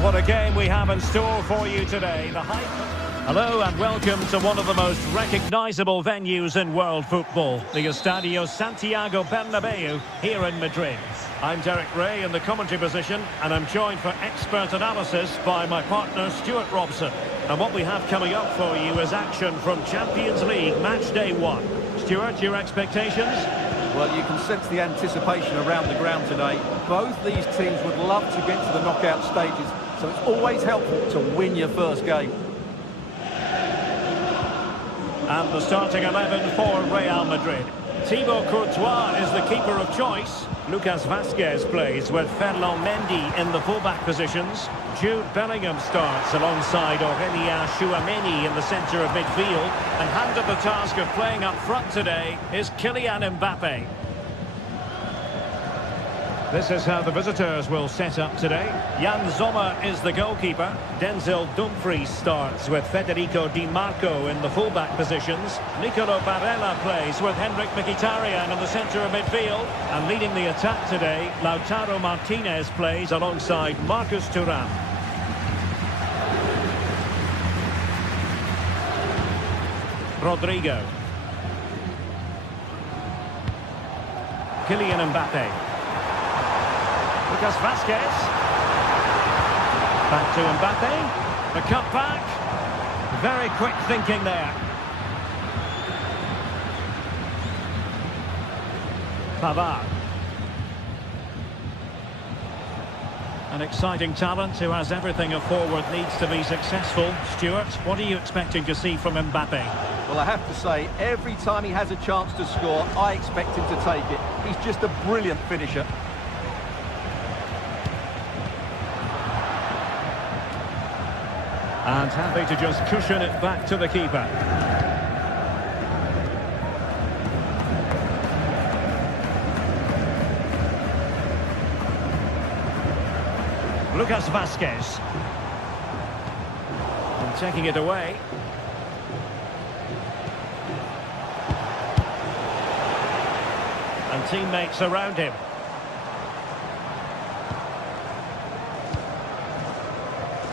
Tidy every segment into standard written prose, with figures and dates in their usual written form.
Well, what a game we have in store for you today. Hello and welcome to one of the most recognisable venues in world football, the Estadio Santiago Bernabeu here in Madrid. I'm Derek Ray in the commentary position, and I'm joined for expert analysis by my partner Stuart Robson. And what we have coming up for you is action from Champions League match day 1. Stuart, your expectations? Well, you can sense the anticipation around the ground today. Both these teams would love to get to the knockout stages, so it's always helpful to win your first game. And the starting 11 for Real Madrid. Thibaut Courtois is the keeper of choice. Lucas Vazquez plays with Ferland Mendy in the fullback positions. Jude Bellingham starts alongside Aurélien Tchouameni in the centre of midfield. And handed the task of playing up front today is Kylian Mbappe. This is how the visitors will set up today. Jan Sommer is the goalkeeper. Denzel Dumfries starts with Federico Di Marco in the fullback positions. Nicolo Barella plays with Henrik Mkhitaryan in the centre of midfield. And leading the attack today, Lautaro Martinez plays alongside Marcus Thuram. Rodrigo. Kylian Mbappe. Lucas Vazquez. Back to Mbappe. The cut back. Very quick thinking there. Pavard. An exciting talent who has everything a forward needs to be successful. Stuart, what are you expecting to see from Mbappe? Well, I have to say, every time he has a chance to score, I expect him to take it. He's just a brilliant finisher. And happy to just cushion it back to the keeper. Lucas Vazquez. And taking it away. And teammates around him.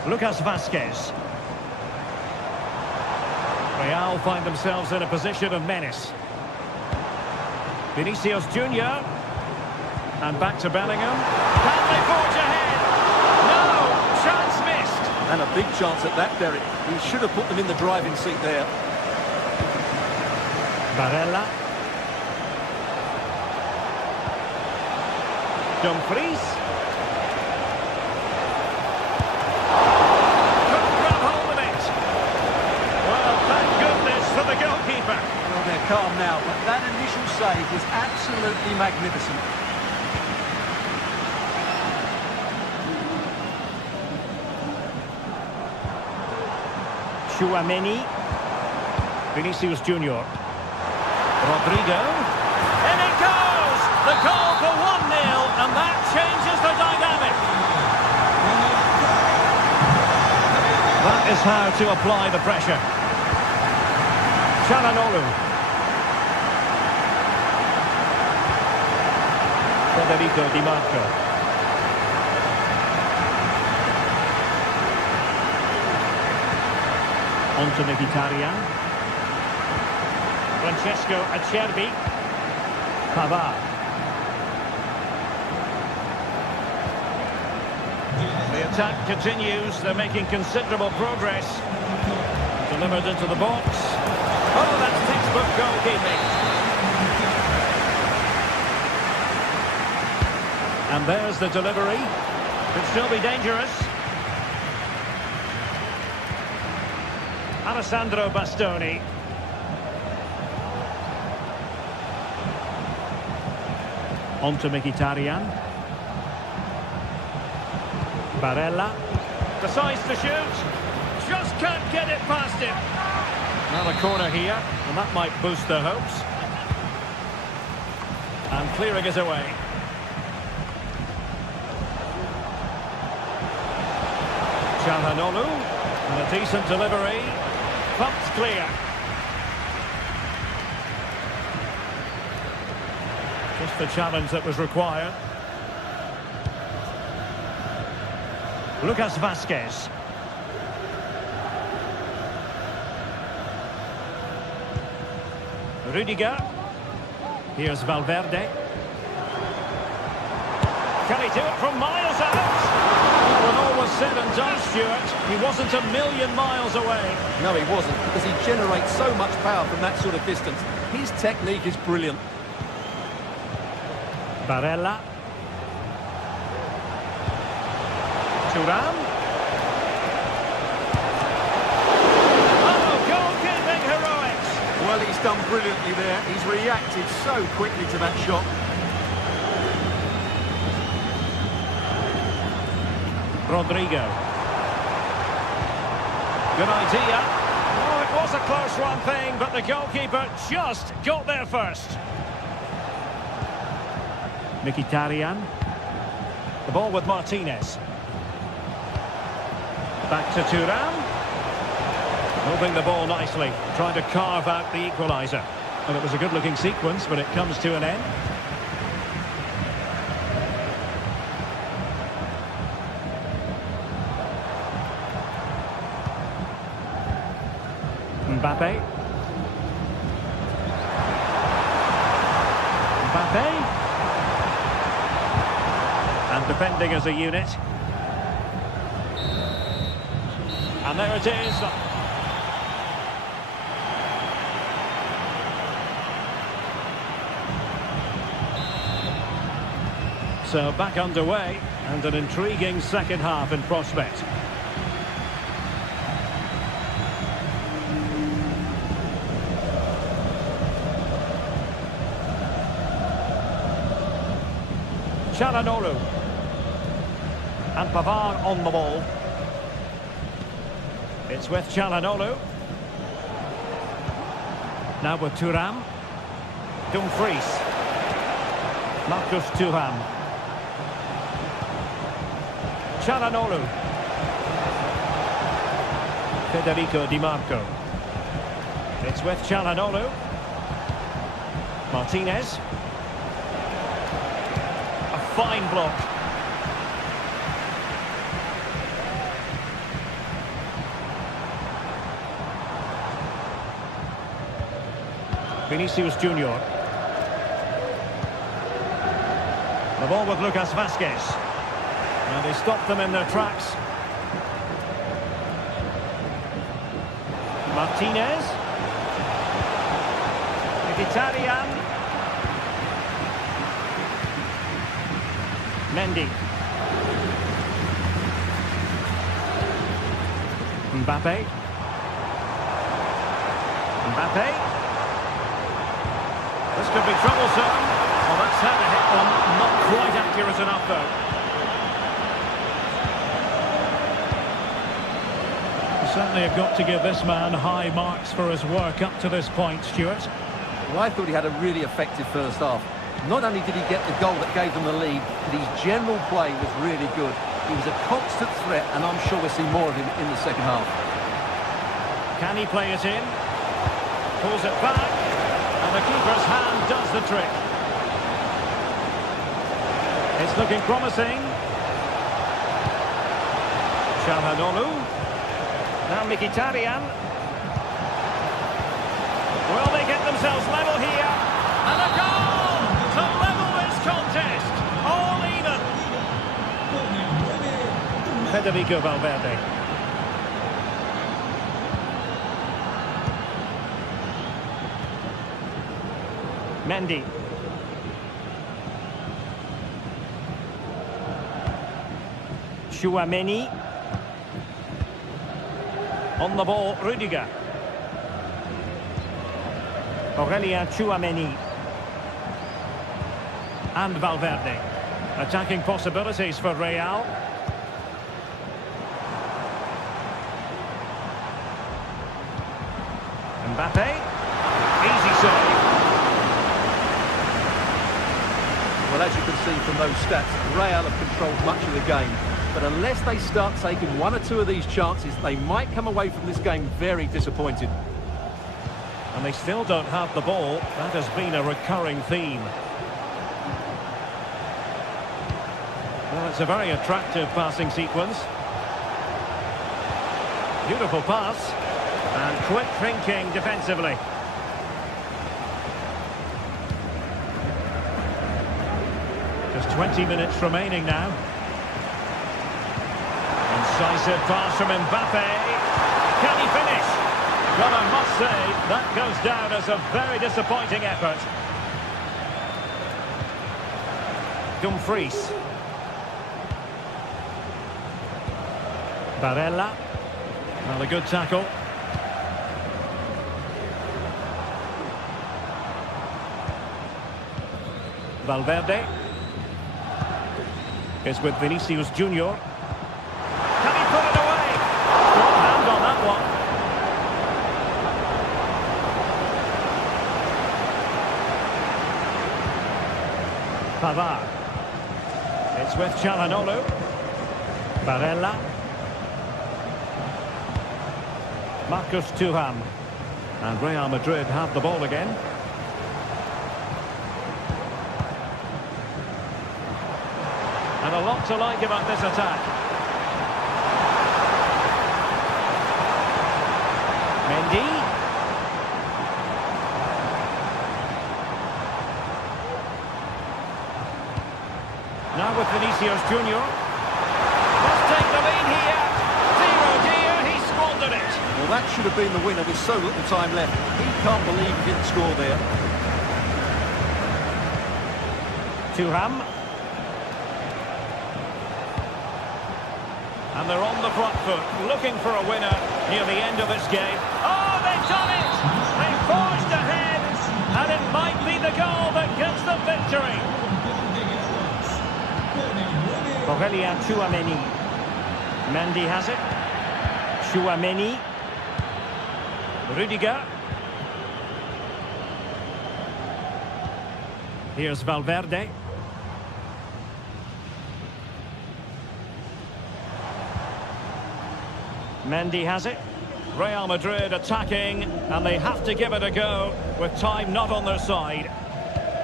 Lucas Vazquez. Real find themselves in a position of menace. Vinicius Junior. And back to Bellingham. Can they forge ahead? No! Chance missed. And a big chance at that, Derek. He should have put them in the driving seat there. Barella. Dumfries. Well, they're calm now, but that initial save was absolutely magnificent. Tchouameni. Vinicius Junior. Rodrigo. And it goes! The goal for 1-0, and that changes the dynamic. That is how to apply the pressure. Çalhanoğlu. Federico Di Marco. On to Mkhitaryan. Francesco Acerbi. Pavard. The attack continues. They're making considerable progress. Delivered into the box. Oh, that's textbook goalkeeping. And there's the delivery. Could still be dangerous. Alessandro Bastoni. On to Mkhitaryan. Barella. Decides to shoot. Just can't get it past him. Another corner here, and that might boost their hopes. And clearing it away. Çalhanoğlu, and a decent delivery. Pumped clear. Just the challenge that was required. Lucas Vazquez. Rudiger. Here's Valverde. Can he do it from miles out? When all was said and done, Stuart, he wasn't a million miles away. No, he wasn't, because he generates so much power from that sort of distance. His technique is brilliant. Barella. Thuram. Oh, goalkeeping heroics. Well, he's done brilliantly there. He's reacted so quickly to that shot. Rodrigo. Good idea. Oh, it was a close run thing, but the goalkeeper just got there first. Mkhitaryan. The ball with Martinez. Back to Thuram. Moving the ball nicely, trying to carve out the equaliser. And it was a good-looking sequence, but it comes to an end. Mbappe. And defending as a unit. And there it is. So back underway, and an intriguing second half in prospect. Çalhanoğlu. And Pavard on the ball. It's with Çalhanoğlu. Now with Thuram. Dumfries. Marcus Thuram. Çalhanoğlu. Federico Di Marco. It's with Çalhanoğlu. Martinez. A fine block. Vinicius Junior. The ball with Lucas Vazquez. And they stopped them in their tracks. Martinez. Mkhitaryan. Mendy. Mbappe. This could be troublesome. Well, that's how to hit one. Not quite accurate enough, though. You certainly have got to give this man high marks for his work up to this point, Stuart. Well, I thought he had a really effective first half. Not only did he get the goal that gave them the lead, but his general play was really good. He was a constant threat, and I'm sure we'll see more of him in the second half. Can he play it in? Pulls it back, and the keeper's hand does the trick. It's looking promising. Çalhanoğlu. Now Mkhitaryan. Will they get themselves level here? And a goal to level this contest. All even. Federico Valverde. Mendy. Tchouaméni. On the ball, Rudiger. Aurélien Tchouaméni. And Valverde. Attacking possibilities for Real. Mbappe. Easy save. Well, as you can see from those stats, Real have controlled much of the game. But unless they start taking one or two of these chances, they might come away from this game very disappointed. And they still don't have the ball. That has been a recurring theme. Well, it's a very attractive passing sequence. Beautiful pass. And quick thinking defensively. Just 20 minutes remaining now. Incisive pass from Mbappe. Can he finish? Well, I must say, that goes down as a very disappointing effort. Dumfries. Barella. Well, a good tackle. Valverde. Is with Vinicius Junior. Can he put it away? Strong hand on that one. Pavard. It's with Çalhanoğlu. Barella. Marcus Thuram. And Real Madrid have the ball again. And a lot to like about this attack. Mendy. Now with Vinicius Junior. Let's take the lead here. 0-0, he squandered it. Well, that should have been the winner with so little time left. He can't believe he didn't score there. Thuram. And they're on the front foot, looking for a winner near the end of this game. Oh, they've done it! They've forged ahead, and it might be the goal that gets the victory. Aurélien Tchouaméni. Mendy has it. Tchouaméni. Rudiger. Here's Valverde. Mendy has it. Real Madrid attacking, and they have to give it a go with time not on their side.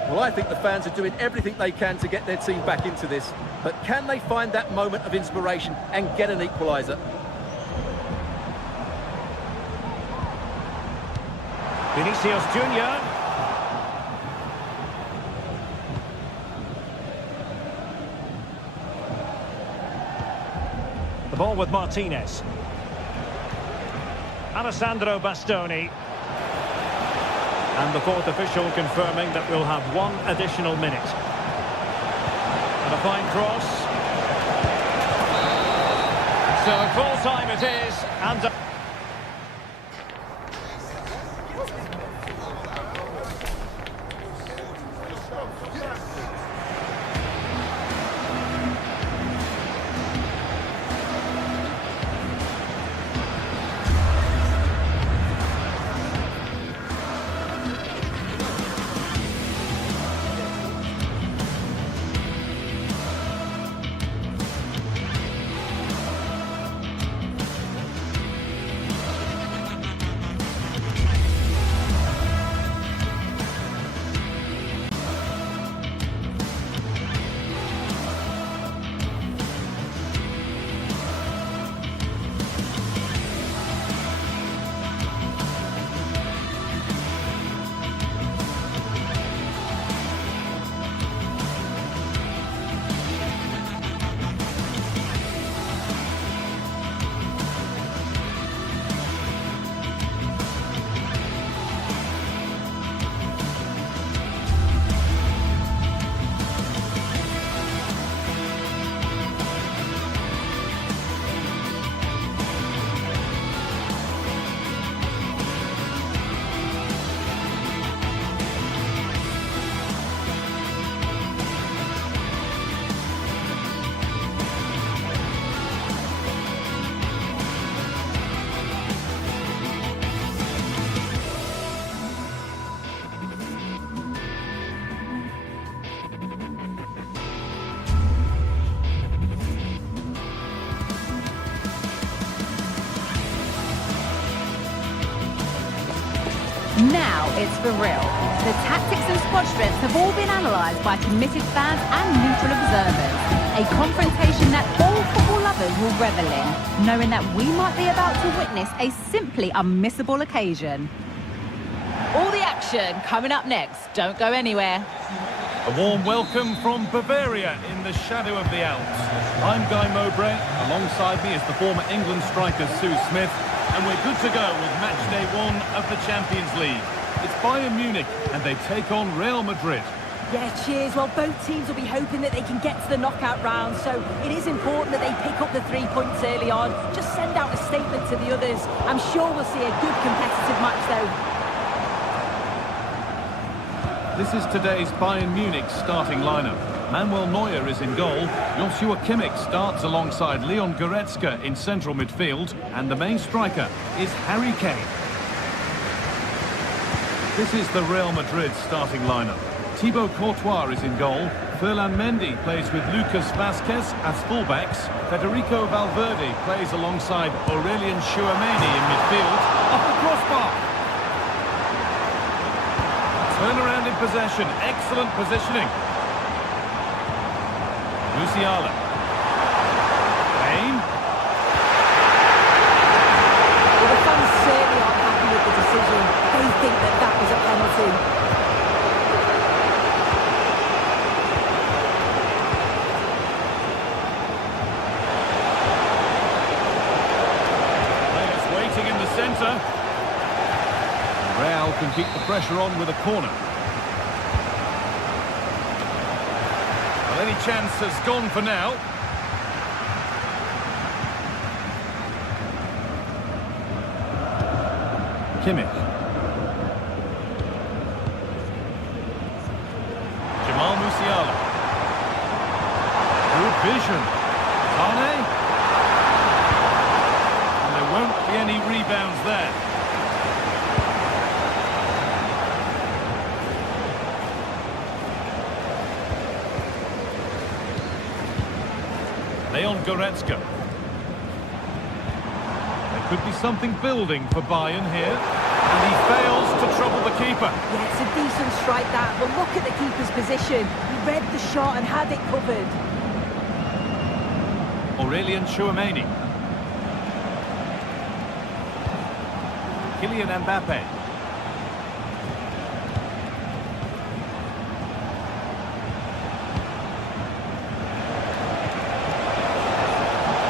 Well, I think the fans are doing everything they can to get their team back into this. But can they find that moment of inspiration and get an equaliser? Vinicius Junior. The ball with Martinez. Alessandro Bastoni. And the fourth official confirming that we'll have one additional minute. And a fine cross. So full time it is, and it's for real. The tactics and squad strengths have all been analysed by committed fans and neutral observers. A confrontation that all football lovers will revel in, knowing that we might be about to witness a simply unmissable occasion. All the action coming up next. Don't go anywhere. A warm welcome from Bavaria in the shadow of the Alps. I'm Guy Mowbray. Alongside me is the former England striker Sue Smith. And we're good to go with match day 1 of the Champions League. It's Bayern Munich and they take on Real Madrid. Yeah, cheers. Well, both teams will be hoping that they can get to the knockout round, so it is important that they pick up the 3 points early on. Just send out a statement to the others. I'm sure we'll see a good competitive match, though. This is today's Bayern Munich starting lineup. Manuel Neuer is in goal. Joshua Kimmich starts alongside Leon Goretzka in central midfield. And the main striker is Harry Kane. This is the Real Madrid starting lineup. Thibaut Courtois is in goal. Ferland Mendy plays with Lucas Vazquez as fullbacks. Federico Valverde plays alongside Aurelien Tchouameni in midfield. Off the crossbar. Turnaround in possession. Excellent positioning. Musiala. Kane. Well, the fans certainly aren't happy with the decision. They think that that was a penalty. Players waiting in the centre. Real can keep the pressure on with a corner. Well, any chance has gone for now. Kimmich. Jamal Musiala. Good vision. Kane. And there won't be any rebounds there. Leon Goretzka. There could be something building for Bayern here. And he fails to trouble the keeper. Yeah, it's a decent strike that, but look at the keeper's position. He read the shot and had it covered. Aurelien Tchouameni. Kylian Mbappe.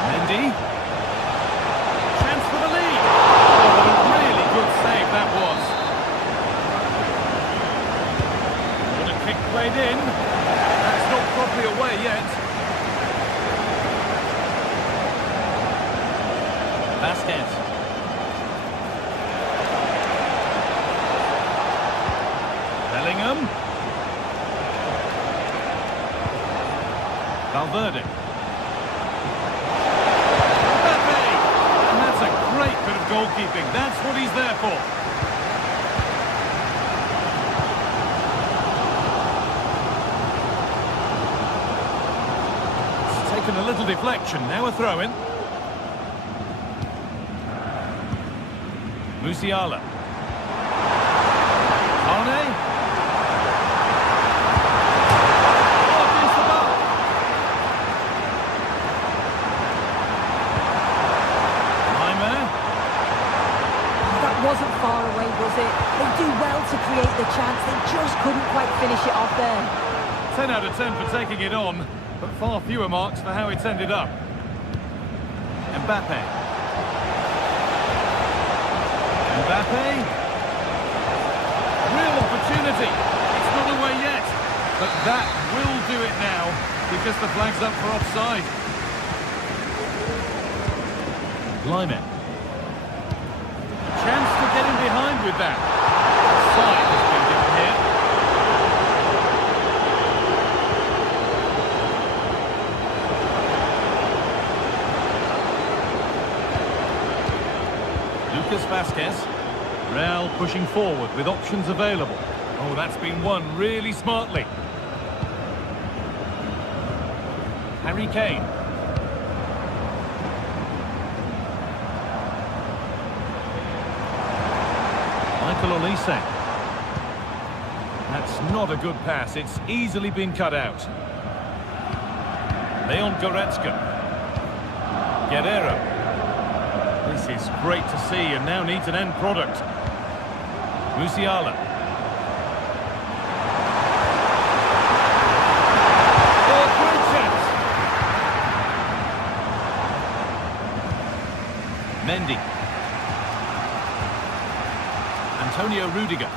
Mendy. Chance for the lead. Oh, what a really good save that was. What a kick played in. That's not properly away yet. Vazquez. Bellingham. Valverde. Mbappe. And that's a great bit of goalkeeping. That's what he's there for. It's taken a little deflection. Now a throw-in. Musiala. Kane. Oh, against the bar. Laimer. That wasn't far away, was it? They do well to create the chance. They just couldn't quite finish it off there. 10 out of 10 for taking it on, but far fewer marks for how it's ended up. Mbappe. Mbappe. Real opportunity. It's not away yet. But that will do it now because the flag's up for offside. Laimer. Chance to get in behind with that. Offside has been given here. Lucas Vazquez. Real pushing forward with options available. Oh, that's been won really smartly. Harry Kane. Michael Olise. That's not a good pass. It's easily been cut out. Leon Goretzka. Guerrero. This is great to see and now needs an end product. Musiala. Oh, great chance. Mendy. Antonio Rudiger.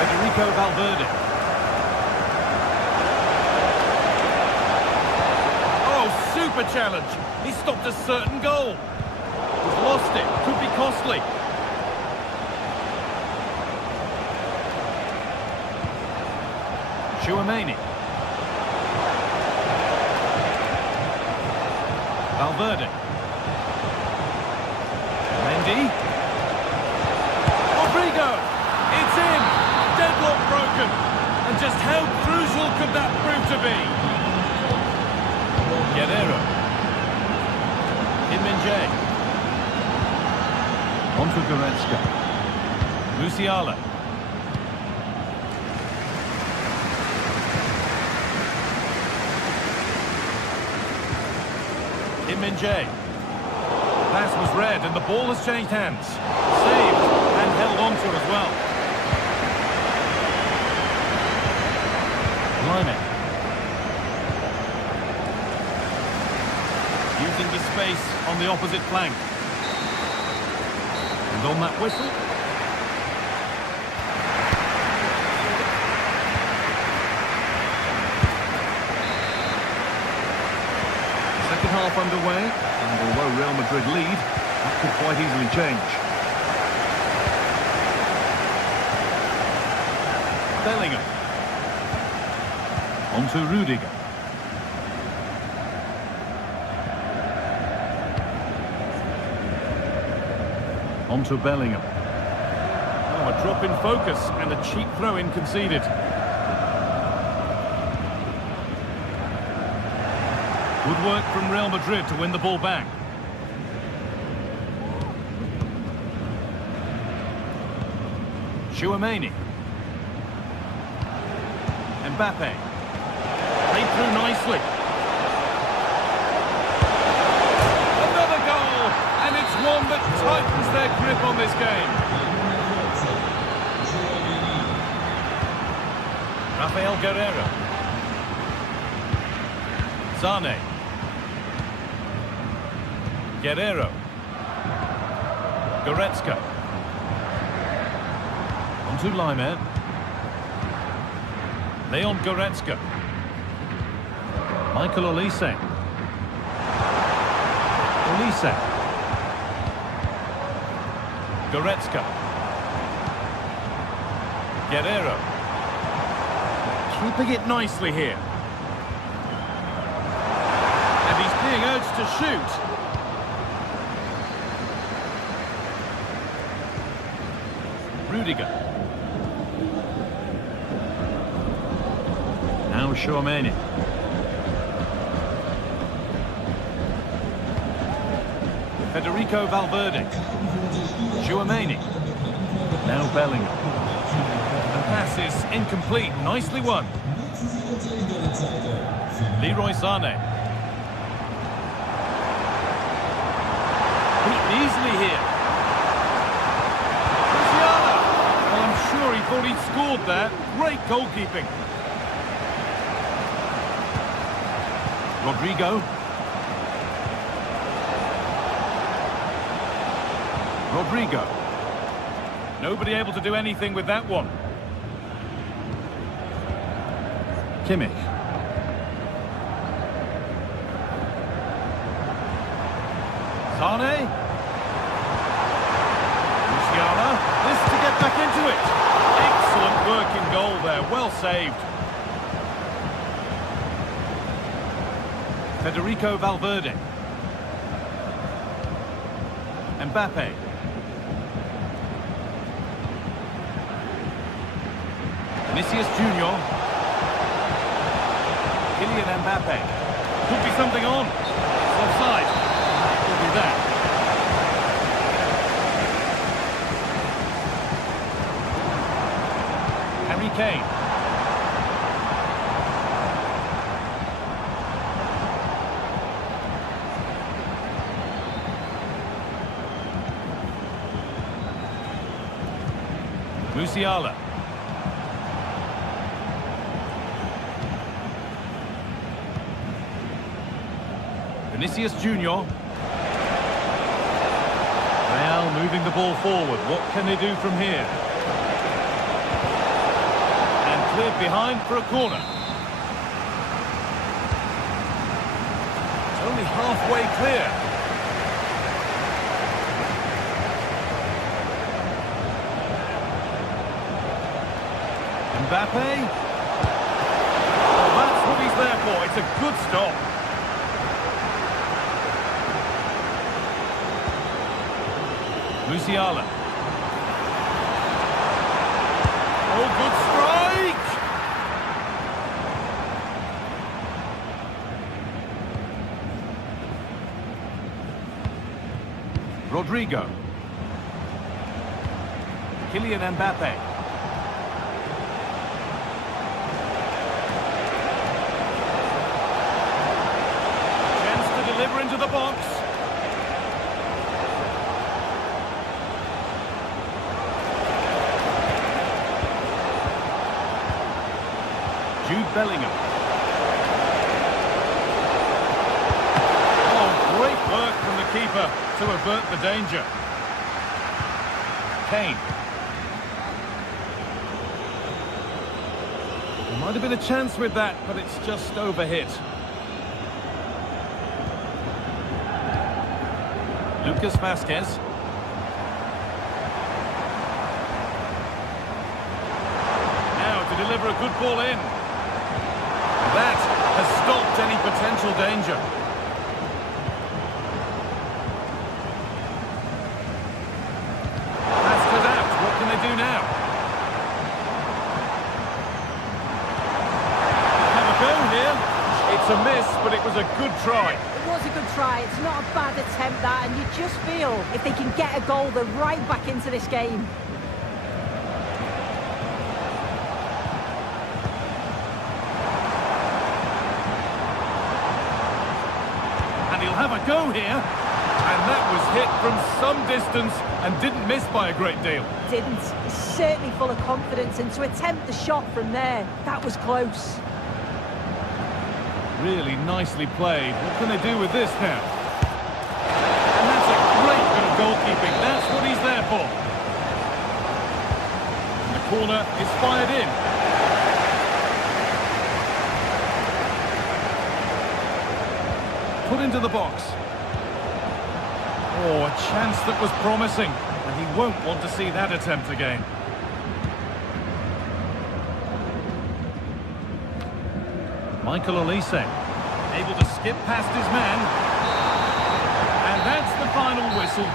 Federico Valverde. Oh, super challenge. He stopped a certain goal. He's lost it. Could be costly. Tchouaméni. Valverde. Mendy. Rodrigo. It's in. Deadlock broken. And just how crucial could that prove to be? Guerrero. Min-Jae. Onto Goretzka. Musiala. Min-Jae. Pass was read and the ball has changed hands. Saved and held on to as well. Line. Using the space on the opposite flank. And on that whistle. Second half underway, and although Real Madrid lead, that could quite easily change. Bellingham. On to Rudiger. On to Bellingham. Oh, a drop in focus and a cheap throw-in conceded. Good work from Real Madrid to win the ball back. Tchouaméni. Mbappe. Played through nicely. Another goal! And it's one that tightens their grip on this game. Rafael Guerrero. Zane. Guerrero. Goretzka. On to Laimer. Leon Goretzka. Michael Olise. Olise. Goretzka. Guerrero. Keeping it nicely here. And he's being urged to shoot. Rudiger. Now Tchouaméni. Federico Valverde. Tchouaméni. Now Bellingham. The pass is incomplete. Nicely won. Leroy Sané. Beat easily here. Musiala. Well, I'm sure he thought he'd scored there. Great goalkeeping. Rodrigo. Rodrigo. Nobody able to do anything with that one. Kimmich. Sane. Musiala. This to get back into it. Excellent work in goal there. Well saved. Federico Valverde. Mbappe. Vinicius Junior. Kylian Mbappe. Could be something on. It's offside. Could be that. Harry Kane. Musiala. Vinicius Junior. Real moving the ball forward. What can they do from here? And cleared behind for a corner. It's only halfway clear. Mbappe. Oh, that's what he's there for. It's a good stop. Musiala. Oh, good strike! Rodrigo. Kylian Mbappe. Chance to deliver into the box. Jude Bellingham. Oh, great work from the keeper to avert the danger. Kane. There might have been a chance with that, but it's just overhit. Lucas Vazquez. Now to deliver a good ball in. That has stopped any potential danger. Passed it out. What can they do now? Have a go here. It's a miss, but it was a good try. It was a good try. It's not a bad attempt, that, and you just feel if they can get a goal, they're right back into this game. Have a go here, and that was hit from some distance and didn't miss by a great deal. Didn't. Certainly full of confidence, and to attempt the shot from there, that was close. Really nicely played. What can they do with this now? And that's a great bit of goalkeeping. That's what he's there for. And the corner is fired in. Put into the box. Oh, a chance that was promising, and he won't want to see that attempt again. Michael Olise, able to skip past his man. And that's the final whistle.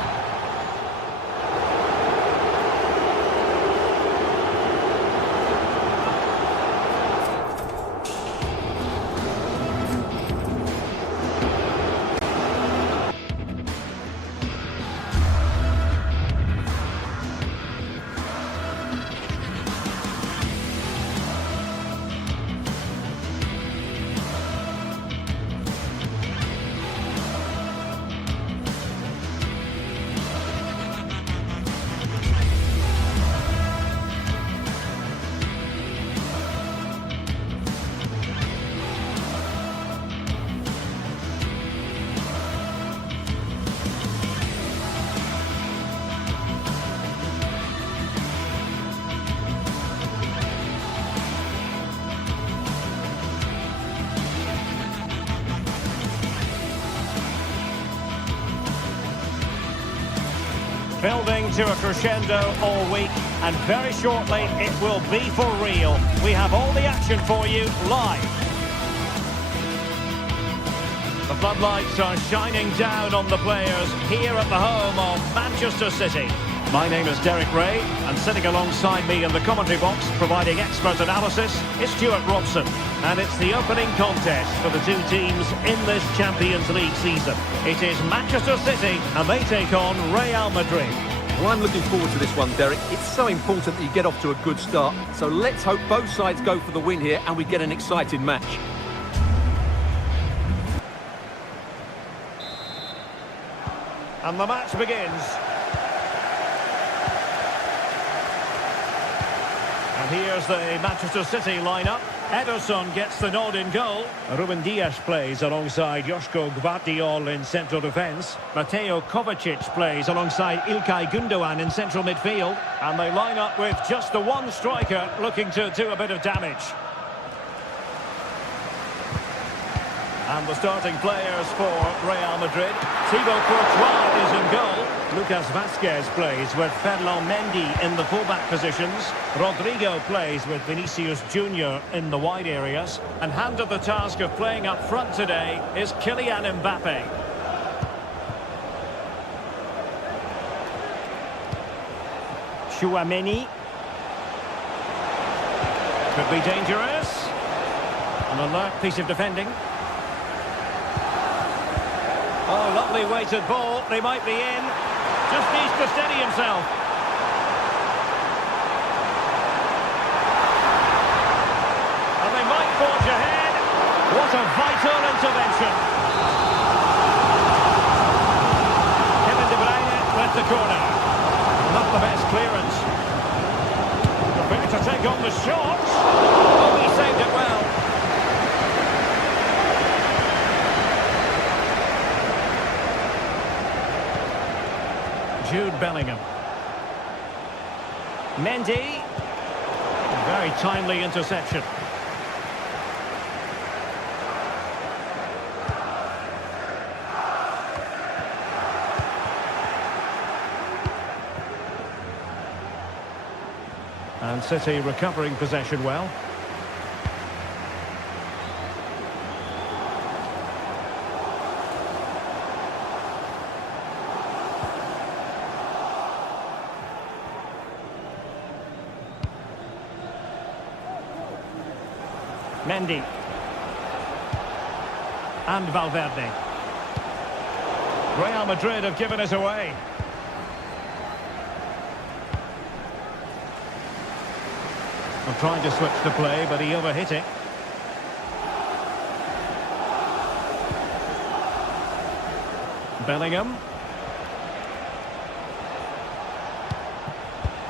Building to a crescendo all week, and very shortly it will be for real. We have all the action for you live. The floodlights are shining down on the players here at the home of Manchester City. My name is Derek Ray, and sitting alongside me in the commentary box, providing expert analysis, is Stuart Robson. And it's the opening contest for the two teams in this Champions League season. It is Manchester City, and they take on Real Madrid. Well, I'm looking forward to this one, Derek. It's so important that you get off to a good start. So let's hope both sides go for the win here and we get an exciting match. And the match begins. And here's the Manchester City lineup. Ederson gets the nod in goal. Ruben Dias plays alongside Joško Gvardiol in central defence. Mateo Kovacic plays alongside İlkay Gündoğan in central midfield. And they line up with just the one striker looking to do a bit of damage. And the starting players for Real Madrid. Thibaut Courtois is in goal. Lucas Vazquez plays with Ferland Mendy in the fullback positions. Rodrigo plays with Vinicius Junior in the wide areas. And handed the task of playing up front today is Kylian Mbappe. Tchouaméni. Could be dangerous. An alert piece of defending. Oh, lovely weighted ball. They might be in. Just needs to steady himself. And they might forge ahead. What a vital intervention. Kevin De Bruyne with the corner. Not the best clearance. Prepared to take on the shot. Oh, he saved it well. Jude Bellingham. Mendy. A very timely interception. And City recovering possession well. Mendy. And Valverde. Real Madrid have given it away. I'm trying to switch the play, but he overhit it. Bellingham.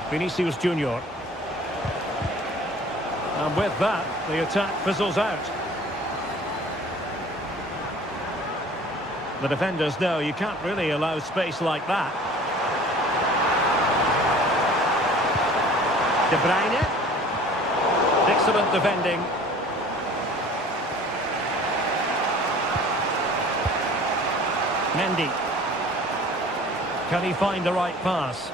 Vinicius Junior. And with that, the attack fizzles out. The defenders know you can't really allow space like that. De Bruyne. Excellent defending. Mendy. Can he find the right pass?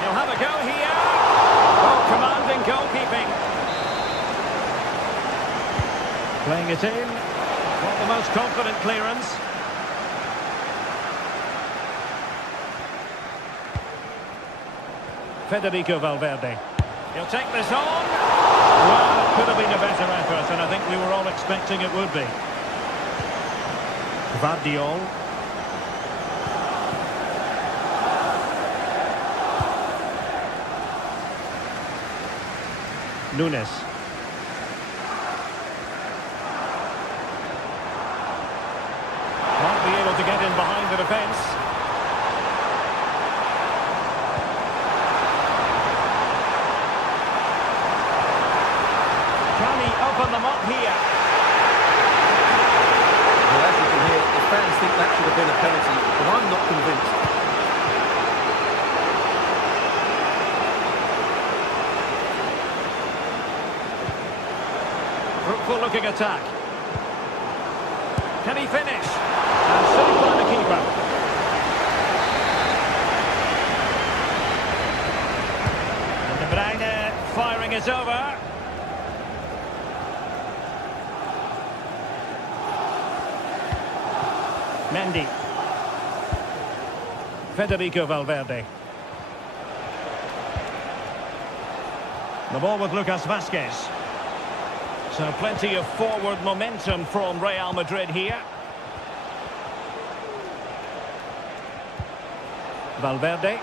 He'll have a go here. Oh, commanding goalkeeping. Playing it in. Not the most confident clearance. Federico Valverde. He'll take this on. Well, it could have been a better effort, and I think we were all expecting it would be. Gvardiol. Nunes. Won't be able to get in behind the defence. Can he open them up here? Well, as you can hear, the fans think that should have been a penalty, but I'm not convinced. Fruitful looking attack. Can he finish? And saved by the keeper. And De Bruyne firing it over. Mendy. Federico Valverde. The ball with Lucas Vazquez. So plenty of forward momentum from Real Madrid here. Valverde.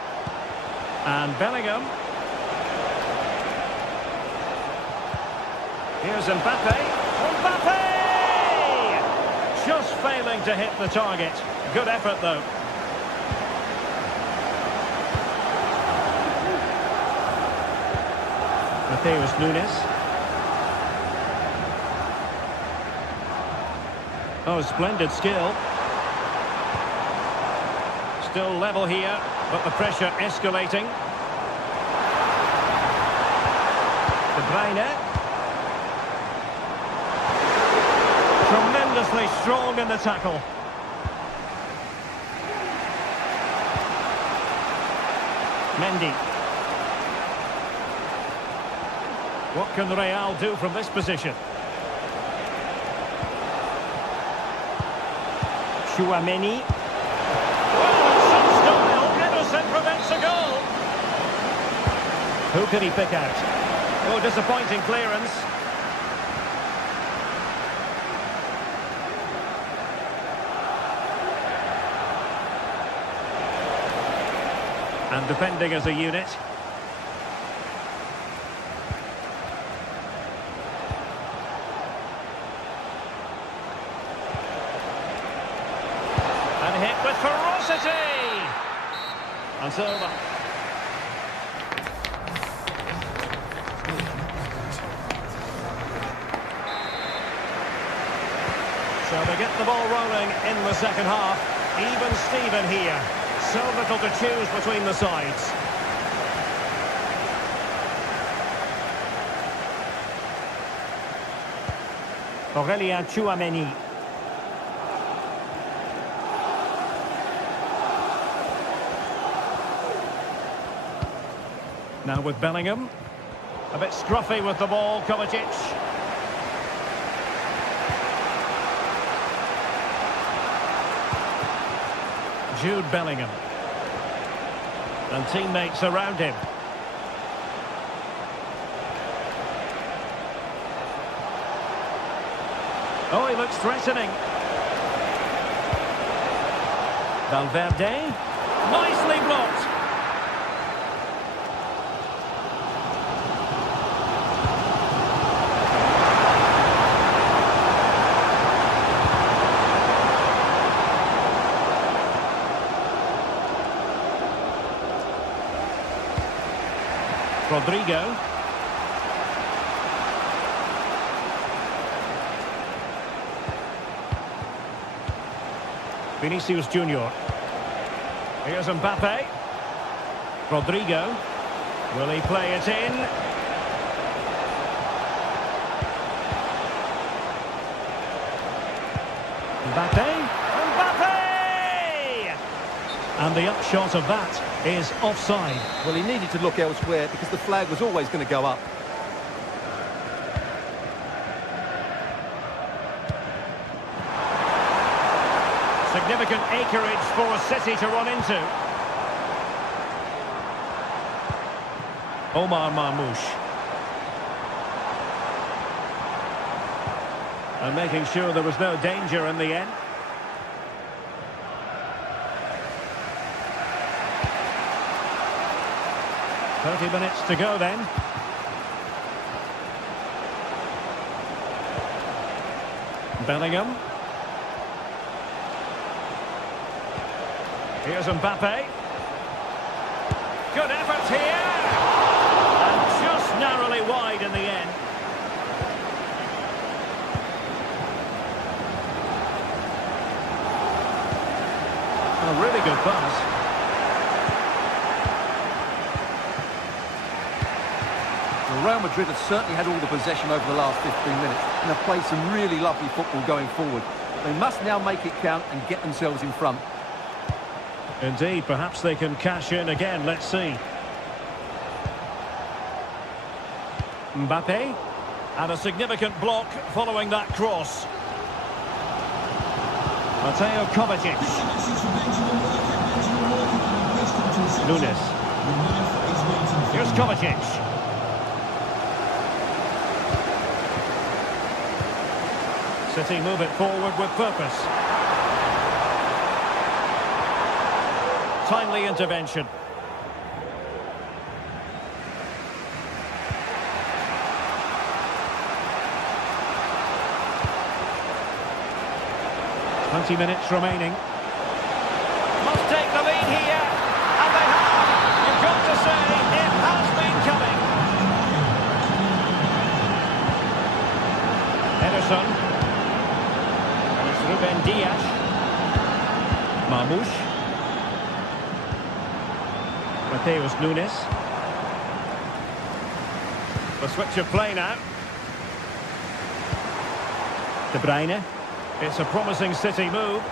And Bellingham. Here's Mbappe. Mbappe! Just failing to hit the target. Good effort, though. Mateus Nunes. Oh, splendid skill. Still level here, but the pressure escalating. De Bruyne. Tremendously strong in the tackle. Mendy. What can Real do from this position? Tchouaméni. Well, in some style, Henderson prevents a goal. Who can he pick out? Oh, disappointing clearance. And defending as a unit. And hit with ferocity. And so they get the ball rolling in the second half. Even Steven here. So little to choose between the sides. Aurélien Tchouaméni. Now with Bellingham. A bit scruffy with the ball, Kovacic. Jude Bellingham. And teammates around him. Oh, he looks threatening. Valverde. Nicely blocked. Rodrigo. Vinicius Junior. Here's Mbappe. Rodrigo. Will he play it in? Mbappe. Mbappe! And the upshot of that is offside. Well, he needed to look elsewhere because the flag was always going to go up. Significant acreage for City to run into. Omar Marmoush. And making sure there was no danger in the end. "30 minutes to go then." Bellingham. Here's Mbappe. Good effort here. And just narrowly wide in the end. A really good pass. Real Madrid have certainly had all the possession over the last 15 minutes and have played some really lovely football going forward. They must now make it count and get themselves in front. Indeed, perhaps they can cash in again. Let's see. Mbappe. And a significant block following that cross. Mateo Kovacic. Nunes. Here's Kovacic. City move it forward with purpose. Timely intervention. "20 minutes remaining. Must take the lead here. And they have. You've got to say, it has been coming. Ederson. And it's Ruben Dias. Marmoush. Mateus Nunes. The switch of play now. De Bruyne. It's a promising City move.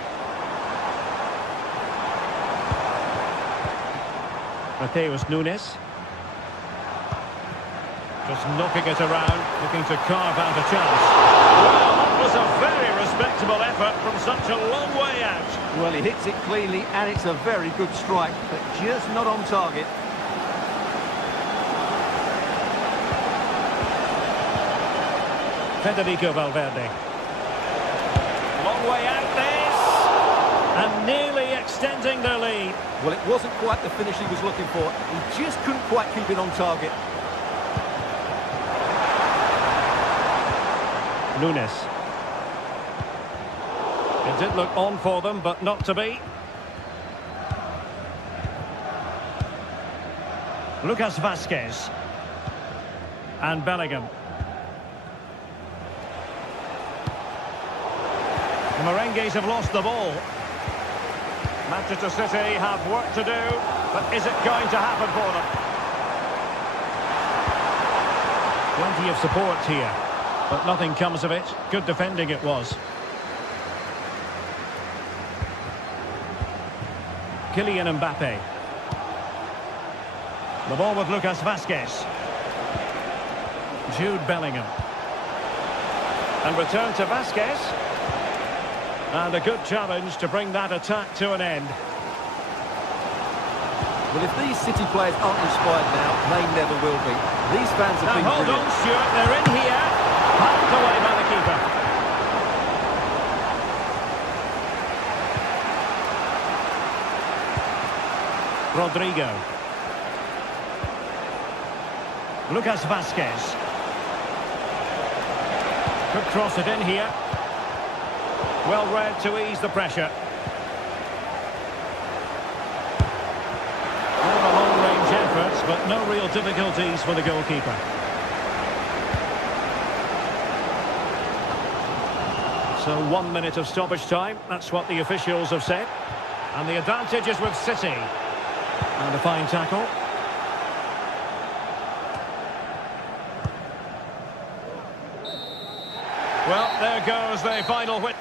Mateus Nunes. Just knocking it around, looking to carve out a chance. Well, that was a very respectable effort from such a long way out. Well, he hits it cleanly, and it's a very good strike, but just not on target. Federico Valverde. Long way out this, and nearly extending their lead. Well, it wasn't quite the finish he was looking for. He just couldn't quite keep it on target. Nunes. It did look on for them, but not to be. Lucas Vazquez. And Bellingham. The Merengues have lost the ball. Manchester City have work to do, but is it going to happen for them? Plenty of support here, but nothing comes of it. Good defending it was. Kylian Mbappe. The ball with Lucas Vazquez. Jude Bellingham. And return to Vazquez. And a good challenge to bring that attack to an end. Well, if these City players aren't inspired now, they never will be. These fans have been hold brilliant. on, Stuart, they're in here. Hacked away by the keeper. Rodrigo. Lucas Vazquez. Could cross it in here. Well read to ease the pressure. All the long-range efforts, but no real difficulties for the goalkeeper. So 1 minute of stoppage time. That's what the officials have said. And the advantage is with City. And a fine tackle. Well, there goes the final whistle.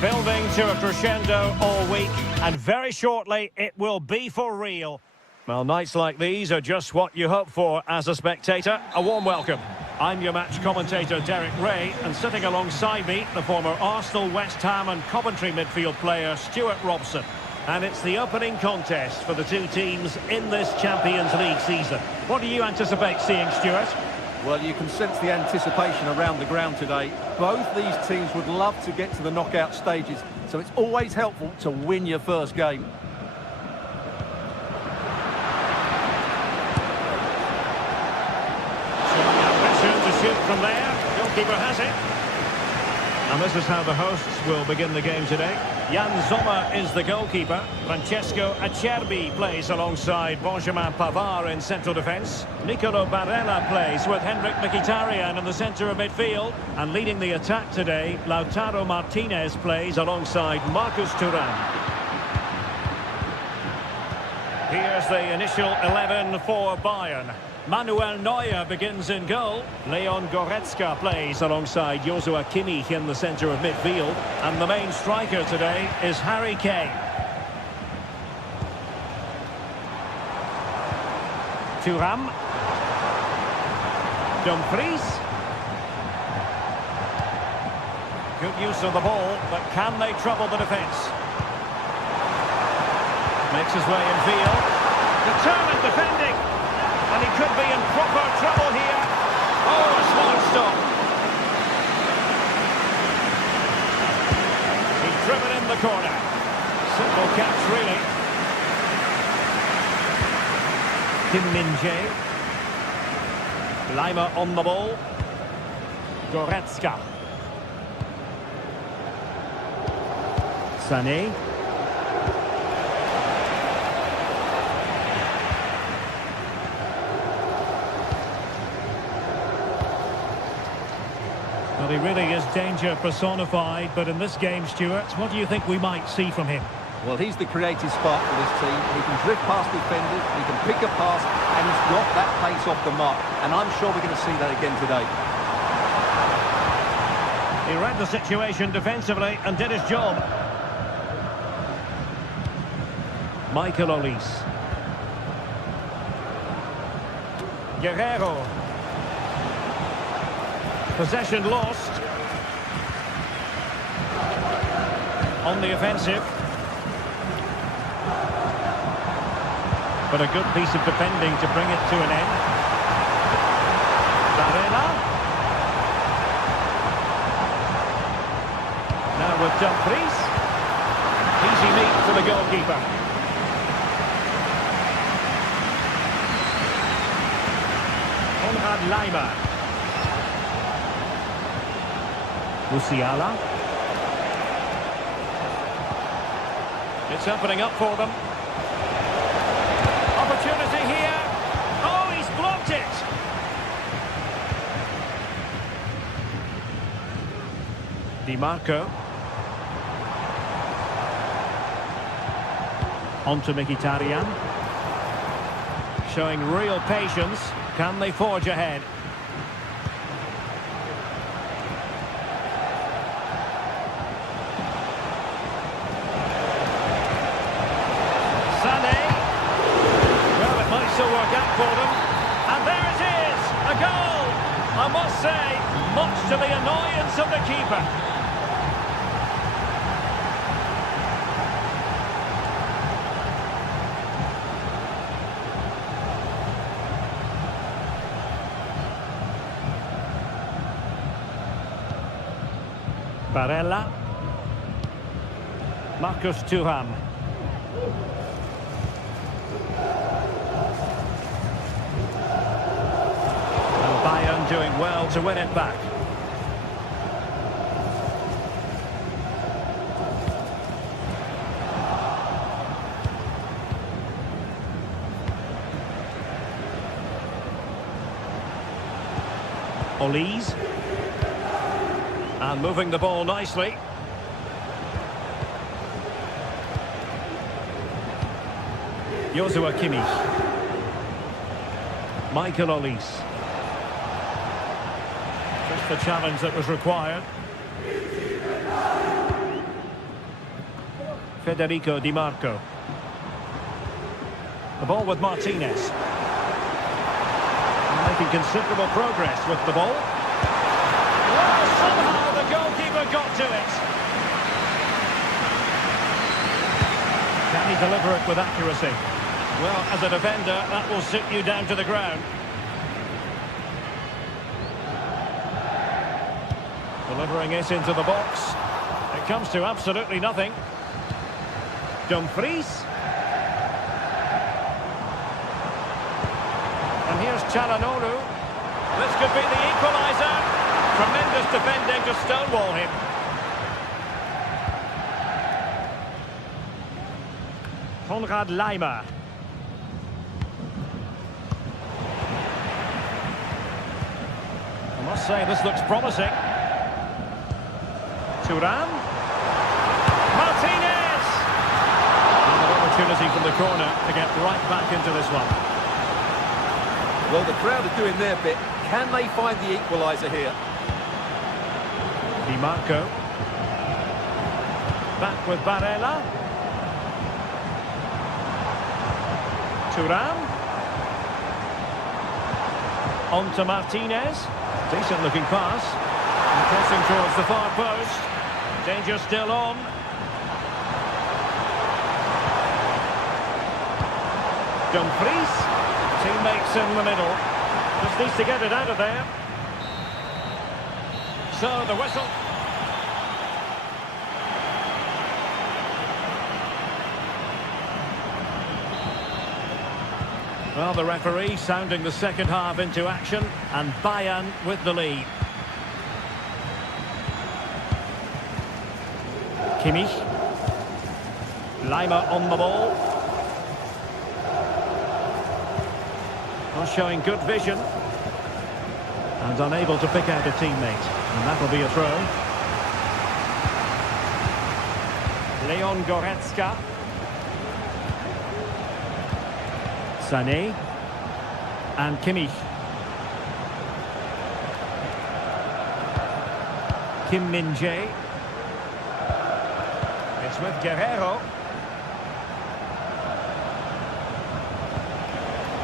Building to a crescendo all week, and very shortly it will be for real. Well, nights like these are just what you hope for as a spectator. A warm welcome. I'm your match commentator Derek Ray, and sitting alongside me, the former Arsenal, West Ham and Coventry midfield player Stuart Robson. And it's the opening contest for the two teams in this Champions League season. What do you anticipate seeing, Stuart? Well, you can sense the anticipation around the ground today. Both these teams would love to get to the knockout stages, so it's always helpful to win your first game. Showing ambition to shoot from there. Goalkeeper has it. And this is how the hosts will begin the game today. Jan Sommer is the goalkeeper. Francesco Acerbi plays alongside Benjamin Pavard in central defence. Nicolo Barella plays with Henrik Mkhitaryan in the centre of midfield. And leading the attack today, Lautaro Martinez plays alongside Marcus Thuram. Here's the initial 11 for Bayern. Manuel Neuer begins in goal. Leon Goretzka plays alongside Joshua Kimmich in the centre of midfield. And the main striker today is Harry Kane. Thuram. Dumfries. Good use of the ball, but can they trouble the defence? Makes his way in field. Determined defending. And he could be in proper trouble here. Oh, a smart stop. He's driven in the corner. Simple catch, really. Kim Min-jae. Lima on the ball. Goretzka. Sané. Well, he really is danger personified, but in this game, Stuart, what do you think we might see from him? Well, he's the creative spark for this team. He can drift past defenders, he can pick a pass, and he's got that pace off the mark. And I'm sure we're going to see that again today. He read the situation defensively and did his job. Michael Olise. Guerrero. Possession lost. On the offensive. But a good piece of defending to bring it to an end. Barella. Now with Dumfries. Easy meet for the goalkeeper. Konrad Laimer. Musiala. It's opening up for them. Opportunity here. Oh, he's blocked it. Di Marco. On to Mkhitaryan. Showing real patience. Can they forge ahead? For them, and there it is, a goal. I must say, much to the annoyance of the keeper. Barella. Marcus Thuram. Bayern doing well to win it back. Olise. And moving the ball nicely. Joshua Kimmich. Michael Olise. Just the challenge that was required. Federico Di Marco. The ball with Martinez. Making considerable progress with the ball. Oh, somehow the goalkeeper got to it. Can he deliver it with accuracy? Well, as a defender, that will sit you down to the ground. Delivering it into the box. It comes to absolutely nothing. Dumfries. And here's Çalhanoğlu. This could be the equaliser. Tremendous defending to stonewall him. Konrad Laimer. I must say this looks promising. Thuram. Martinez! Another opportunity from the corner to get right back into this one. Well, the crowd are doing their bit. Can they find the equaliser here? Di Marco. Back with Barella. Thuram. On to Martinez. Decent looking pass. And crossing towards the far post. Danger still on. Dumfries. Teammates in the middle. Just needs to get it out of there. So the whistle. Well, the referee sounding the second half into action, and Bayern with the lead. Kimmich. Laimer on the ball. Not showing good vision. And unable to pick out a teammate. And that'll be a throw. Leon Goretzka. Sané. And Kimmich. Kim Min-jae. It's with Guerrero.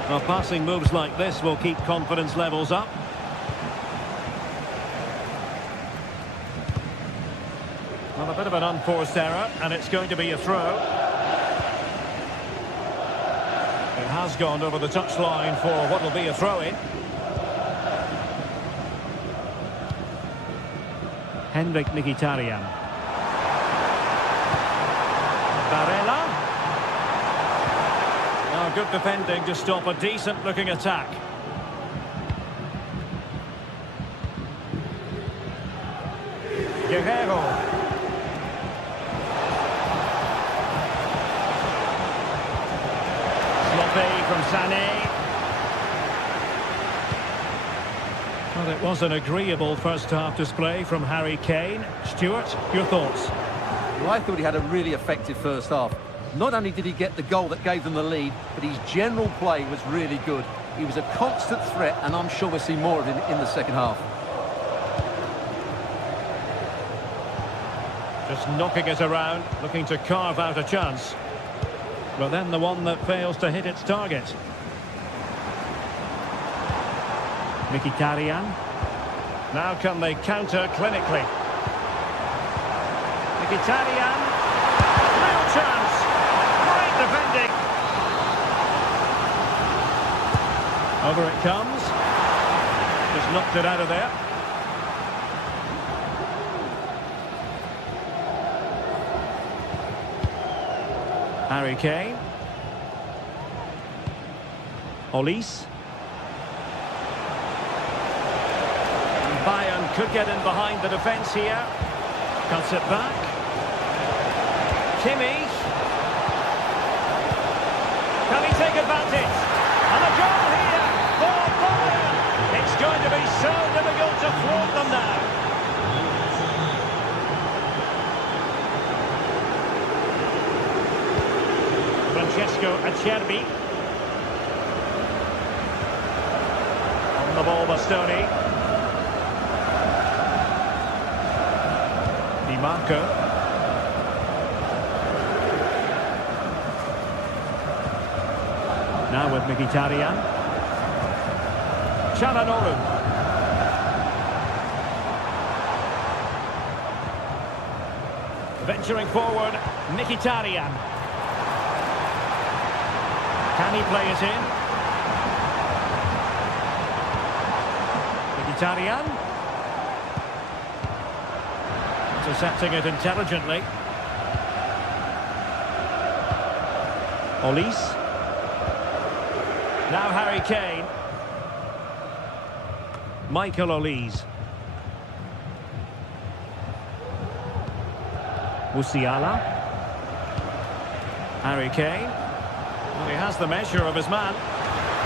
Well, passing moves like this will keep confidence levels up. Well, a bit of an unforced error, and it's going to be a throw. It has gone over the touchline for what will be a throw-in. Henrik Mkhitaryan. Barella. Oh, good defending to stop a decent-looking attack. Guerrero. Sloppy from Sané. Well, it was an agreeable first-half display from Harry Kane. Stuart, your thoughts? Well, I thought he had a really effective first half. Not only did he get the goal that gave them the lead, but his general play was really good. He was a constant threat, and I'm sure we'll see more of him in the second half. Just knocking it around, looking to carve out a chance. But then the one that fails to hit its target. Mkhitaryan. Now can they counter clinically? Mkhitaryan. Real chance. Great defending. Over it comes. Just knocked it out of there. Harry Kane. Olise. Bayern could get in behind the defence here. Cuts it back. Kimmich. Can he take advantage? And a goal here for Bayern. It's going to be so difficult to thwart them now. Francesco Acerbi. On the ball, Bastoni. Di Marco. Now with Mkhitaryan. Çalhanoğlu. Venturing forward, Mkhitaryan. Can he play it in? Mkhitaryan. Intercepting it intelligently. Olise. Now Harry Kane. Michael Olise. Musiala. Harry Kane. Well, he has the measure of his man.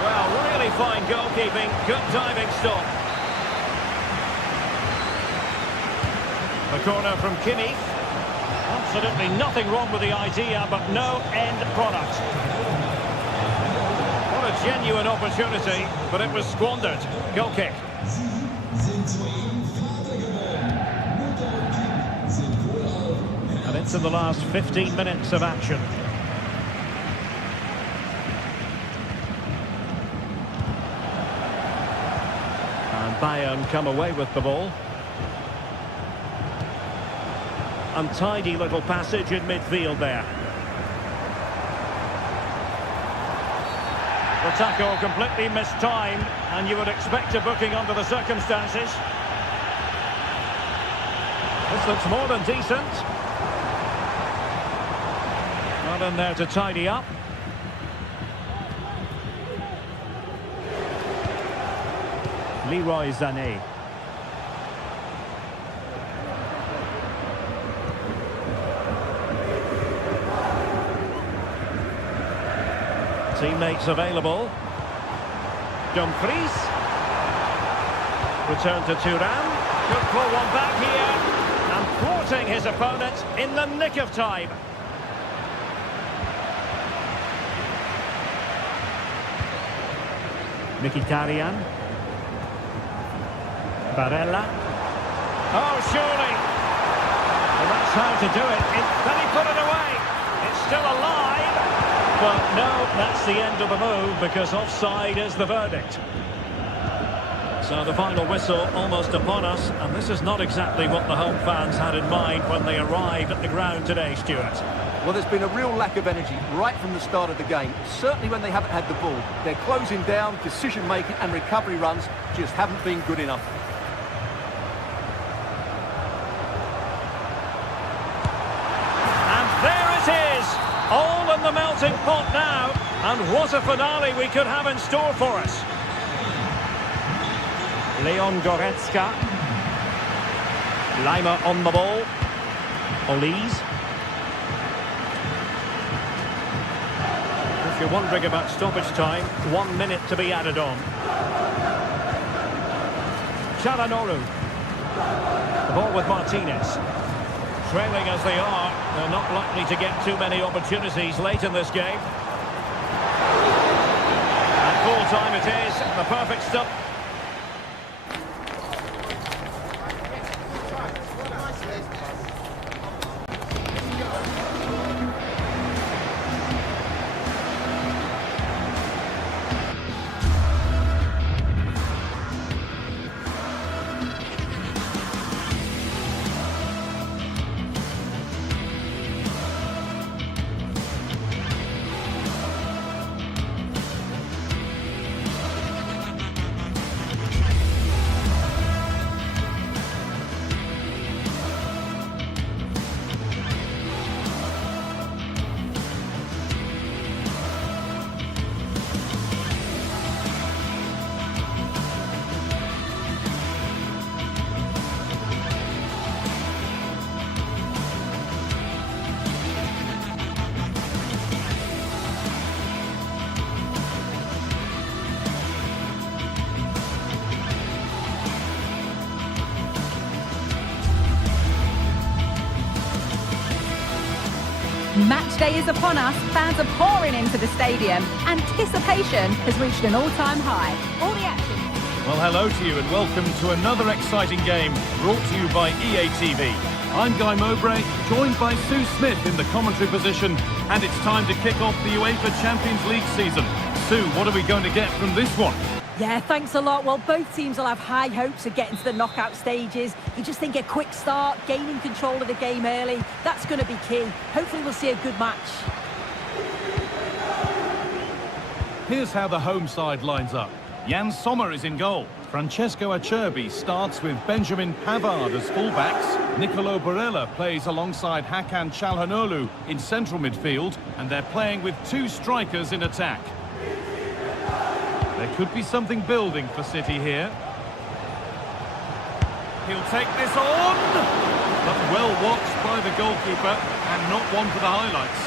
Well, really fine goalkeeping. Good diving stop. The corner from Kimmich. Absolutely nothing wrong with the idea, but no end product. What a genuine opportunity, but it was squandered. Goal kick. And into the last 15 minutes of action. And Bayern come away with the ball. Untidy little passage in midfield there. The tackle completely mistimed, and you would expect a booking under the circumstances. This looks more than decent. Not in there to tidy up. Leroy Sané. Teammates available. Dumfries. Return to Thuram. Could pull one back here. And thwarting his opponent in the nick of time. Mkhitaryan. Barella. Oh, surely. Well, that's how to do it. Then he put it away. It's still alive. But no, that's the end of the move, because offside is the verdict. So the final whistle almost upon us, and this is not exactly what the home fans had in mind when they arrived at the ground today, Stuart. Well, there's been a real lack of energy right from the start of the game, certainly when they haven't had the ball. They're closing down, decision-making and recovery runs just haven't been good enough. And there it is! All in the melting pot now, and what a finale we could have in store for us. Leon Goretzka. Lima on the ball. Olise. If you're wondering about stoppage time, 1 minute to be added on. Çalhanoğlu. The ball with Martinez. Trailing as they are, they're not likely to get too many opportunities late in this game. At full time it is, the perfect stop. Match day is upon us. Fans are pouring into the stadium. Anticipation has reached an all-time high. All the action. Well, hello to you and welcome to another exciting game brought to you by EA TV. I'm Guy Mowbray, joined by Sue Smith in the commentary position, and it's time to kick off the UEFA Champions League season. Sue, what are we going to get from this one? Yeah, thanks a lot. Well, both teams will have high hopes of getting to the knockout stages. You just think a quick start, gaining control of the game early, that's going to be key. Hopefully we'll see a good match. Here's how the home side lines up. Jan Sommer is in goal. Francesco Acerbi starts with Benjamin Pavard as fullbacks. Nicolo Barella plays alongside Hakan Çalhanoğlu in central midfield, and they're playing with two strikers in attack. There could be something building for City here. He'll take this on! But well watched by the goalkeeper, and not one for the highlights.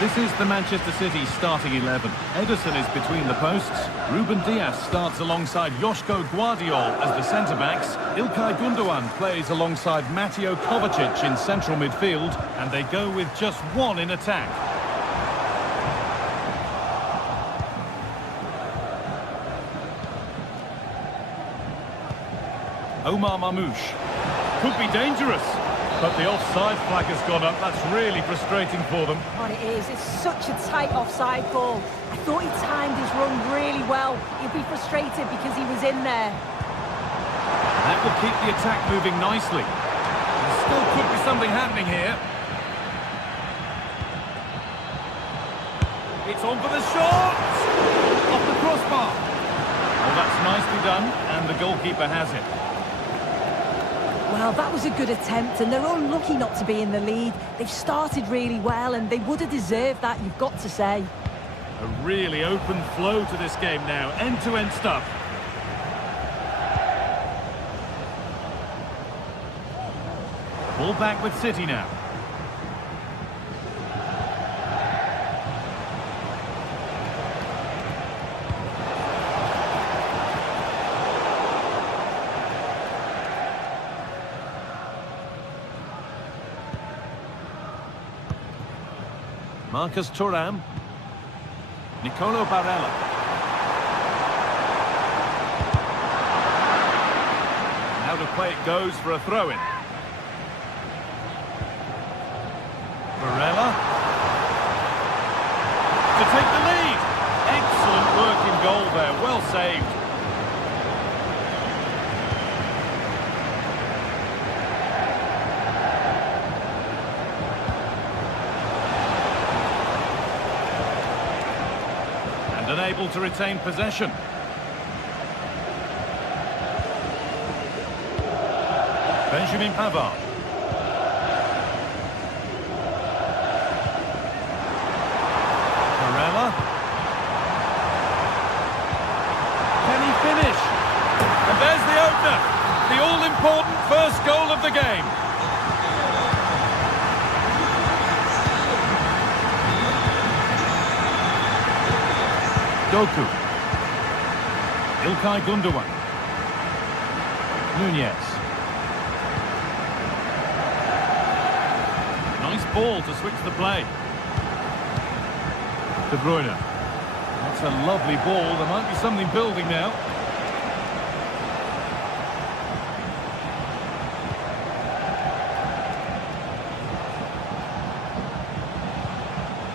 This is the Manchester City starting 11. Ederson is between the posts. Ruben Dias starts alongside Joško Guardiol as the centre-backs. İlkay Gundogan plays alongside Mateo Kovacic in central midfield, and they go with just one in attack. Omar Mamouche. Could be dangerous. But the offside flag has gone up. That's really frustrating for them. Oh, it is. It's such a tight offside ball. I thought he timed his run really well. He'll be frustrated because he was in there. That will keep the attack moving nicely. There still could be something happening here. It's on for the shot! Off the crossbar. Oh, that's nicely done, and the goalkeeper has it. Well, that was a good attempt, and they're unlucky not to be in the lead. They've started really well, and they would have deserved that, you've got to say. A really open flow to this game now, end-to-end stuff. Ball back with City now. Marcus Thuram. Nicolo Barella. Now to play it goes for a throw-in. Barella. To take the lead. Excellent work in goal there. Well saved. Unable to retain possession. Benjamin Pavard. Barella. Can he finish? And there's the opener. The all-important first goal of the game. Doku. İlkay Gundogan. Nunez. Nice ball to switch the play. De Bruyne. That's a lovely ball. There might be something building now.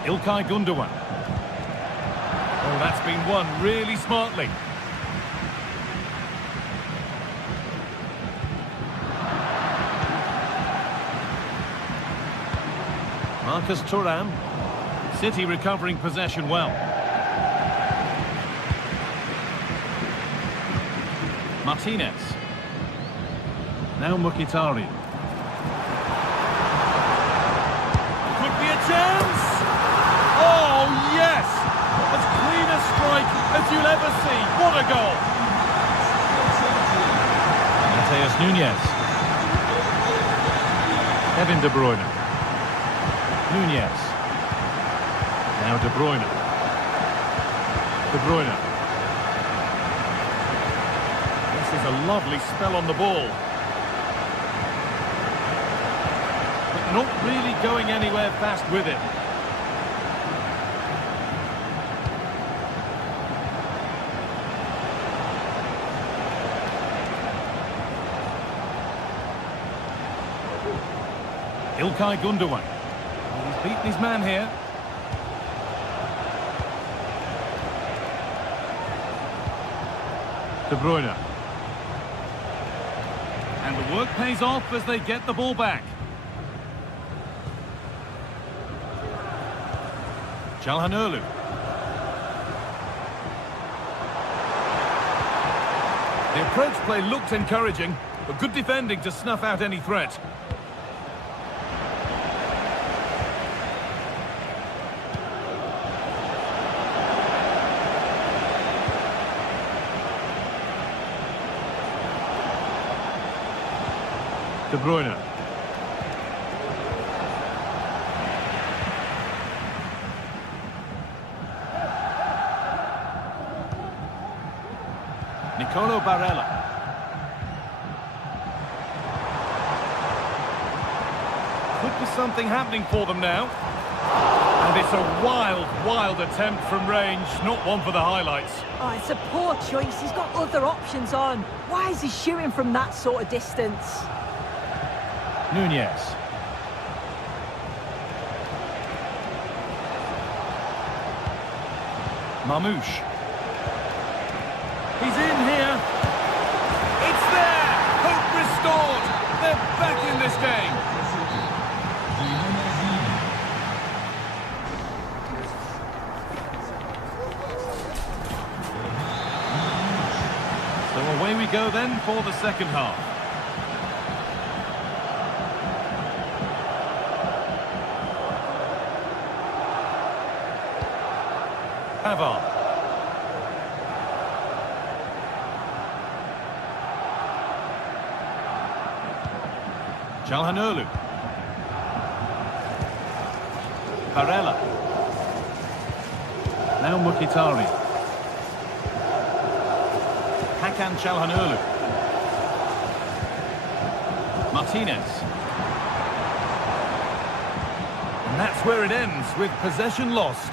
İlkay Gundogan. Oh, that's been won really smartly. Marcus Thuram. City recovering possession well. Martinez. Now Mkhitaryan. Could be a chance! Oh, yes! As clean a strike as you'll ever see. What a goal! Matheus Nunez. Kevin De Bruyne. Nunez. Now De Bruyne. De Bruyne. This is a lovely spell on the ball. But not really going anywhere fast with it. İlkay Gundogan. He's beaten his man here. De Bruyne. And the work pays off as they get the ball back. Çalhanoğlu. The approach play looked encouraging, but good defending to snuff out any threat. De Bruyne. Nicolo Barella. Could be something happening for them now. And it's a wild, wild attempt from range, not one for the highlights. Oh, it's a poor choice. He's got other options on. Why is he shooting from that sort of distance? Nunez. Mamouche. He's in here. It's there. Hope restored. They're back in this game. So away we go then for the second half. Pavard. Çalhanoğlu. Barella. Now Mkhitaryan. Hakan Çalhanoğlu. Martinez. And that's where it ends, with possession lost.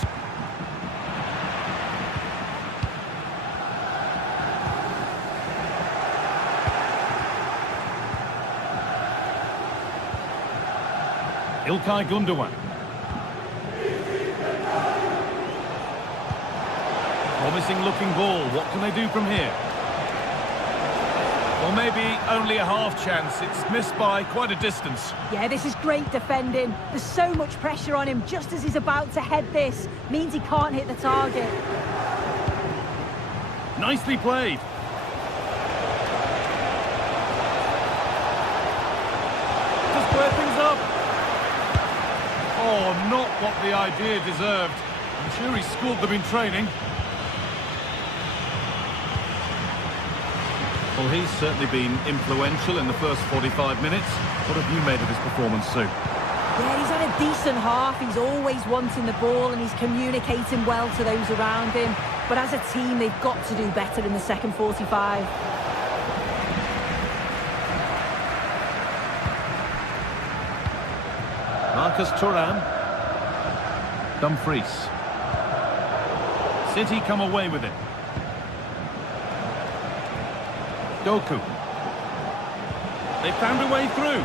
İlkay Gündoğan. Promising looking ball. What can they do from here? Well, maybe only a half chance. It's missed by quite a distance. Yeah, this is great defending. There's so much pressure on him just as he's about to head this. Means he can't hit the target. Nicely played. Just square things up. Oh, not what the idea deserved. I'm sure he schooled them in training. Well, he's certainly been influential in the first 45 minutes. What have you made of his performance, Sue? Yeah, he's had a decent half. He's always wanting the ball and he's communicating well to those around him. But as a team, they've got to do better in the second 45. Marcus Thuram. Dumfries. City come away with it. Doku. They found a way through.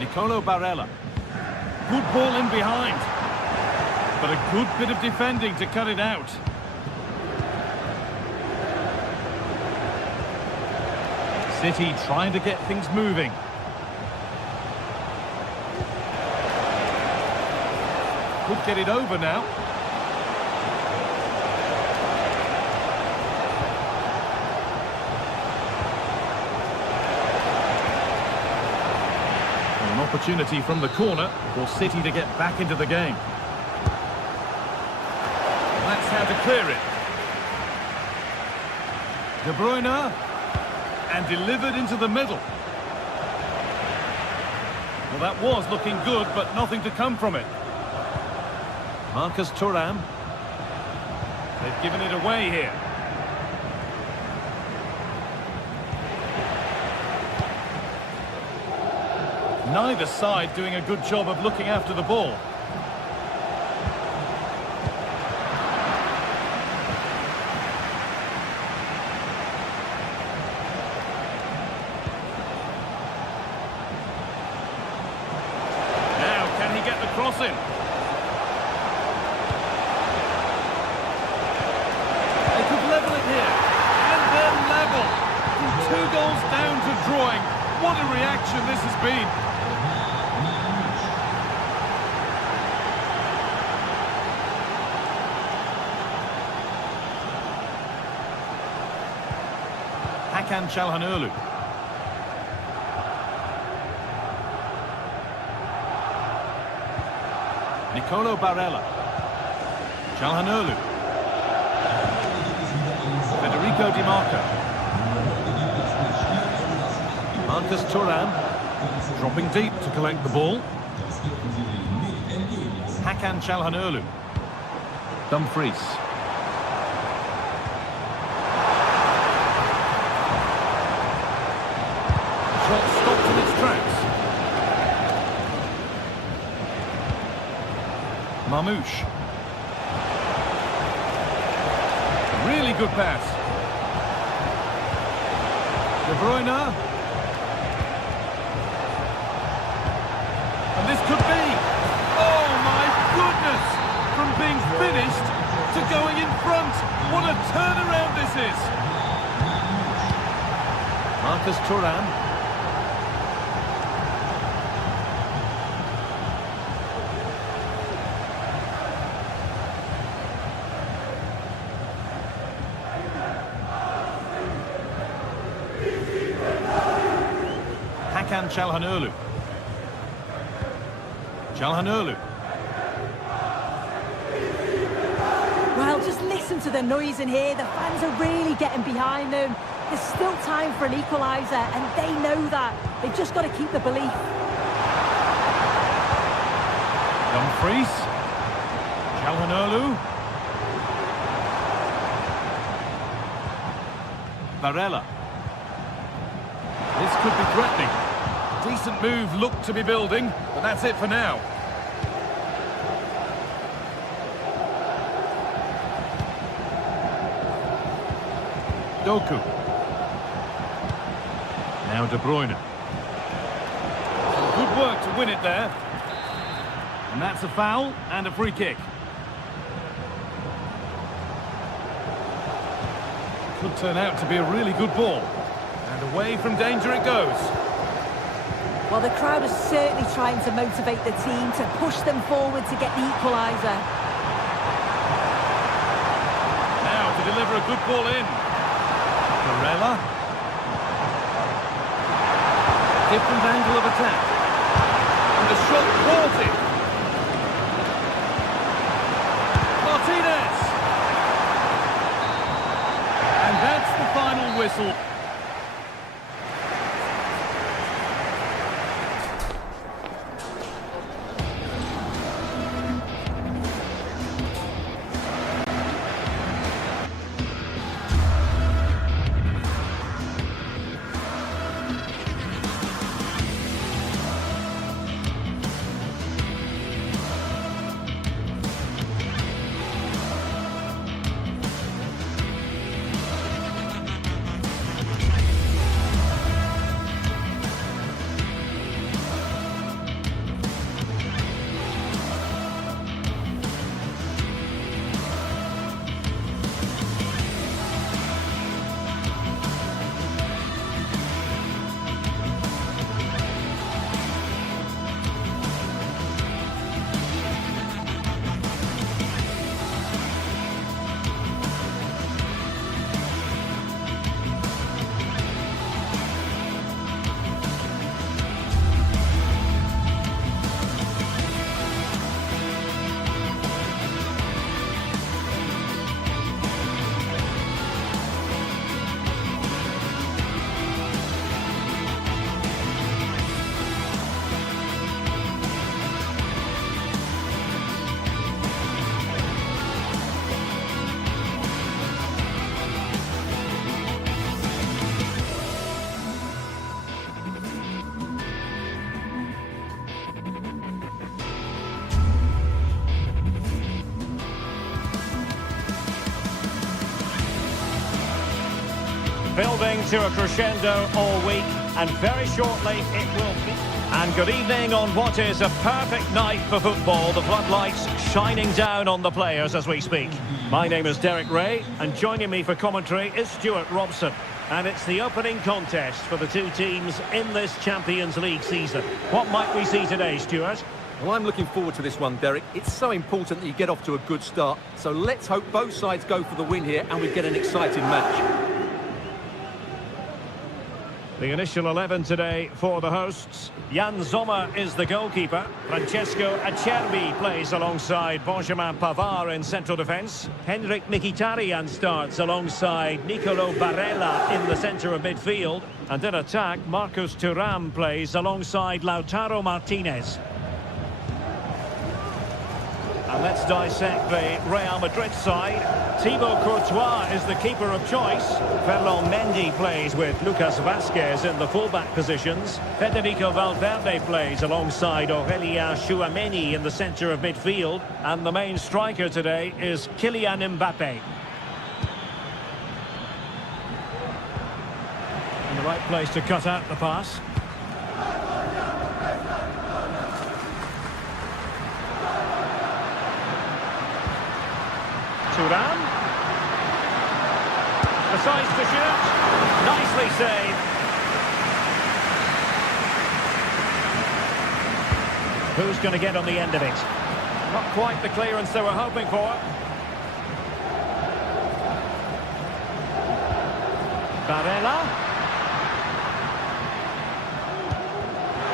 Nicolo Barella. Good ball in behind. But a good bit of defending to cut it out. City trying to get things moving. Could get it over now. An opportunity from the corner for City to get back into the game. That's how to clear it. De Bruyne. And delivered into the middle. Well, that was looking good, but nothing to come from it. Marcus Thuram. They've given it away here. Neither side doing a good job of looking after the ball. What a reaction this has been. Hakan Çalhanoğlu. Nicolo Barella. Çalhanoğlu. Federico Di Marco. Marcus Thuram. Dropping deep to collect the ball. Hakan Çalhanoğlu. Dumfries. Shot stopped in its tracks. Mamouche. Really good pass. De Bruyne. And this could be. Oh my goodness! From being finished to going in front. What a turnaround this is. Marcus Thuram. Hakan Çalhanoğlu. Çalhanoğlu. Well, just listen to the noise in here. The fans are really getting behind them. There's still time for an equaliser, and they know that. They've just got to keep the belief. Dumfries. Çalhanoğlu. Barella. This could be threatening. Decent move looked to be building, but that's it for now. Doku. Now De Bruyne. Good work to win it there. And that's a foul and a free kick. Could turn out to be a really good ball. And away from danger it goes. Well, the crowd is certainly trying to motivate the team to push them forward to get the equaliser. Now to deliver a good ball in. Barella. Different angle of attack. And the shot thwarted. Martinez. And that's the final whistle. Building to a crescendo all week, and very shortly it will be. And good evening on what is a perfect night for football. The floodlights shining down on the players as we speak. My name is Derek Ray, and joining me for commentary is Stuart Robson. And it's the opening contest for the two teams in this Champions League season. What might we see today, Stuart? Well, I'm looking forward to this one, Derek. It's so important that you get off to a good start. So let's hope both sides go for the win here and we get an exciting match. The initial 11 today for the hosts. Jan Sommer is the goalkeeper. Francesco Acerbi plays alongside Benjamin Pavard in central defence. Henrik Mkhitaryan starts alongside Nicolo Barella in the centre of midfield. And in attack, Marcus Thuram plays alongside Lautaro Martinez. And let's dissect the Real Madrid side. Thibaut Courtois is the keeper of choice. Ferland Mendy plays with Lucas Vazquez in the fullback positions. Federico Valverde plays alongside Aurélien Tchouameni in the centre of midfield. And the main striker today is Kylian Mbappe. In the right place to cut out the pass. Thuram. Decides to shoot. Nicely saved. Who's going to get on the end of it? Not quite the clearance they were hoping for. Barella.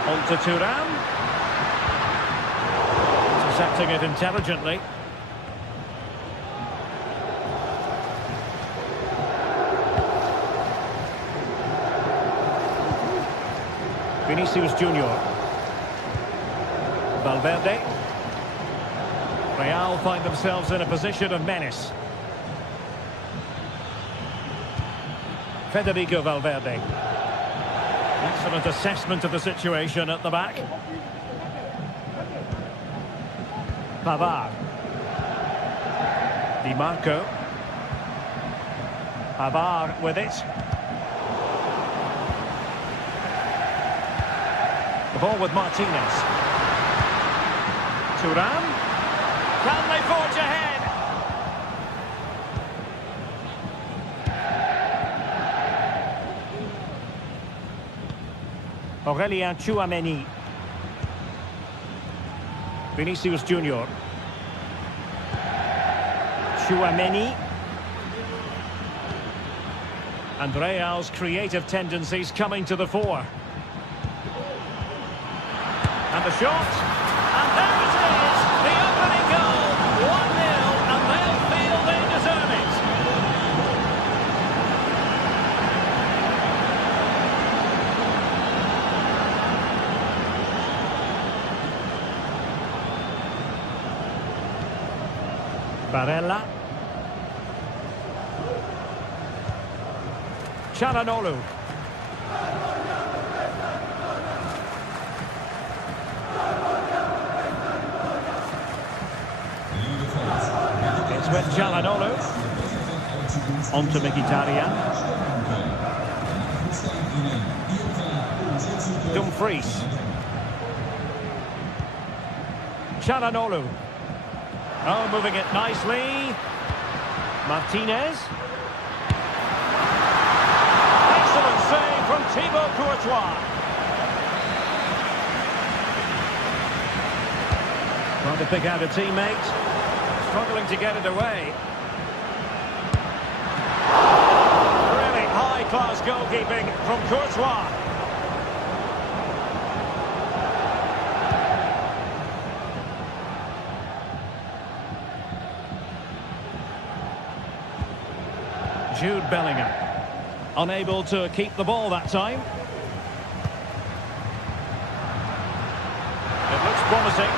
On to Thuram. Intercepting it intelligently. Vinicius Junior. Valverde. Real find themselves in a position of menace. Federico Valverde. Excellent assessment of the situation at the back. Pavard. Di Marco. Pavard with it. The ball with Martinez. Thuram. Can they forge ahead? Aurélien Tchouameni. Vinicius Junior. Tchouameni. And Real's creative tendencies coming to the fore. And the shot, and there it is, the opening goal, 1-0, and they'll feel they deserve it. Barella. Çalhanoğlu. With Çalhanoğlu. On to Mkhitaryan. Dumfries. Çalhanoğlu. Oh, moving it nicely. Martinez. Excellent save from Thibaut Courtois. Trying to pick out a teammate. Struggling to get it away. Really high-class goalkeeping from Courtois. Jude Bellingham. Unable to keep the ball that time. It looks promising.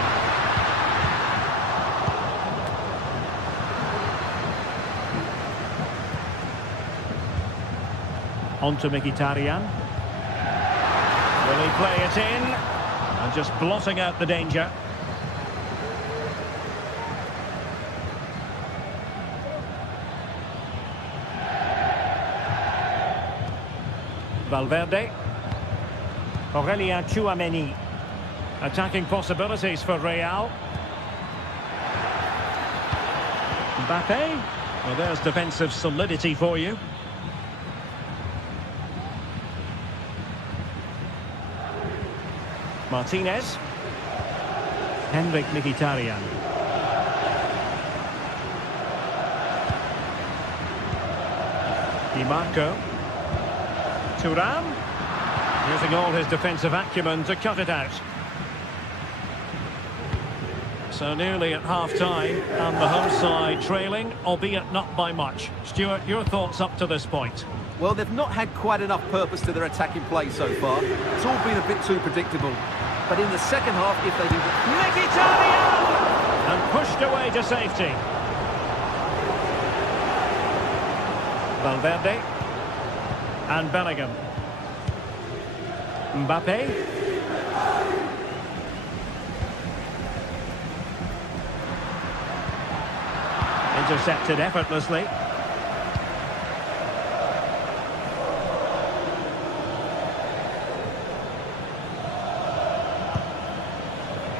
On to Mkhitaryan. Will he play it in? And just blotting out the danger. Valverde. Aurélien Tchouameni. Attacking possibilities for Real. Mbappe. Well, there's defensive solidity for you. Martinez. Henrik Mkhitaryan. Di Marco. Thuram. Using all his defensive acumen to cut it out. So nearly at half-time, and the home side trailing, albeit not by much. Stuart, your thoughts up to this point? Well, they've not had quite enough purpose to their attacking play so far. It's all been a bit too predictable. But in the second half, if they do... Mkhitaryan! And pushed away to safety. Valverde. And Bellingham. Mbappe. Intercepted effortlessly.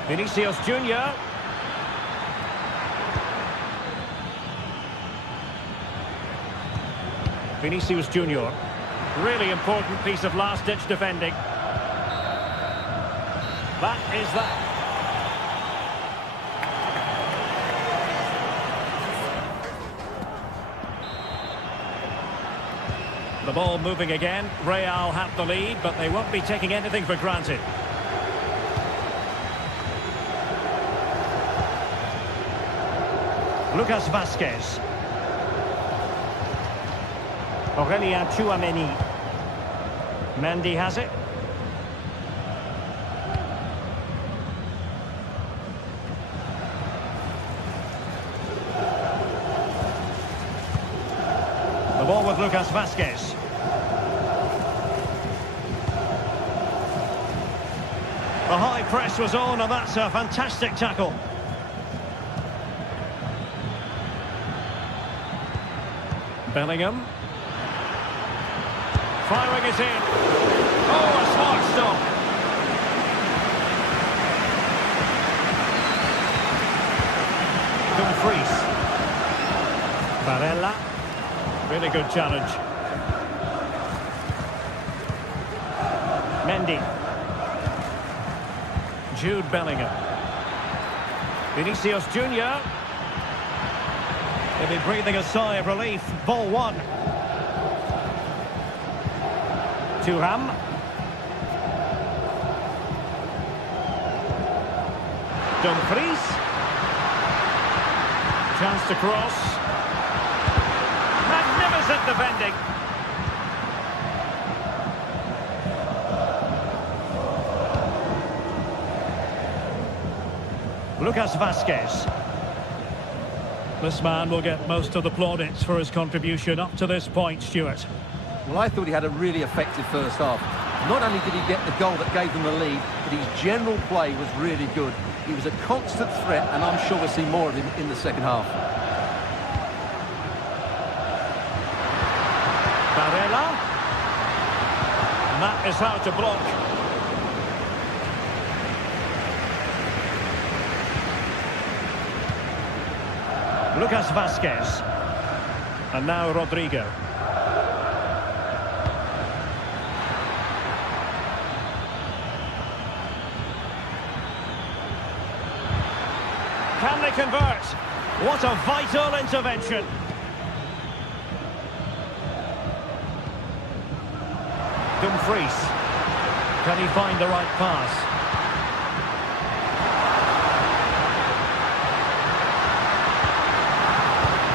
Vinicius Junior. Vinicius Junior. Really important piece of last-ditch defending. That is that. The ball moving again. Real have the lead, but they won't be taking anything for granted. Lucas Vazquez. Aurélien Tchouaméni. Mendy has it. The ball with Lucas Vazquez. The high press was on, and that's a fantastic tackle. Bellingham. Firing it in. Oh, a smart stop. Dumfries. Barella. Really good challenge. Mendy. Jude Bellingham. Vinicius Junior. They'll be breathing a sigh of relief. Ball one. Thuram. Dumfries. Chance to cross. Magnificent defending. Lucas Vazquez. This man will get most of the plaudits for his contribution up to this point, Stuart. Well, I thought he had a really effective first half. Not only did he get the goal that gave them the lead, but his general play was really good. He was a constant threat, and I'm sure we'll see more of him in the second half. Barella. And that is how to block. Lucas Vazquez. And now Rodrigo. Can they convert? What a vital intervention. Dumfries. Can he find the right pass?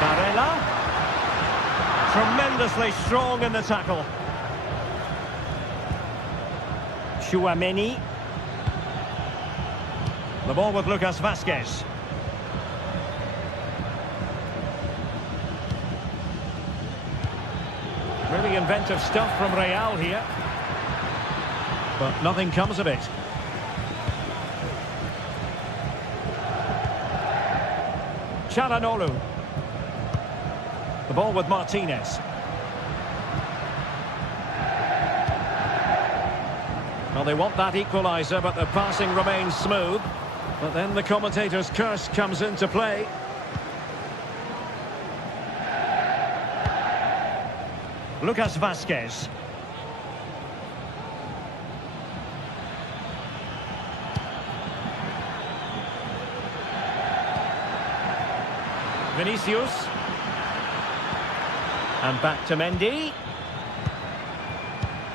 Barella. Tremendously strong in the tackle. Tchouaméni. The ball with Lucas Vazquez. Really inventive stuff from Real here. But nothing comes of it. Çalhanoğlu. The ball with Martinez. Well, they want that equaliser, but the passing remains smooth. But then the commentator's curse comes into play. Lucas Vazquez. Vinicius. And back to Mendy.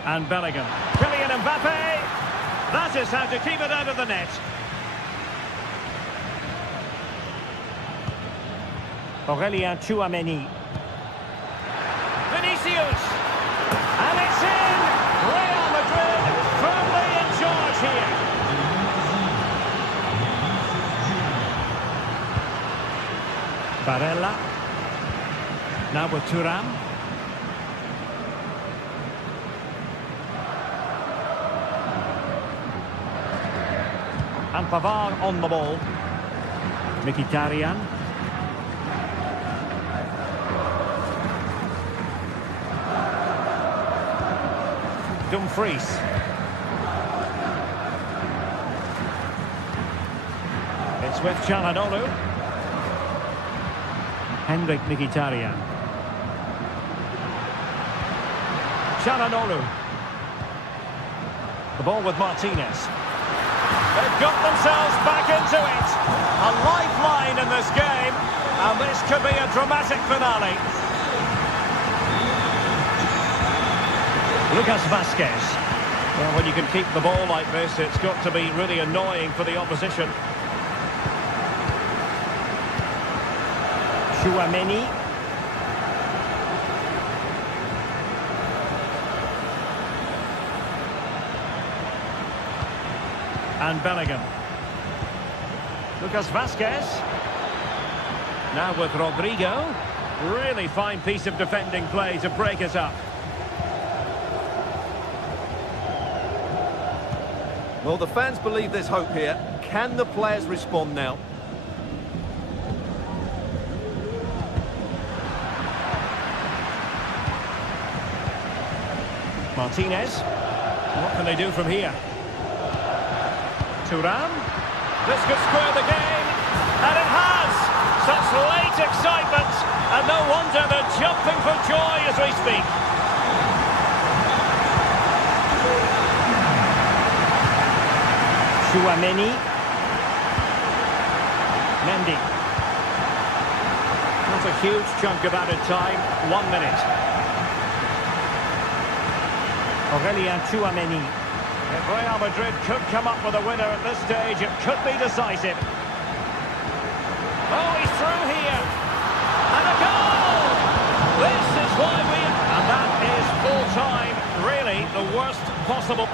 And Bellingham. Kylian Mbappe. That is how to keep it out of the net. Aurélien Tchouameni. Vinicius. And it's in! Real Madrid firmly in charge here. Barella. Now with Thuram. And Pavard on the ball. Mkhitaryan. Dumfries. It's with Çalhanoğlu. Henrik Mkhitaryan. Çalhanoğlu. The ball with Martinez. They've got themselves back into it. A lifeline in this game, and this could be a dramatic finale. Lucas Vazquez. Well, when you can keep the ball like this, it's got to be really annoying for the opposition. Tchouameni. And Bellingham. Lucas Vazquez. Now with Rodrigo. Really fine piece of defending play to break it up. Well, the fans believe there's hope here. Can the players respond now? Martinez. What can they do from here? Thuram. This could square the game. And it has! Such late excitement. And no wonder they're jumping for joy as we speak. Tchouameni. Mendy. Not a huge chunk of added time. 1 minute. Aurélien Tchouameni. If Real Madrid could come up with a winner at this stage, it could be decisive. Oh, he's through here. And a goal! This is why we... And that is full time. Really, the worst possible...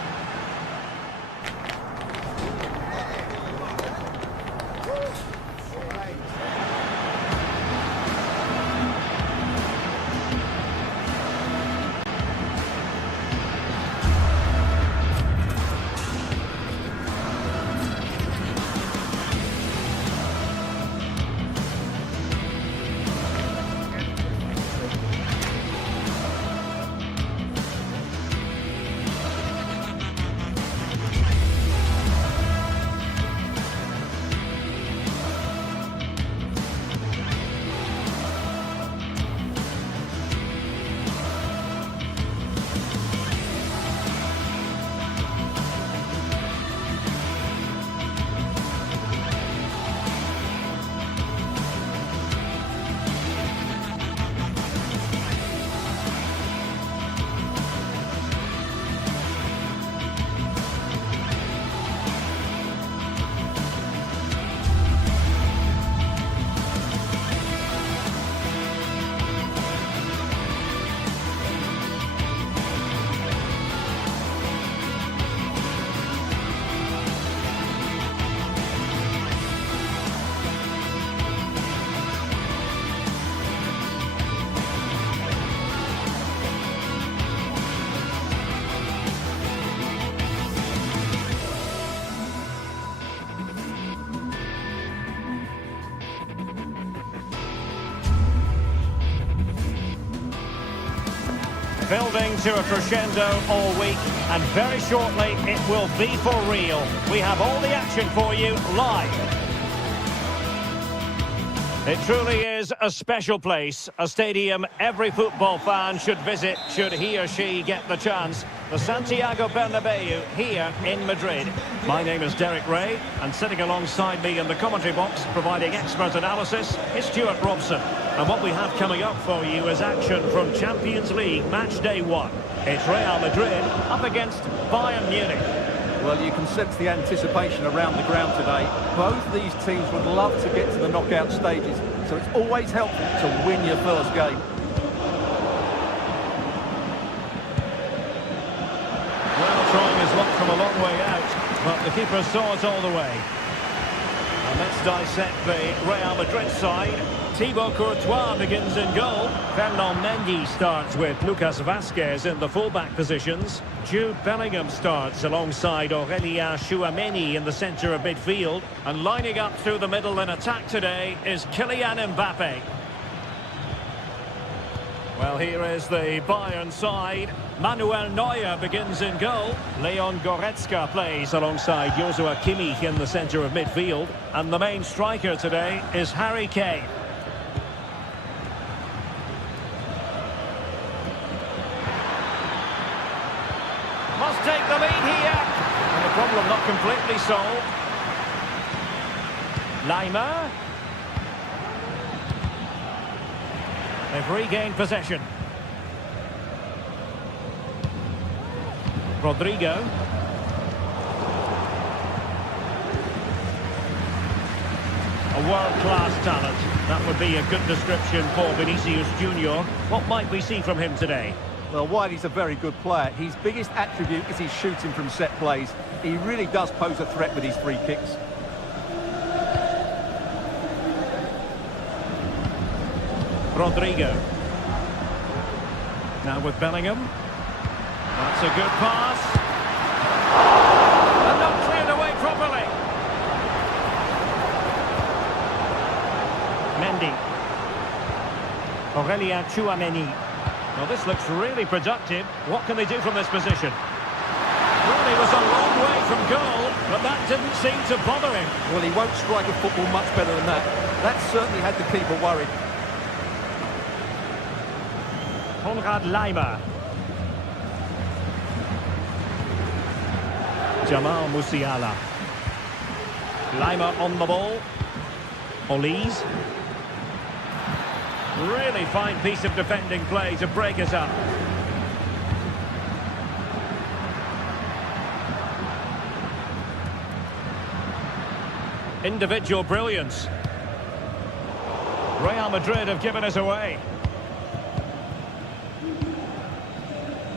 Building to a crescendo all week, and very shortly it will be for real. We have all the action for you live. It truly is a special place, a stadium every football fan should visit should he or she get the chance. The Santiago Bernabeu here in Madrid. My name is Derek Ray, and sitting alongside me in the commentary box providing expert analysis is Stuart Robson. And what we have coming up for you is action from Champions League match day 1. It's Real Madrid up against Bayern Munich. Well, you can sense the anticipation around the ground today. Both these teams would love to get to the knockout stages, so it's always helpful to win your first game. Well, trying his luck from a long way out, but the keeper saw it all the way. And let's dissect the Real Madrid side. Thibaut Courtois begins in goal. Fernand Mendy starts with Lucas Vazquez in the fullback positions. Jude Bellingham starts alongside Aurélien Tchouameni in the centre of midfield. And lining up through the middle in attack today is Kylian Mbappe. Well, here is the Bayern side. Manuel Neuer begins in goal. Leon Goretzka plays alongside Joshua Kimmich in the centre of midfield. And the main striker today is Harry Kane. Must take the lead here. And the problem not completely solved. Lima. They've regained possession. Rodrigo. A world-class talent. That would be a good description for Vinicius Junior. What might we see from him today? Well, while he's a very good player, his biggest attribute is his shooting from set plays. He really does pose a threat with his free kicks. Rodrigo. Now with Bellingham. That's a good pass. And not cleared away properly. Mendy. Aurélien Tchouameni. Well, this looks really productive. What can they do from this position? Well, he was a long way from goal, but that didn't seem to bother him. Well, he won't strike a football much better than that. That certainly had the keeper worried. Konrad Laimer. Jamal Musiala. Laimer on the ball. Olise. Really fine piece of defending play to break us up. Individual brilliance. Real Madrid have given us away.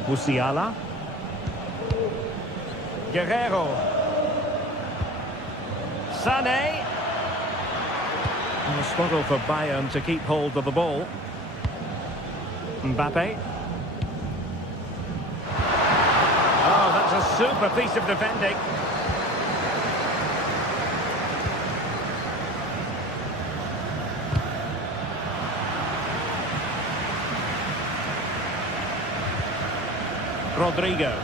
Musiala. Guerrero. Sané. And a struggle for Bayern to keep hold of the ball. Mbappe. Oh, that's a super piece of defending. Rodrigo.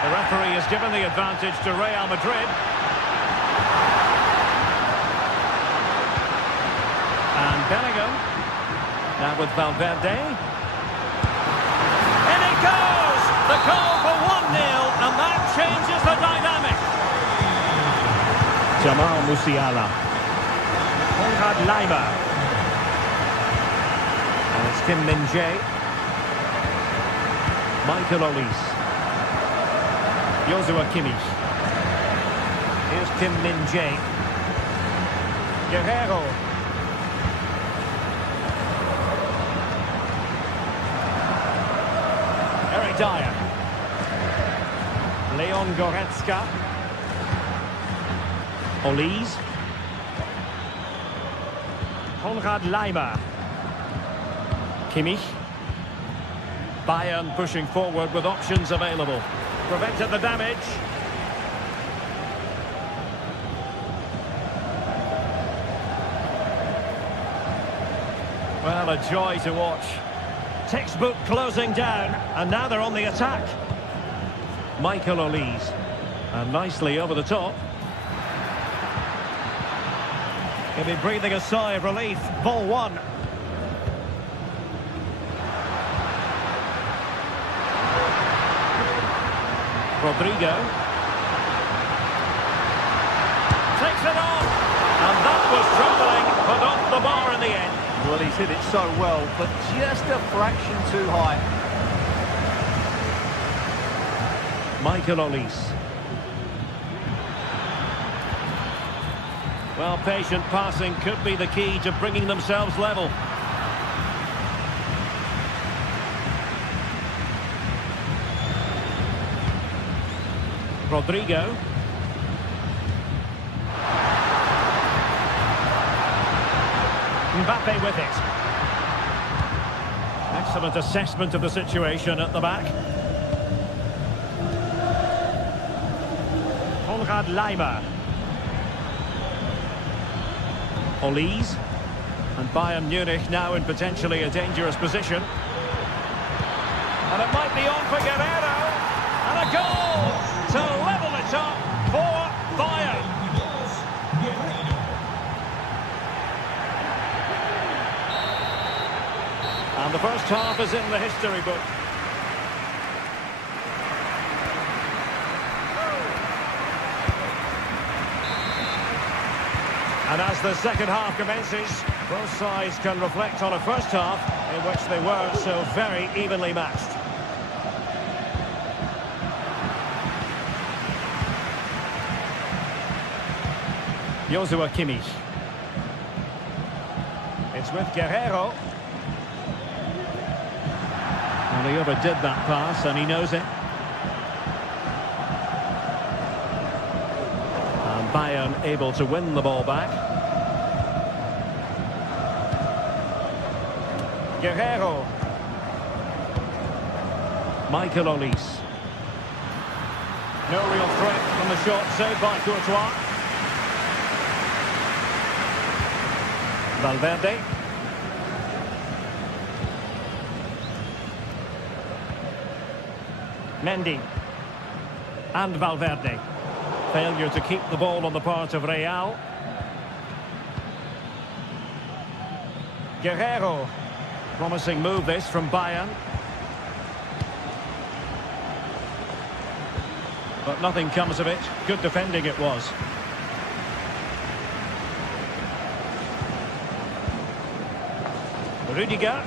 The referee has given the advantage to Real Madrid. And Bellingham. Now with Valverde. And it goes! The goal for 1-0, and that changes the dynamic. Jamal Musiala. Konrad Laimer. And it's Kim Min-jae. Michael Olise. Joshua Kimmich. Here's Kim Min-jae. Guerrero. Eric Dyer. Leon Goretzka. Olise. Konrad Laimer. Kimmich. Bayern pushing forward with options available. Prevented the damage. Well, a joy to watch. Textbook closing down, and now they're on the attack. Michael Olise. And nicely over the top. He'll be breathing a sigh of relief. Ball one. Rodrigo. Takes it on. And that was troubling, but off the bar in the end. Well, he's hit it so well, but just a fraction too high. Michael Olise. Well, patient passing could be the key to bringing themselves level. Rodrigo. Mbappe with it. Excellent assessment of the situation at the back. Konrad Laimer. Olise. And Bayern Munich now in potentially a dangerous position. And it might be on for Guerrero. And a goal to level it up for Bayern. And the first half is in the history book. And as the second half commences, both sides can reflect on a first half in which they were so very evenly matched. Joshua Kimmich. It's with Guerrero. And he overdid that pass, and he knows it. And Bayern able to win the ball back. Guerrero. Michael Olise. No real threat from the shot saved by Courtois. Valverde. Mendy. And Valverde. Failure to keep the ball on the part of Real. Guerrero. Promising move this from Bayern. But nothing comes of it. Good defending it was. Rudiger.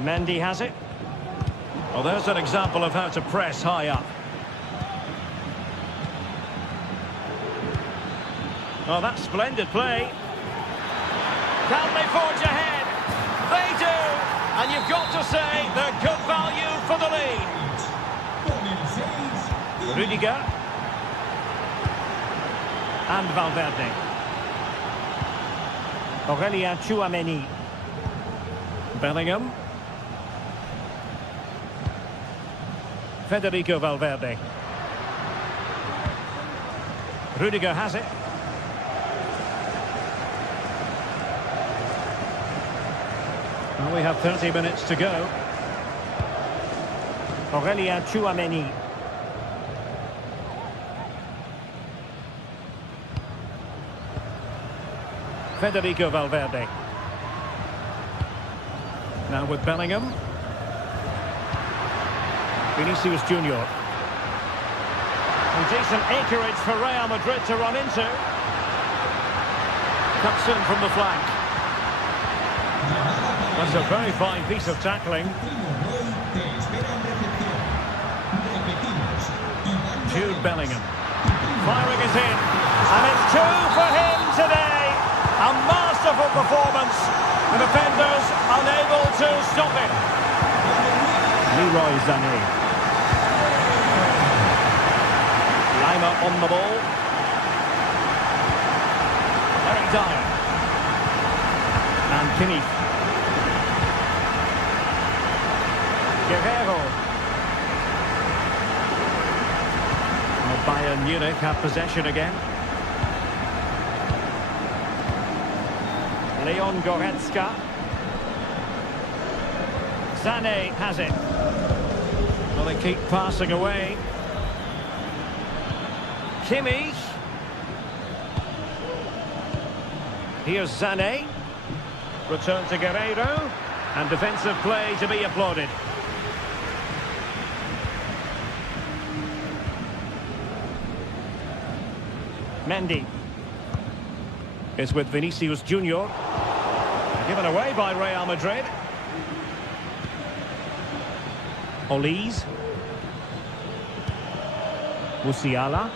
Mendy has it. Well, there's an example of how to press high up. Oh, that's splendid play. Can they forge ahead? They do! And you've got to say they're good value for the lead. Rudiger. And Valverde. Aurélien Tchouameni. Bellingham. Federico Valverde. Rudiger has it. Well, we have 30 minutes to go. Aurélien Tchouameni. Federico Valverde. Now with Bellingham. Vinicius Junior. And decent acreage for Real Madrid to run into. Cuts in from the flank. That's a very fine piece of tackling. Jude Bellingham. Firing is in. And it's two for him today. A masterful performance. The defenders unable to stop it. Leroy Sané. Laimer on the ball. Eric Dyer. And Kimmich. Guerrero. Well, Bayern Munich have possession again. Leon Goretzka. Sané has it. Well, they keep passing away. Kimmich. Here's Sané. Return to Guerreiro. And defensive play to be applauded. Mendy. Is with Vinicius Junior. Given away by Real Madrid. Olise. Musiala.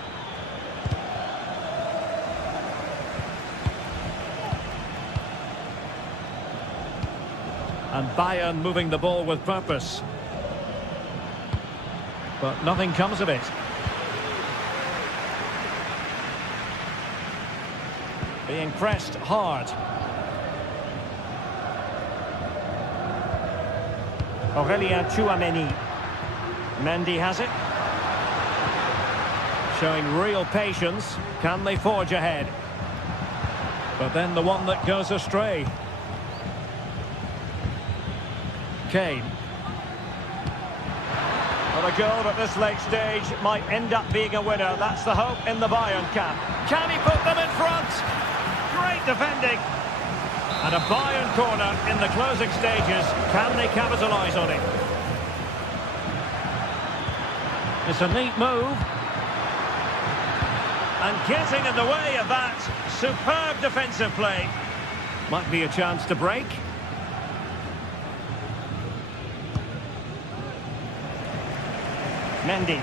And Bayern moving the ball with purpose. But nothing comes of it. Being pressed hard. Aurélien Tchouaméni. Mendy has it. Showing real patience. Can they forge ahead? But then the one that goes astray. Kane. Well, a goal at this late stage might end up being a winner. That's the hope in the Bayern camp. Can he put them in front? Great defending. And a Bayern corner in the closing stages. Can they capitalise on it? It's a neat move. And getting in the way of that superb defensive play. Might be a chance to break. Mendy.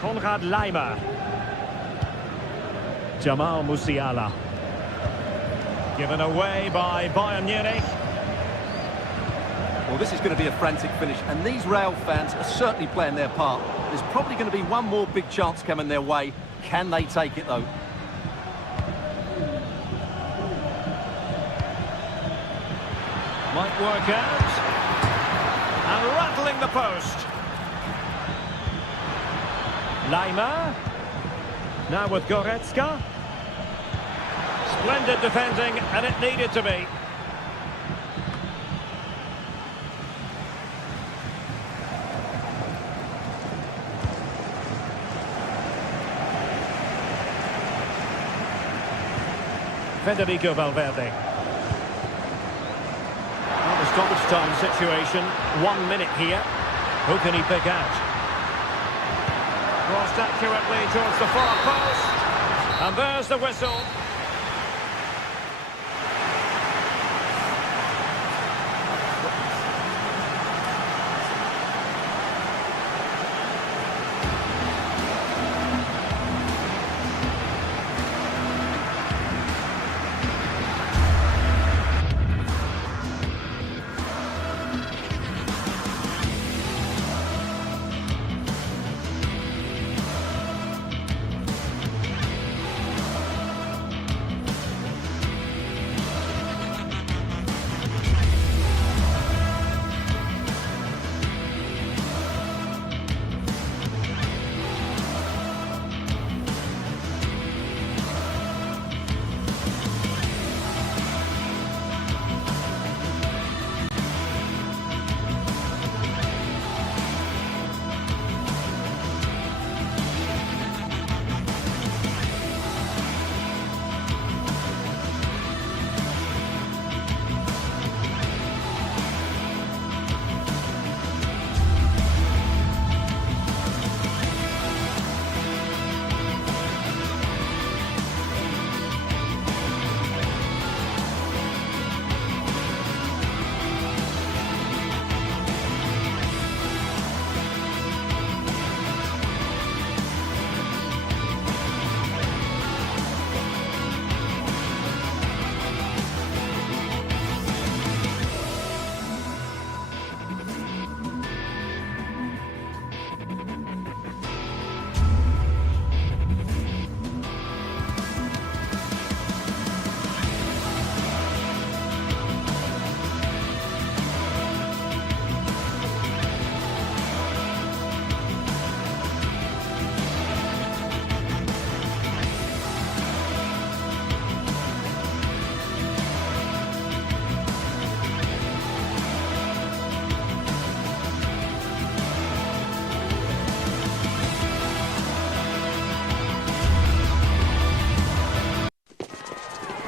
Konrad Laimer. Jamal Musiala. Given away by Bayern Munich. Well, this is going to be a frantic finish, and these Real fans are certainly playing their part. There's probably going to be one more big chance coming their way. Can they take it, though? Might work out. And rattling the post. Laimer. Now with Goretzka. Splendid defending, and it needed to be. Federico Valverde. Well, the stoppage time situation, 1 minute here. Who can he pick out? Crossed accurately towards the far post. And there's the whistle.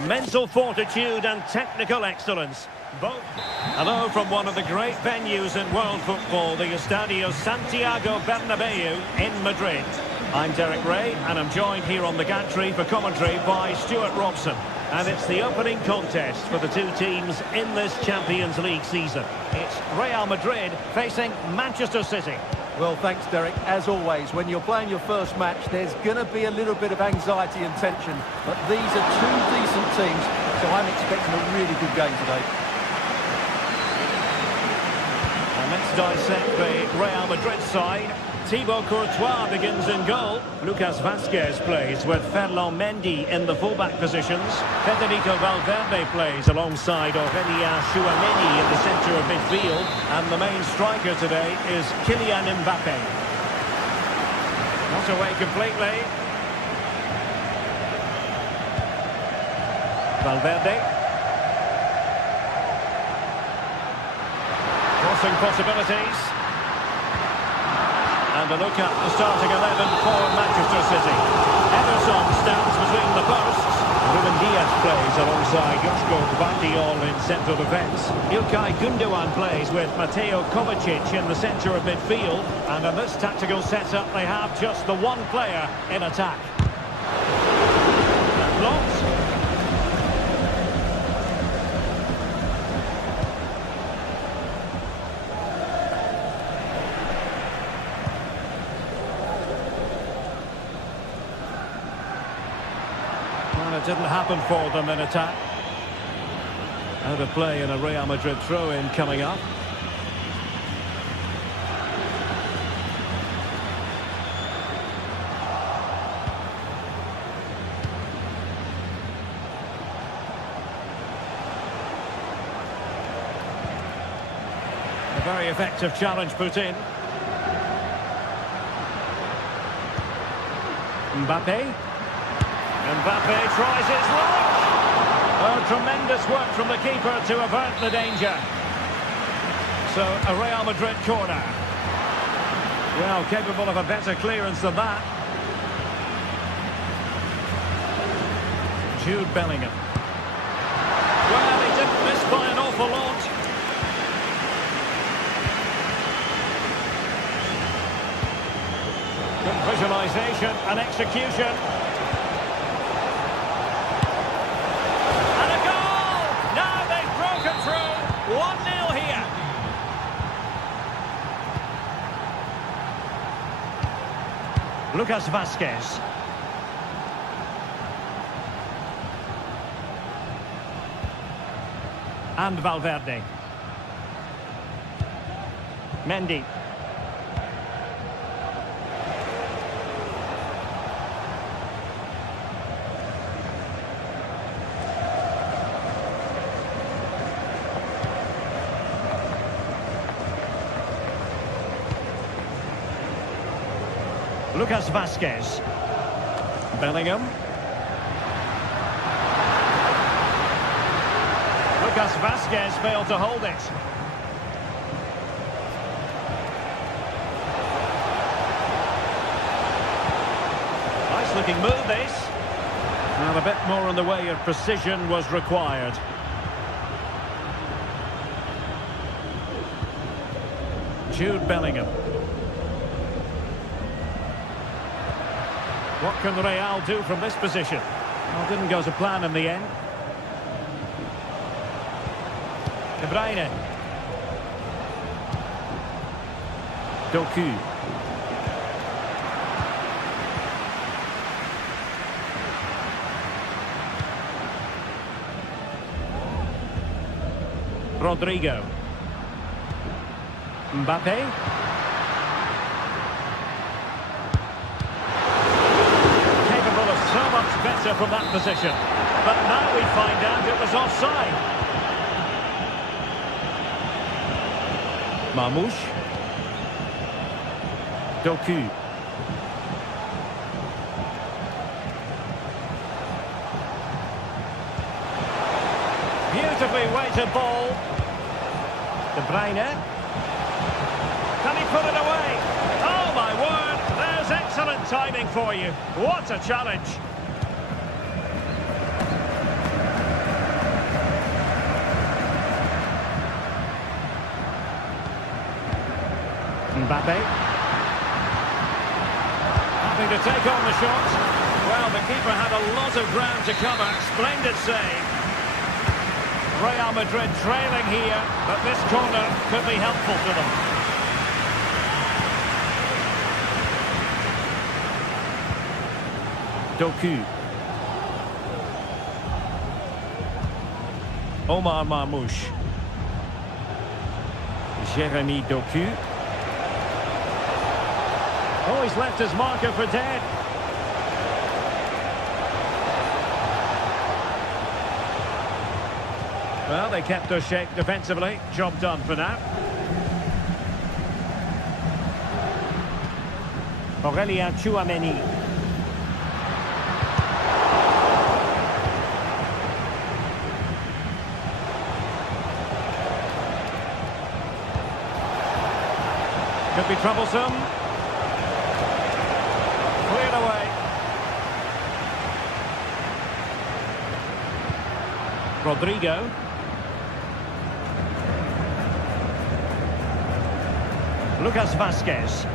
Mental fortitude and technical excellence. Both. Hello from one of the great venues in world football, the Estadio Santiago Bernabeu in Madrid. I'm Derek Ray, and I'm joined here on the gantry for commentary by Stuart Robson. And it's the opening contest for the two teams in this Champions League season. It's Real Madrid facing Manchester City. Well, thanks, Derek. As always, when you're playing your first match, there's going to be a little bit of anxiety and tension. But these are two decent teams, so I'm expecting a really good game today. And let's dissect the Real Madrid side. Thibaut Courtois begins in goal. Lucas Vazquez plays with Ferland Mendy in the fullback positions. Federico Valverde plays alongside Aurélien Tchouameni in the centre of midfield. And the main striker today is Kylian Mbappe. Not away completely. Valverde. Crossing possibilities. And a look at the starting 11 for Manchester City. Ederson stands between the posts. Ruben Dias plays alongside Joško Gvardiol in central defence. Ilkay Gundogan plays with Mateo Kovacic in the centre of midfield. And in this tactical setup, they have just the one player in attack. And blocked. It didn't happen for them in attack. Out of play in a Real Madrid throw-in coming up. A very effective challenge put in. Mbappe. Mbappe tries his luck. Oh, tremendous work from the keeper to avert the danger. So, a Real Madrid corner. Well, capable of a better clearance than that. Jude Bellingham. Well, he didn't miss by an awful lot. Good visualisation and execution. Through 1-0 here. Lucas Vazquez. And Valverde. Mendy. Lucas Vazquez. Bellingham. Lucas Vazquez failed to hold it. Nice looking move this. And a bit more in the way of precision was required. Jude Bellingham. What can Real do from this position? Well, didn't go to plan in the end. De Bruyne. Doku. Rodrigo. Mbappe. So much better from that position. But now we find out it was offside. Marmoush. Doku. Beautifully weighted ball. De Bruyne. Can he put it away? Oh my word, there's excellent timing for you. What a challenge. Mbappe. Happy to take on the shot. Well, the keeper had a lot of ground to cover. Splendid save. Real Madrid trailing here, but this corner could be helpful to them. Doku. Omar Marmoush. Jeremy Doku. Oh, he's left his marker for dead. Well, they kept their shape defensively. Job done for now. Aurélien Tchouaméni. Could be troublesome. Cleared away. Rodrigo. Lucas Vázquez.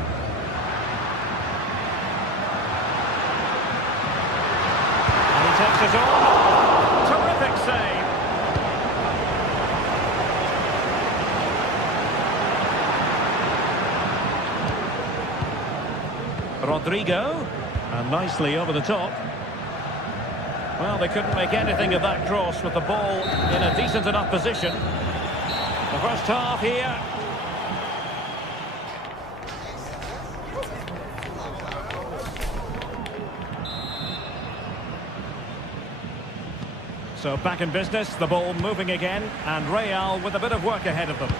And he takes it on. Terrific save. Rodrigo. And nicely over the top. Well, they couldn't make anything of that cross with the ball in a decent enough position. The first half here. So back in business, the ball moving again, and Real with a bit of work ahead of them.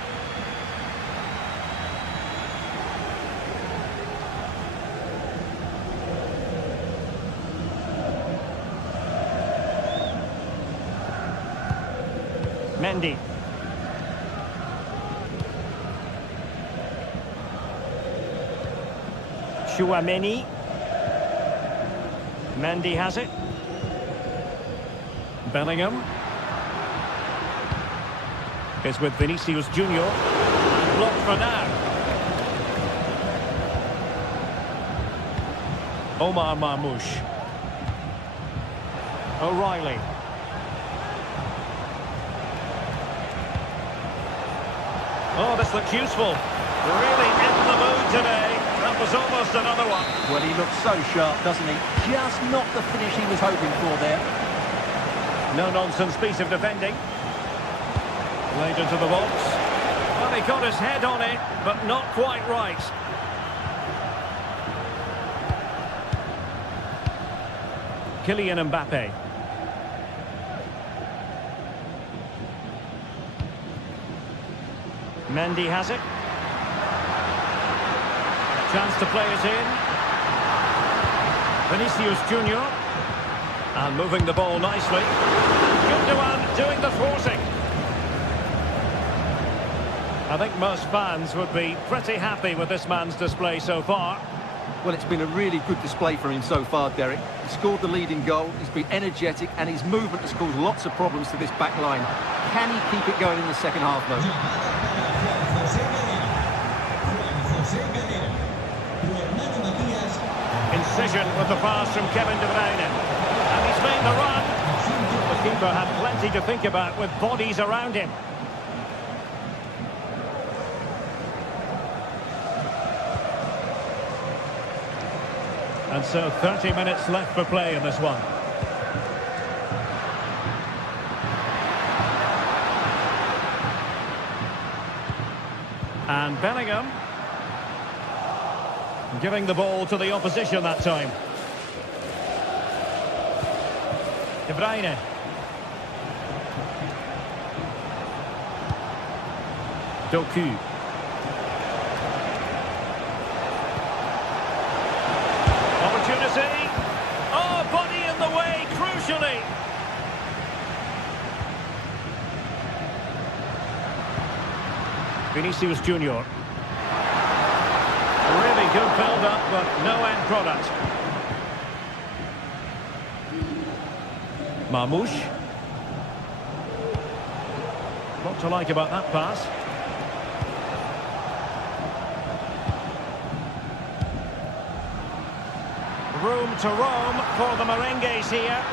Mendy. Tchouaméni. Mendy has it. Bellingham is with Vinicius Junior. And blocked for now. Omar Marmoush. O'Reilly. Oh, this looks useful. Really in the mood today. That was almost another one. Well, he looks so sharp, doesn't he? Just not the finish he was hoping for there. No-nonsense piece of defending. Laid into the box. Well, he got his head on it, but not quite right. Kylian Mbappe. Mendy has it. Chance to play it in. Vinicius Junior. And moving the ball nicely. Gundogan doing the forcing. I think most fans would be pretty happy with this man's display so far. Well, it's been a really good display for him so far, Derek. He scored the leading goal, he's been energetic, and his movement has caused lots of problems to this back line. Can he keep it going in the second half, though? Incision with the pass from Kevin De Bruyne. And he's made the run. The keeper had plenty to think about with bodies around him. And so 30 minutes left for play in this one. And Bellingham giving the ball to the opposition that time. De Bruyne. Doku. Opportunity. Oh, body in the way, crucially. Vinicius Junior. Really good build-up, but no end product. Marmoush. What to like about that pass? room to roam for the merengues here.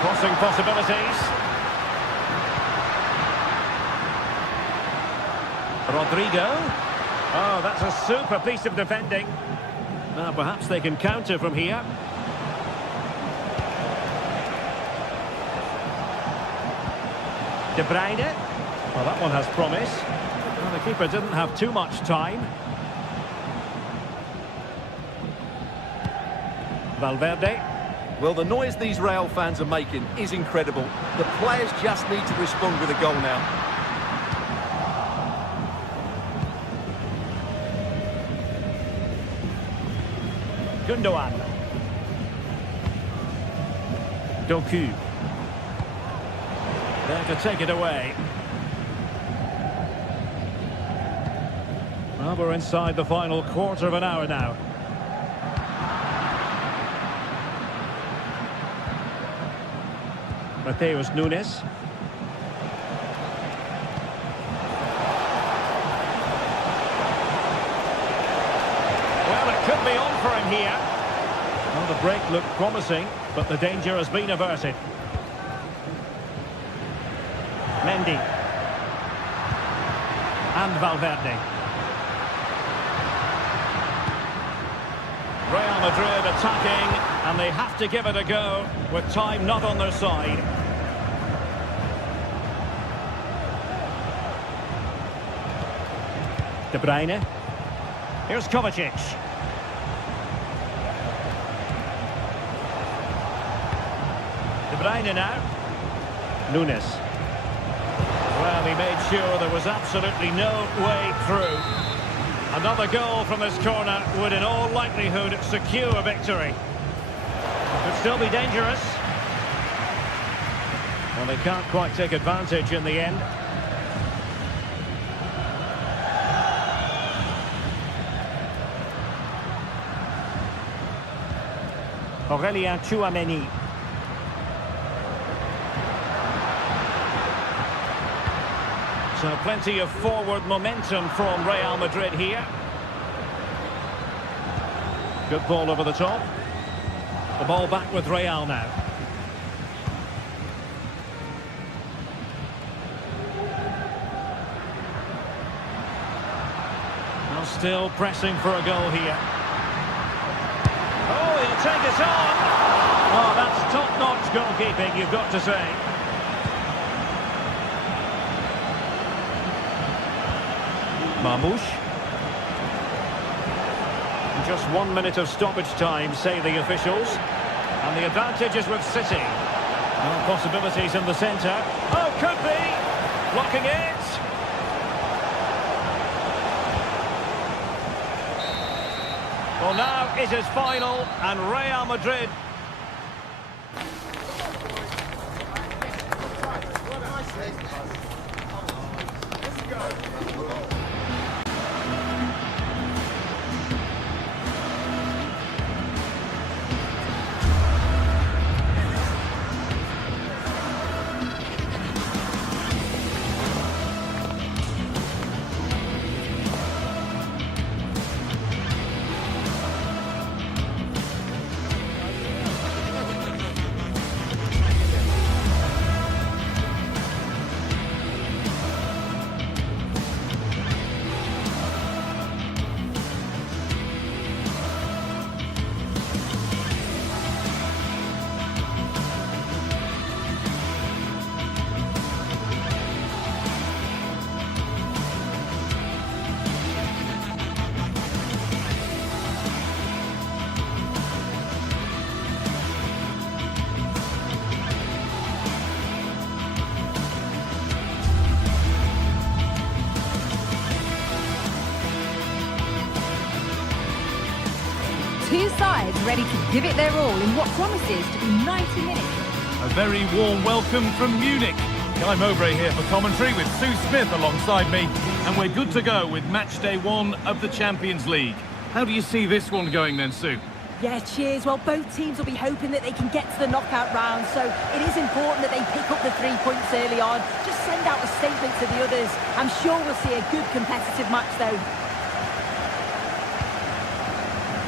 Crossing possibilities. Rodrigo. Oh, that's a super piece of defending. Now perhaps they can counter from here. De Bruyne. Well, that one has promise. Well, the keeper didn't have too much time. Valverde. Well, the noise these Real fans are making is incredible. The players just need to respond with a goal now. Gundogan. Doku. There to take it away. Well, we're inside the final quarter of an hour now. Mateus Nunes. Well, it could be on for him here. Well, the break looked promising, but the danger has been averted. Mendy. And Valverde. Real Madrid attacking, and they have to give it a go, with time not on their side. De Bruyne. Here's Kovacic. De Bruyne now. Nunes. Well, he made sure there was absolutely no way through. Another goal from this corner would in all likelihood secure a victory. Could still be dangerous. Well, they can't quite take advantage in the end. Aurélien Tchouaméni. So plenty of forward momentum from Real Madrid here. Good ball over the top. The ball back with Real now. Now still pressing for a goal here. Oh, he'll take it on. Oh, that's top-notch goalkeeping, you've got to say. Marmouche. Just 1 minute of stoppage time, say the officials. And the advantage is with City. No possibilities in the centre. Oh, could be! Blocking it! Well, now it is final, and Real Madrid... Two sides ready to give it their all in what promises to be 90 minutes. A very warm welcome from Munich. Guy Mowbray here for commentary with Sue Smith alongside me. And we're good to go with match day 1 of the Champions League. How do you see this one going then, Sue? Yeah, cheers. Well, both teams will be hoping that they can get to the knockout round, so it is important that they pick up the 3 points early on. Just send out a statement to the others. I'm sure we'll see a good competitive match, though.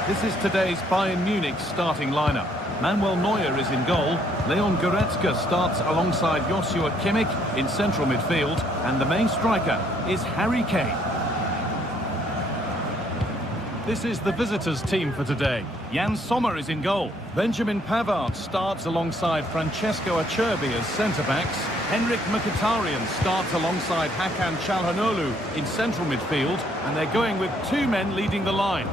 This is today's Bayern Munich starting lineup. Manuel Neuer is in goal. Leon Goretzka starts alongside Joshua Kimmich in central midfield. And the main striker is Harry Kane. This is the visitors' team for today. Jan Sommer is in goal. Benjamin Pavard starts alongside Francesco Acerbi as centre-backs. Henrik Mkhitaryan starts alongside Hakan Çalhanoğlu in central midfield. And they're going with two men leading the line.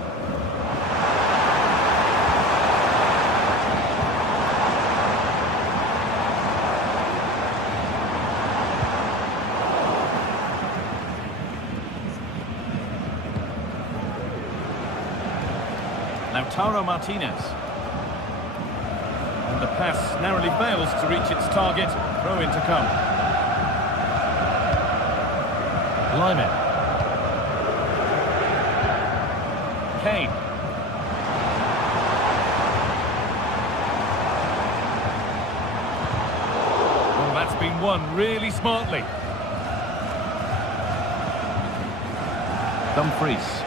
Lautaro Martinez. And the pass narrowly fails to reach its target. Throw in to come. Lyman. Kane. Well, that's been won really smartly. Dumfries.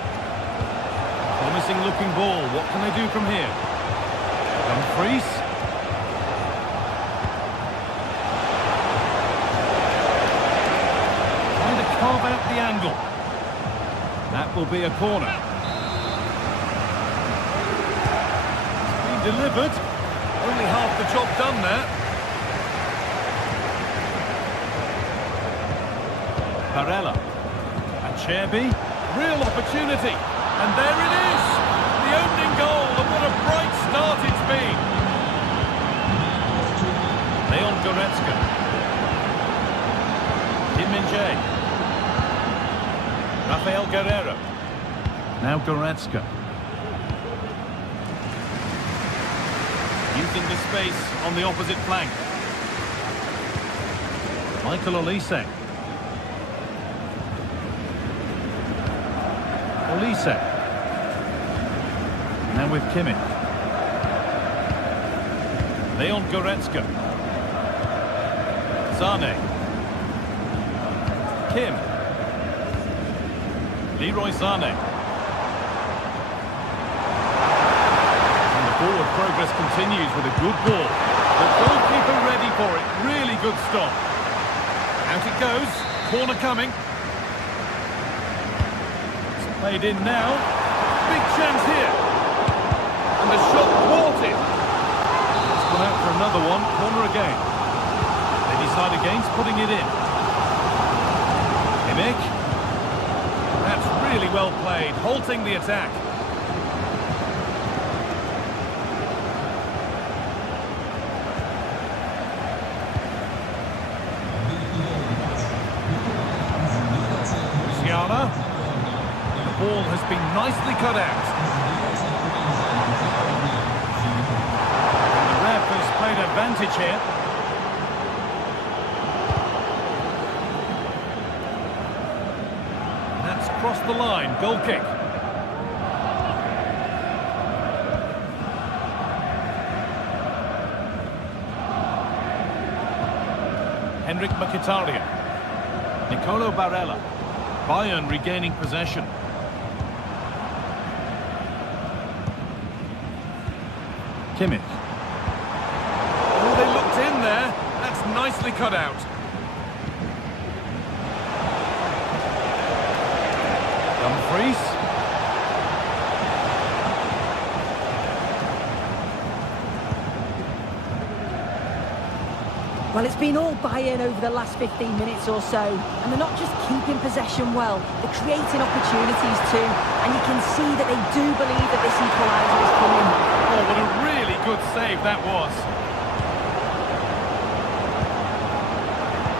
Promising looking ball. What can they do from here? Dumfries. Trying to carve out the angle. That will be a corner. It's been delivered. Only half the job done there. Barella. Acerbi. Real opportunity. And there it is! The opening goal, and what a bright start it's been! Leon Goretzka. Kim Min-jae. Rafael Guerreiro. Now Goretzka. Using the space on the opposite flank. Michael Olise. Olise. Now with Kimmich. Leon Goretzka. Sane. Kim. Leroy Sane. And the forward progress continues with a good ball. The goalkeeper ready for it. Really good stop. Out it goes. Corner coming. Played in now. Big chance here. And the shot thwarted. It's gone out for another one. Corner again. They decide against putting it in. Kimmich. That's really well played. Halting the attack. Musiala. Ball has been nicely cut out. And the ref has played advantage here. That's crossed the line. Goal kick. Henrik Mkhitaryan. Nicolo Barella. Bayern regaining possession. Kimmich. Oh, they looked in there. That's nicely cut out. Dumfries. Well, it's been all Bayern over the last 15 minutes or so, and they're not just keeping possession well, they're creating opportunities too, and you can see that they do believe that this equaliser is coming. Oh, what a really good save that was.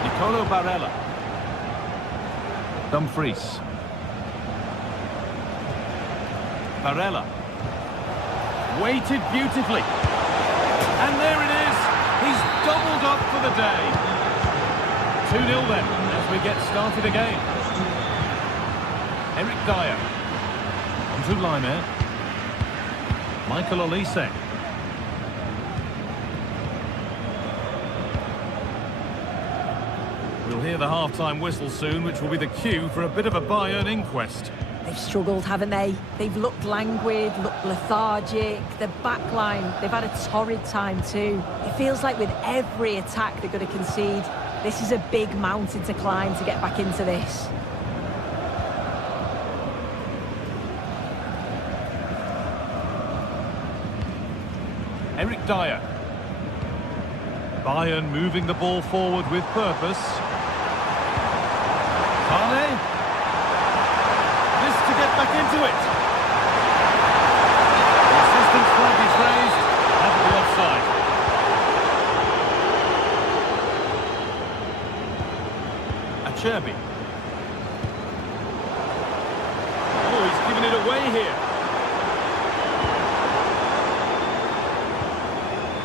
Nicolo Barella. Dumfries. Barella. Waited beautifully. And there it is. He's doubled up for the day. 2-0 then, as we get started again. Eric Dyer. On to Lyman. Michael Olise. We'll hear the half-time whistle soon, which will be the cue for a bit of a Bayern inquest. They've struggled, haven't they? They've looked languid, looked lethargic. The back line, they've had a torrid time too. It feels like with every attack they're going to concede. This is a big mountain to climb to get back into this. Eric Dyer. Bayern moving the ball forward with purpose. Kane. This to get back into it. The assistant's flag is raised. That'll be offside. Acerbi. Oh, he's giving it away here.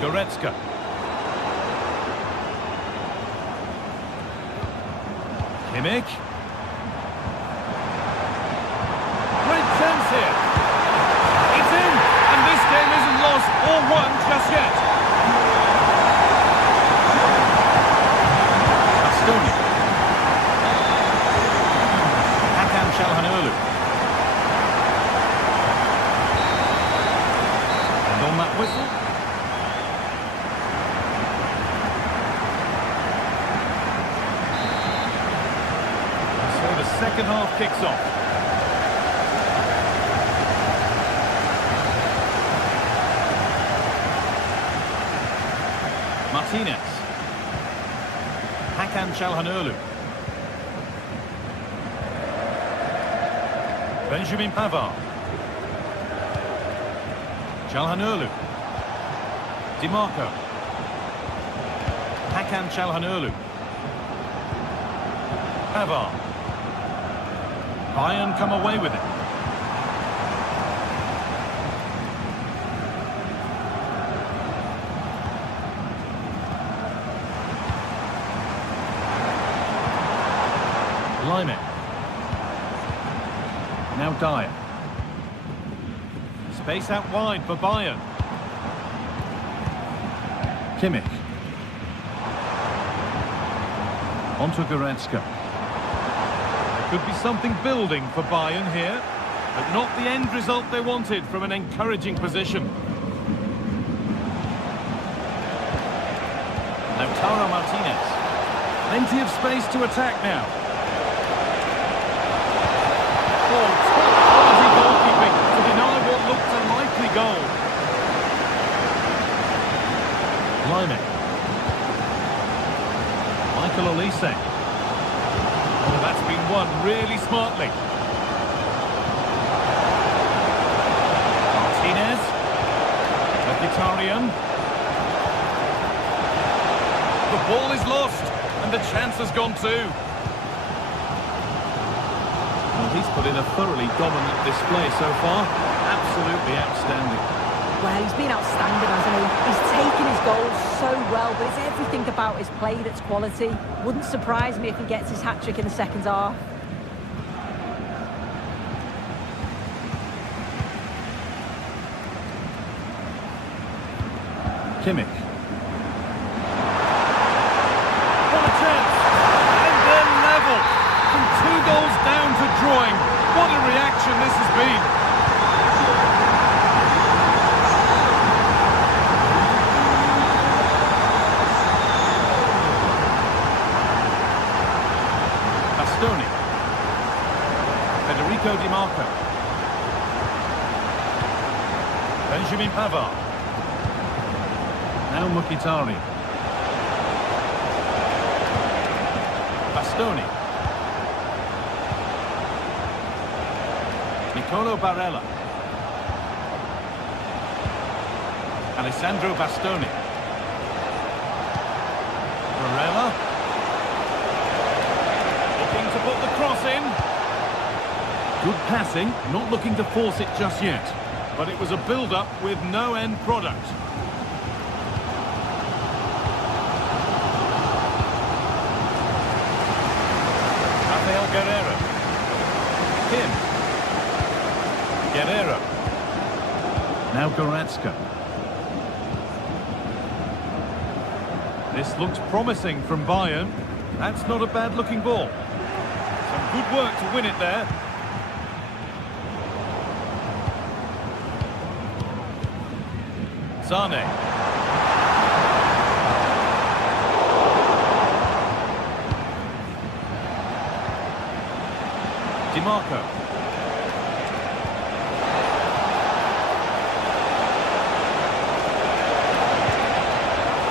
Goretzka. Kimmich. Great chance here. It's in, and this game isn't lost or won just yet. Bastoni. Hakan Çalhanoğlu. And on that whistle. Second half kicks off. Martinez. Hakan Çalhanoğlu. Benjamin Pavard. Çalhanoğlu. Di Marco. Hakan Çalhanoğlu. Pavard. Bayern come away with it. Lyman. Now Dyer. Space out wide for Bayern. Kimmich. Onto Goretzka. Could be something building for Bayern here, but not the end result they wanted from an encouraging position. Lautaro Martinez. Plenty of space to attack now. Oh, top quality goalkeeping to deny what looked a likely goal. Lyman. Michael Olise. Oh, that's been won really smartly. Martinez. Mkhitaryan. The ball is lost, and the chance has gone too. Well, he's put in a thoroughly dominant display so far. Absolutely outstanding. Well, he's been outstanding, hasn't he? He's taken his goals so well, but it's everything about his play that's quality. Wouldn't surprise me if he gets his hat-trick in the second half. Kimmich. What a chance! And then level! From 2 goals down to drawing. What a reaction this has been! Bastoni. Federico Di Marco. Benjamin Pavard. Now Mkhitaryan. Bastoni. Nicolo Barella. Alessandro Bastoni. Barella. Looking to put the cross in. Good passing, not looking to force it just yet. But it was a build-up with no end product. Guerrero. Him. Guerrero. Now Goretzka. This looks promising from Bayern. That's not a bad-looking ball. Some good work to win it there. Sane. DiMarco.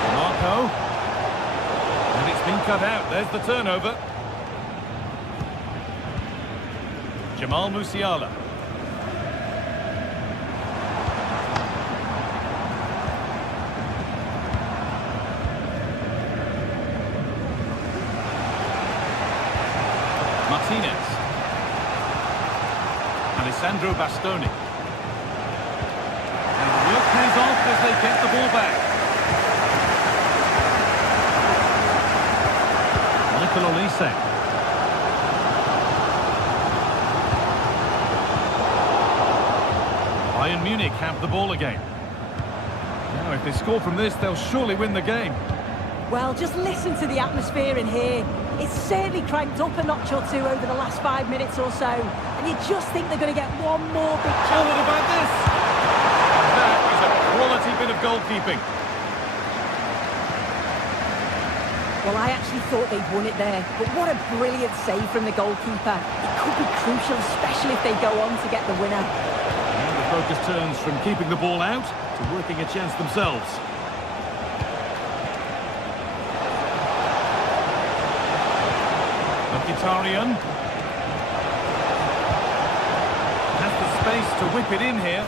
DiMarco. And it's been cut out. There's the turnover. Jamal Musiala. Martinez. Alessandro Bastoni. And the work pays off as they get the ball back. Michael Olise. Bayern Munich have the ball again. Now, if they score from this, they'll surely win the game. Well, just listen to the atmosphere in here. It's certainly cranked up a notch or two over the last 5 minutes or so. And you just think they're going to get one more big Oh, chance. what about this? That is a quality bit of goalkeeping. Well, I actually thought they'd won it there. But what a brilliant save from the goalkeeper. It could be crucial, especially if they go on to get the winner. And the focus turns from keeping the ball out to working a chance themselves. Mkhitaryan has the space to whip it in here.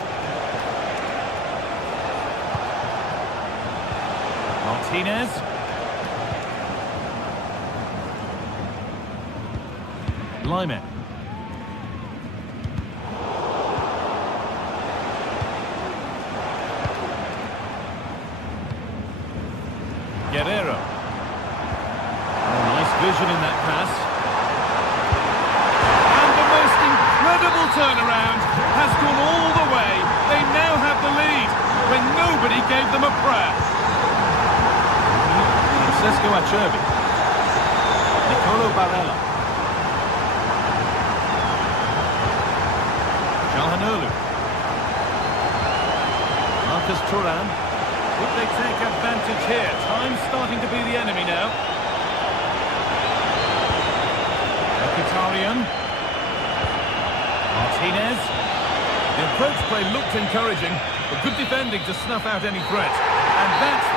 Martinez. Lyman. Guerrero. Oh, nice vision in that pass. Incredible turnaround, has gone all the way. They now have the lead when nobody gave them a prayer. Francesco Acerbi. Nicolo Barella. Calhanoglu. Marcus Thuram. Would they take advantage here? Time's starting to be the enemy now. Mkhitaryan. Martinez. The approach play looked encouraging, but good defending to snuff out any threat. And that's...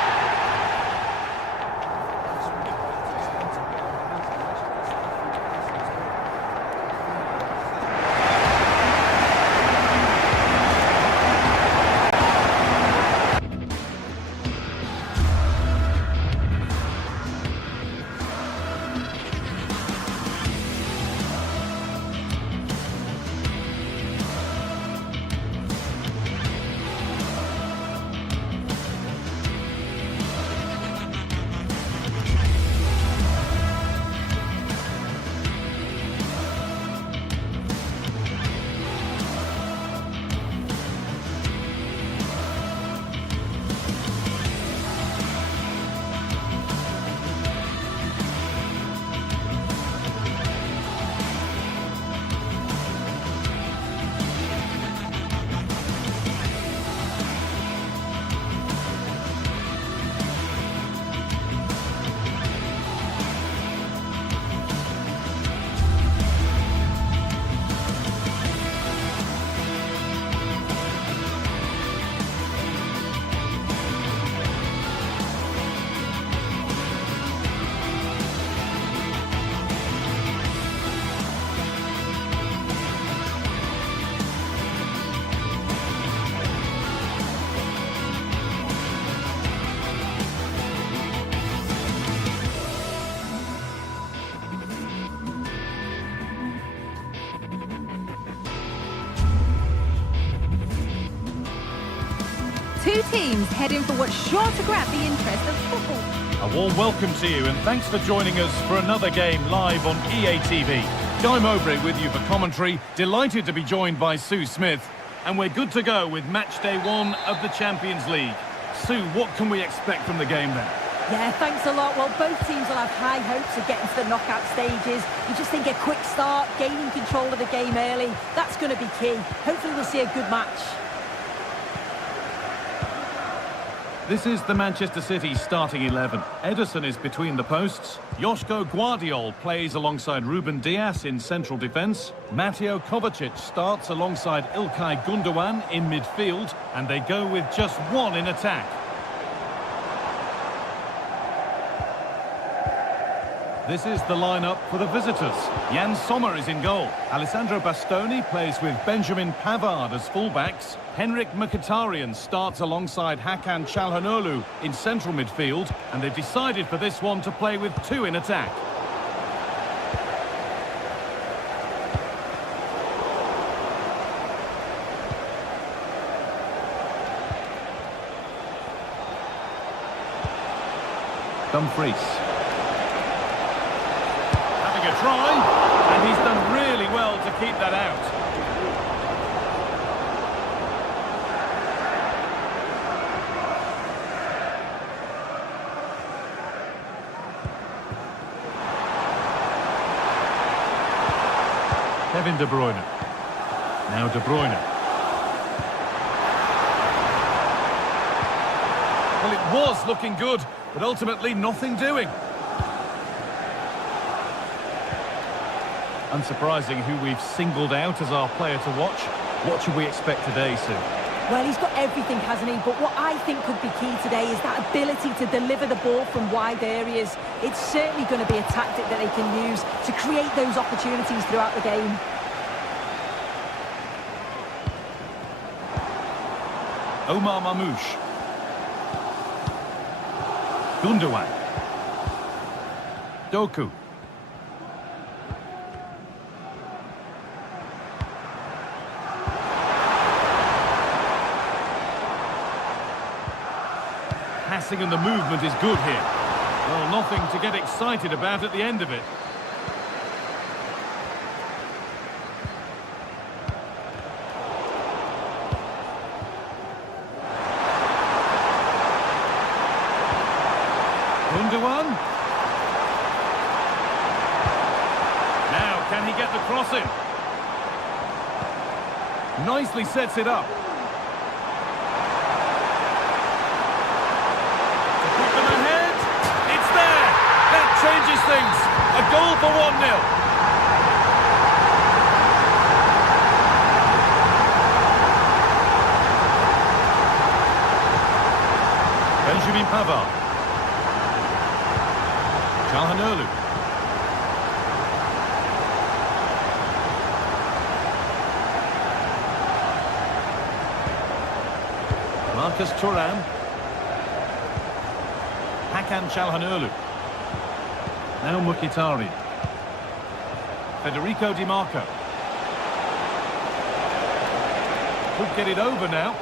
Two teams heading for what's sure to grab the interest of football. A warm welcome to you and thanks for joining us for another game live on EA TV. Guy Mowbray with you for commentary, delighted to be joined by Sue Smith, and we're good to go with match day 1 of the Champions League. Sue, what can we expect from the game then? Yeah, thanks a lot. Well, both teams will have high hopes of getting to the knockout stages. You just think a quick start, gaining control of the game early, that's going to be key. Hopefully we'll see a good match. This is the Manchester City starting 11. Ederson is between the posts. Joško Guardiol plays alongside Ruben Dias in central defence. Mateo Kovacic starts alongside Ilkay Gundogan in midfield. And they go with just one in attack. This is the lineup for the visitors. Jan Sommer is in goal. Alessandro Bastoni plays with Benjamin Pavard as fullbacks. Henrik Mkhitaryan starts alongside Hakan Çalhanoğlu in central midfield. And they've decided for this one to play with two in attack. Dumfries. Try, and he's done really well to keep that out. Kevin De Bruyne. Now De Bruyne. Well, it was looking good, but ultimately nothing doing. Unsurprising who we've singled out as our player to watch. What should we expect today, Sue? Well, he's got everything, hasn't he? But what I think could be key today is that ability to deliver the ball from wide areas. It's certainly going to be a tactic that they can use to create those opportunities throughout the game. Omar Mamouche. Gundogan. Doku. Passing and the movement is good here. Well, nothing to get excited about at the end of it. Gundogan. Now, can he get the cross in? Nicely sets it up. Changes things. A goal for 1-0. Benjamin Pavard. Çalhanoğlu. Marcus Thuram. Hakan Çalhanoğlu. Now Mkhitaryan. Federico Di Marco. Could get it over now.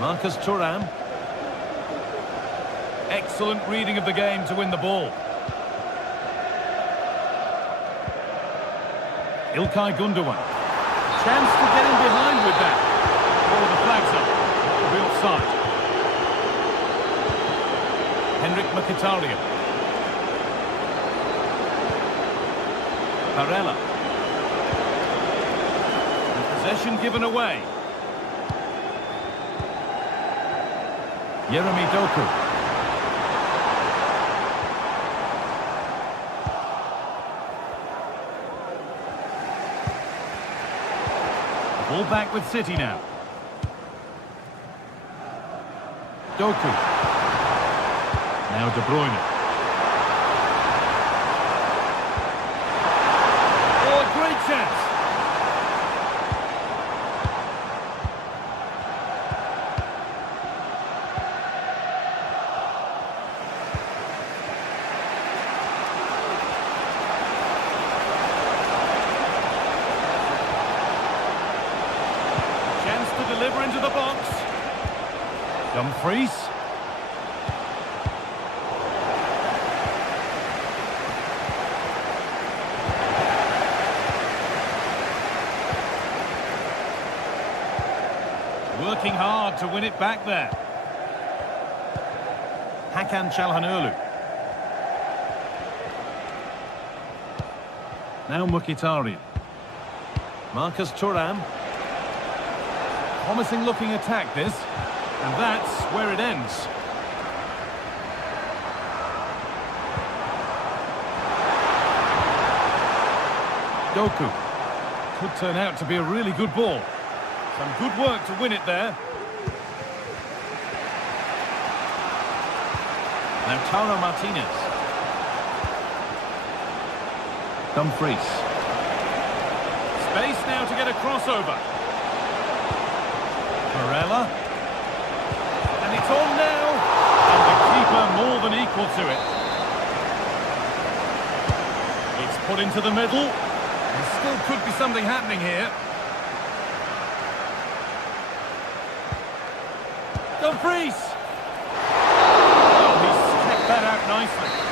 Marcus Thuram. Excellent reading of the game to win the ball. Ilkay Gundogan. Chance to get in behind with that. Oh, the flag's up. That will be offside. Henrik Mkhitaryan. Barella. And possession given away. Yeremy Doku. Ball back with City now. Doku. Now De Bruyne. Oh, a great chance. Deliver into the box. Dumfries. Working hard to win it back there. Hakan Çalhanoğlu. Now Mkhitaryan. Marcus Thuram. Promising looking attack this. And that's where it ends. Doku. Could turn out to be a really good ball. Some good work to win it there. Lautaro Martinez. Dumfries. Space now to get a crossover. Barella. And it's on now. And the keeper more than equal to it. It's put into the middle. There still could be something happening here. Dumfries. Oh, he's kept that out nicely.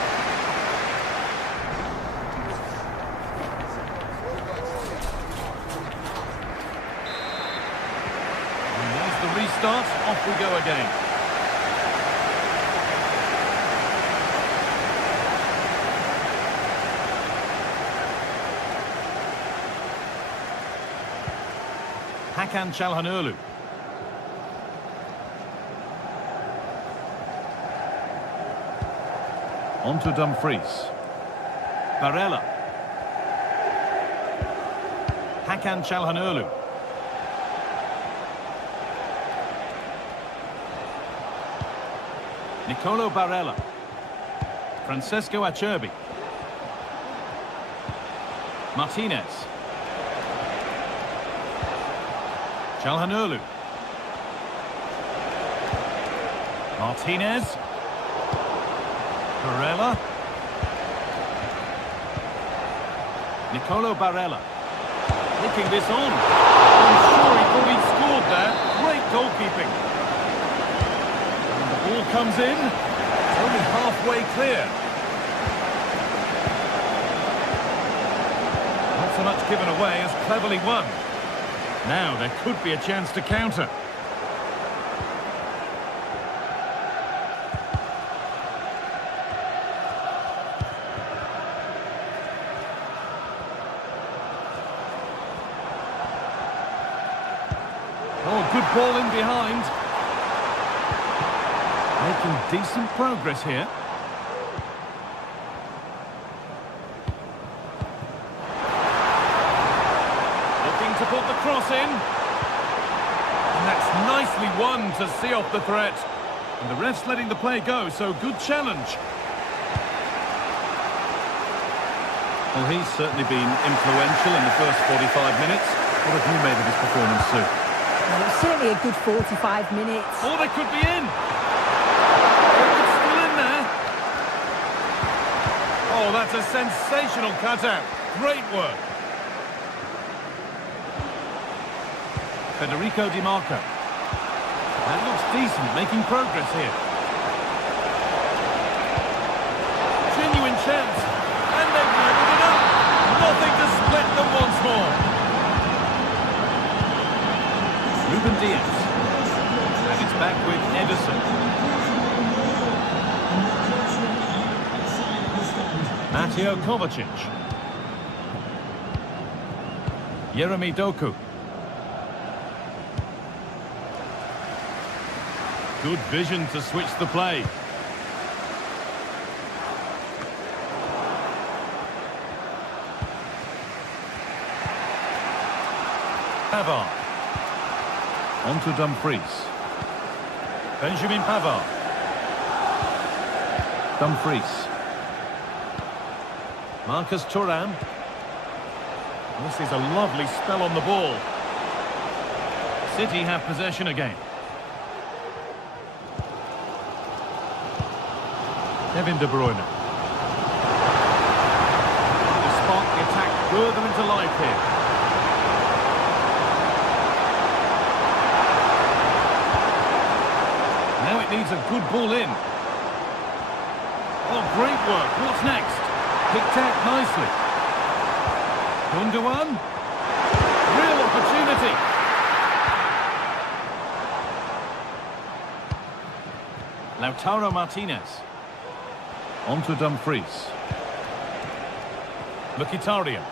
Restart, off we go again. Hakan Çalhanoğlu. On to Dumfries. Barella. Hakan Çalhanoğlu. Nicolo Barella. Francesco Acerbi. Martinez. Çalhanoğlu. Martinez. Barella. Nicolo Barella. Taking this on. I'm sure he thought he'd scored there. Great goalkeeping. Ball comes in, it's only halfway clear. Not so much given away as cleverly won. Now there could be a chance to counter. Oh, good ball in behind. Making decent progress here. Looking to put the cross in. And that's nicely won to see off the threat. And the ref's letting the play go, so good challenge. Well, he's certainly been influential in the first 45 minutes. What have you made of his performance, Sue? Well, it was certainly a good 45 minutes. Oh, they could be in. Oh, that's a sensational cutout. Great work. Federico Di Marco. That looks decent, making progress here. Genuine chance. And they've leveled it up. Nothing to split them once more. Ruben Diaz. And it's back with Ederson. Mateo Kovacic. Yeremy Doku. Good vision to switch the play. Pavard. On to Dumfries. Benjamin Pavard. Dumfries. Marcus Thuram. This is a lovely spell on the ball. City have possession again. Kevin De Bruyne. To spark the attack further into life here. Now it needs a good ball in. Oh, great work. What's next? Picked out nicely. Gundogan. Real opportunity. Lautaro Martinez. On to Dumfries. Mkhitaryan.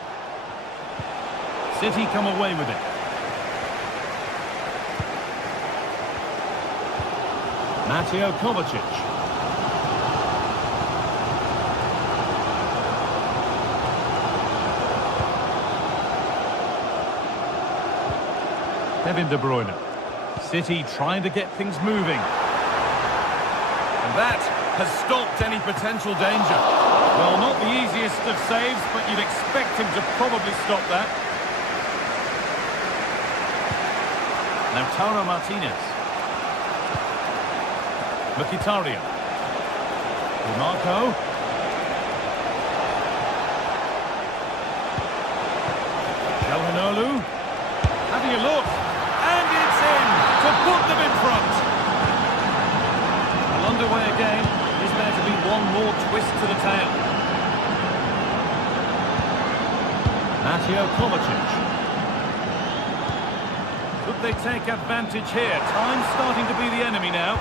City come away with it. Mateo Kovacic. Kevin De Bruyne. City trying to get things moving. And that has stopped any potential danger. Well, not the easiest of saves, but you'd expect him to probably stop that. Now Lautaro Martinez. Mkhitaryan. Marco. Calhanoglu. Having a look. And it's in to put them in front. Well, underway again. Is there to be one more twist to the tail? Mateo Kovacic. Could they take advantage here? Time's starting to be the enemy now.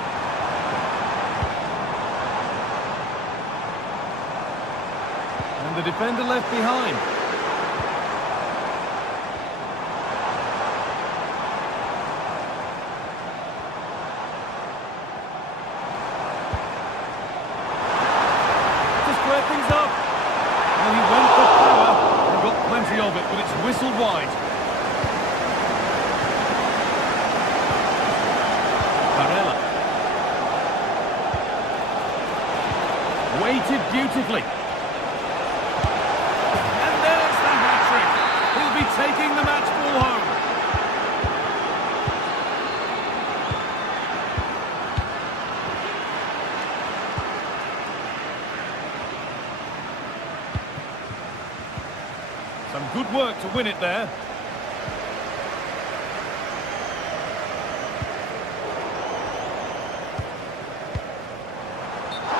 And the defender left behind. Of it, but it's whistled wide. Barella. Weighted beautifully. And there's the hat-trick. He'll be taking the match ball home. Some good work to win it there.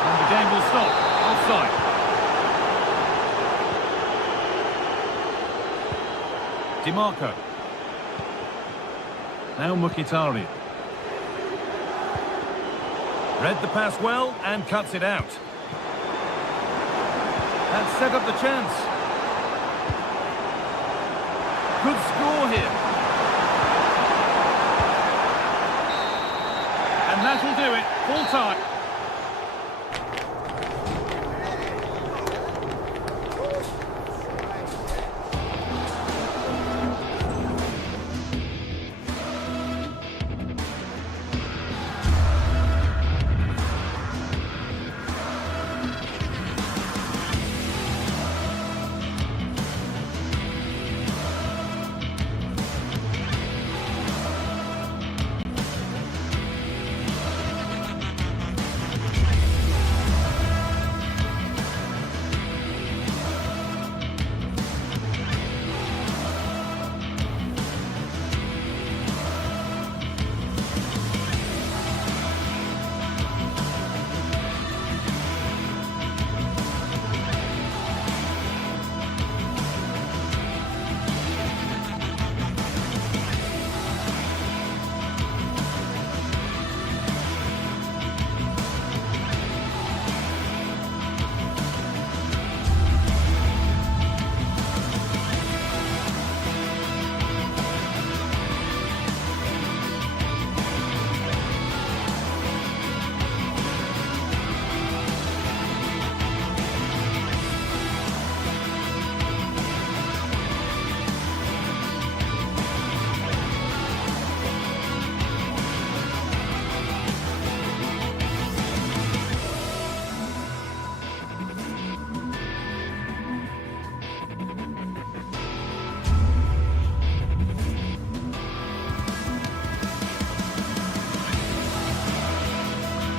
And the game will stop. Offside. DiMarco. Now Mkhitaryan. Read the pass well and cuts it out. And set up the chance. Good score here. And that'll do it. Full time.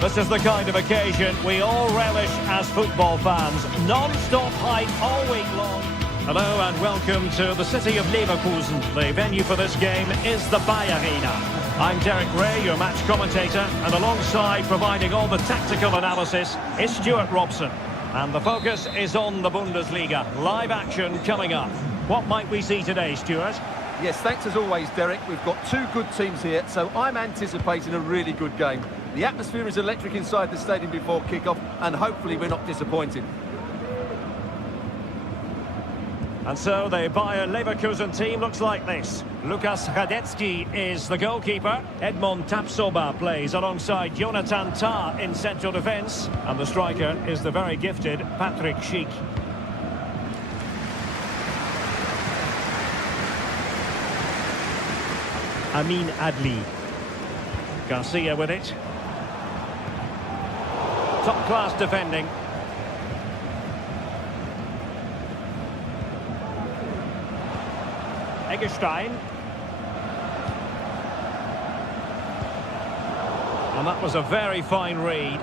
This is the kind of occasion we all relish as football fans. Non-stop hype all week long. Hello and welcome to the city of Leverkusen. The venue for this game is the Bayern. I'm Derek Ray, your match commentator, and alongside providing all the tactical analysis is Stuart Robson. And the focus is on the Bundesliga. Live action coming up. What might we see today, Stuart? Yes, thanks as always, Derek. We've got two good teams here, so I'm anticipating a really good game. The atmosphere is electric inside the stadium before kick-off, and hopefully we're not disappointed. And so the Bayern Leverkusen team looks like this. Lukas Hradecky is the goalkeeper. Edmond Tapsoba plays alongside Jonathan Tah in central defence. And the striker is the very gifted Patrick Schick. Amin Adli. Garcia with it. Top-class defending. Eggestein. And that was a very fine read.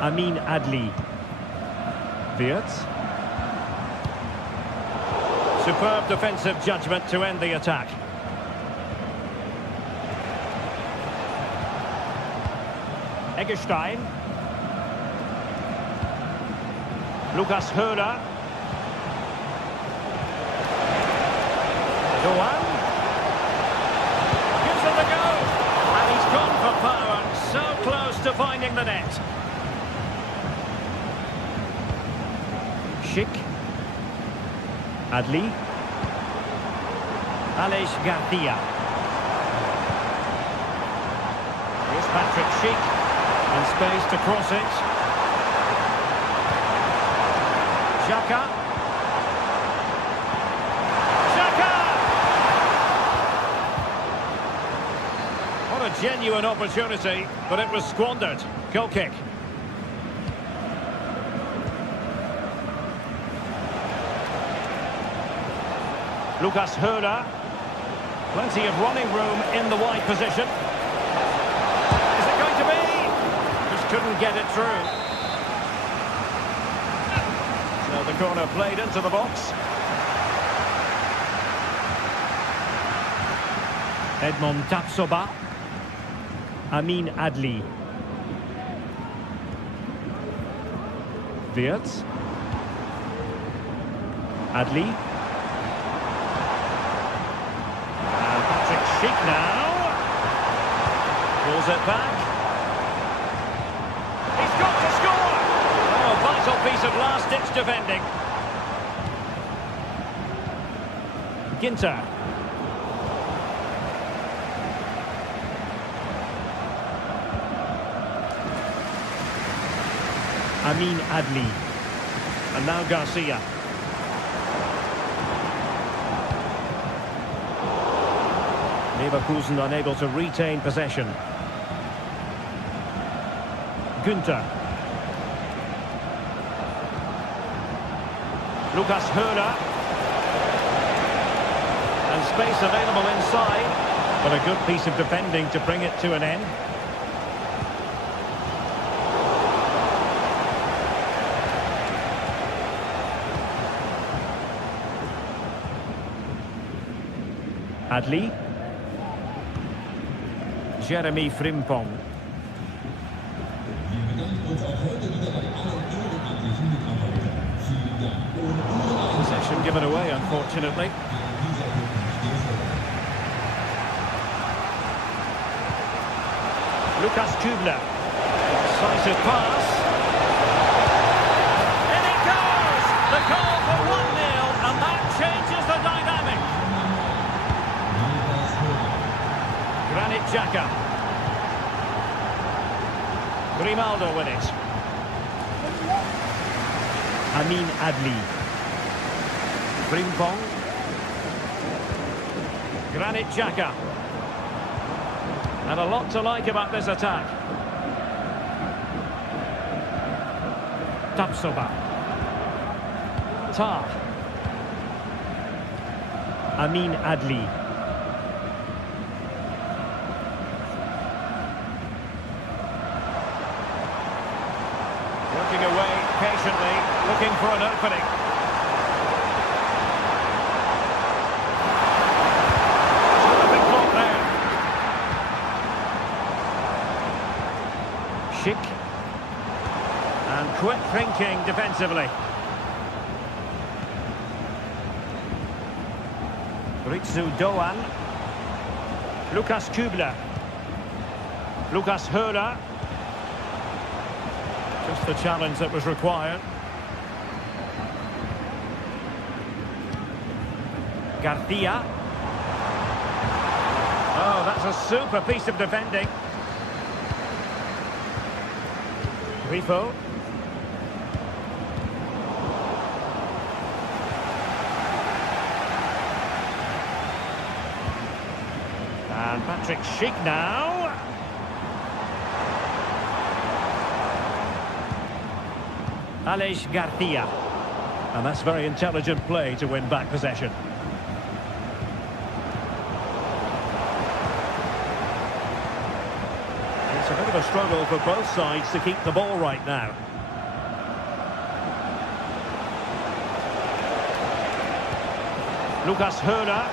Amin Adli. Wirtz. Superb defensive judgment to end the attack. Eggestein. Lukas Höhler. Doan. Gives it a go. And he's gone for power. So close to finding the net. Schick. Adli. Aleix Garcia. Here's Patrick Schick. And space to cross it. Xhaka. Xhaka! What a genuine opportunity, but it was squandered. Goal kick. Lukas Höhler. Plenty of running room in the wide position. Is it going to be? Just couldn't get it through. So the corner played into the box. Edmond Tapsoba. Amin Adli. Wirtz. Adli. Schick now. Pulls it back. He's got to score! Oh, a vital piece of last-ditch defending. Ginter. Amin Adli. And now Garcia. Leverkusen unable to retain possession. Günther. Lukas Höhler. And space available inside. But a good piece of defending to bring it to an end. Adli. Jeremy Frimpong. Possession given away, unfortunately. Lukas Kübler. Decisive pass. In it goes! The goal for 1-0, and that changes the dynamic. Granit Xhaka. Grimaldo with it. Amin Adli. Frimpong. Granit Xhaka. And a lot to like about this attack. Tapsoba. Tah. Amin Adli. Working away patiently, looking for an opening. Terrific block there. Schick. And quick thinking defensively. Ritsu Doan. Lukas Kübler. Lukas Höhler. To Just the challenge that was required. Garcia. Oh, that's a super piece of defending. Grifo. And Patrick Schick now. Aleix Garcia. And that's very intelligent play to win back possession. It's a bit of a struggle for both sides to keep the ball right now. Lucas Höhler.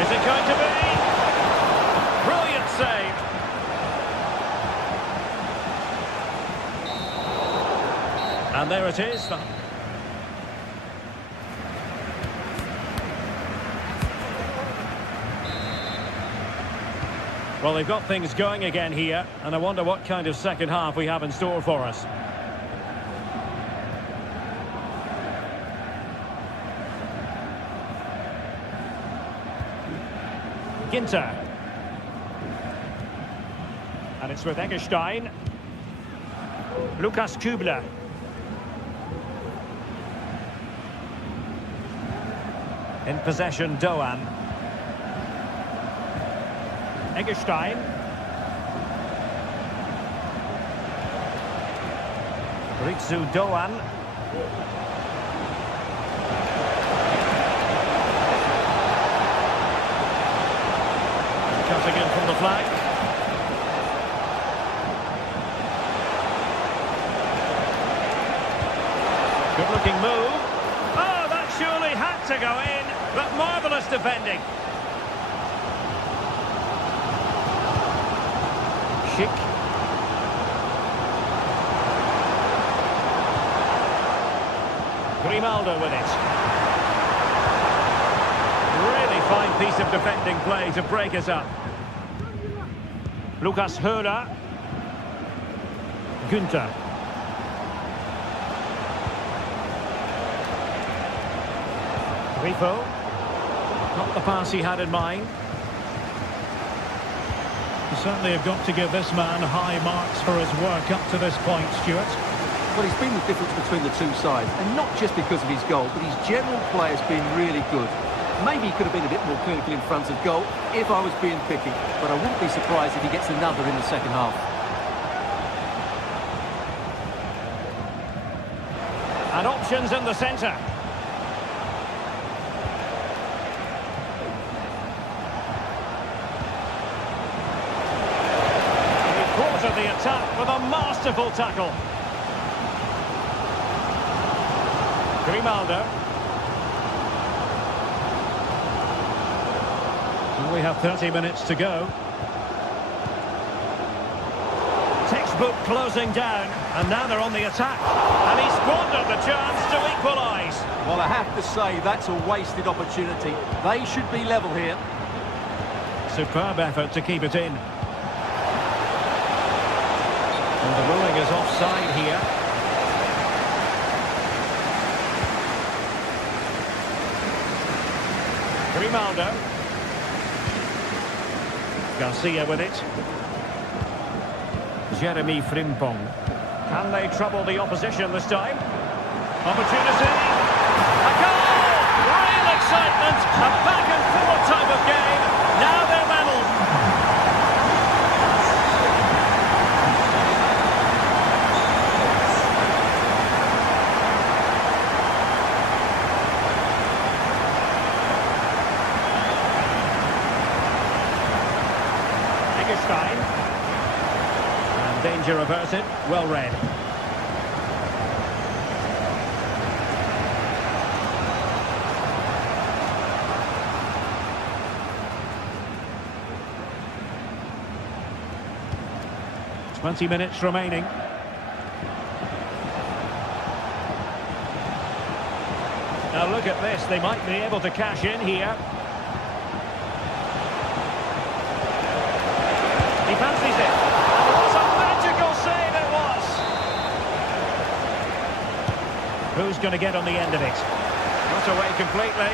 Is it going to be? Brilliant save. And there it is. Well, they've got things going again here, and I wonder what kind of second half we have in store for us. Ginter. And it's with Eggestein. Lukas Kübler. In possession, Doan. Eggestein. Ritsu Doan. Cutting in from the flank. Good-looking move. Oh, that surely had to go in, but marvellous defending. Schick. Grimaldo with it. Really fine piece of defending play to break us up. Lucas Höhler. Günther. Grifo. Not the pass he had in mind. You certainly have got to give this man high marks for his work up to this point, Stuart. Well, he's been the difference between the two sides, and not just because of his goal, but his general play has been really good. Maybe he could have been a bit more clinical in front of goal if I was being picky, but I wouldn't be surprised if he gets another in the second half. And options in the centre. He quartered the attack with a masterful tackle. Grimaldo. We have 30 minutes to go. Textbook closing down, and now they're on the attack. And he squandered the chance to equalise. Well, I have to say, that's a wasted opportunity. They should be level here. Superb effort to keep it in. And the ruling is offside here. Grimaldo. Garcia with it. Jeremy Frimpong. Can they trouble the opposition this time? Opportunity. A goal! Real excitement. A back and forward type of game. Now they're level. And danger averted, well read. Twenty minutes remaining. Now look at this, they might be able to cash in here. Who's going to get on the end of it? Not away completely.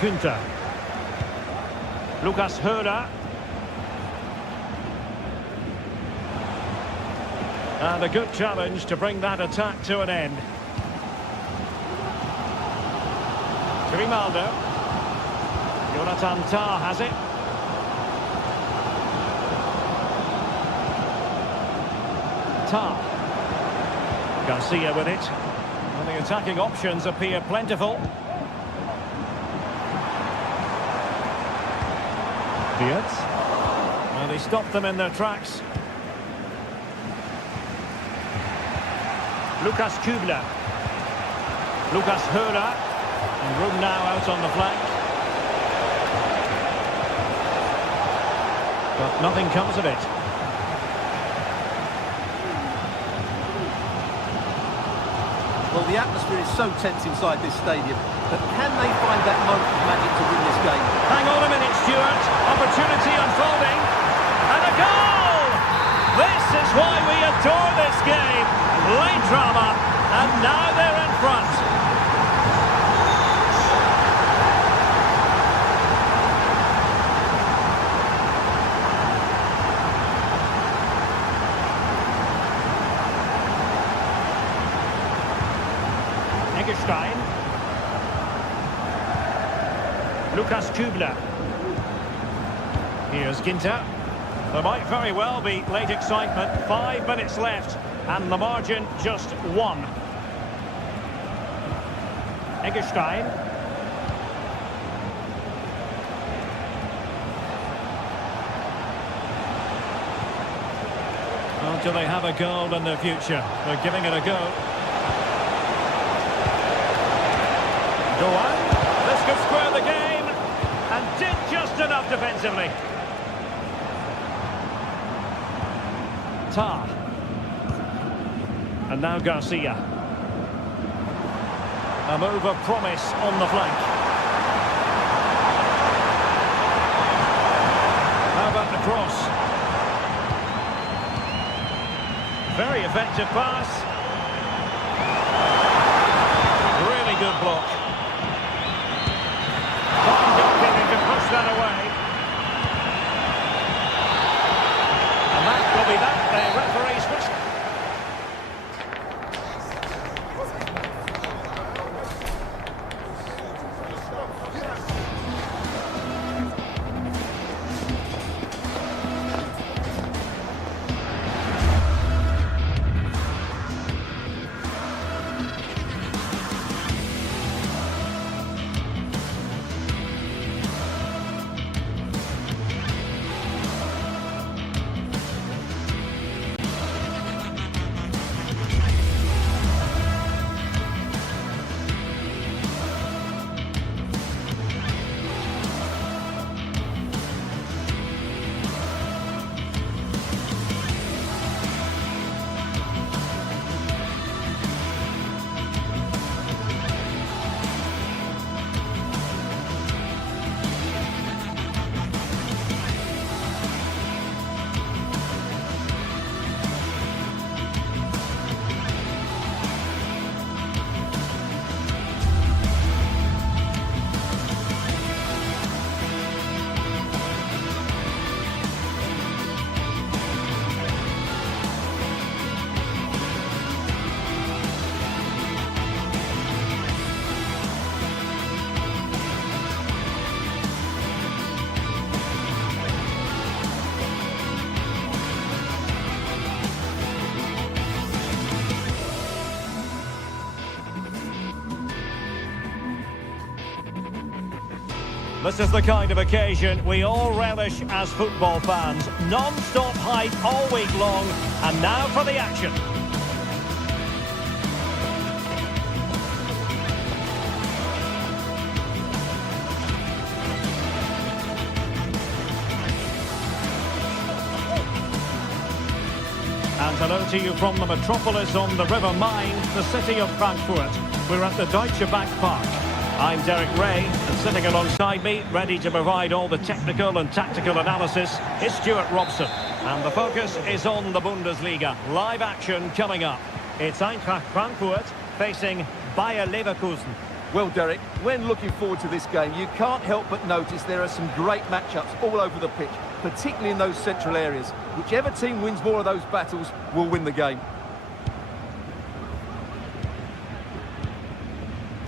Günther. Lucas Höder. And a good challenge to bring that attack to an end. Grimaldo. Jonathan Tah has it. Tah. Garcia with it. And the attacking options appear plentiful. Diaz. Well, they stopped them in their tracks. Lucas Kübler. Lucas Höder. And room now out on the flank. But nothing comes of it. Well, the atmosphere is so tense inside this stadium, but can they find that moment of magic to win this game? Hang on a minute, Stuart. Opportunity unfolding. And a goal! This is why we adore this game. Late drama, and now they're in front. Eggestein. Lucas Kübler. Here's Günther. There might very well be late excitement. 5 minutes left, and the margin just 1. Eggestein. Well, do they have a goal in their future? They're giving it a go. Go on. This could square the game, and did just enough defensively. Tah. And now Garcia. A move of promise on the flank. How about the cross? Very effective pass. Really good block. Goalkeeping to push that away. And that will be that. The referee's whistle. This is the kind of occasion we all relish as football fans. Non-stop hype all week long, and now for the action. And hello to you from the metropolis on the River Main, the city of Frankfurt. We're at the Deutsche Bank Park. I'm Derek Ray, and sitting alongside me, ready to provide all the technical and tactical analysis, is Stuart Robson. And the focus is on the Bundesliga. Live action coming up. It's Eintracht Frankfurt facing Bayer Leverkusen. Well, Derek, when looking forward to this game, you can't help but notice there are some great matchups all over the pitch, particularly in those central areas. Whichever team wins more of those battles will win the game.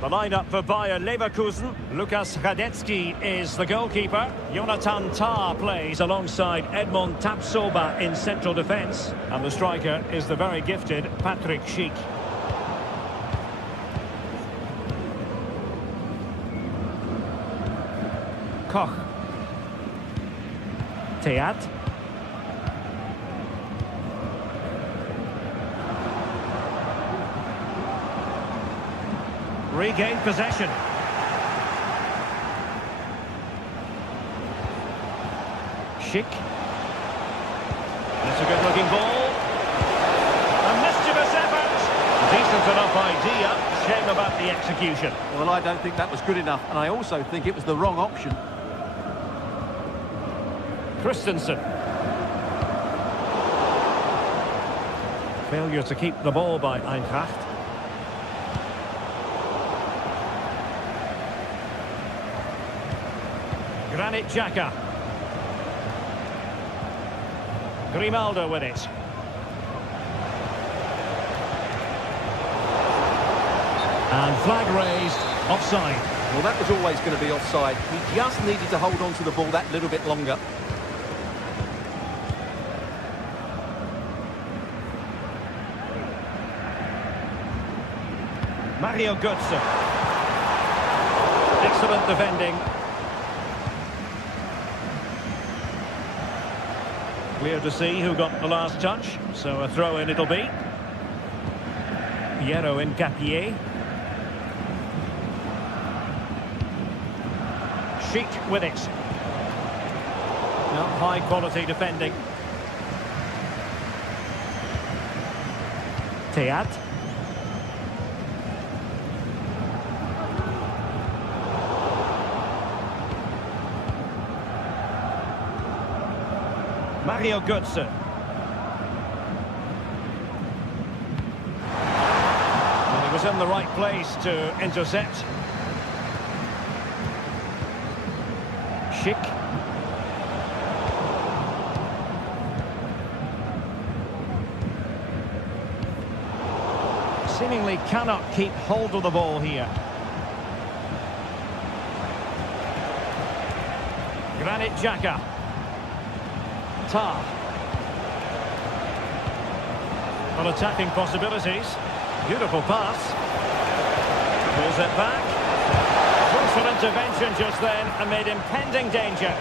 The lineup for Bayer Leverkusen. Lukas Radetzky is the goalkeeper. Jonathan Tah plays alongside Edmond Tapsoba in central defence. And the striker is the very gifted Patrick Schick. Koch. Teat. Regained possession. Schick. That's a good-looking ball. A mischievous effort. Decent enough idea. Shame about the execution. Well, I don't think that was good enough, and I also think it was the wrong option. Christensen. Failure to keep the ball by Eintracht. Granit Xhaka. Grimaldo with it. And flag raised, offside. Well, that was always going to be offside. He just needed to hold on to the ball that little bit longer. Mario Götze. Excellent defending. Clear to see who got the last touch, so a throw-in it'll be. Piero Ngapié. Schick with it. No, high-quality defending. Teat. Mario Götze. Well, he was in the right place to intercept. Schick. Seemingly cannot keep hold of the ball here. Granit Xhaka. Tah. Well, attacking possibilities. Beautiful pass. Pulls it back. Crucial intervention just then amid impending danger.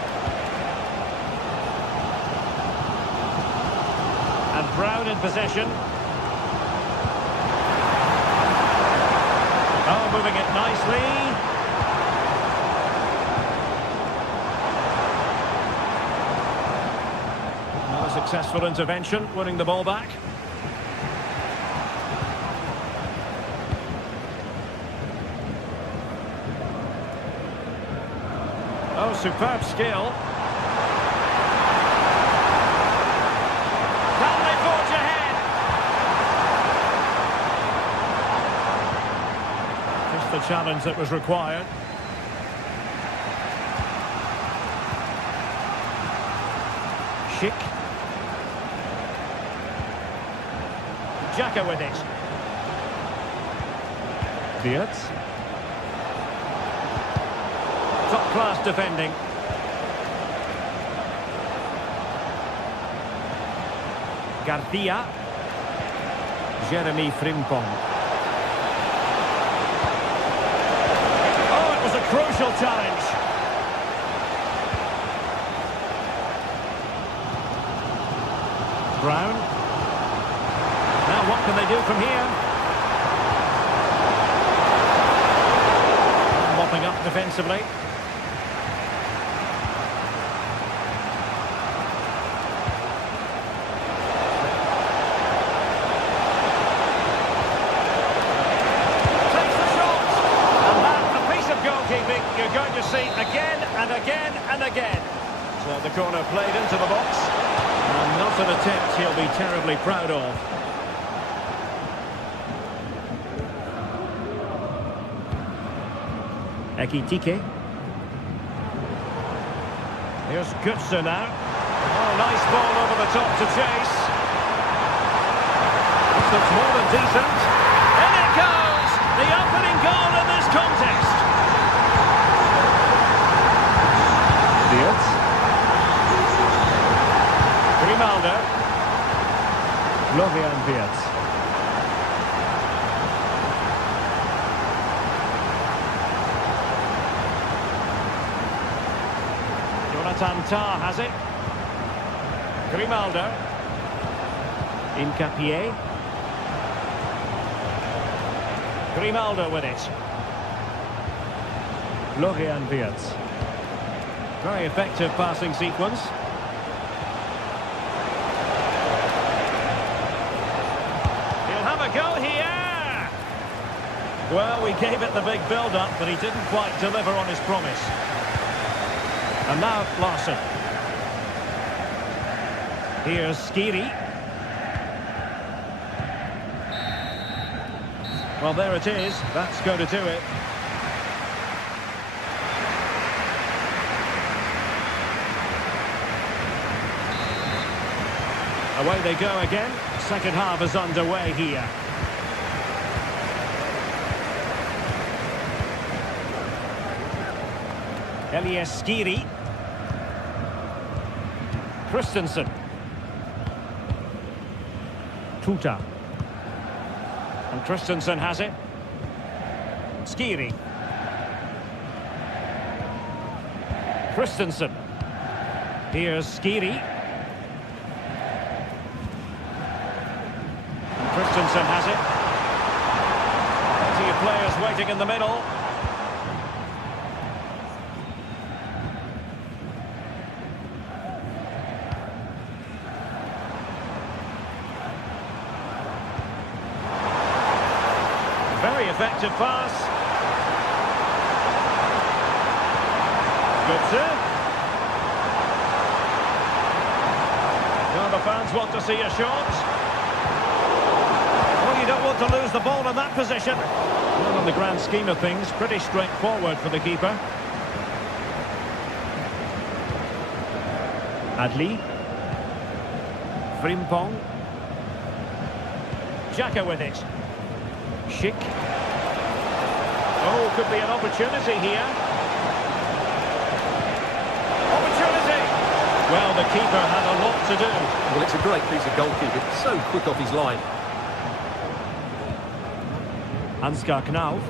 And Brown in possession. Oh, moving it nicely. Successful intervention, winning the ball back. Oh, superb skill. Can they forge ahead? Just the challenge that was required. Schick. Xhaka with it. Diaz. Top-class defending. Garcia. Jeremy Frimpong. Oh, it was a crucial challenge. Brown. Now what can they do from here? Mopping up defensively. Takes the shot. And that's a piece of goalkeeping you're going to see again and again and again. So the corner played into the box. And not an attempt he'll be terribly proud of. Ekitike. Here's Götze now. Oh, nice ball over the top to chase. This looks more than decent. In it goes! The opening goal in this contest. Diaz. Grimaldo. Florian Diaz. Tah has it. Grimaldo. Incapié. Grimaldo with it. Florian Wirtz. Very effective passing sequence. He'll have a go here. Well, we gave it the big build-up, but he didn't quite deliver on his promise. And now Larson. Here's Skiri. Well, there it is. That's going to do it. Away they go again. Second half is underway here. Elias Skiri. Christensen. Tuta. And Christensen has it. Skiri. Christensen. Here's Skiri. And Christensen has it. Plenty of players waiting in the middle. Very effective pass. Götze. Well, the fans want to see a shot. Well, you don't want to lose the ball in that position. Well, in the grand scheme of things, pretty straightforward for the keeper. Adli. Frimpong. Xhaka with it. Schick. Oh, could be an opportunity here. Opportunity! Well, the keeper had a lot to do. Well, it's a great piece of goalkeeping. So quick off his line. Ansgar Knauf.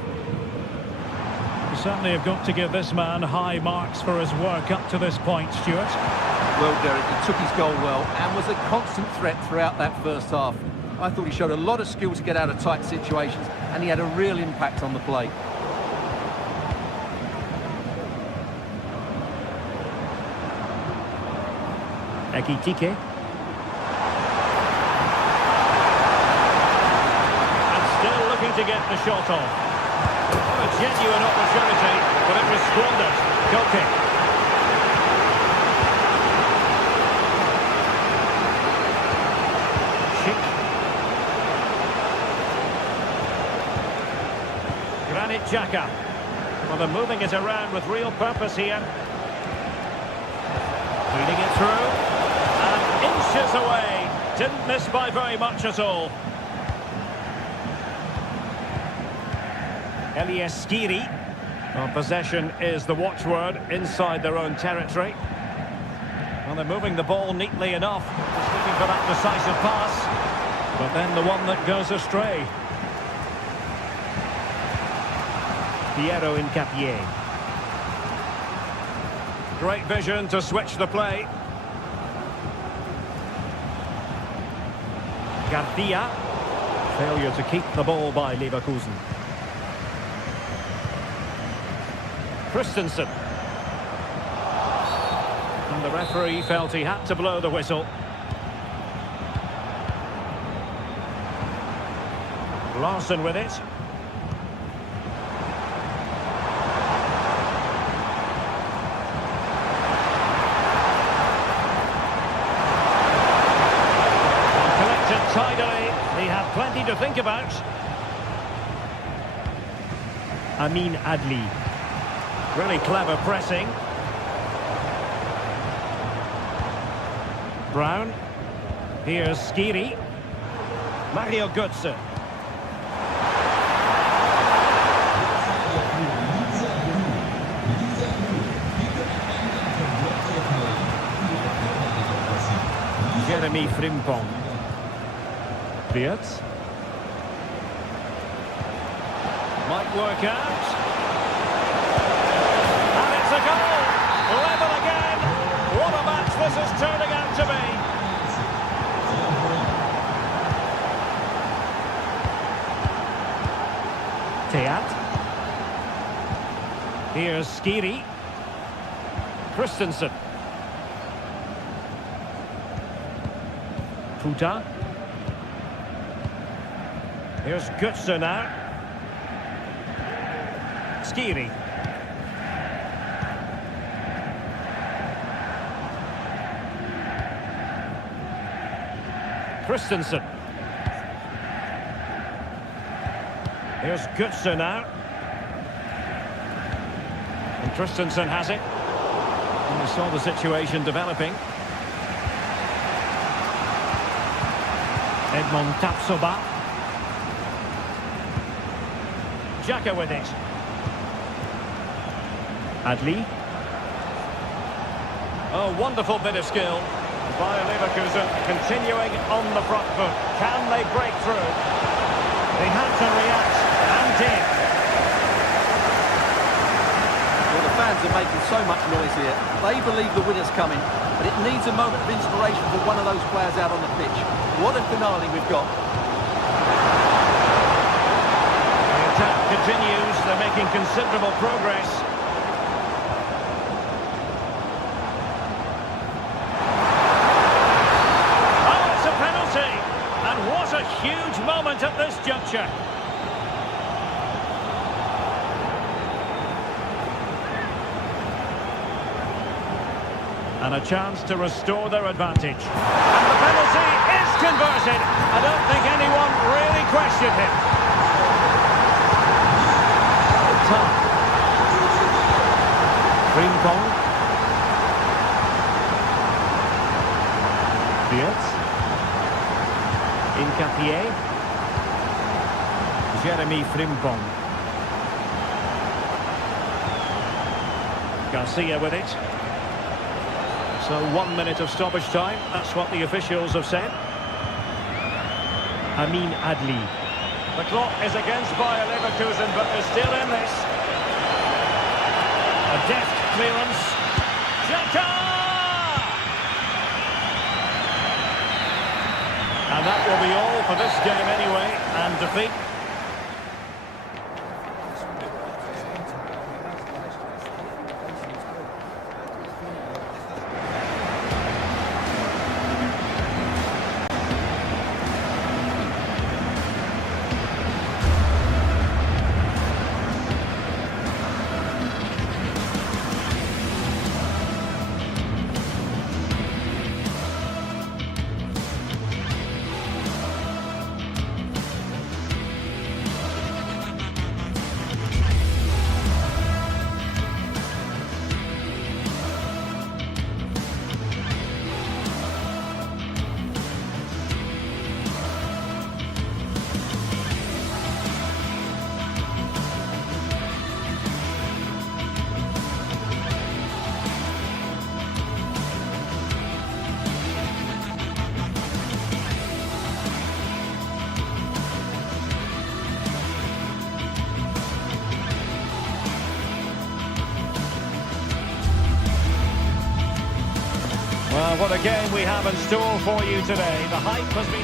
You certainly have got to give this man high marks for his work up to this point, Stuart. Well, Derek, he took his goal well and was a constant threat throughout that first half. I thought he showed a lot of skill to get out of tight situations, and he had a real impact on the play. Ekitike. And still looking to get the shot off. What a genuine opportunity, but it was squandered. Goal kick. Xhaka. Well, they're moving it around with real purpose here. Feeding it through. And inches away. Didn't miss by very much at all. Elias Skiri. Well, possession is the watchword inside their own territory. Well, they're moving the ball neatly enough. Just looking for that decisive pass. But then the one that goes astray. Piero Incapié. Great vision to switch the play. Garcia. Failure to keep the ball by Leverkusen. Christensen. And the referee felt he had to blow the whistle. Larson with it. Plenty to think about. Amin Adli. Really clever pressing. Brown. Here's Skiri. Mario Götze. Jeremy Frimpong. Beerts. Might work out. And it's a goal! Level again! What a match this is turning out to be! Teat. Here's Skiri. Christensen. Puta. Here's Götze now. Skiri. Christensen. Here's Götze now. And Christensen has it. And we saw the situation developing. Edmond Tapsoba. Xhaka with it. Adli. Oh, wonderful bit of skill. Bayern Leverkusen continuing on the front foot. Can they break through? They had to react and did. Well, the fans are making so much noise here. They believe the winner's coming, but it needs a moment of inspiration for one of those players out on the pitch. What a finale we've got. The attack continues. They're making considerable progress. A huge moment at this juncture. And a chance to restore their advantage. And the penalty is converted. I don't think anyone really questioned him. Top. Frimpong. Beerts. Incapié. Jeremy Frimpong. Garcia with it. So 1 minute of stoppage time. That's what the officials have said. Amin Adli. The clock is against Bayer Leverkusen, but they're still in this. A deft clearance. Xhaka! And that will be all for this game anyway, and defeat. Well, what a game we have in store for you today. The hype has been...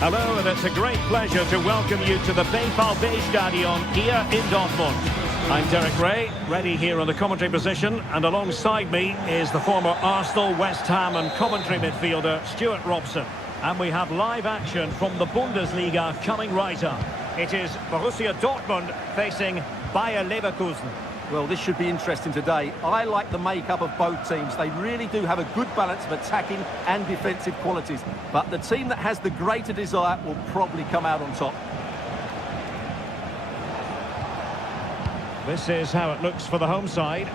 Hello, and it's a great pleasure to welcome you to the Stadion here in Dortmund. I'm Derek Ray, ready here on the commentary position, and alongside me is the former Arsenal, West Ham and Coventry midfielder Stuart Robson. And we have live action from the Bundesliga coming right up. It is Borussia Dortmund facing Bayer Leverkusen. Well, this should be interesting today. I like the makeup of both teams. They really do have a good balance of attacking and defensive qualities. But the team that has the greater desire will probably come out on top. This is how it looks for the home side.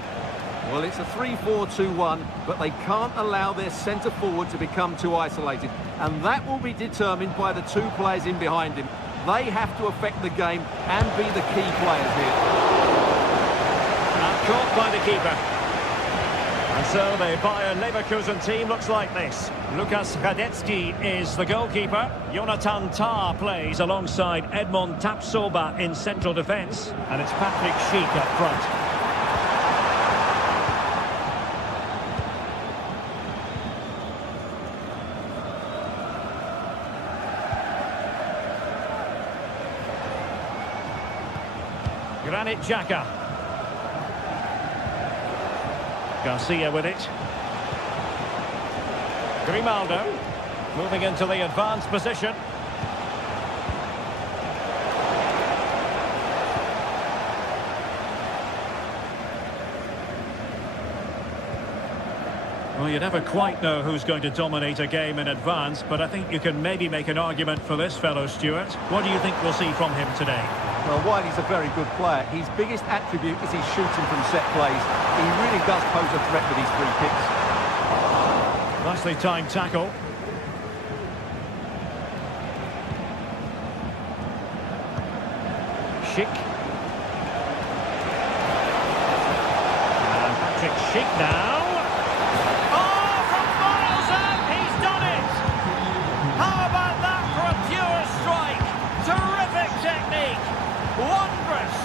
Well, it's a 3-4-2-1, but they can't allow their centre forward to become too isolated. And that will be determined by the two players in behind him. They have to affect the game and be the key players here. Caught by the keeper. And so the Bayern Leverkusen team looks like this. Lukas Hradecky is the goalkeeper. Jonathan Tah plays alongside Edmond Tapsoba in central defence. And it's Patrick Schick up front. Granit Xhaka. Garcia with it. Grimaldo moving into the advanced position. Well, you never quite know who's going to dominate a game in advance, but I think you can maybe make an argument for this fellow, Stuart. What do you think we'll see from him today? Well, while he's a very good player, his biggest attribute is his shooting from set plays. He really does pose a threat with his free kicks. Nicely timed tackle. Schick. And Patrick Schick now. Oh, from miles out, he's done it! How about that for a pure strike? Terrific technique! Wondrous!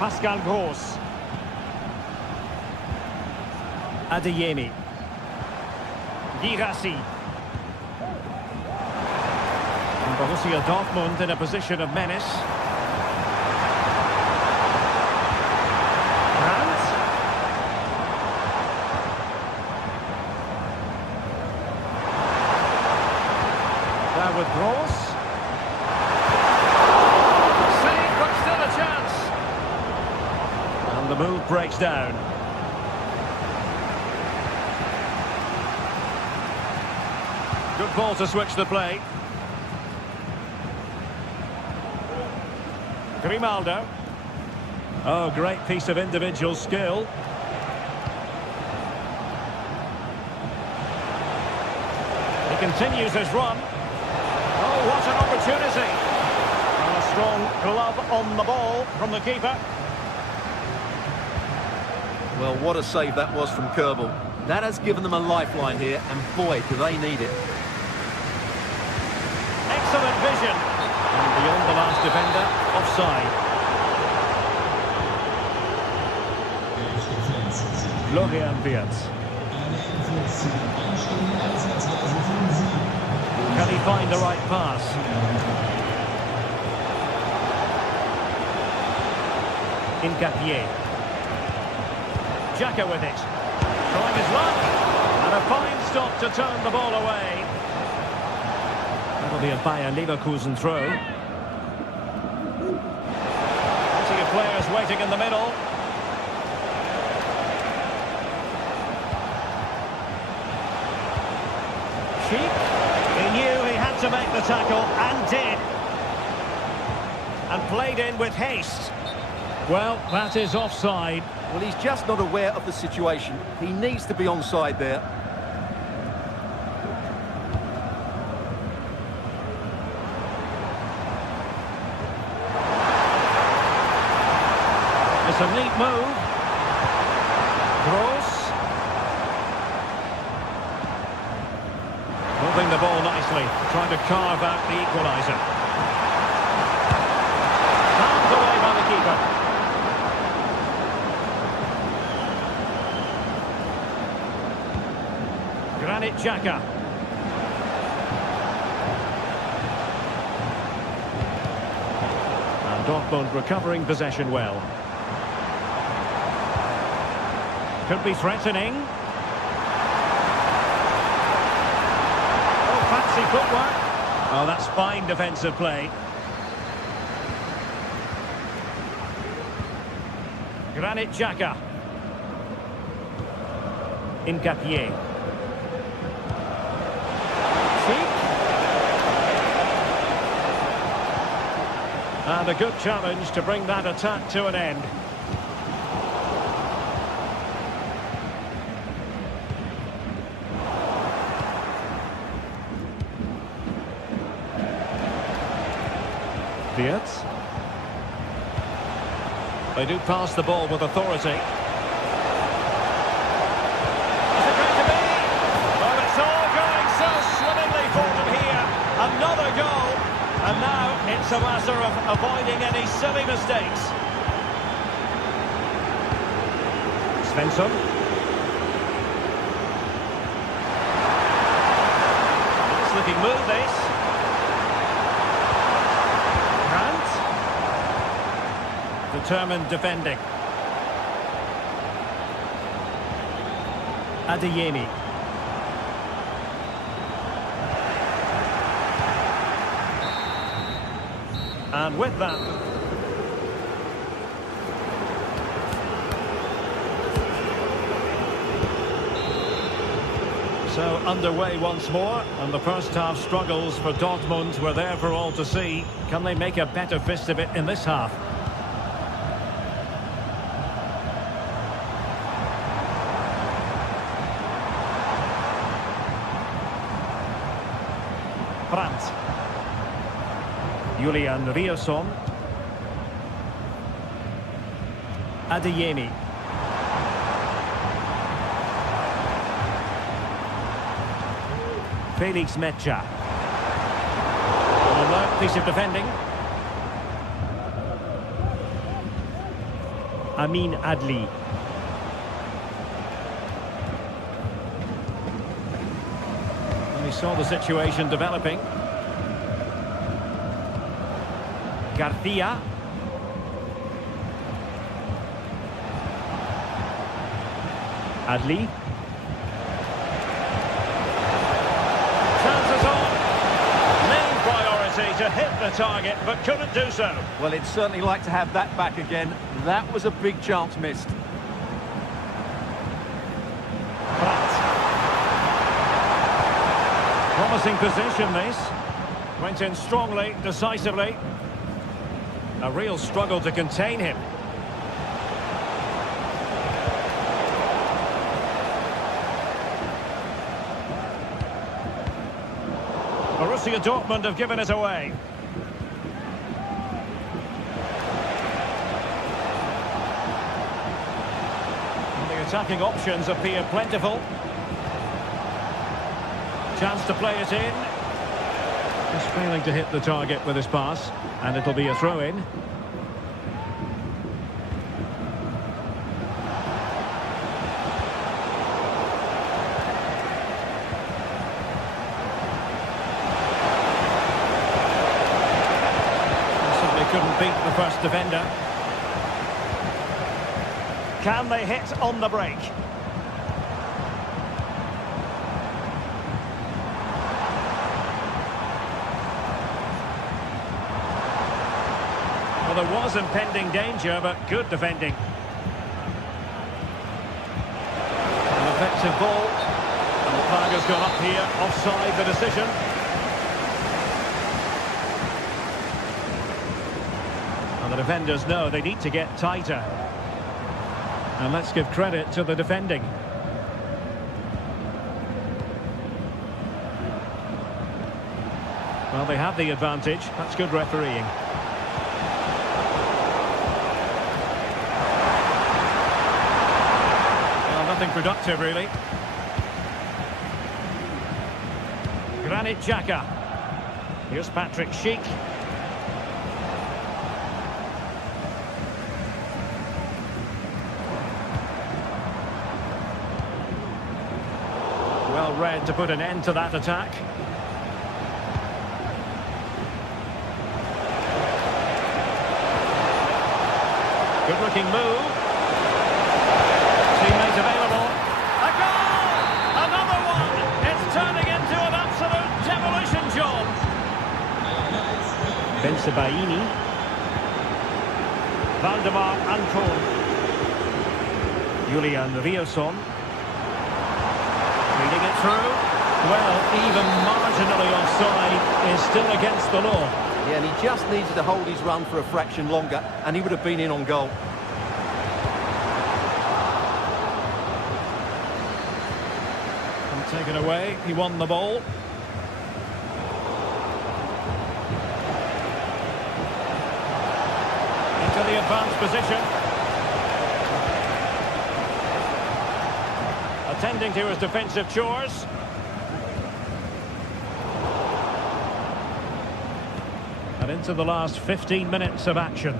Pascal Gross. Adeyemi. Girassi. And Borussia Dortmund in a position of menace. Brandt. There with Gross. Save, but still a chance. And the move breaks down. Good ball to switch the play. Grimaldo. Oh, great piece of individual skill. He continues his run. Oh, what an opportunity. And a strong glove on the ball from the keeper. Well, what a save that was from Kerbal. That has given them a lifeline here, and boy, do they need it. Excellent vision. And beyond the last defender, offside. Florian Wirtz. Can he find the right pass? Incapié. Xhaka with it. Trying his luck. And a fine stop to turn the ball away. That'll be a Bayern Leverkusen throw. Plenty of players waiting in the middle. Schick. He knew he had to make the tackle and did. And played in with haste. Well, that is offside. Well, he's just not aware of the situation. He needs to be onside there. It's a neat move. Gross. Moving the ball nicely, trying to carve out the equaliser. Palmed away by the keeper. Granit Xhaka. And Dortmund recovering possession well. Could be threatening. Oh, fancy footwork. Oh, that's fine defensive play. Granit Xhaka. Hincapié. And a good challenge to bring that attack to an end. Diaz. They do pass the ball with authority. Is it going to be? Well, it's all going so swimmingly for them here. Another goal. And now it's a matter of avoiding any silly mistakes. Svensson. Nice looking move, this. Determined defending. Adeyemi. And with that, so underway once more, and the first half struggles for Dortmund were there for all to see. Can they make a better fist of it in this half? Brandt. Julian Riasson. Adeyemi. Felix Mecha. An alert piece of defending. Amin Adli. He saw the situation developing. Garcia. Adli. Chances on. Main priority to hit the target, but couldn't do so. Well, it'd certainly like to have that back again. That was a big chance missed. Promising position, this. Went in strongly, decisively. A real struggle to contain him. Borussia Dortmund have given it away. And the attacking options appear plentiful. Chance to play it in. Just failing to hit the target with his pass, and it'll be a throw-in. Certainly couldn't beat the first defender. Can they hit on the break? There was impending danger, but good defending. An effective ball. And the flag has gone up here, offside the decision. And the defenders know they need to get tighter. And let's give credit to the defending. Well, they have the advantage. That's good refereeing. Nothing productive, really. Granit Xhaka. Here's Patrick Schick. Well read to put an end to that attack. Good looking move. Teammate available. A goal! Another one! It's turning into an absolute demolition job. Bensebaini. Valdemar Anton. Julian Riosson. Reading it through. Well, even marginally offside is still against the law. Yeah, and he just needed to hold his run for a fraction longer, and he would have been in on goal. And taken away, he won the ball. Into the advanced position. Attending to his defensive chores. And into the last 15 minutes of action.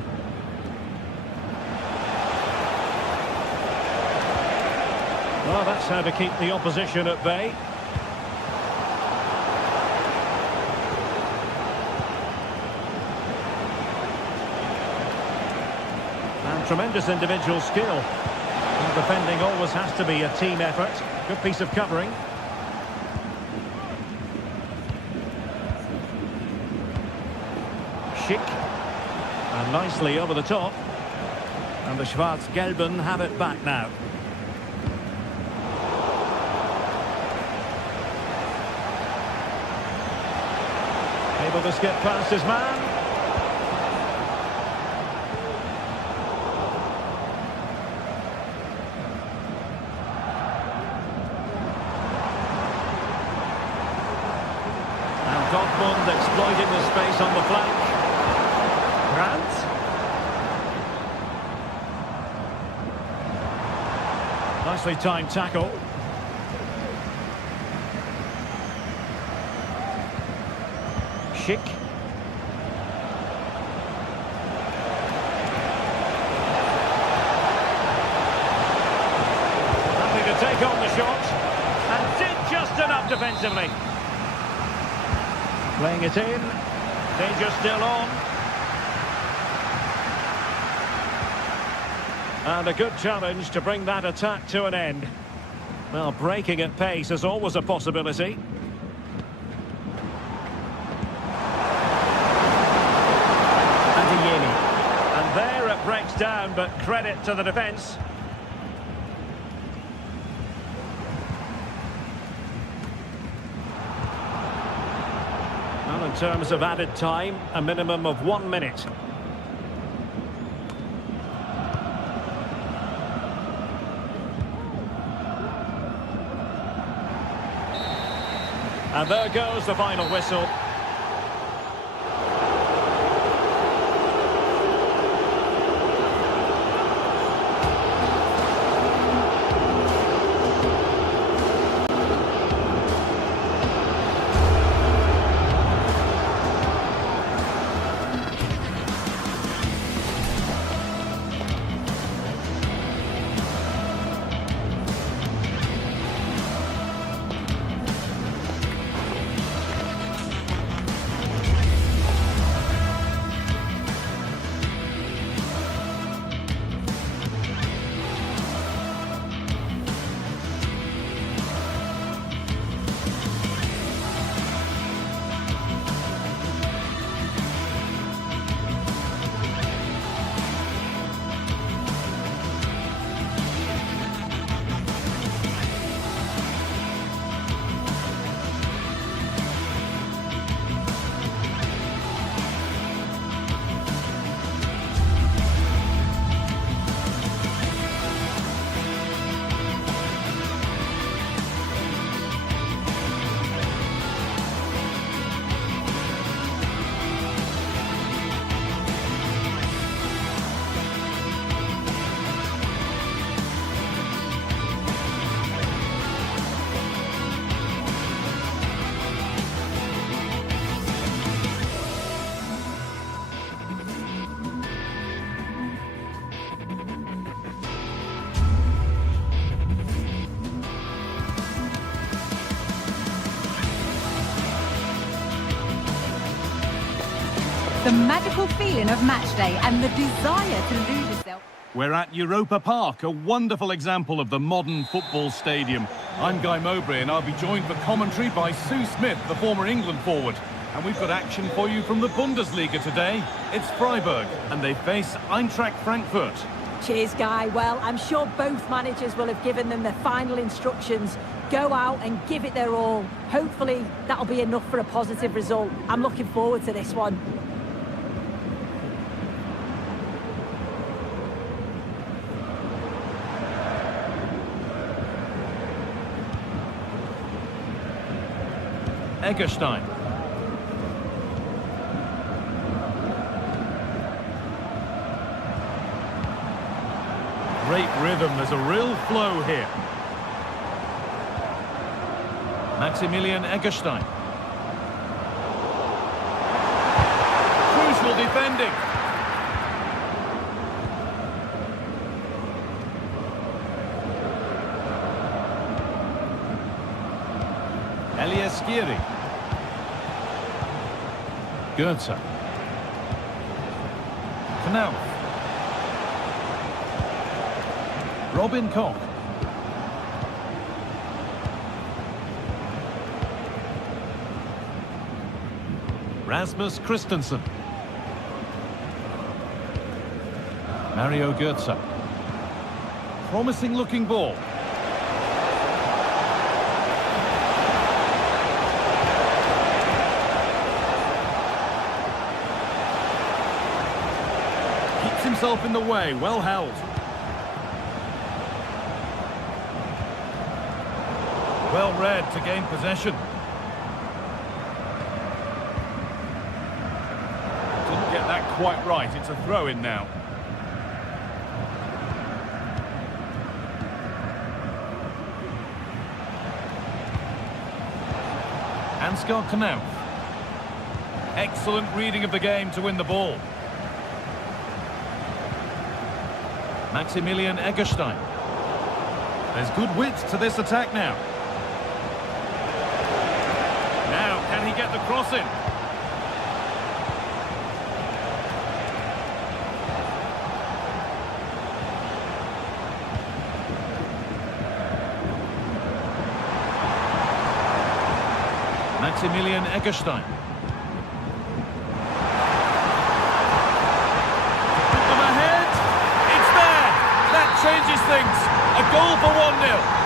Well, that's how to keep the opposition at bay. And tremendous individual skill. And defending always has to be a team effort. Good piece of covering. Schick. And nicely over the top. And the Schwarz-Gelben have it back now. Able to skip past his man. And Dortmund exploiting the space on the flank. Grant. Nicely timed tackle. Schick. Happy to take on the shot. And did just enough defensively. Playing it in. Danger still on. And a good challenge to bring that attack to an end. Well, breaking at pace is always a possibility. And there it breaks down, but credit to the defence. Well, in terms of added time, a minimum of 1 minute. And there goes the final whistle. The magical feeling of match day and the desire to lose yourself. We're at Europa Park, a wonderful example of the modern football stadium. I'm Guy Mowbray and I'll be joined for commentary by Sue Smith, the former England forward. And we've got action for you from the Bundesliga today. It's Freiburg and they face Eintracht Frankfurt. Cheers, Guy. Well, I'm sure both managers will have given them their final instructions. Go out and give it their all. Hopefully, that'll be enough for a positive result. I'm looking forward to this one. Eggestein. Great rhythm, there's a real flow here. Maximilian Eggestein. Crucial defending. Elias Skiri. Goetze. Knauf. Robin Koch. Rasmus Christensen. Mario Goetze. Promising looking ball. Keeps himself in the way, well held. Well read to gain possession. Didn't get that quite right. It's a throw-in now. Ansgar Knauf. Excellent reading of the game to win the ball. Maximilian Eggestein. There's good width to this attack now. Now, can he get the cross in? Maximilian Eggestein. Put them ahead. It's there. That changes things. A goal for 1-0.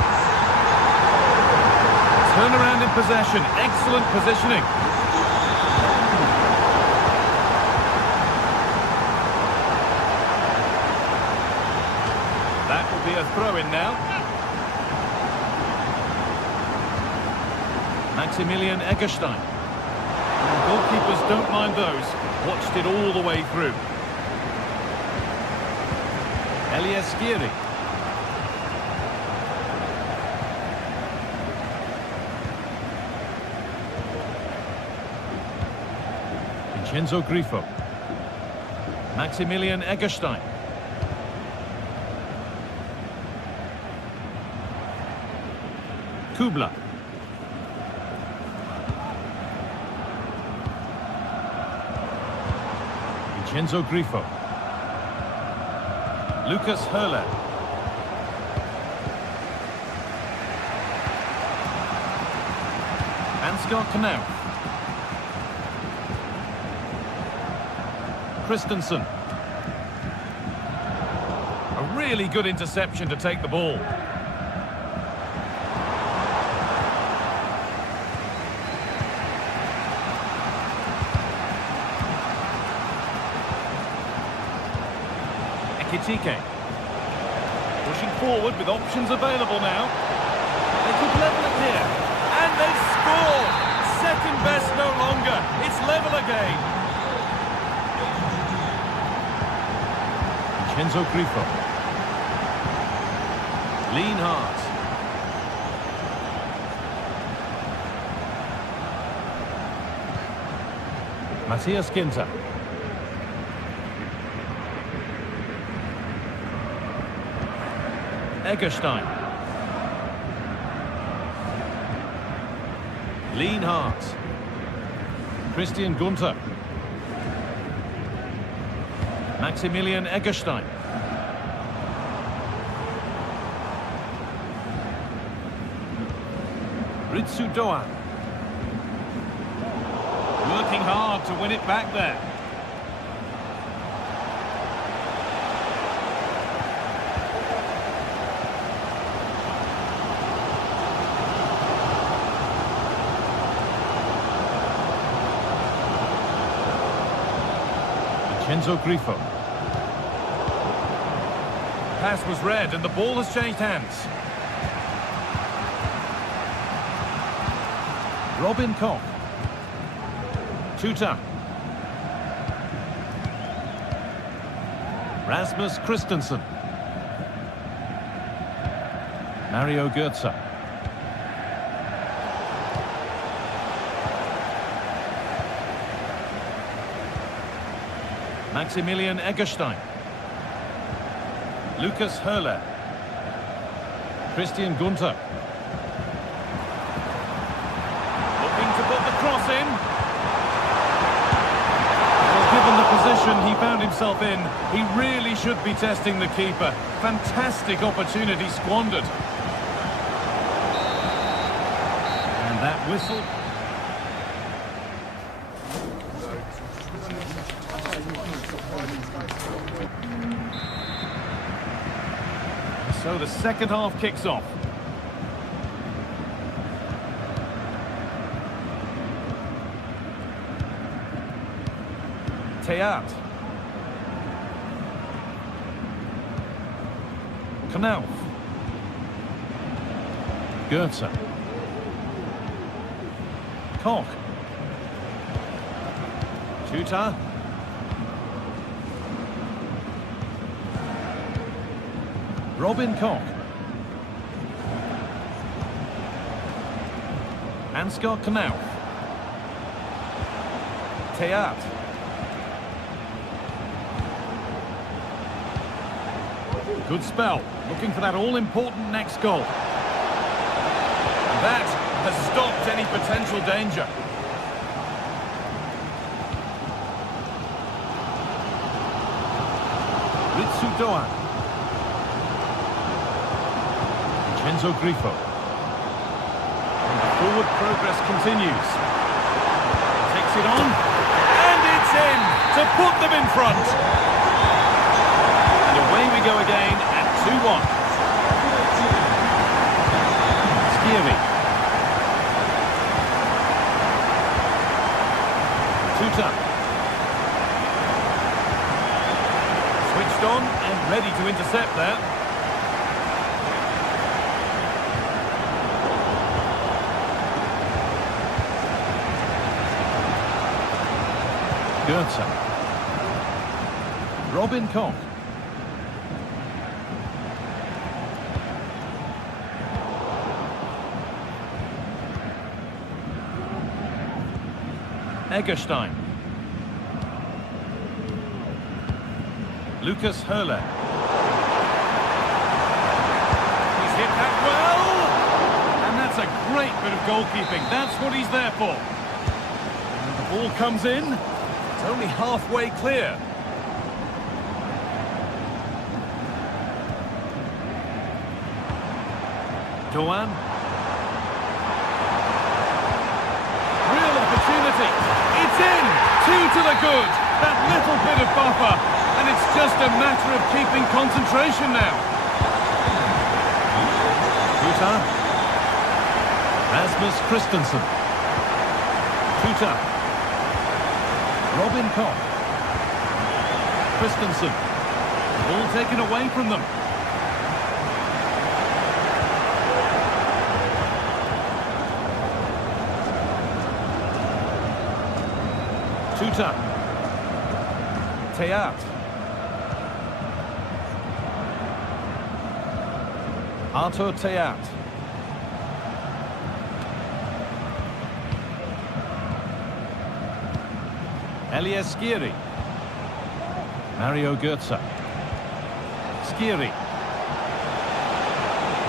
Turn around in possession. Excellent positioning. That will be a throw-in now. Maximilian Eggestein. Goalkeepers don't mind those. Watched it all the way through. Elias Skiri. Vincenzo Grifo. Maximilian Eggestein. Kubla. Vincenzo Grifo. Lucas Höhler. Ansgar Knauf. Christensen. A really good interception to take the ball. Ekitike. Pushing forward with options available now. They could level it here. And they score! Second best no longer. It's level again. Vincenzo Grifo. Lienhardt. Matthias Ginter. Eggestein. Lienhardt. Christian Gunther. Maximilian Eggestein. Ritsu Doan. Working hard to win it back there. Grifo. Pass was read and the ball has changed hands. Robin Koch. Tuta. Rasmus Christensen. Mario Götze. Maximilian Eggestein. Lucas Höhler. Christian Gunther. Looking to put the cross in. Well, given the position he found himself in, he really should be testing the keeper. Fantastic opportunity squandered. And that whistle. So the second half kicks off. Teat. Knauf. Götze. Koch. Tuta. Robin Koch. Ansgar Knauf. Teat. Good spell. Looking for that all-important next goal. And that has stopped any potential danger. Ritsu Doan. Grifo. And the forward progress continues. Takes it on. And it's in to put them in front. And away we go again at 2-1. Skiri. Tuta. Switched on and ready to intercept there. Götze. Robin Koch. Eggestein. Lucas Höhler. He's hit that well! And that's a great bit of goalkeeping. That's what he's there for. And the ball comes in. It's only halfway clear. Doan. Real opportunity. It's in. 2 to the good. That little bit of buffer. And it's just a matter of keeping concentration now. Tuta. Rasmus Christensen. Tuta. Robin Koch. Christensen. All taken away from them. Tuta. Teat. Artur Teat. Elias Skiri. Mario Götze. Skiri.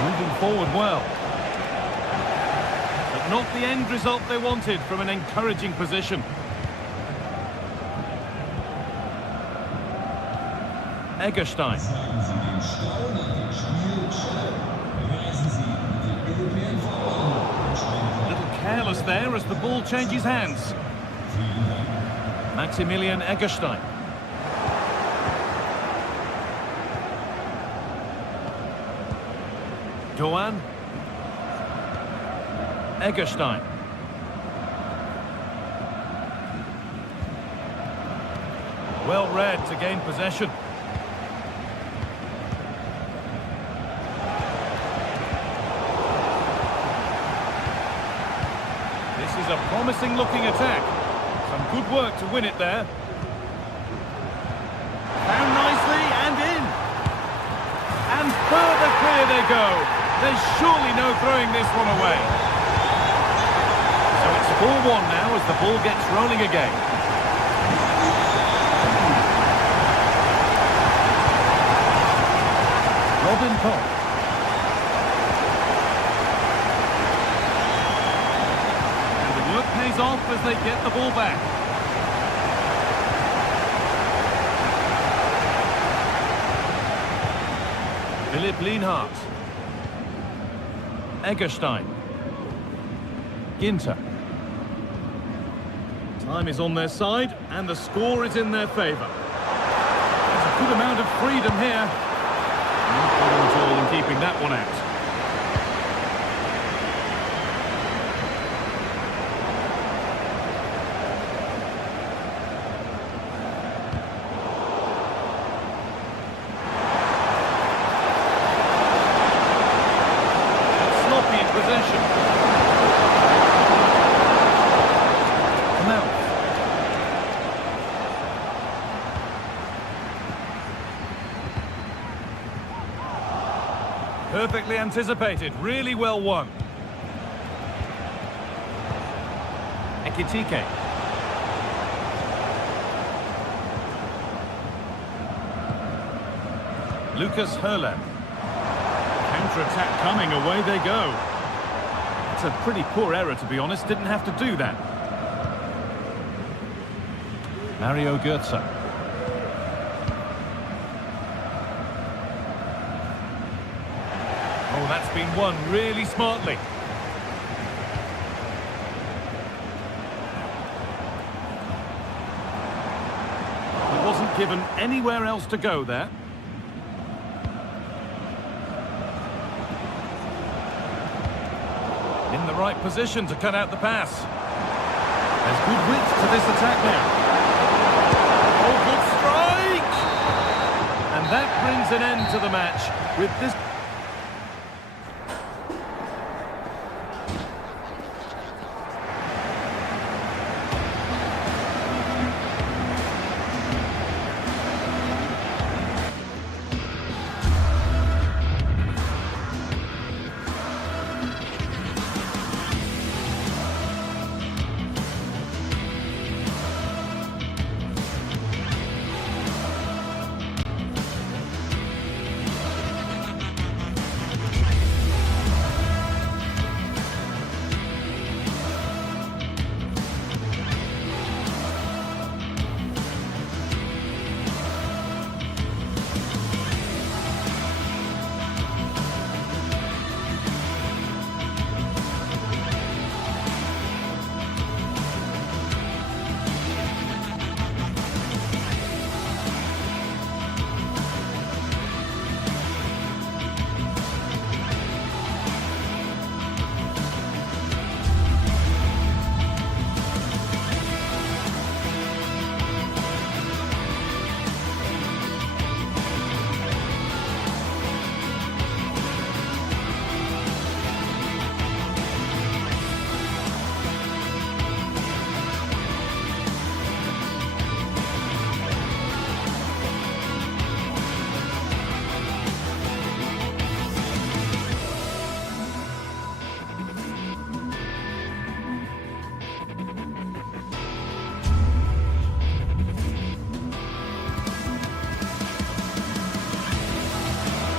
Moving forward well. But not the end result they wanted from an encouraging position. Eggestein. A little careless there as the ball changes hands. Maximilian Eggestein. Doan. Eggestein. Well read to gain possession. This is a promising looking attack. Some good work to win it there. Found nicely and in. And further clear they go. There's surely no throwing this one away. So it's 4-1 now as the ball gets rolling again. Robin Koch. And the work pays off as they get the ball back. Philipp Lienhardt. Eggerstein. Ginter. Time is on their side, and the score is in their favour. There's a good amount of freedom here. Not problem at all in keeping that one out. Sloppy in possession. Perfectly anticipated, really well won. Ekitike. Lucas Hurlan. Counter-attack coming, away they go. It's a pretty poor error, to be honest, didn't have to do that. Mario Götze. Oh, that's been won really smartly. He wasn't given anywhere else to go there. In the right position to cut out the pass. There's good width to this attack now. Oh, good strike! And that brings an end to the match with this...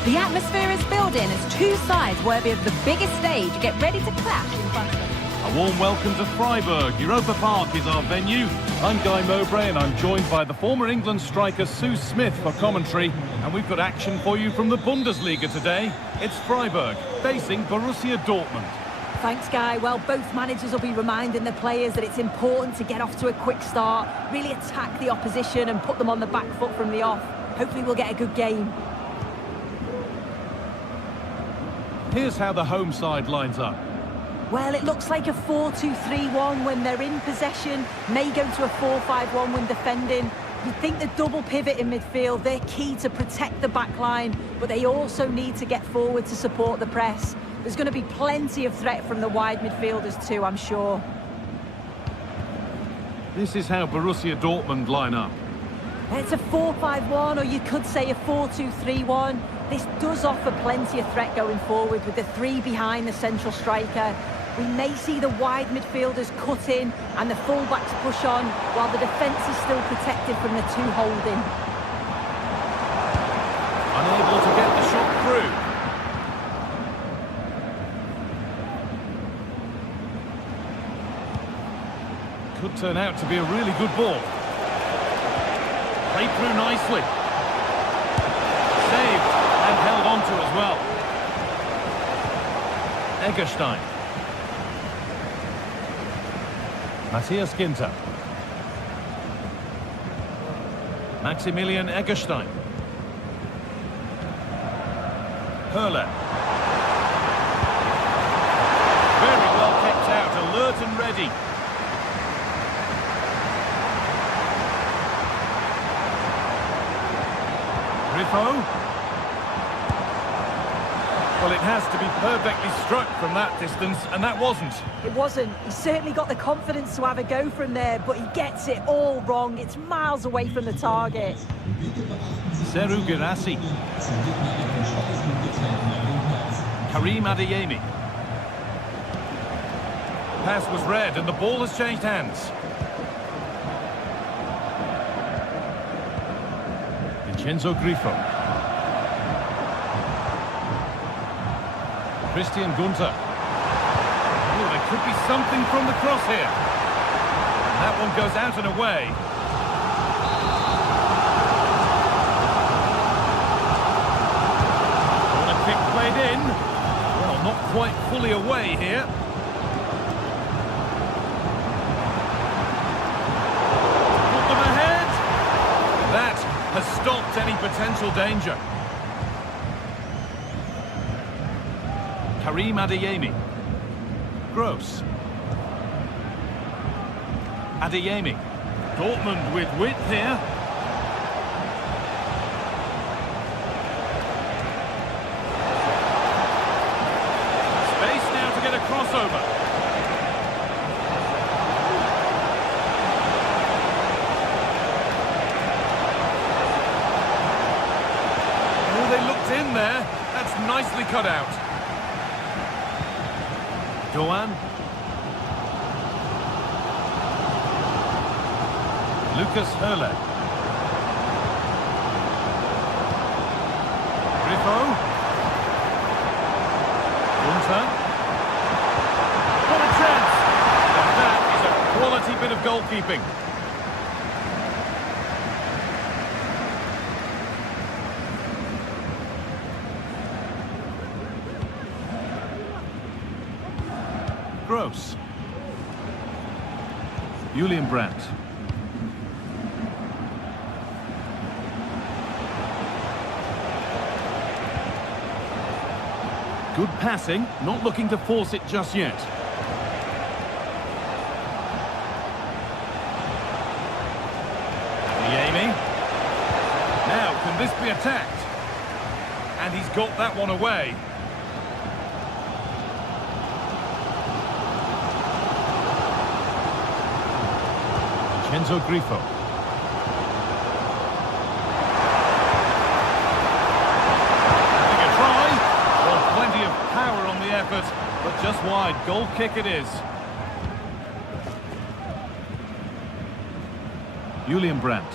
The atmosphere is building as two sides worthy of the biggest stage get ready to clash in front of them. A warm welcome to Freiburg. Europa Park is our venue. I'm Guy Mowbray and I'm joined by the former England striker Sue Smith for commentary. And we've got action for you from the Bundesliga today. It's Freiburg facing Borussia Dortmund. Thanks, Guy. Well, both managers will be reminding the players that it's important to get off to a quick start, really attack the opposition and put them on the back foot from the off. Hopefully we'll get a good game. Here's how the home side lines up. Well, it looks like a 4-2-3-1 when they're in possession. May go to a 4-5-1 when defending. You think the double pivot in midfield, they're key to protect the back line, but they also need to get forward to support the press. There's going to be plenty of threat from the wide midfielders too, I'm sure. This is how Borussia Dortmund line up. It's a 4-5-1, or you could say a 4-2-3-1. This does offer plenty of threat going forward with the three behind the central striker. We may see the wide midfielders cut in and the fullbacks push on, while the defence is still protected from the two holding. Unable to get the shot through. Could turn out to be a really good ball. Played through nicely. Saved and held on to as well. Eggestein. Matthias Ginter. Maximilian Eggestein. Höhler. Very well kept out, alert and ready. Griffo. Well, it has to be perfectly struck from that distance, and that wasn't. It wasn't. He certainly got the confidence to have a go from there, but he gets it all wrong. It's miles away from the target. Serhou Guirassy. Karim Adeyemi. Pass was read, and the ball has changed hands. Vincenzo Grifo. Christian Gunter. Oh, there could be something from the cross here. And that one goes out and away. Corner kick played in. Well, not quite fully away here. Put them ahead. That has stopped any potential danger. Karim Adeyemi. Gross. Adeyemi. Dortmund with width here. Space now to get a crossover. Oh, they looked in there. That's nicely cut out. Doan. Lucas Höhler. Grifo. Gunter. What a chance! And that is a quality bit of goalkeeping. Gross. Julian Brandt. Good passing, not looking to force it just yet. Adeyemi. Now, can this be attacked? And he's got that one away. Vincenzo Grifo. Having a try. Well, plenty of power on the effort, but just wide. Goal kick it is. Julian Brandt.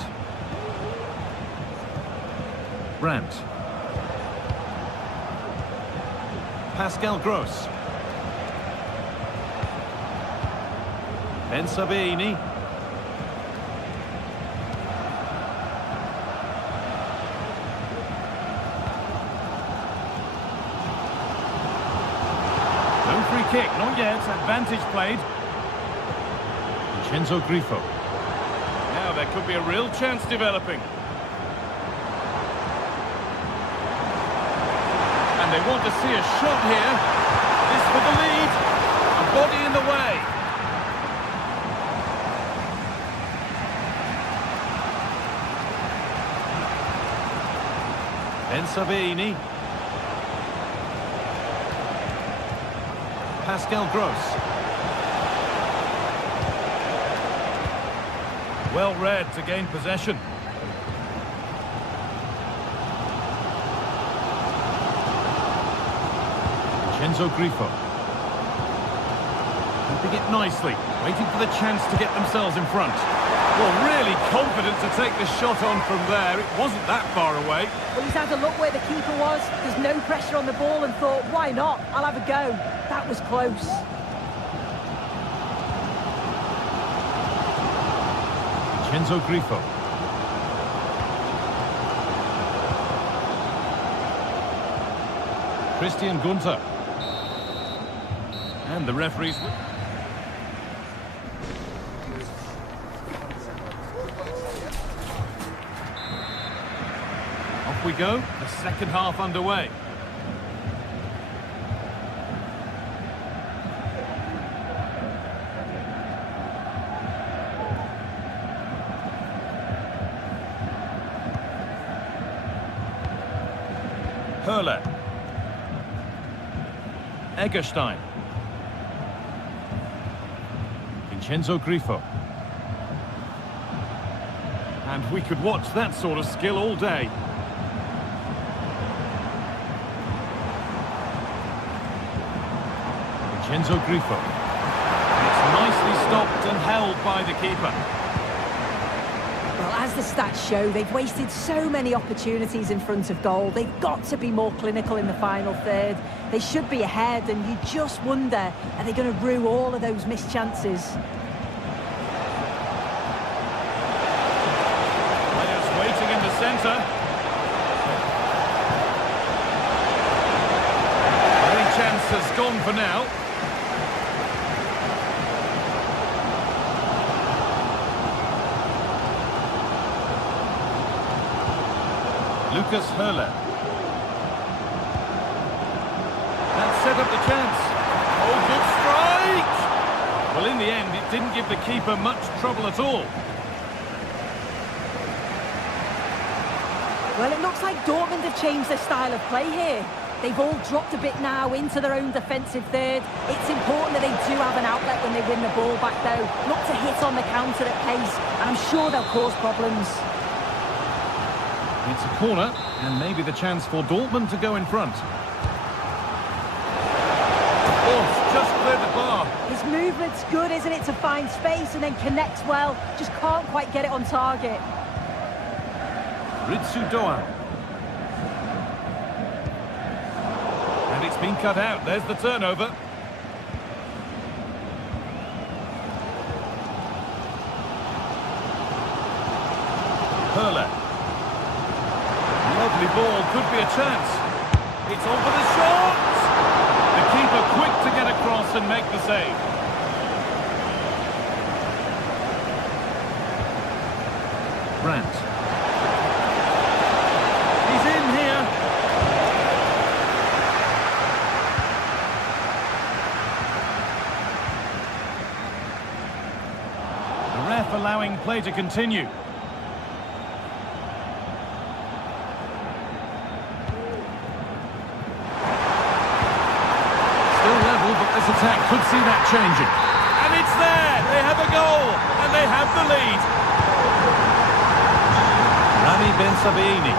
Brandt. Pascal Gross. Ben Sabini. Kick, not yet, advantage played. Vincenzo Grifo. Now there could be a real chance developing. And they want to see a shot here. This for the lead. A body in the way. Sabini. Pascal Gross. Well read to gain possession. Vincenzo Grifo. Keeping it nicely, waiting for the chance to get themselves in front. Well, really confident to take the shot on from there. It wasn't that far away. Well, he's had a look where the keeper was. There's no pressure on the ball and thought, why not? I'll have a go. That was close. Vincenzo Grifo. Christian Gunther. And the referee's... Off we go, the second half underway. Höhle. Eggestein. Vincenzo Grifo. And we could watch that sort of skill all day. Vincenzo Grifo. It's nicely stopped and held by the keeper. Well, as the stats show, they've wasted so many opportunities in front of goal. They've got to be more clinical in the final third. They should be ahead, and you just wonder, are they going to rue all of those missed chances? Players waiting in the centre. Any chance has gone for now. Lucas Höhle. That set up the chance. Oh, good strike! Well, in the end, it didn't give the keeper much trouble at all. Well, it looks like Dortmund have changed their style of play here. They've all dropped a bit now into their own defensive third. It's important that they do have an outlet when they win the ball back, though. Not to hit on the counter at pace, and I'm sure they'll cause problems. It's a corner, and maybe the chance for Dortmund to go in front. Oh, just cleared the bar. His movement's good, isn't it, to find space and then connects well. Just can't quite get it on target. Ritsu Doan. And it's been cut out. There's the turnover. Höhle. Lovely ball, could be a chance. It's on for the shot! The keeper quick to get across and make the save. Brandt. He's in here. The ref allowing play to continue. This attack could see that changing. And it's there! They have a goal! And they have the lead! Rami Ben Sabini.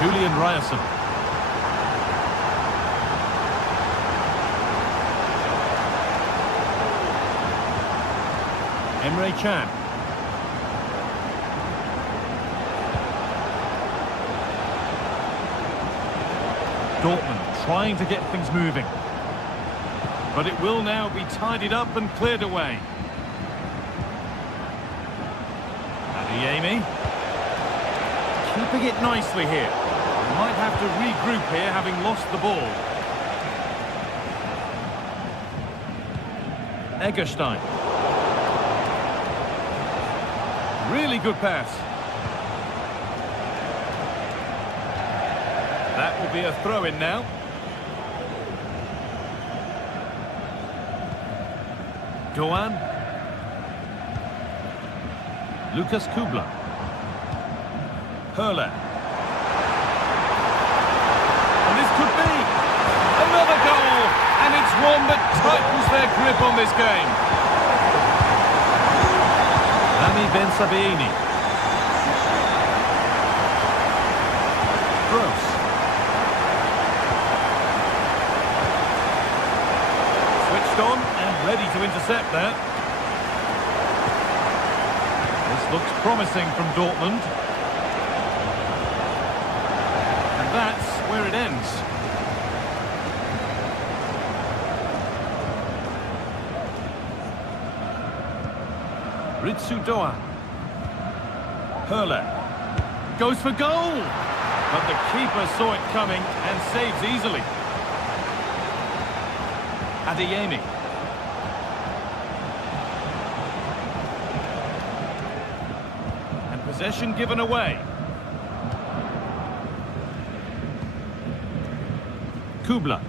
Julian Ryerson. Emre Can. Dortmund trying to get things moving. But it will now be tidied up and cleared away. Adeyemi. Keeping it nicely here. Might have to regroup here, having lost the ball. Eggestein. Really good pass. That will be a throw-in now. Doan. Lucas Kubla. Hurler. And this could be another goal. And it's one that tightens their grip on this game. Rami Ben Sabiini. Gross. Switched on and ready to intercept that. This looks promising from Dortmund. And that's where it ends. Ritsu Doan. Hurler. Goes for goal! But the keeper saw it coming and saves easily. Adeyemi. And possession given away. Kubla.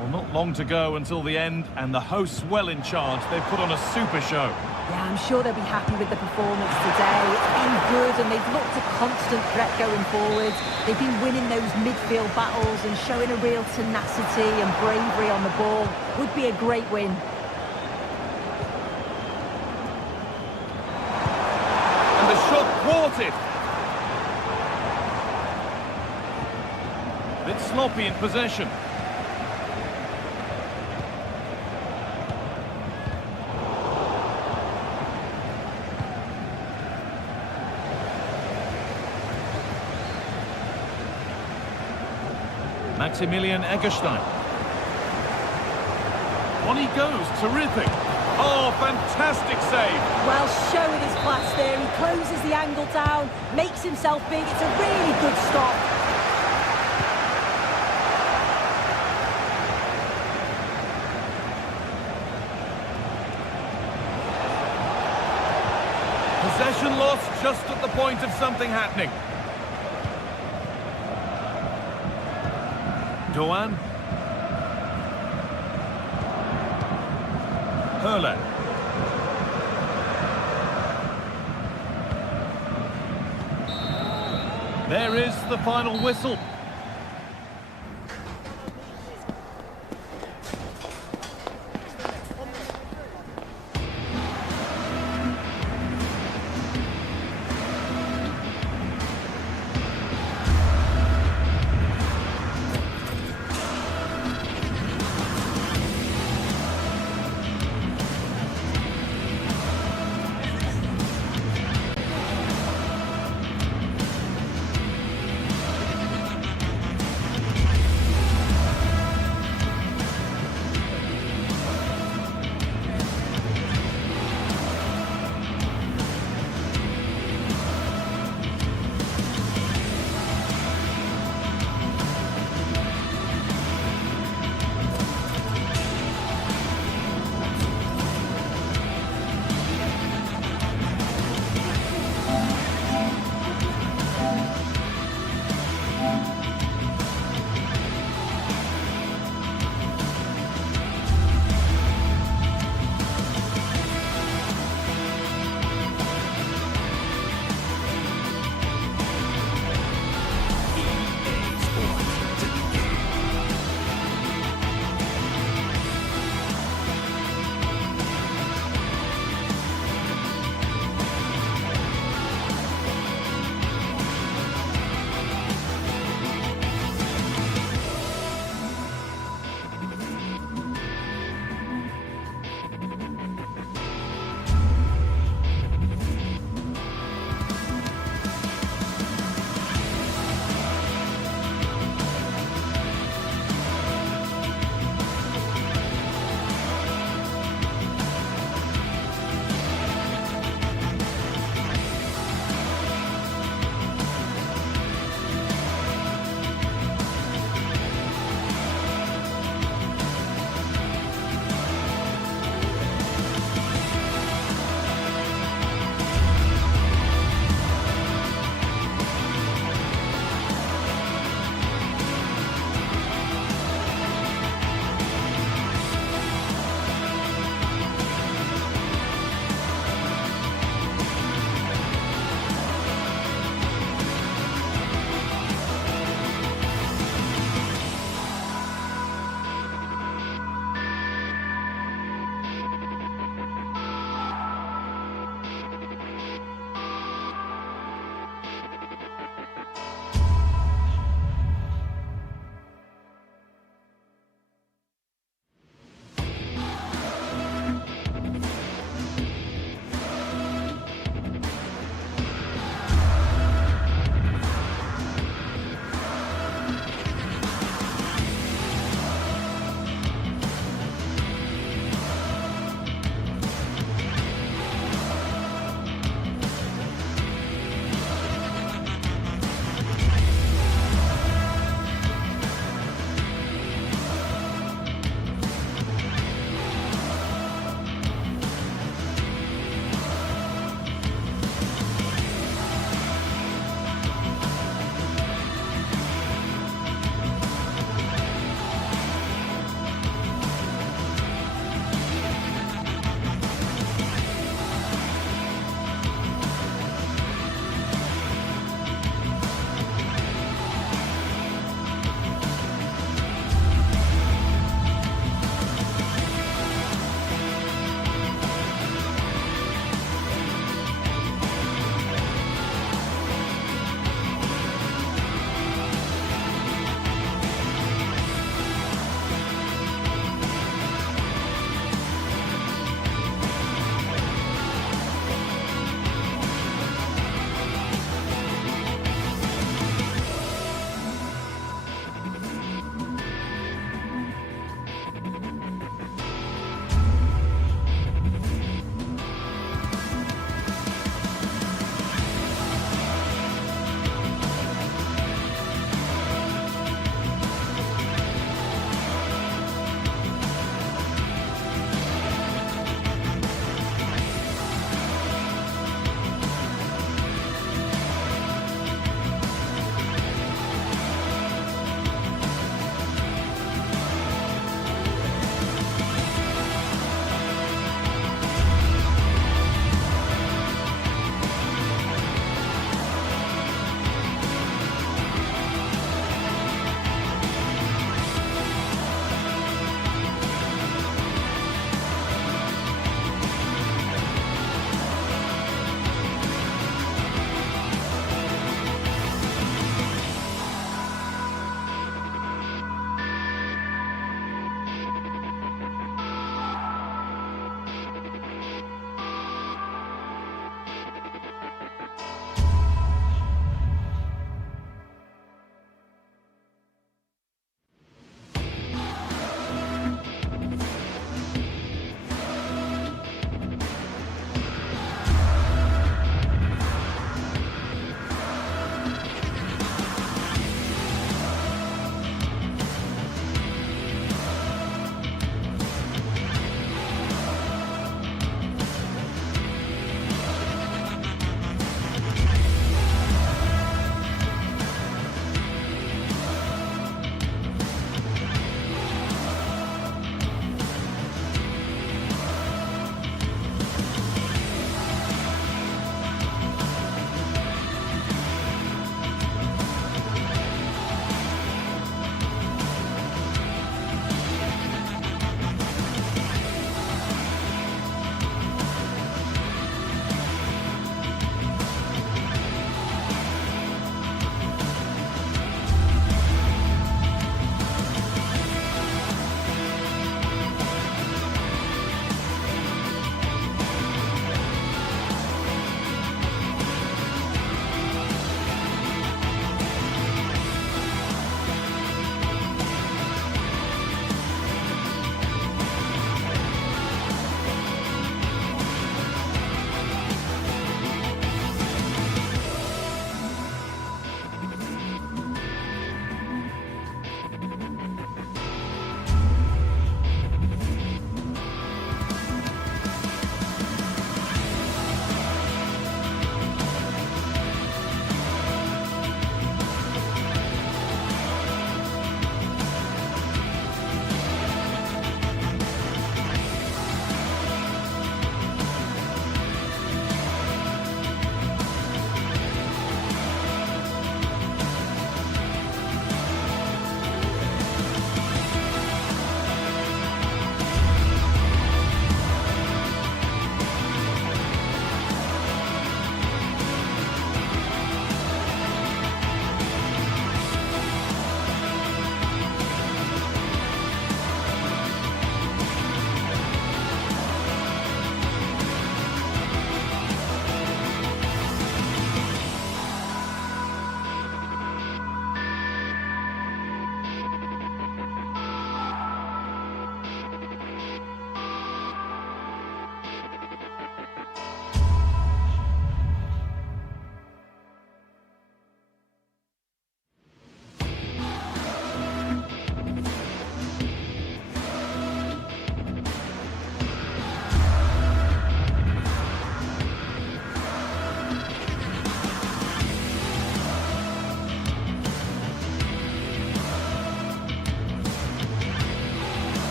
Well, not long to go until the end, and the hosts well in charge. They've put on a super show. Yeah, I'm sure they'll be happy with the performance today. It's been good and they've looked a constant threat going forwards. They've been winning those midfield battles and showing a real tenacity and bravery on the ball. Would be a great win. And the shot thwarted. Bit sloppy in possession. Maximilian Eggestein. On he goes, terrific. Oh, fantastic save. Well, showing his class there. He closes the angle down, makes himself big. It's a really good stop. Possession lost just at the point of something happening. Doan. Hurler. There is the final whistle.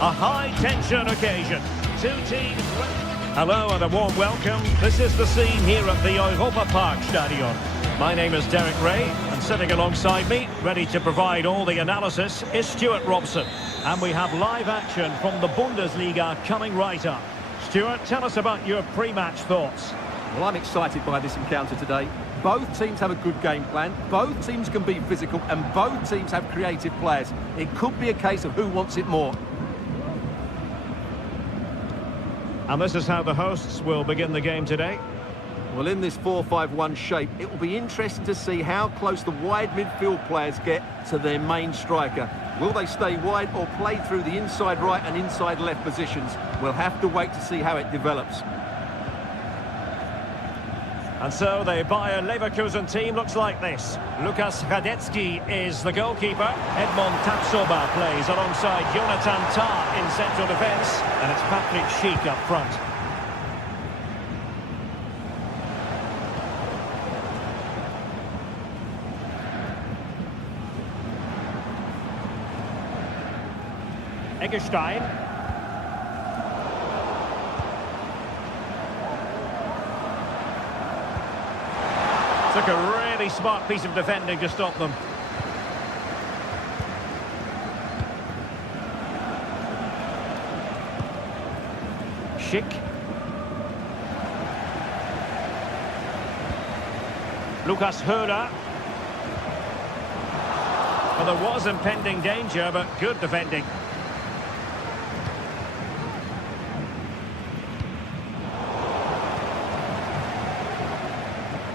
A high-tension occasion. Two teams... Hello and a warm welcome. This is the scene here at the Europa Park Stadion. My name is Derek Ray, and sitting alongside me, ready to provide all the analysis, is Stuart Robson. And we have live action from the Bundesliga coming right up. Stuart, tell us about your pre-match thoughts. Well, I'm excited by this encounter today. Both teams have a good game plan, both teams can be physical, and both teams have creative players. It could be a case of who wants it more. And this is how the hosts will begin the game today. Well, in this 4-5-1 shape, it will be interesting to see how close the wide midfield players get to their main striker. Will they stay wide or play through the inside right and inside left positions? We'll have to wait to see how it develops. And so the Bayern Leverkusen team looks like this. Lukas Radetzky is the goalkeeper. Edmond Tapsoba plays alongside Jonathan Tah in central defence. And it's Patrick Schick up front. Eggestein. Took a really smart piece of defending to stop them. Schick. Lukas Höhler. Well, there was impending danger, but good defending.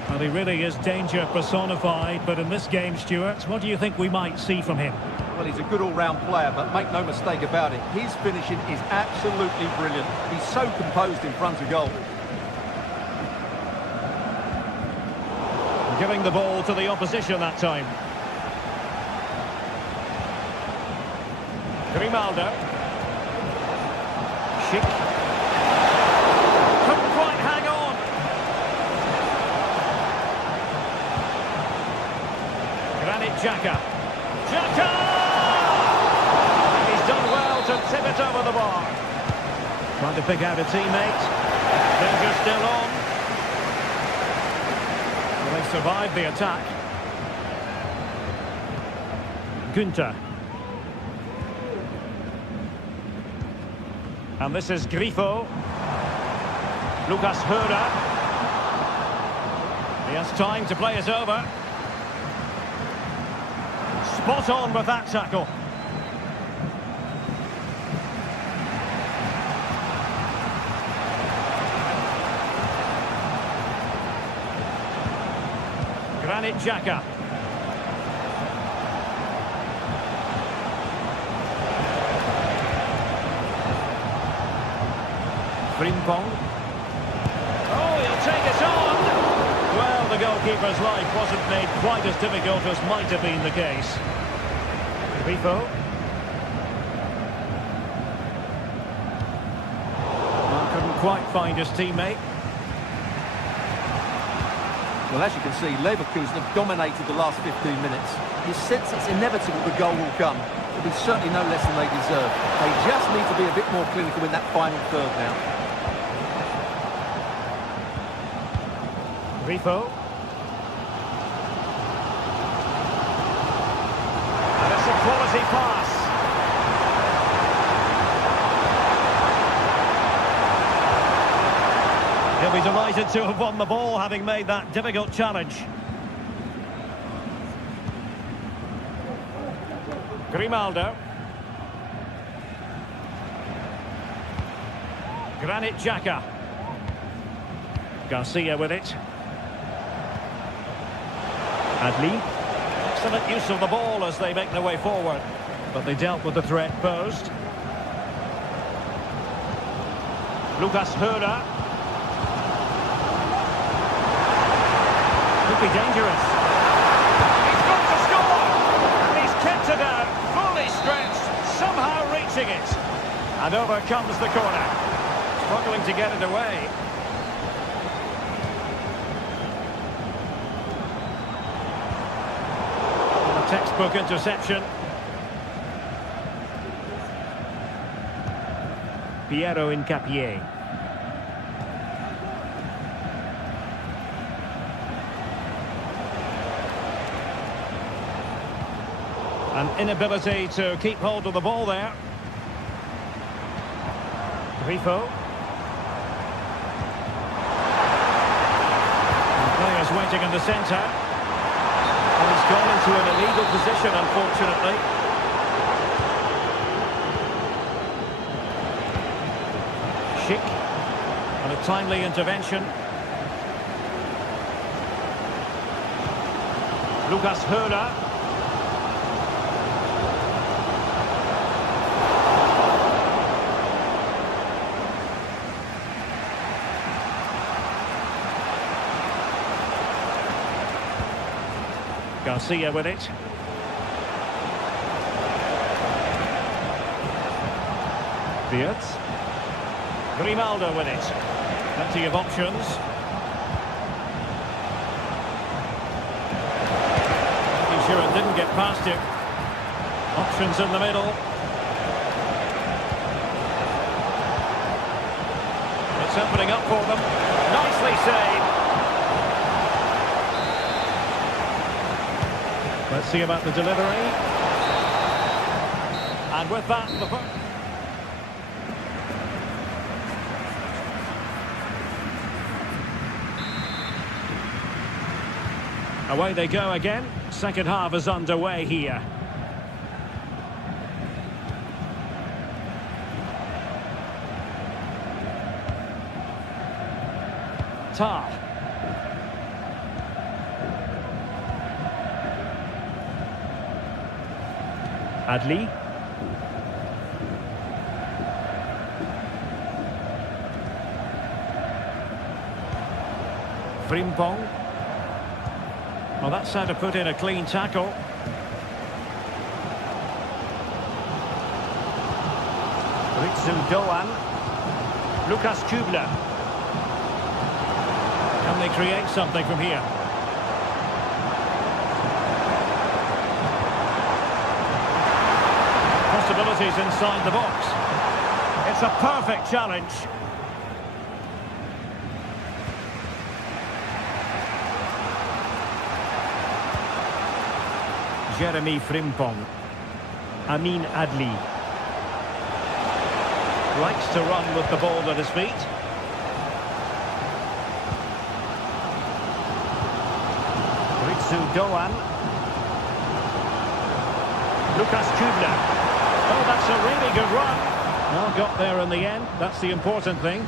Well, he really is danger personified, but in this game, Stuart, what do you think we might see from him? Well, he's a good all-round player, but make no mistake about it, his finishing is absolutely brilliant. He's so composed in front of goal. Giving the ball to the opposition that time. Grimaldo. Schick. Couldn't quite hang on. Xhaka. Xhaka! He's done well to tip it over the bar. Trying to pick out a teammate. Danger still on. Well, they survived the attack. Günther. And this is Grifo. Lukas Höhler. He has time to play it over. Spot on with that tackle. Granit Xhaka. Frimpong. Oh, he'll take it on. Well, the goalkeeper's life wasn't made quite as difficult as might have been the case. Grifo. Well, couldn't quite find his teammate. Well, as you can see, Leverkusen have dominated the last 15 minutes. You sense it's inevitable the goal will come. It'll be certainly no less than they deserve. They just need to be a bit more clinical in that final third now. Grifo. And it's a quality pass. He'll be delighted to have won the ball, having made that difficult challenge. Grimaldo. Granit Xhaka. Garcia with it. Adli. Excellent use of the ball as they make their way forward. But they dealt with the threat posed. Lukas Höhler. Could be dangerous. He's got to score! And he's kept it out, fully stretched, somehow reaching it. And over comes the corner. Struggling to get it away. A textbook interception. Piero Incapié. An inability to keep hold of the ball there. Grifo. Players waiting in the centre. And he's gone into an illegal position, unfortunately. Schick. And a timely intervention. Lucas Höhler. Garcia with it. Wirtz. Grimaldo with it. Plenty of options. Making sure it didn't get past him. Options in the middle. It's opening up for them. Nicely saved. Let's see about the delivery. And with that, away they go again. Second half is underway here. Tar. Adli. Frimpong. Well, that's how to put in a clean tackle. Ritsu Doan. Lucas Kubler. Can they create something from here? Possibilities inside the box. It's a perfect challenge. Jeremy Frimpong. Amin Adli. Likes to run with the ball at his feet. Ritsu Doan. Lucas Kubler. Oh, that's a really good run. Well, got there in the end. That's the important thing.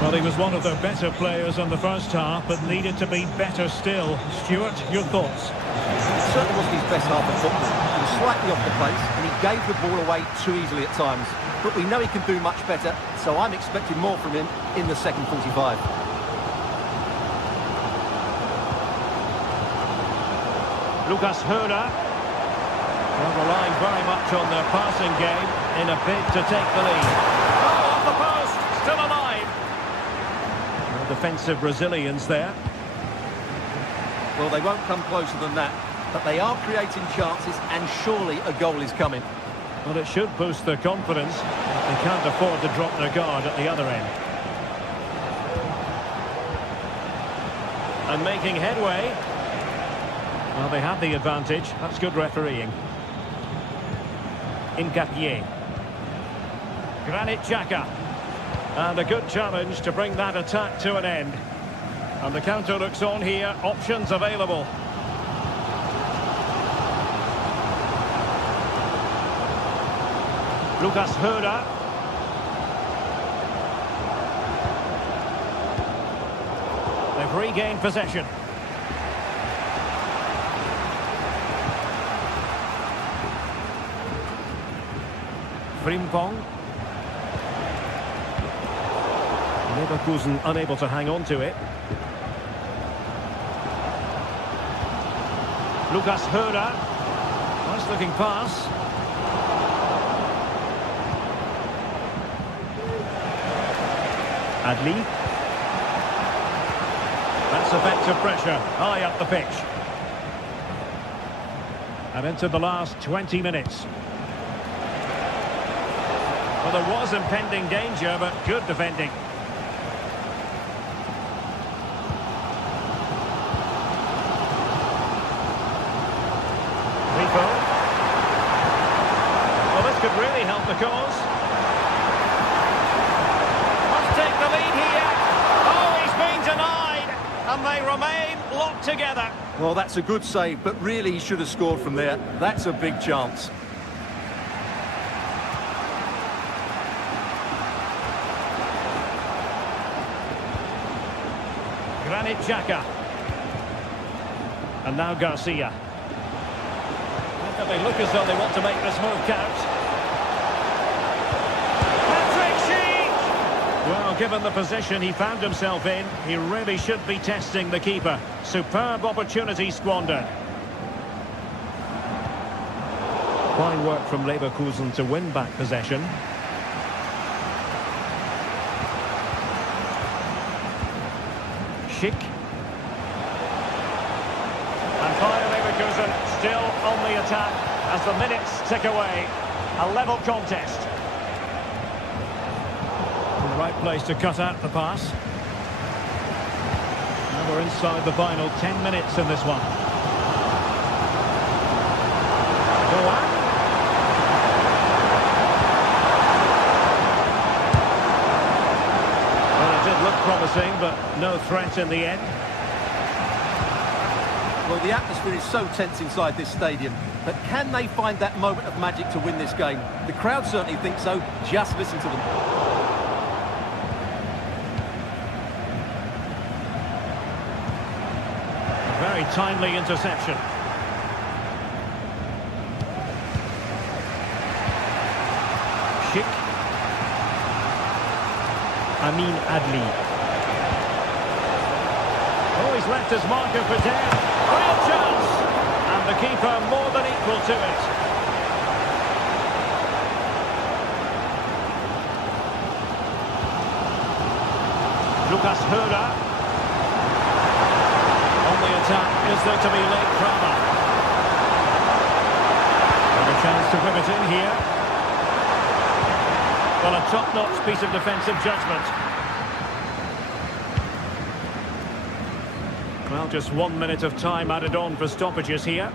Well, he was one of the better players in the first half, but needed to be better still. Stuart, your thoughts? It certainly wasn't his best half of football. He was slightly off the pace, and he gave the ball away too easily at times. But we know he can do much better, so I'm expecting more from him in the second 45. Lucas Höhler. Well, relying very much on their passing game in a bid to take the lead. Oh, off the post! Still alive! Well, defensive resilience there. Well, they won't come closer than that, but they are creating chances, and surely a goal is coming. Well, it should boost their confidence. They can't afford to drop their guard at the other end. And making headway. Well, they have the advantage. That's good refereeing. Incapié. Granit Xhaka. And a good challenge to bring that attack to an end. And the counter looks on here. Options available. Lucas Höhler. They've regained possession. Frimpong. Leverkusen unable to hang on to it. Lucas Höhler. Nice looking pass. Adli. That's effective pressure high up the pitch. And into the last 20 minutes. Well, there was impending danger, but good defending. Well, this could really help the cause. Must take the lead here. Oh, he's been denied. And they remain locked together. Well, that's a good save, but really he should have scored from there. That's a big chance. Granit Xhaka. And now Garcia. They look as though they want to make this move count. Patrick Schick! Well, given the position he found himself in, he really should be testing the keeper. Superb opportunity squandered. Fine work from Leverkusen to win back possession. Schick. And Bayern Leverkusen still on the attack as the minutes tick away. A level contest. The right place to cut out the pass. Now we're inside the final 10 minutes in this one. Go on. Well, it did look promising, but no threat in the end. Well, the atmosphere is so tense inside this stadium, but can they find that moment of magic to win this game? The crowd certainly think so. Just listen to them. A very timely interception. Schick. Amin Adli. Oh, he's left his marker for dead. Real chance! And the keeper more than equal to it. Lucas Höra. On the attack, is there to be late drama? And a chance to whip it in here. Well, a top-notch piece of defensive judgment. Well, just 1 minute of time added on for stoppages here.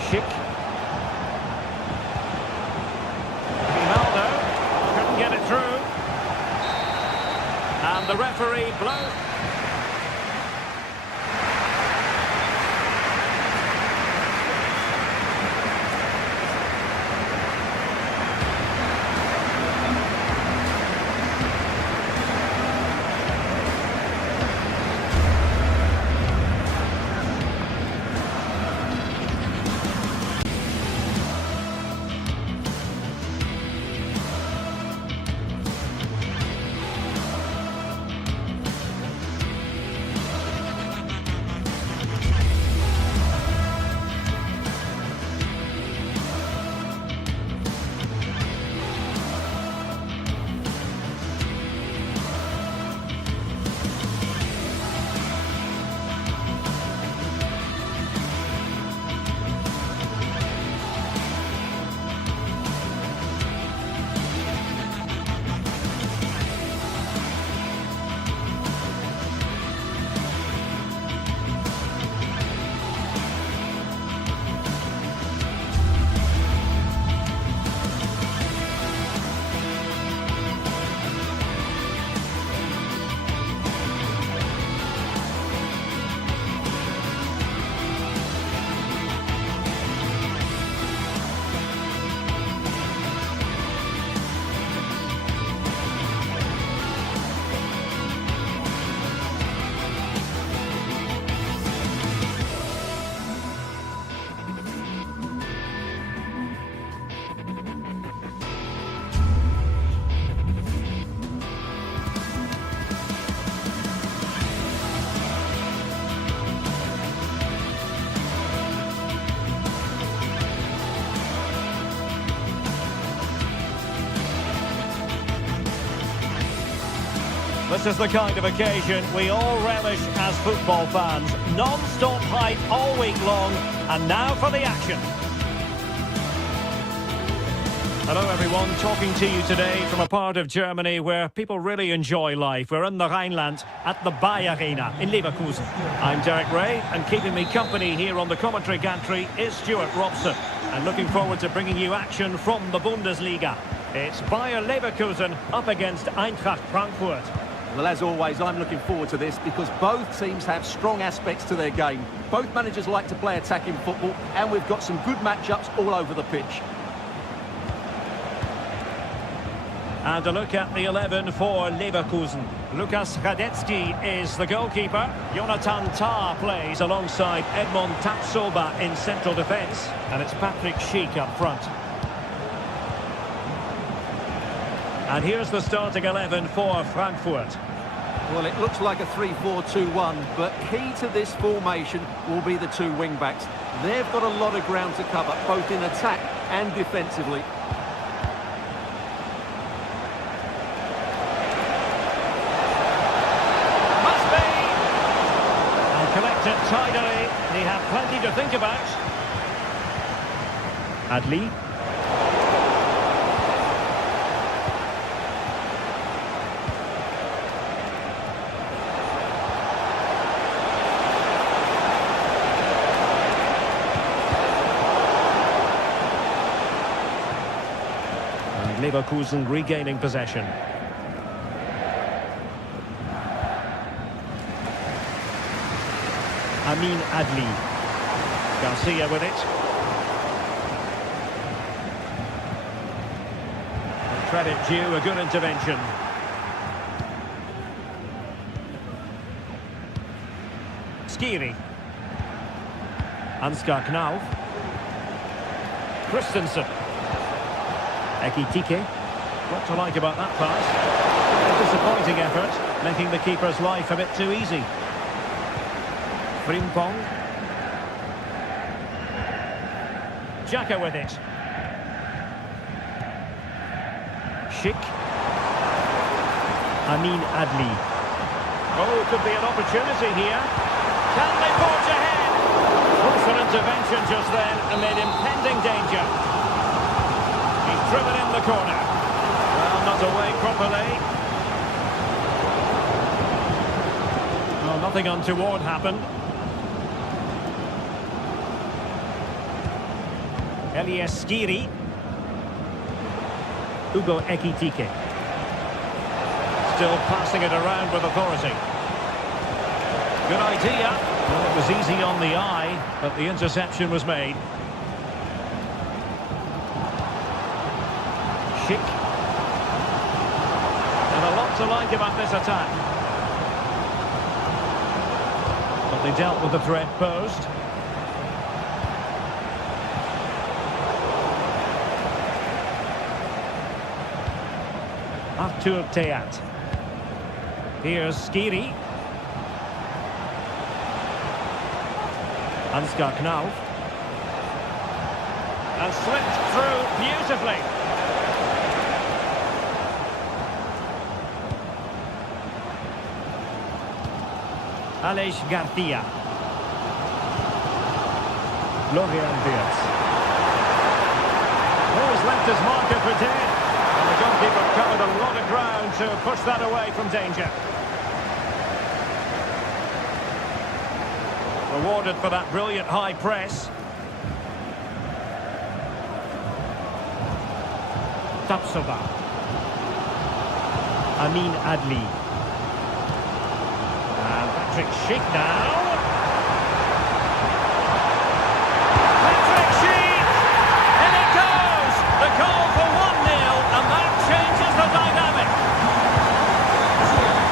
Schick. Ronaldo couldn't get it through. And the referee blows. This is the kind of occasion we all relish as football fans. Non-stop hype all week long, and now for the action. Hello everyone, talking to you today from a part of Germany where people really enjoy life. We're in the Rhineland at the Bayern Arena in Leverkusen. I'm Derek Ray, and keeping me company here on the commentary gantry is Stuart Robson. And looking forward to bringing you action from the Bundesliga. It's Bayer Leverkusen up against Eintracht Frankfurt. Well, as always, I'm looking forward to this because both teams have strong aspects to their game. Both managers like to play attacking football, and we've got some good matchups all over the pitch. And a look at the 11 for Leverkusen. Lukas Radetzky is the goalkeeper. Jonathan Tah plays alongside Edmond Tapsoba in central defence. And it's Patrick Schick up front. And here's the starting 11 for Frankfurt. Well, it looks like a 3-4-2-1, but key to this formation will be the two wing-backs. They've got a lot of ground to cover, both in attack and defensively. Collected tidily. They have plenty to think about. Adli. And Leverkusen regaining possession. Amin Adli. Garcia with it. And credit due, a good intervention. Skiri. Ansgar Knauf. Christensen. Ekitike. What to like about that pass? A disappointing effort, making the keeper's life a bit too easy. Frimpong. Xhaka with it. Schick. Amin Adli. Oh, could be an opportunity here. Can they forge ahead? Crucial intervention just then amid impending danger. He's driven in the corner. Well, not away properly. Well, nothing untoward happened. Elias Skiri. Ugo Ekitike. Still passing it around with authority. Good idea. Well, it was easy on the eye, but the interception was made. Schick. And a lot to like about this attack. But they dealt with the threat posed. Artur Teat. Here's Skiri. Ansgar Knauf. And slipped through beautifully. Aleix Garcia. Florian Wirtz. Oh, he's left his marker for dead. And the goalkeeper covered a lot of ground to push that away from danger. Rewarded for that brilliant high press. Tapsoba. Amin Adli. And Patrick Schick now. Patrick Schick! In it goes! The goal for 1-0, and that changes the dynamic.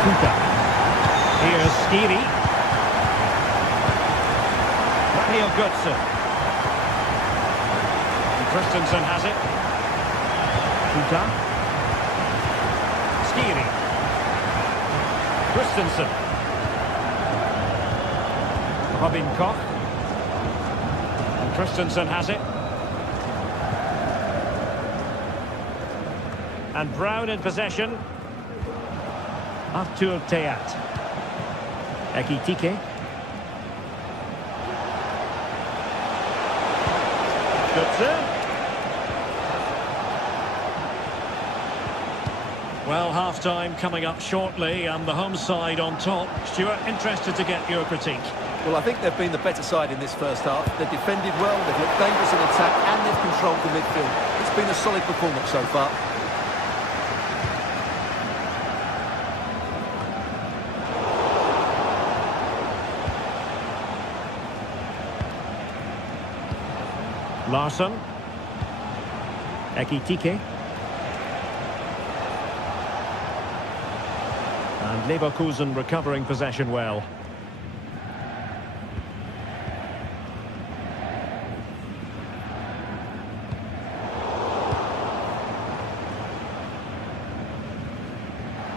Kuka. Here's Skiri. Daniel Götze. And Christensen has it. Kuka. Skiri. Christensen. Robin Koch. And Christensen has it. And Brown in possession. Arthur Theat. Ekitike. Götze. Well, half-time coming up shortly and the home side on top. Stuart, interested to get your critique. Well, I think they've been the better side in this first half. They've defended well, they've looked dangerous in attack, and they've controlled the midfield. It's been a solid performance so far. Larsson. Ekitike. And Leverkusen recovering possession well.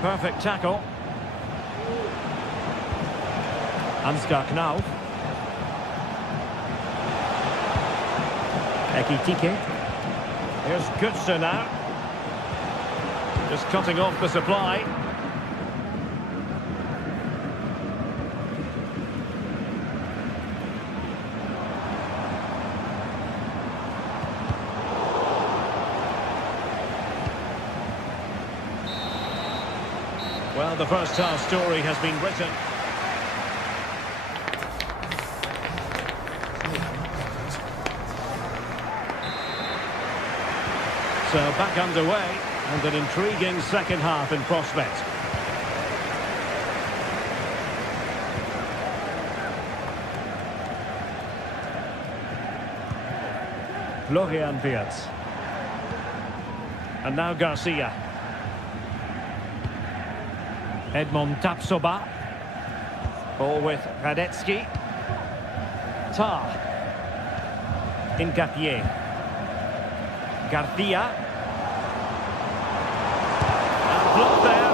Perfect tackle. Ansgar Knauf. Ekitike. Here's Götze now. Just cutting off the supply. Well, the first half story has been written. So back underway and an intriguing second half in prospect. Florian Wirtz. And now Garcia. Edmond Tapsoba. Ball with Radetzky. Tar. Incapié. Garcia. And blocked there.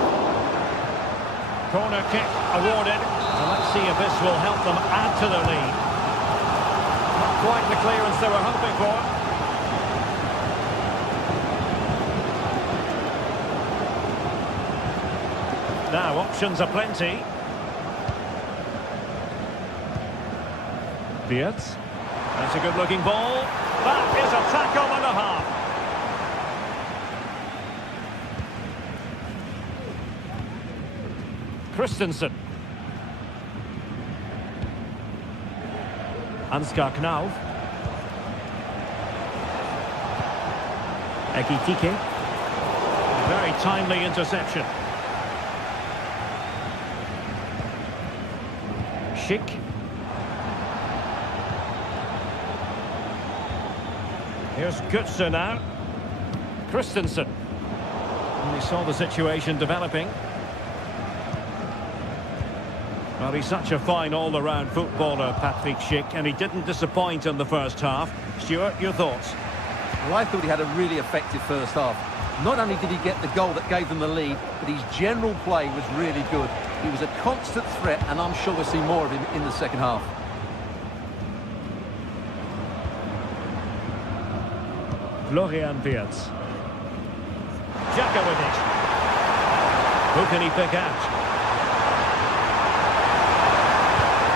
Corner kick awarded. And let's see if this will help them add to the lead. Not quite the clearance they were hoping for. Now, options are plenty. Wirtz. That's a good-looking ball. That is a tackle and a half. Christensen. Ansgar Knauf. Ekitike. Very timely interception. Schick. Here's Götze now. Christensen. And we saw the situation developing. Well, he's such a fine all-around footballer, Patrick Schick, and he didn't disappoint in the first half. Stuart, your thoughts? Well, I thought he had a really effective first half. Not only did he get the goal that gave them the lead, but his general play was really good. He was a constant threat, and I'm sure we'll see more of him in the second half. Florian Wirtz. Xhaka with it. Who can he pick out?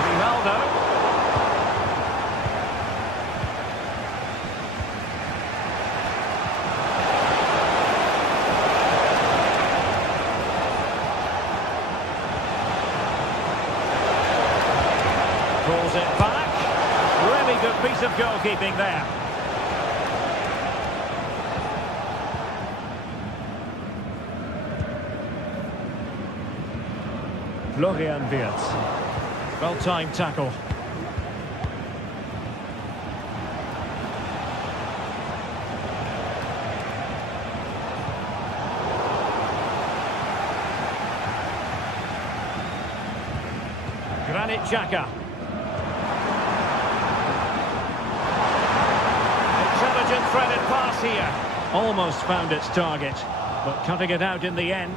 Ronaldo. Pulls it back. Really good piece of goalkeeping there. Florian Wirtz. Well-timed tackle. Granit Xhaka. Intelligent threaded pass here. Almost found its target, but cutting it out in the end.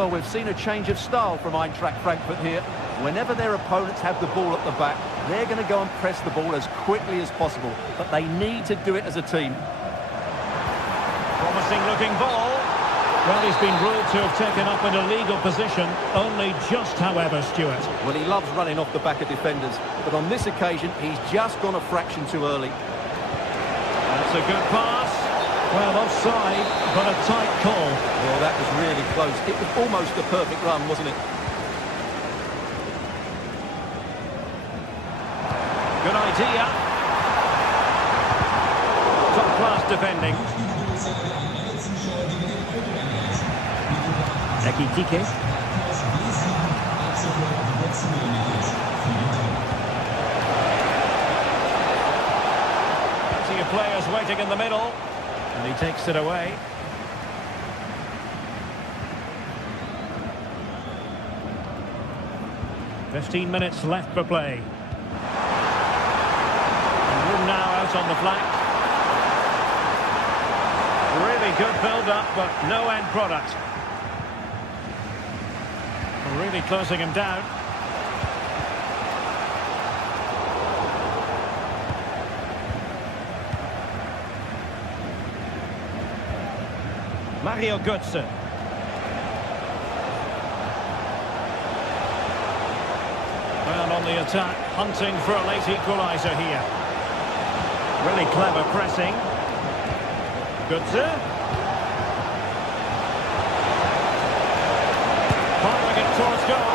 Well, we've seen a change of style from Eintracht Frankfurt here. Whenever their opponents have the ball at the back, they're going to go and press the ball as quickly as possible. But they need to do it as a team. Promising looking ball. Well, he's been ruled to have taken up an illegal position. Only just, however, Stuart. Well, he loves running off the back of defenders. But on this occasion, he's just gone a fraction too early. That's a good pass. Well, offside, but a tight call. Well, that was really close. It was almost a perfect run, wasn't it? Good idea. Top-class defending. Ekitike. Plenty of players waiting in the middle. And he takes it away. "15 minutes left for play. And room now out on the flank. Really good build-up, but no end product. Really closing him down. Mario Götze. Well, on the attack, hunting for a late equaliser here. Really clever pressing. Götze. Firing it towards goal.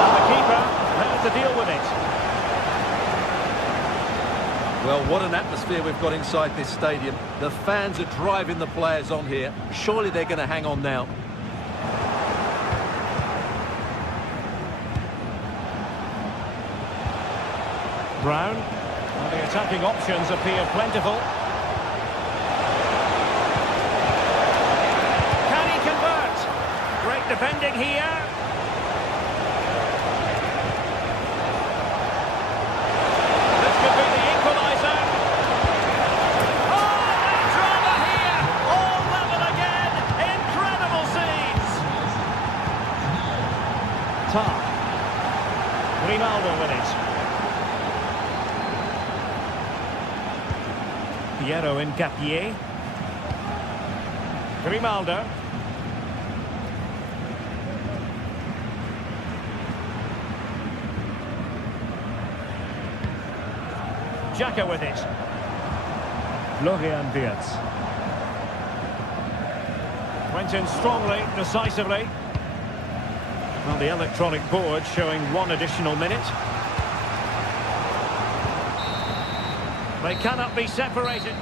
And the keeper has to deal with it. Well, what an atmosphere we've got inside this stadium. The fans are driving the players on here. Surely they're going to hang on now. Brown. Well, the attacking options appear plentiful. Can he convert? Great defending here. This could be the equaliser. Oh, the drama here. All level again. Incredible scenes. Tar. Ronaldo with it. Piero in Capier. Grimaldo. Xhaka with it. Florian Wirtz. Went in strongly, decisively. Well, the electronic board showing 1 additional minute. They cannot be separated.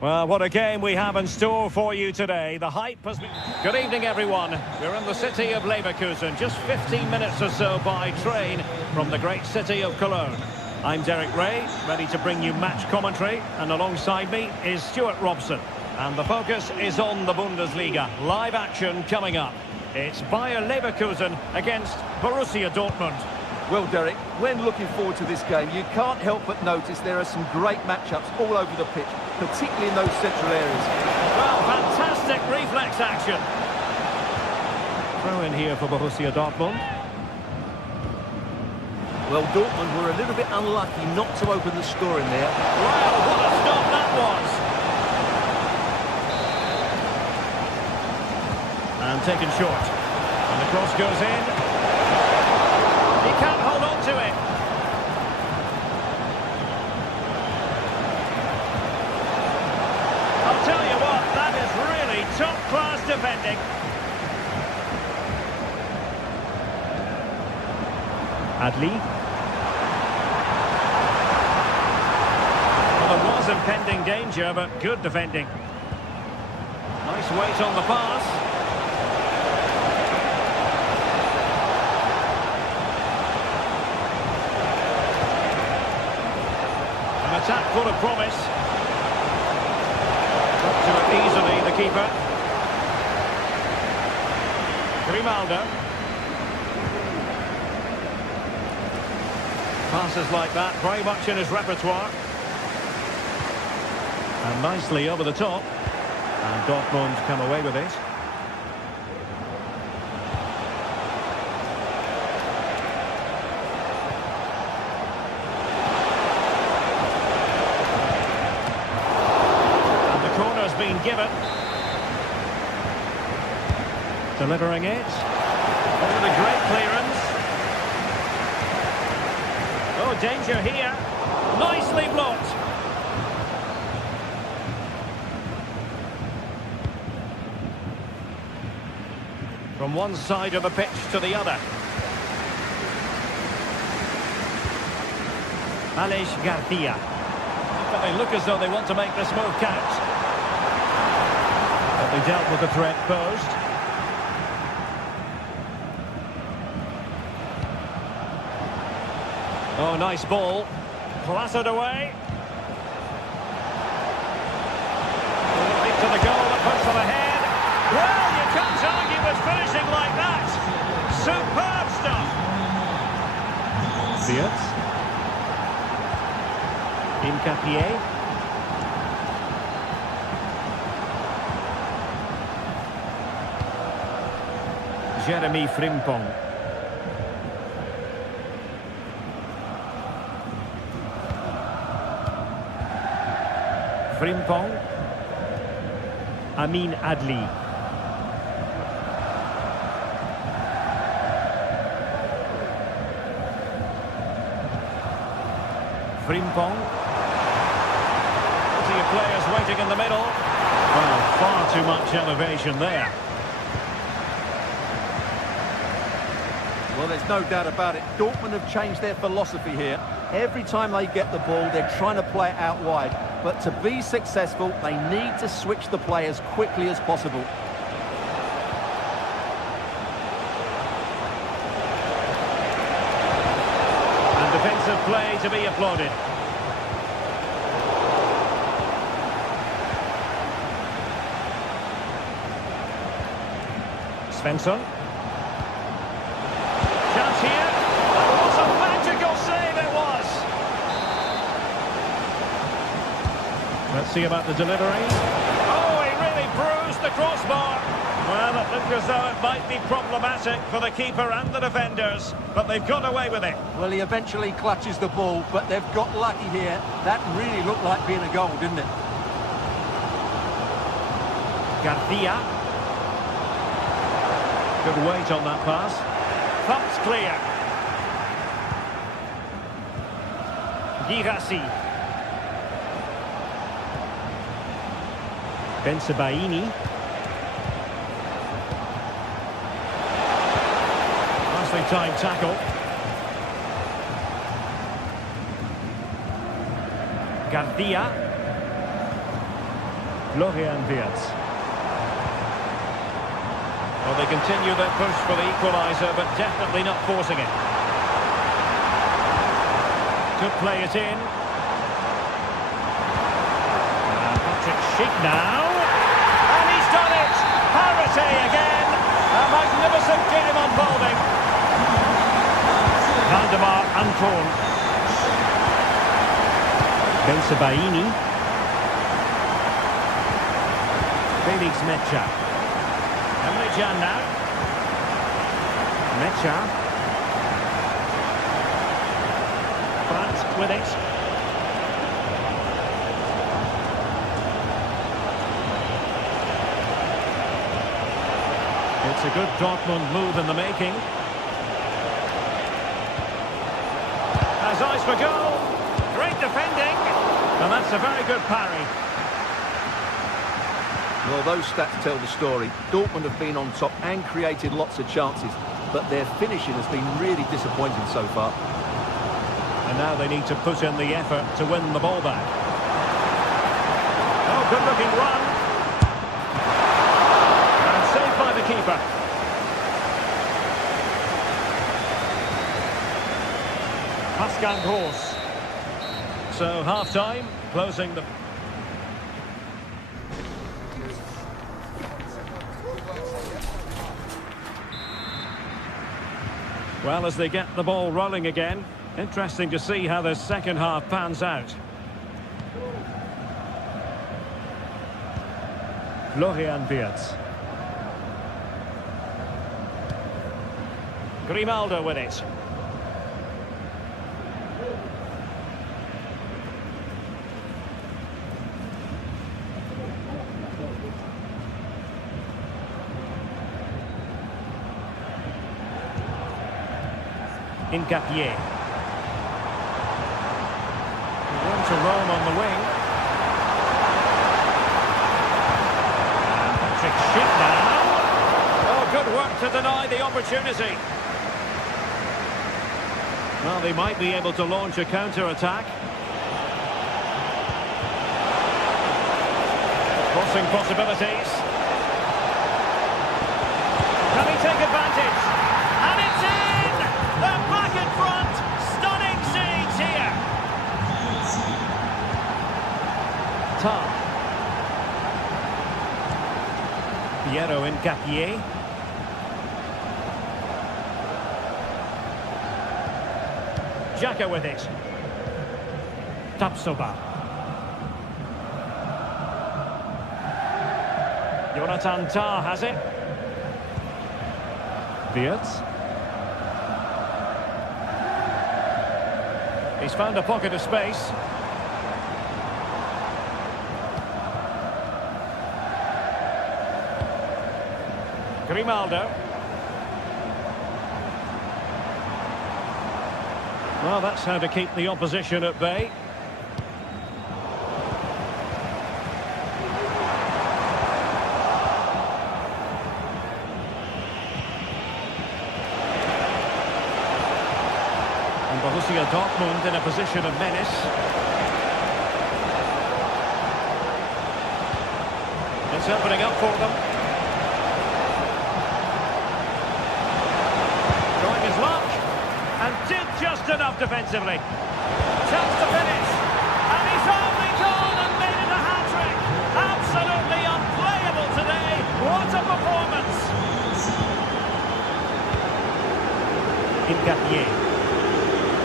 Well, what a game we have in store for you today. The hype has been... Good evening, everyone. We're in the city of Leverkusen, just 15 minutes or so by train from the great city of Cologne. I'm Derek Ray, ready to bring you match commentary, and alongside me is Stuart Robson. And the focus is on the Bundesliga. Live action coming up. It's Bayer Leverkusen against Borussia Dortmund. Well, Derek, when looking forward to this game, you can't help but notice there are some great matchups all over the pitch, particularly in those central areas. Well, fantastic reflex action. Throw in here for Borussia Dortmund. Well, Dortmund were a little bit unlucky not to open the score in there. Wow, what a stop that was. And taken short. And the cross goes in. He can't hold on to it. I'll tell you what, that is really top-class defending. Adli. Well, there was impending danger, but good defending. Nice weight on the pass. Attack full of promise. Got to it easily, the keeper. Grimaldo. Passes like that, very much in his repertoire. And nicely over the top. And Dortmund come away with it. Been given. Delivering it. Oh, the great clearance. Oh, danger here. Nicely blocked. From one side of the pitch to the other. Aleix Garcia. But they look as though they want to make this move count. They dealt with the threat posed. Oh, nice ball. Clattered away. Into the goal that puts on ahead. Well, you can't argue with finishing like that. Superb stuff. Fiat. Imcapier. Jeremy Frimpong. Frimpong. Amin Adli. Frimpong. Plenty of players waiting in the middle. Well, far too much elevation there. Well, there's no doubt about it. Dortmund have changed their philosophy here. Every time they get the ball, they're trying to play it out wide. But to be successful, they need to switch the play as quickly as possible. And defensive play to be applauded. Svensson. Chance here. What a magical save it was. Let's see about the delivery. Oh, he really bruised the crossbar. Well, it looked as though it might be problematic for the keeper and the defenders, but they've got away with it. Well, he eventually clutches the ball, but they've got lucky here. That really looked like being a goal, didn't it? Garcia. Good weight on that pass. Thumped clear. Girassi. Bensebaini. Nicely timed tackle. Garcia. Florian Wirtz. Well, they continue their push for the equaliser, but definitely not forcing it. Could play it in. Patrick Schick now. And he's done it! Parity again! A magnificent game unfolding. Valdemar Anton. Bensebaini. Felix Mecha. Emre Can now. Mecha. France with it. It's a good Dortmund move in the making. Has eyes for goal. Great defending. And that's a very good parry. Well, those stats tell the story. Dortmund have been on top and created lots of chances, but their finishing has been really disappointing so far. And now they need to put in the effort to win the ball back. Oh, good-looking run. And saved by the keeper. Pascal Gross. So, half-time, closing the... Well, as they get the ball rolling again, interesting to see how the second half pans out. Florian Wirtz. Grimaldo with it. Incapié. Room to roam on the wing. And Patrick Schick now. Oh, good work to deny the opportunity. Well, they might be able to launch a counter-attack. Crossing possibilities. Can he take advantage? And it's in! They're back in front! Stunning scenes here! Tar. Piero Incapié. Xhaka with it. Tapsoba. Jonathan Tah has it. Wirtz. He's found a pocket of space. Grimaldo. Well, that's how to keep the opposition at bay. And Borussia Dortmund in a position of menace. It's opening up for them. Showing his luck. And did just enough defensively. Chance to finish. And he's only gone and made it a hat-trick. Absolutely unplayable today. What a performance. Incapié.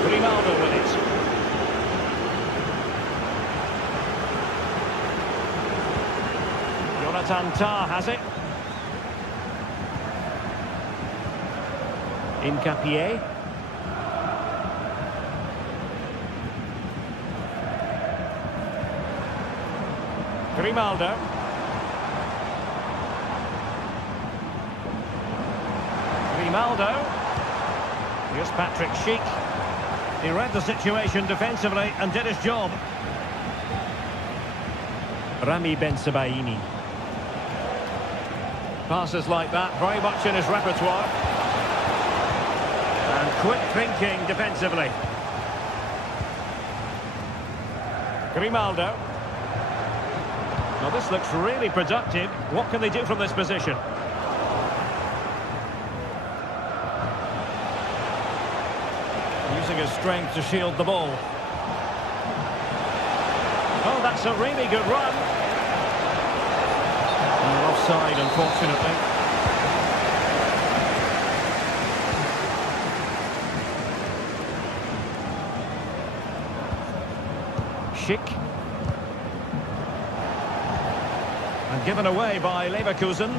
Grimaldo with it. Jonathan Tah has it. Incapié. Grimaldo. Grimaldo. Here's Patrick Schick. He read the situation defensively and did his job. Rami Bensebaini. Passes like that, very much in his repertoire. And quick thinking defensively. Grimaldo. Well, this looks really productive. What can they do from this position? Using his strength to shield the ball. Oh, that's a really good run. And offside, unfortunately. Schick. And given away by Leverkusen.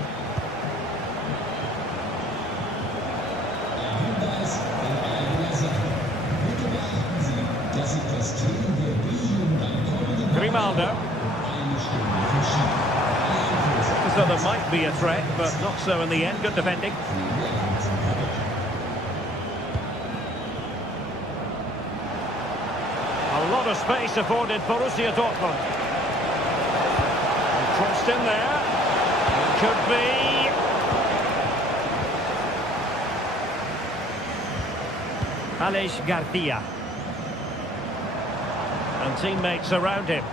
Grimaldo. As though there might be a threat, but not so in the end. Good defending. A lot of space afforded Borussia Dortmund. And crossed in there. Could be. Alex Garcia. And teammates around him.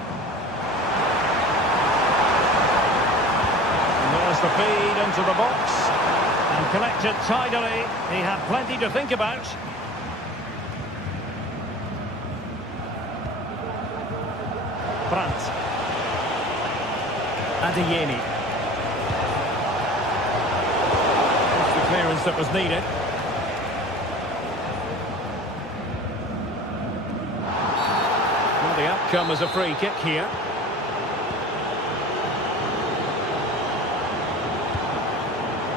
And there's the feed into the box. And collected tidily. He had plenty to think about. Brandt. Adeyemi. That's the clearance that was needed. Well, the outcome is a free kick here.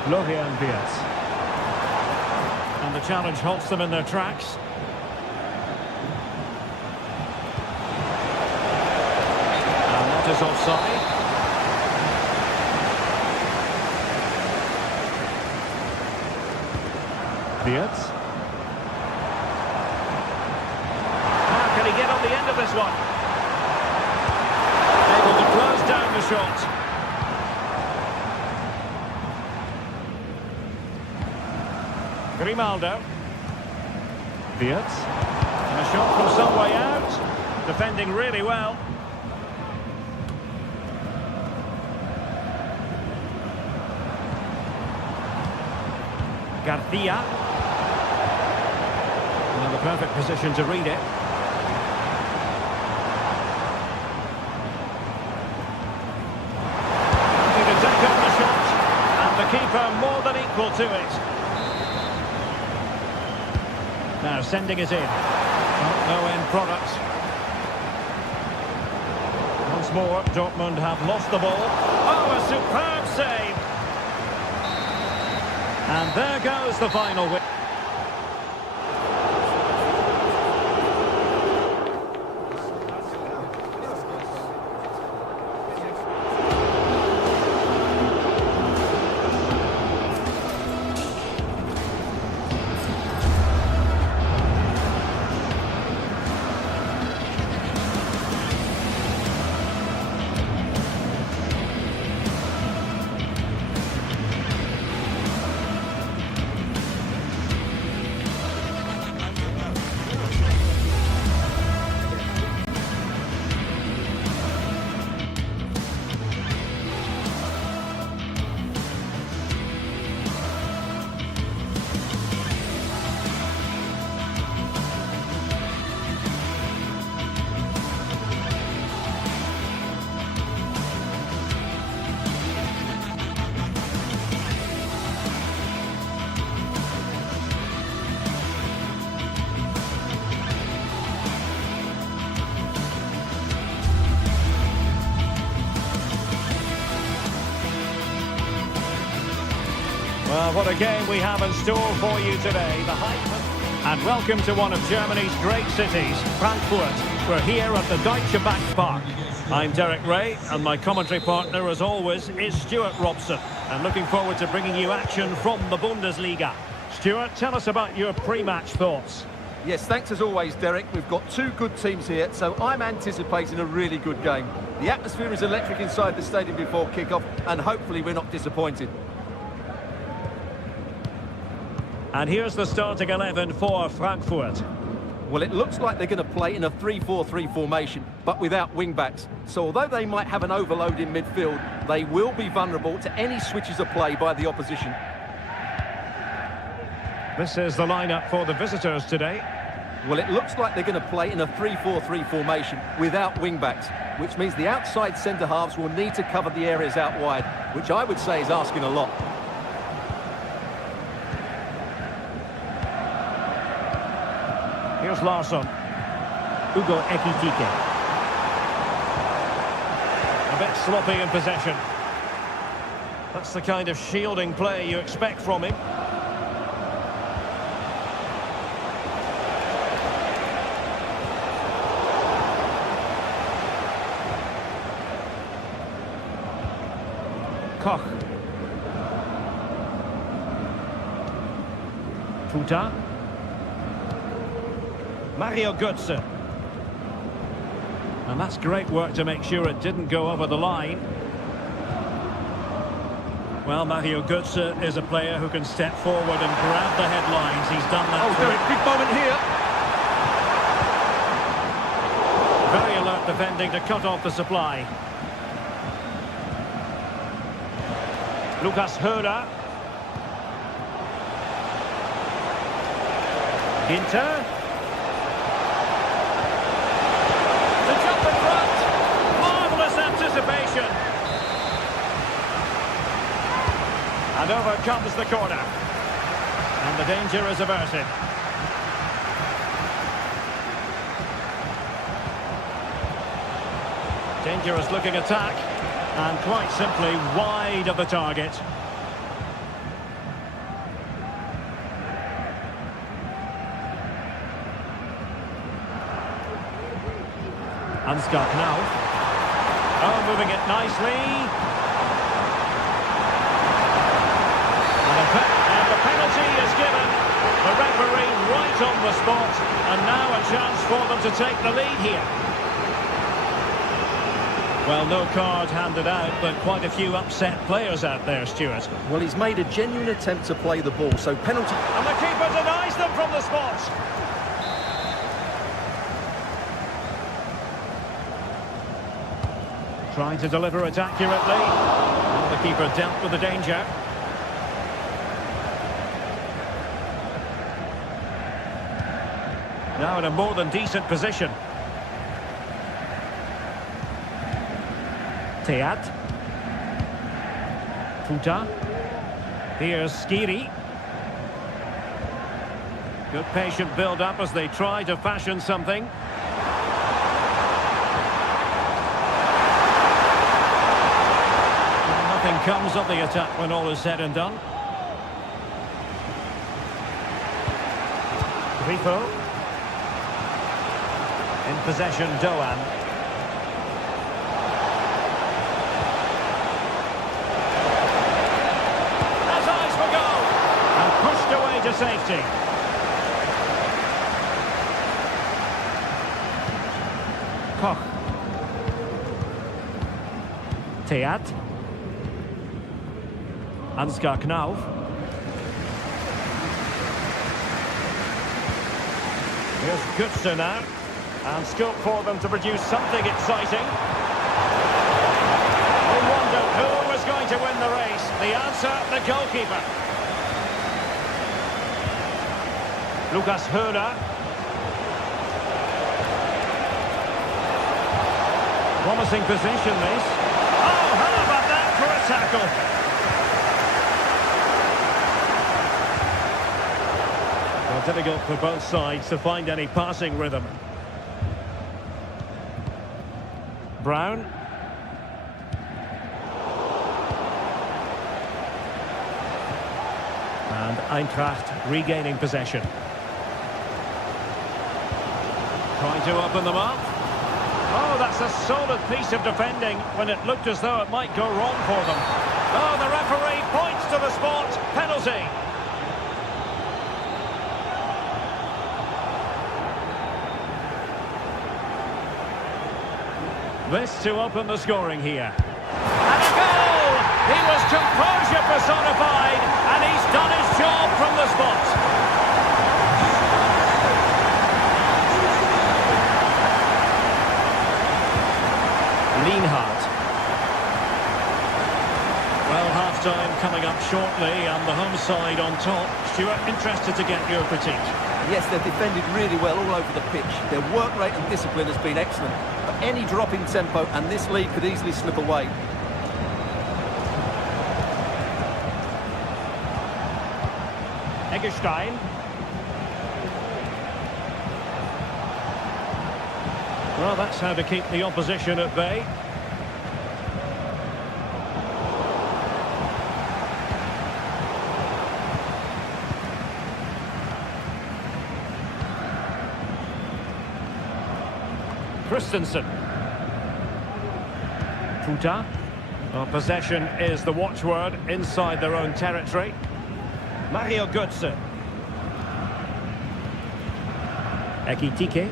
Florian Wirtz. And the challenge halts them in their tracks. Is offside. Wirtz. How can he get on the end of this one? Able to close down the shot. Grimaldo. Wirtz. And a shot from some way out. Defending really well. Garcia. Now the perfect position to read it. Looking to take up the shot. And the keeper more than equal to it. Now sending it in. No end product. Once more, Dortmund have lost the ball. Oh, a superb save. And there goes the final win. Well, what a game we have in store for you today. The hype. And welcome to one of Germany's great cities, Frankfurt. We're here at the Deutsche Bank Park. I'm Derek Ray, and my commentary partner, as always, is Stuart Robson. I'm looking forward to bringing you action from the Bundesliga. Stuart, tell us about your pre-match thoughts. Yes, thanks as always, Derek. We've got two good teams here, so I'm anticipating a really good game. The atmosphere is electric inside the stadium before kick-off, and hopefully we're not disappointed. And here's the starting 11 for Frankfurt. Well, it looks like they're going to play in a 3-4-3 formation, but without wing-backs. So although they might have an overload in midfield, they will be vulnerable to any switches of play by the opposition. This is the lineup for the visitors today. Well, it looks like they're going to play in a 3-4-3 formation without wing-backs, which means the outside centre-halves will need to cover the areas out wide, which I would say is asking a lot. Here's Larsson. Hugo Ekitike. A bit sloppy in possession. That's the kind of shielding play you expect from him. Koch. Futa. Mario Götze. And that's great work to make sure it didn't go over the line. Well, Mario Götze is a player who can step forward and grab the headlines. He's done that. Oh, Derek, big moment here. Very alert defending to cut off the supply. Lucas Höra. Ginter. The jump in front. Marvellous anticipation. And over comes the corner. And the danger is averted. Dangerous looking attack. And quite simply wide of the target. Ansgar now. Oh, moving it nicely. And the penalty is given. The referee right on the spot. And now a chance for them to take the lead here. Well, no card handed out, but quite a few upset players out there, Stuart. Well, he's made a genuine attempt to play the ball, so penalty. And the keeper denies them from the spot. Trying to deliver it accurately. And the keeper dealt with the danger. Now in a more than decent position. Teat. Futa. Here's Skiri. Good patient build-up as they try to fashion something. And nothing comes of the attack when all is said and done. Grifo. In possession, Doan. Away to safety. Koch. Teat. Ansgar Knauf. Here's Götze now. And scope for them to produce something exciting. We wondered who was going to win the race. The answer, the goalkeeper. Lucas Höra. Promising position, this. Oh, how about that for a tackle? Well, difficult for both sides to find any passing rhythm. Brown. And Eintracht regaining possession. Trying to open them up. Oh, that's a solid piece of defending when it looked as though it might go wrong for them. Oh, the referee points to the spot. Penalty. This to open the scoring here. And a goal! He was composure personified, and he's done his job from the spot. coming up shortly and the home side on top. Stuart, interested to get your critique. Yes, they've defended really well all over the pitch. Their work rate and discipline has been excellent. But any drop in tempo and this lead could easily slip away. Eggestein. Well, that's how to keep the opposition at bay. Christensen. Puta. Well, possession is the watchword inside their own territory. Mario Götze. Ekitike.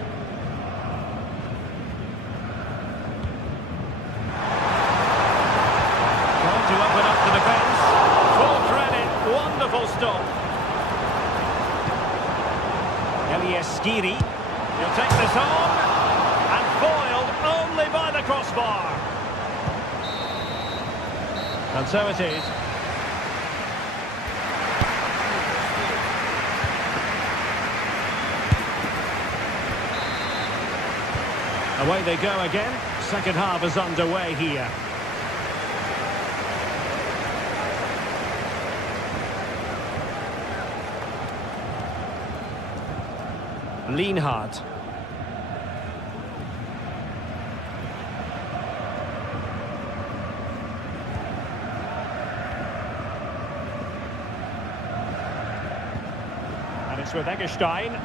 Trying to open up the defence. Full credit. Wonderful stop. Elias Skiri. He'll take this on. And foiled only by the crossbar. And so it is. Away they go again. Second half is underway here. Lienhard. And it's with Eggestein.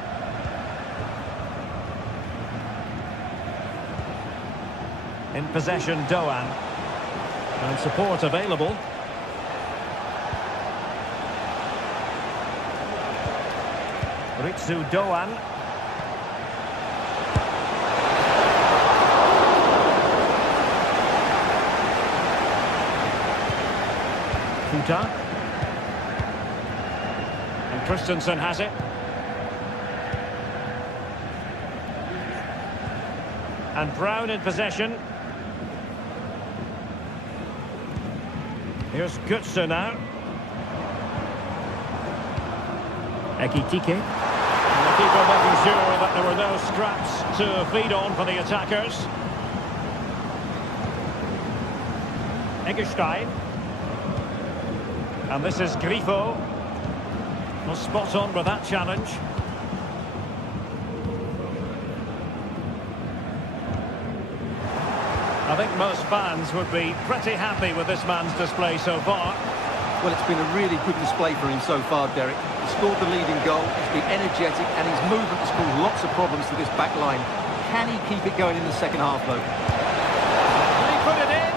In possession, Doan. And support available. Ritsu Doan. Puta. And Christensen has it. And Brown in possession. Here's Götze now. Ekitike. And the keeper making sure that there were no scraps to feed on for the attackers. Eggestein. And this is Grifo. Well, spot on with that challenge. I think most fans would be pretty happy with this man's display so far. Well, it's been a really good display for him so far, Derek. He scored the leading goal, he's been energetic, and his movement has caused lots of problems to this back line. Can he keep it going in the second half, though? Can he put it in?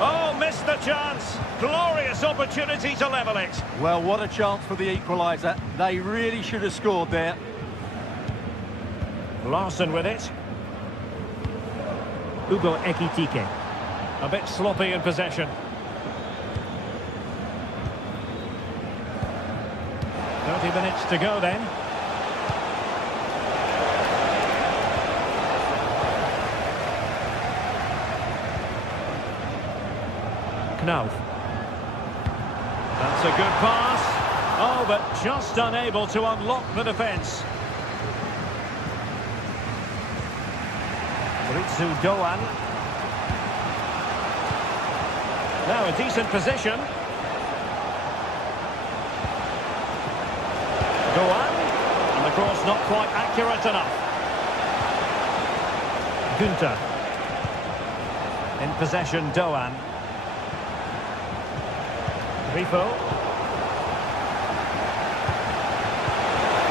Oh, missed the chance. Glorious opportunity to level it. Well, what a chance for the equaliser. They really should have scored there. Larson with it. Hugo Ekitike. A bit sloppy in possession. 30 minutes to go then. Knauf. That's a good pass. Oh, but just unable to unlock the defence. Ritsu Doan. Now a decent position. Doan. And the cross not quite accurate enough. Günther. In possession, Doan. Grifo.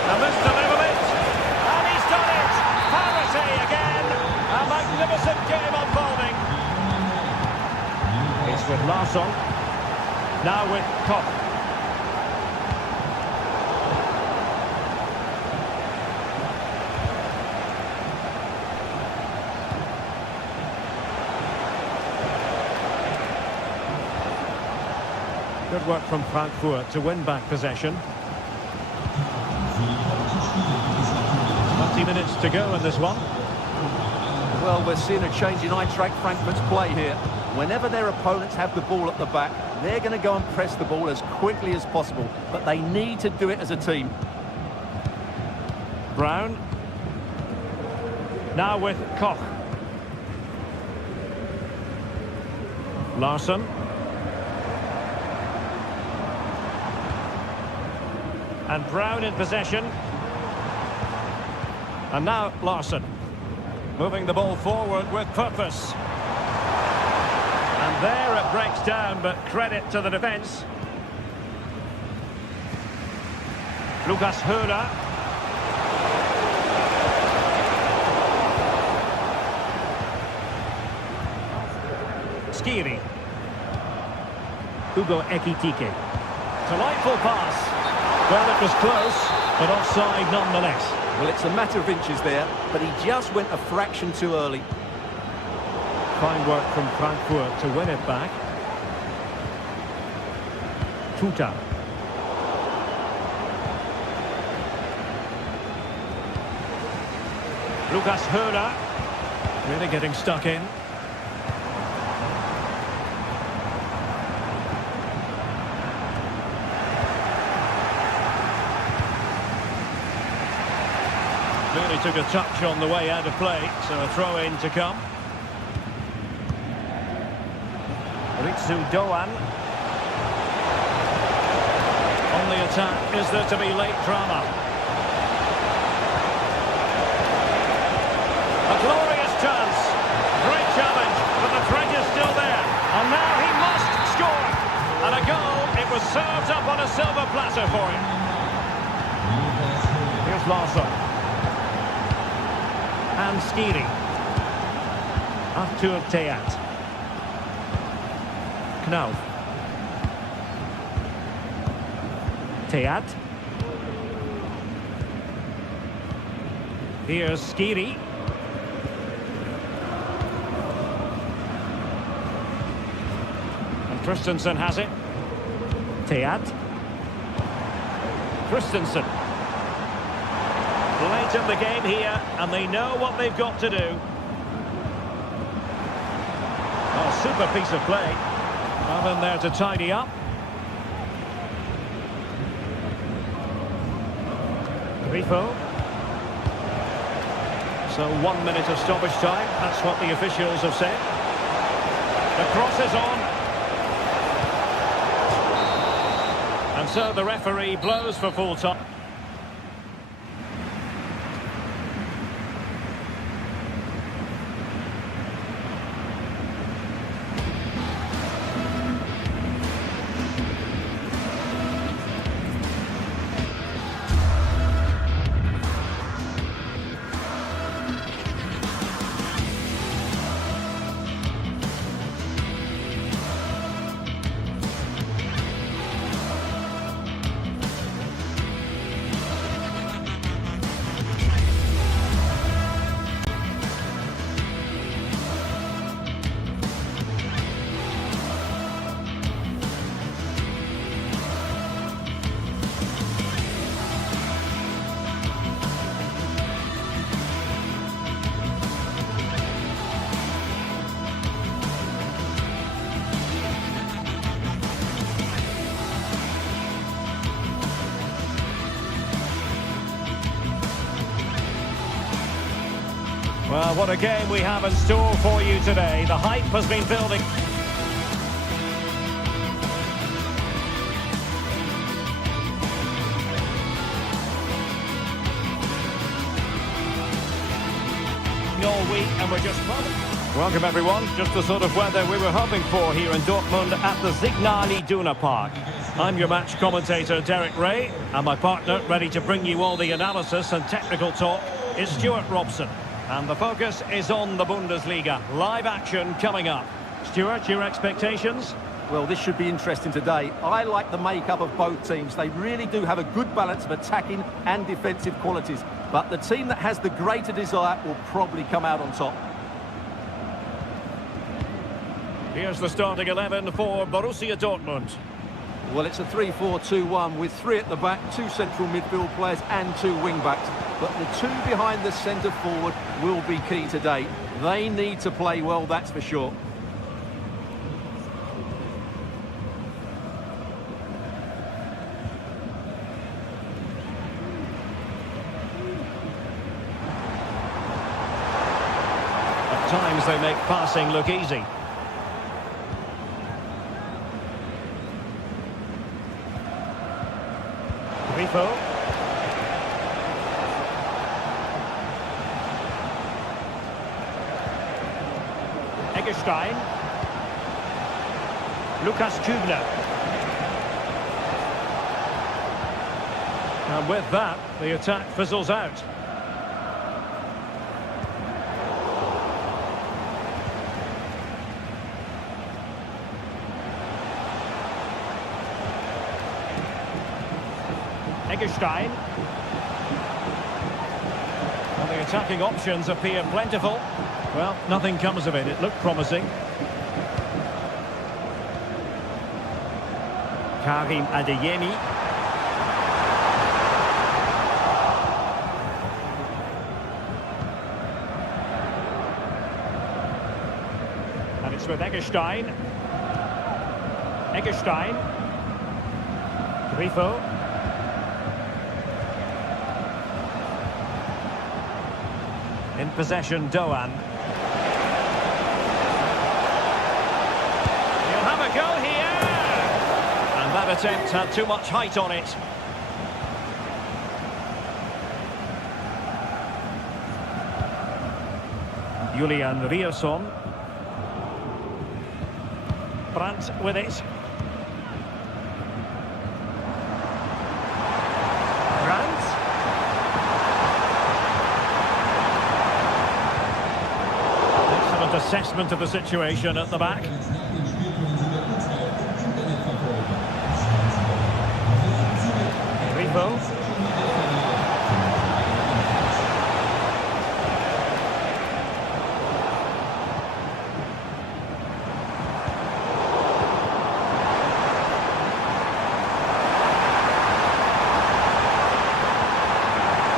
And this to level it. And he's done it. Parity again. A magnificent game unfolding. It's with Larsson. Now with Koch. Good work from Frankfurt to win back possession. 20 minutes to go in this one. Well, we're seeing a change in Eintracht Frankfurt's play here. Whenever their opponents have the ball at the back, They're going to go and press the ball as quickly as possible, but they need to do it as a team. Brown. Now with Koch. Larsson. And Brown in possession. And now Larsson. Moving the ball forward with purpose. And there it breaks down, but credit to the defence. Lucas Höhler. Skiri. Hugo Ekitike. Delightful pass. Well, it was close, but offside nonetheless. Well, it's a matter of inches there, but he just went a fraction too early. Fine work from Frankfurt to win it back. Tuta. Lucas Höhler. Really getting stuck in. Really took a touch on the way out of play, so a throw-in to come. Ritsu Doan. On the attack, is there to be late drama? A glorious chance. Great challenge, but the threat is still there. And now he must score. And a goal, it was served up on a silver platter for him. Here's Larsson. And Skiri. Arthur Teat. Knauf. Teat. Here's Skiri. And Christensen has it. Teat. Christensen. Late in the game here, and they know what they've got to do. Oh, super piece of play. Nothing there to tidy up. Grifo. So 1 minute of stoppage time. That's what the officials have said. The cross is on. And so the referee blows for full time. Well, what a game we have in store for you today. The hype has been building. All week, and we're just welcome everyone. Just the sort of weather we were hoping for here in Dortmund at the Signal Iduna Park. I'm your match commentator Derek Ray, and my partner ready to bring you all the analysis and technical talk is Stuart Robson. And the focus is on the Bundesliga. Live action coming up. Stuart, your expectations? Well, this should be interesting today. I like the makeup of both teams. They really do have a good balance of attacking and defensive qualities. But the team that has the greater desire will probably come out on top. Here's the starting 11 for Borussia Dortmund. Well, it's a 3-4-2-1 with 3 at the back, 2 central midfield players and 2 wing-backs. But the 2 behind the centre forward will be key today. They need to play well, that's for sure. At times they make passing look easy. Grifo. Eggestein. Lukas Kübler. And with that, the attack fizzles out. Eggestein. Well, the attacking options appear plentiful. Well, nothing comes of it. It looked promising. Karim Adeyemi. And it's with Eggestein. Eggestein. Grifo. In possession, Doan. He'll have a go here! And that attempt had too much height on it. Julian Rierson. Brandt with it. Assessment of the situation at the back. Grifo.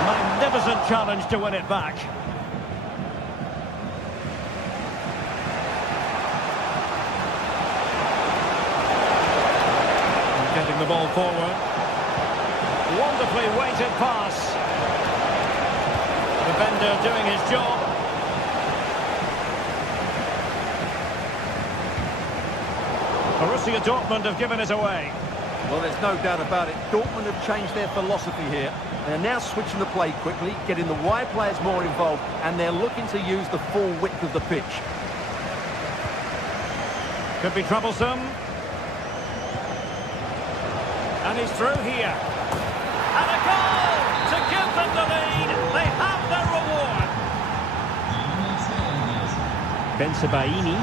Magnificent challenge to win it back. Getting the ball forward. Wonderfully weighted pass. Defender doing his job. Borussia Dortmund have given it away. Well, there's no doubt about it. Dortmund have changed their philosophy here. They're now switching the play quickly, getting the wide players more involved, and they're looking to use the full width of the pitch. Could be troublesome. And he's through here. And a goal to give them the lead. They have their reward. Bensebaini.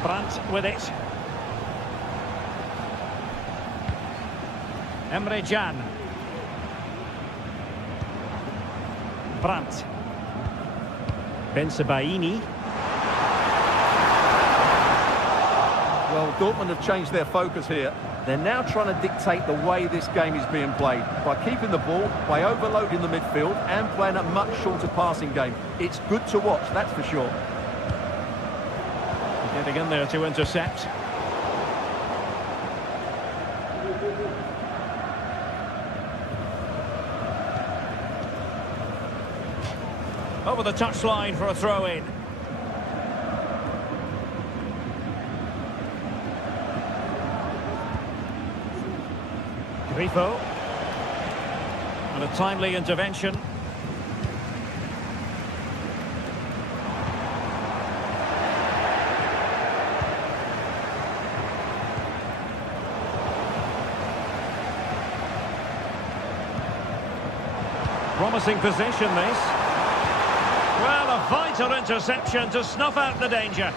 Brandt with it. Emre Can. Brandt. Bensebaini. Well, Dortmund have changed their focus here. They're now trying to dictate the way this game is being played by keeping the ball, by overloading the midfield and playing a much shorter passing game. It's good to watch, that's for sure. Getting in there to intercept. Over the touchline for a throw-in. Grifo. And a timely intervention. Promising position, this. Well, a vital interception to snuff out the danger.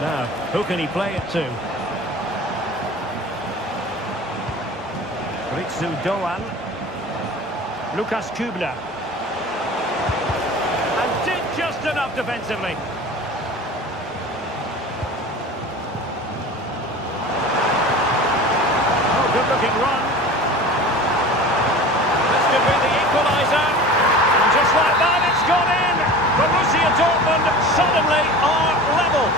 Now, who can he play it to? Ritsu Doan. Lukas Kübler. And did just enough defensively. Oh, good-looking run. This could be the equaliser. And just like that, it's gone in. Borussia Dortmund suddenly are level.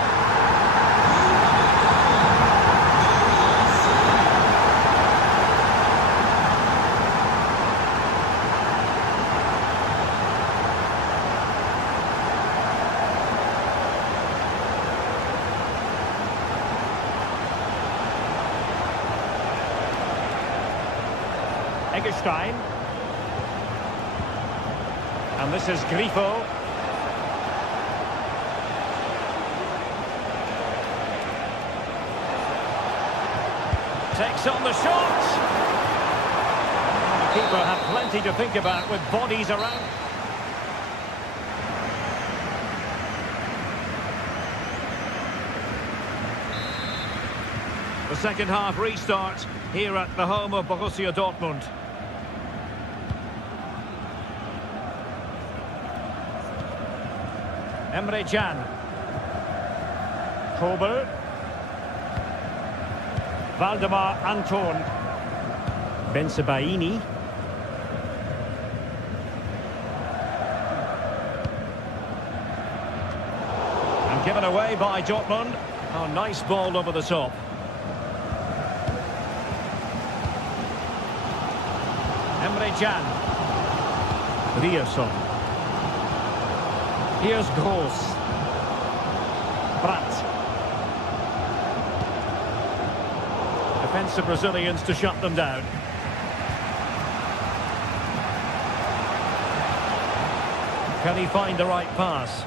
Eggestein. And this is Grifo. Takes on the shot. The keeper had plenty to think about with bodies around. The second half restart here at the home of Borussia Dortmund. Emre Can. Kobel. Valdemar Anton. Bensebaini. And given away by Dortmund. Oh, nice ball over the top. Emre Can. Rierson. Here's Gross. Brandt. Defensive Brazilians to shut them down. Can he find the right pass?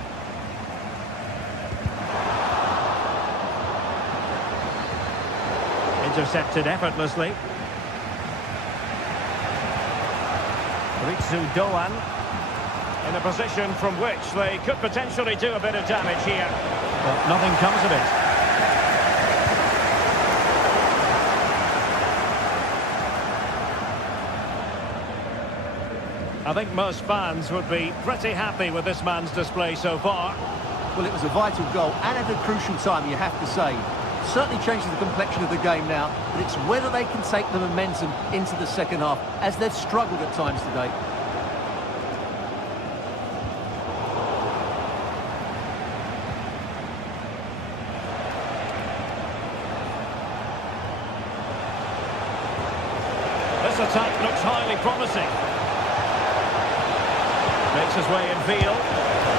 Intercepted effortlessly. Ritsu Doan in a position from which they could potentially do a bit of damage here. But nothing comes of it. I think most fans would be pretty happy with this man's display so far. Well, it was a vital goal and at a crucial time, you have to say. Certainly changes the complexion of the game now, but it's whether they can take the momentum into the second half, as they've struggled at times today. This attack looks highly promising. Makes his way in field.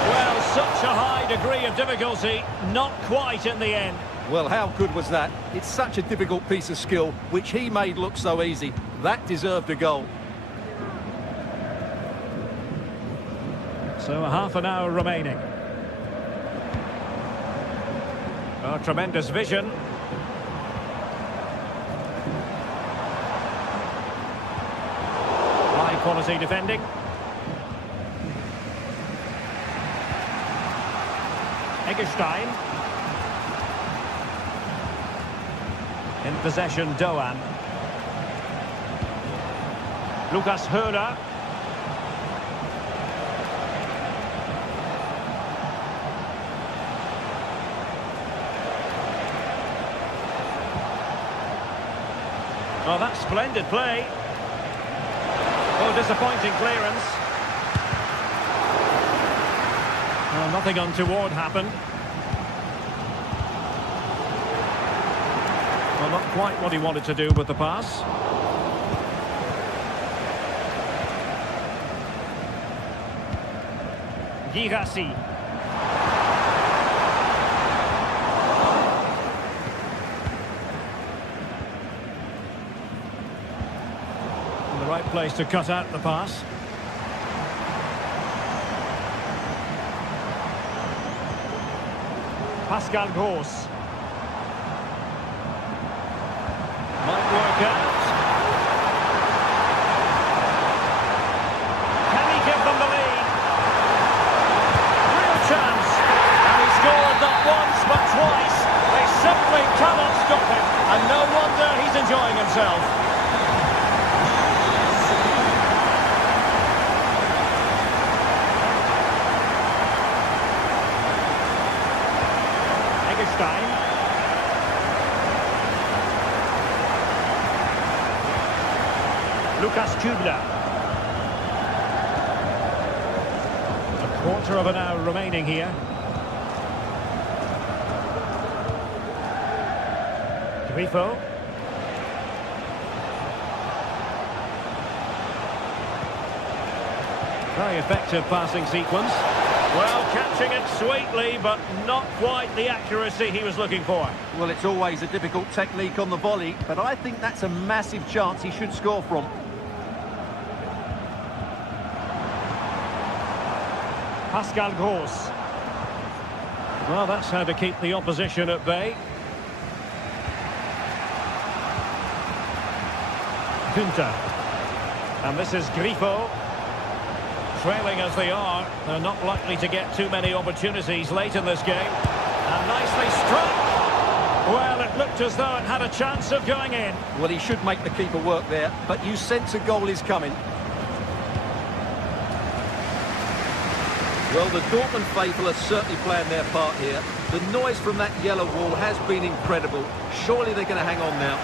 Well, such a high degree of difficulty, not quite in the end. Well, how good was that? It's such a difficult piece of skill, which he made look so easy. That deserved a goal. So a half an hour remaining. Oh, tremendous vision. High quality defending. Eggestein. In possession, Doan. Lucas Höhler. Oh, that's splendid play. Oh, disappointing clearance. Oh, nothing untoward happened. Well, not quite what he wanted to do with the pass. Girassi. In the right place to cut out the pass. Pascal Gross. Might work out. Can he give them the lead? Real chance. And he scored not once but twice. They simply cannot stop him. And no wonder he's enjoying himself. Eggestein. Lucas Kübler. A quarter of an hour remaining here. Grifo. Very effective passing sequence. Well, catching it sweetly, but not quite the accuracy he was looking for. Well, it's always a difficult technique on the volley, but I think that's a massive chance he should score from. Pascal Gross. Well, that's how to keep the opposition at bay. Günther. And this is Grifo. Trailing as they are, they're not likely to get too many opportunities late in this game. And nicely struck. Well, it looked as though it had a chance of going in. Well, he should make the keeper work there, but you sense a goal is coming. Well, the Dortmund faithful are certainly playing their part here. The noise from that yellow wall has been incredible. Surely they're going to hang on now.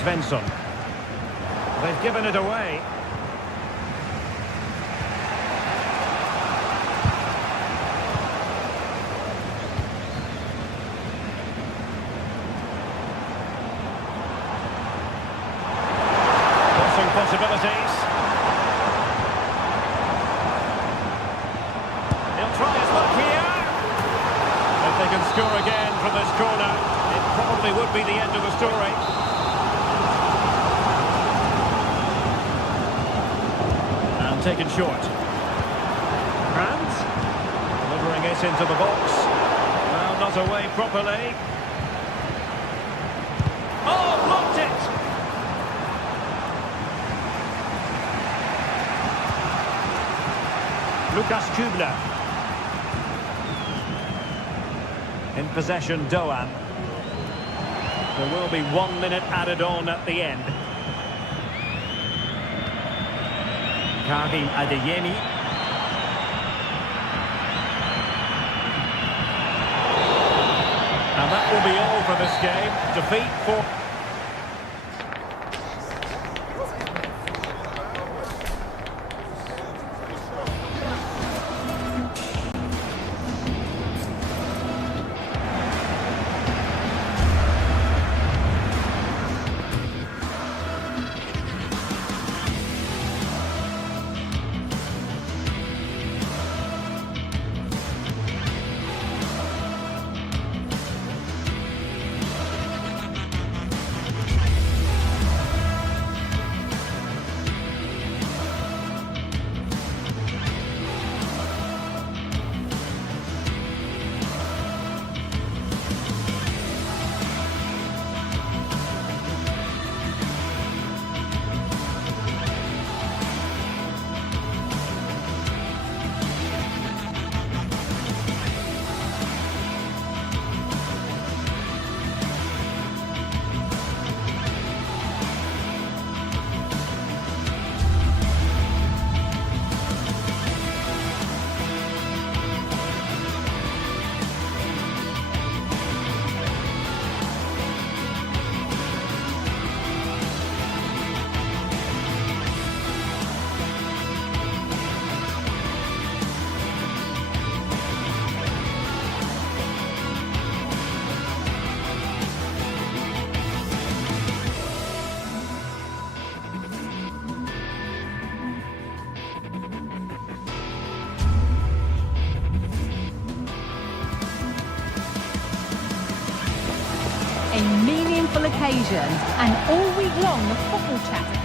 Svensson. They've given it away. Crossing possibilities. He'll try his luck here. If they can score again from this corner, it probably would be the end of the story. Taken short. Brandt delivering it into the box. Well, not away properly. Oh, blocked it! Lukas Kübler. In possession, Doan. There will be 1 minute added on at the end. Karim Adeyemi. And that will be all for this game. Defeat for... A meaningful occasion, and all week long the football chatters.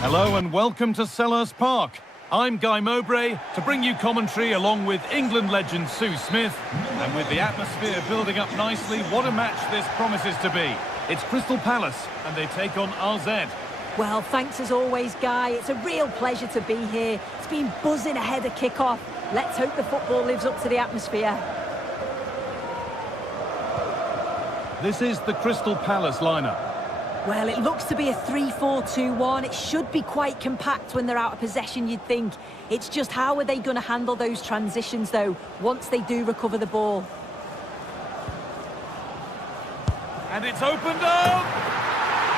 Hello and welcome to Selhurst Park. I'm Guy Mowbray to bring you commentary along with England legend Sue Smith. And with the atmosphere building up nicely, what a match this promises to be. It's Crystal Palace and they take on RZ. Well, thanks as always, Guy. It's a real pleasure to be here. It's been buzzing ahead of kick-off. Let's hope the football lives up to the atmosphere. This is the Crystal Palace lineup. Well, it looks to be a 3-4-2-1. It should be quite compact when they're out of possession, you'd think. It's just how are they going to handle those transitions, though, once they do recover the ball? And it's opened up!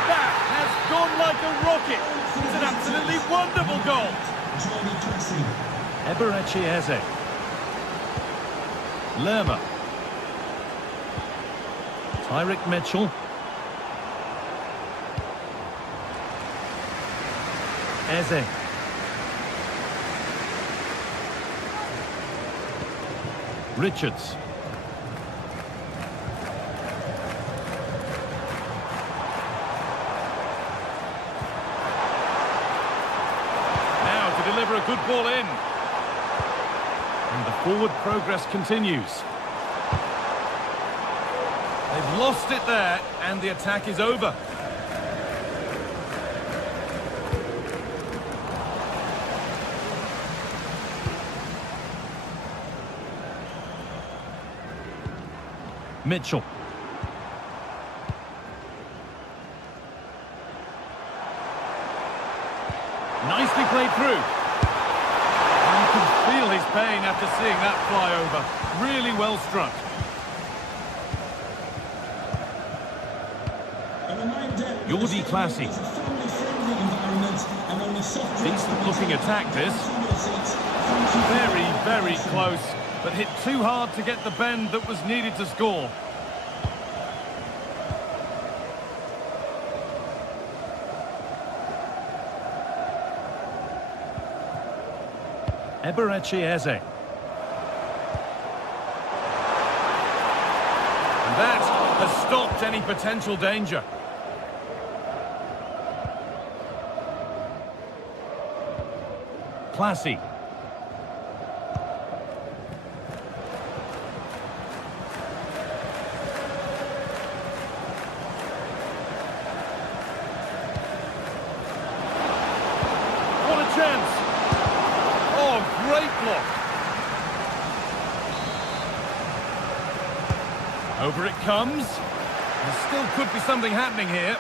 That has gone like a rocket! It's an absolutely wonderful goal! Eberechi Eze. Lerma. Tyrick Mitchell. Eze. Richards. good ball in. And the forward progress continues. They've lost it there, and the attack is over. Mitchell. Nicely played through. And you can feel his pain after seeing that fly over. Really well struck. Jordi Classy. Decent looking attack this. Very, very close, but hit too hard to get the bend that was needed to score. Eberechi Eze. And that has stopped any potential danger. Classy. What a chance! Oh, great block. Over it comes. There still could be something happening here.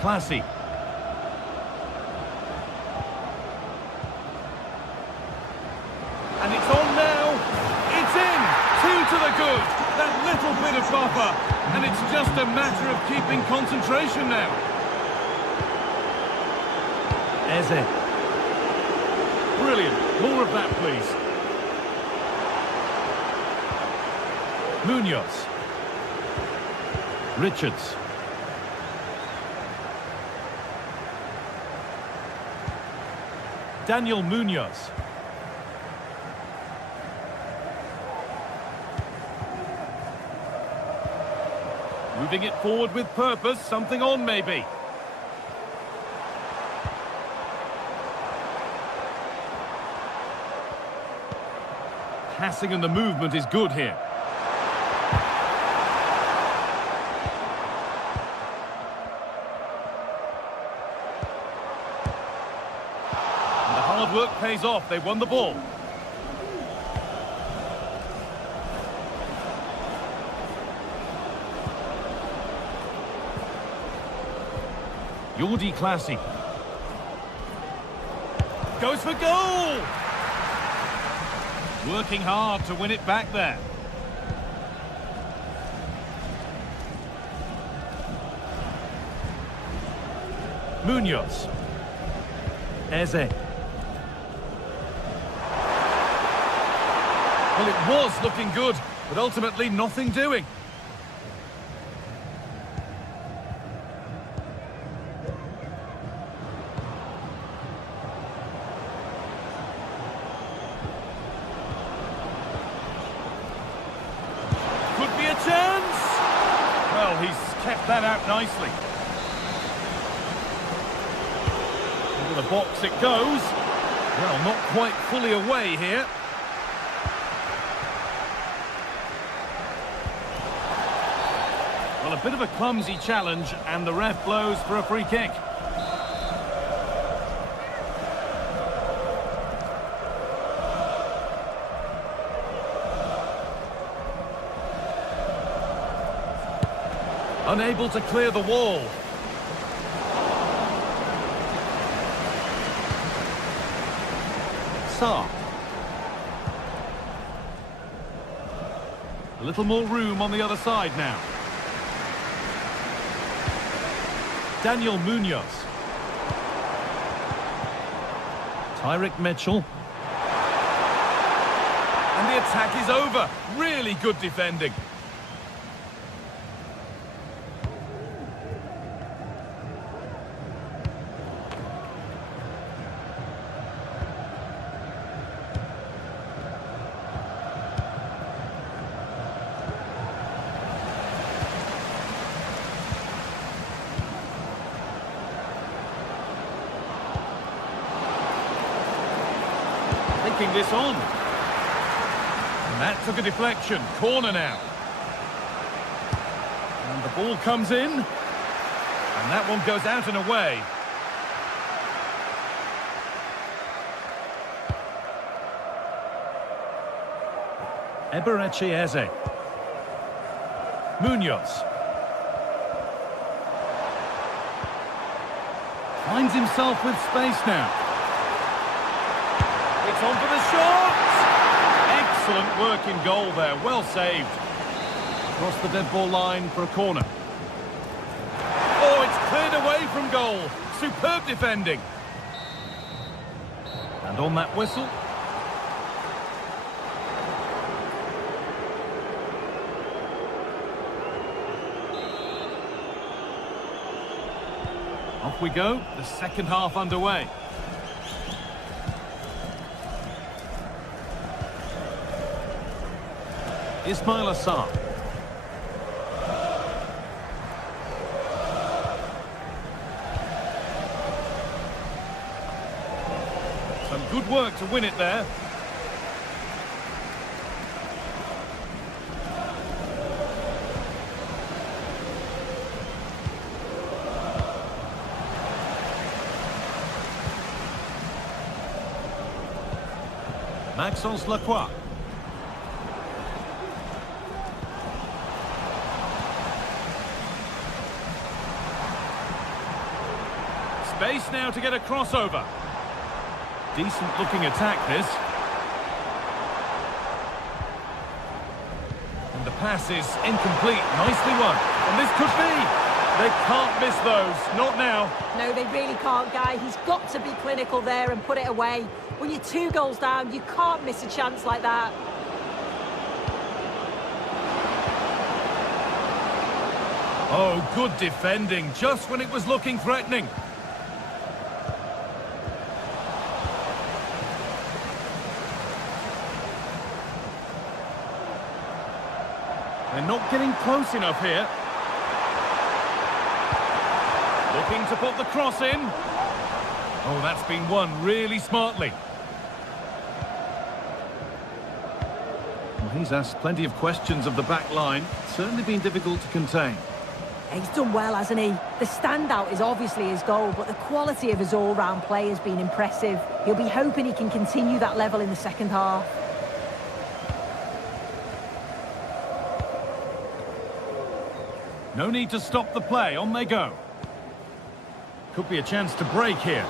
Classy. And it's on now. It's in. 2 to the good. That little bit of buffer. And it's just a matter of keeping concentration now. Eze. Brilliant. More of that, please. Munoz. Richards. Daniel Munoz. Moving it forward with purpose, something on maybe. Passing and the movement is good here. Hard work pays off. They won the ball. Jordi Classy. Goes for goal! Working hard to win it back there. Munoz. Eze. Well, it was looking good, but ultimately nothing doing. Could be a chance! Well, he's kept that out nicely. Into the box it goes. Well, not quite fully away here. Well, a bit of a clumsy challenge, and the ref blows for a free kick. Unable to clear the wall. Sarr. A little more room on the other side now. Daniel Munoz. Tyrick Mitchell. And the attack is over. Really good defending. this on. And that took a deflection. Corner now. And the ball comes in. And that one goes out and away. Eberechi. Munoz. Finds himself with space now. It's on for the shot! Excellent work in goal there, well saved. Across the dead ball line for a corner. Oh, it's cleared away from goal. Superb defending. And on that whistle. Off we go, the second half underway. Ismail Assar. Some good work to win it there. Maxence Lacroix. Space now to get a crossover. Decent looking attack this. And the pass is incomplete. Nicely won. And this could be. They can't miss those. Not now. No, they really can't, Guy. He's got to be clinical there and put it away. When you're 2 goals down, you can't miss a chance like that. Oh, good defending, just when it was looking threatening. They're not getting close enough here. Looking to put the cross in. Oh, that's been won really smartly. Well, he's asked plenty of questions of the back line. Certainly been difficult to contain. He's done well, hasn't he? The standout is obviously his goal, but the quality of his all-round play has been impressive. He'll be hoping he can continue that level in the second half. No need to stop the play. On they go. Could be a chance to break here.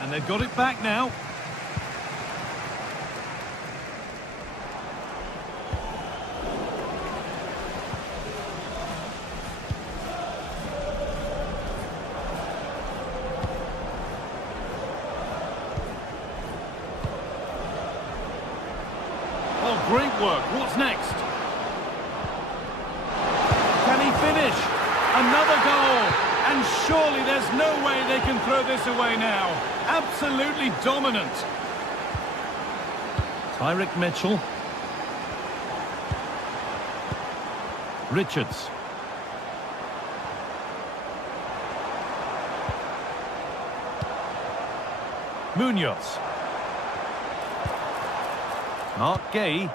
And they've got it back now. Oh, great work. What's next? Can he finish? Another goal. And surely there's no way they can throw this away now. Absolutely dominant. Tyrick Mitchell. Richards. Munoz. Mark Gay.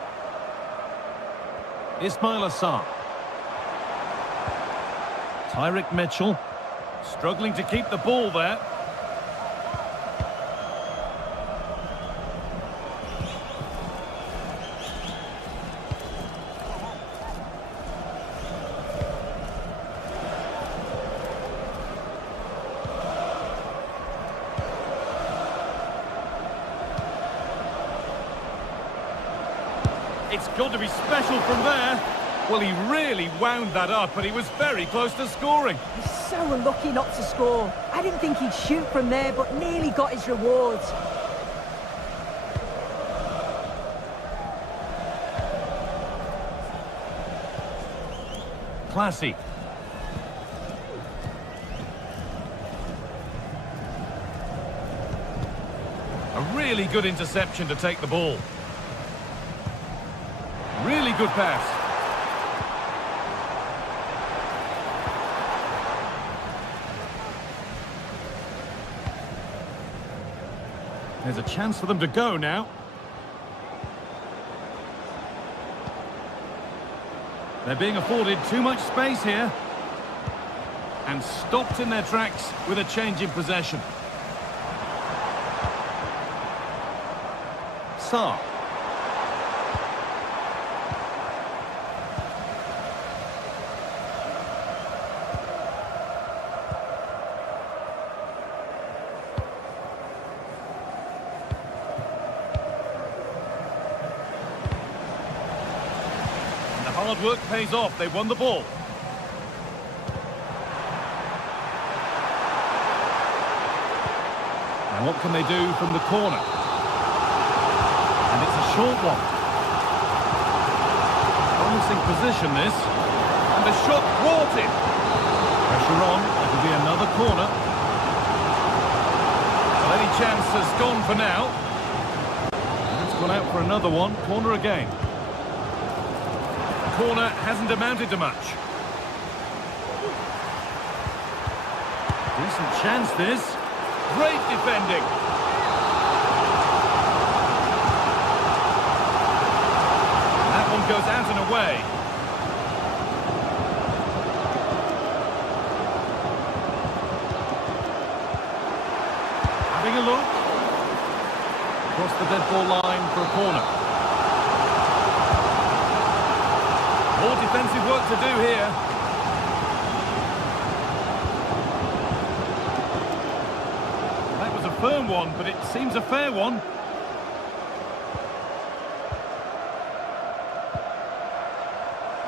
Ismail Assar. Tyrick Mitchell. Struggling to keep the ball there. It's got to be special from there. Well, he really wound that up, but he was very close to scoring. He's so unlucky not to score. I didn't think he'd shoot from there, but nearly got his rewards. Classy. A really good interception to take the ball. Really good pass. There's a chance for them to go now. They're being afforded too much space here. And stopped in their tracks with a change in possession. Sarr. And the hard work pays off. They won the ball. And what can they do from the corner? And it's a short one. Promising position this. And the shot thwarted. Pressure on. It'll be another corner. Well, any chance has gone for now. And it's gone out for another one. Corner again. The corner hasn't amounted to much. Decent chance this. Great defending. That one goes out and away. Having a look. Across the dead ball line for a corner. More defensive work to do here. Firm one, but it seems a fair one.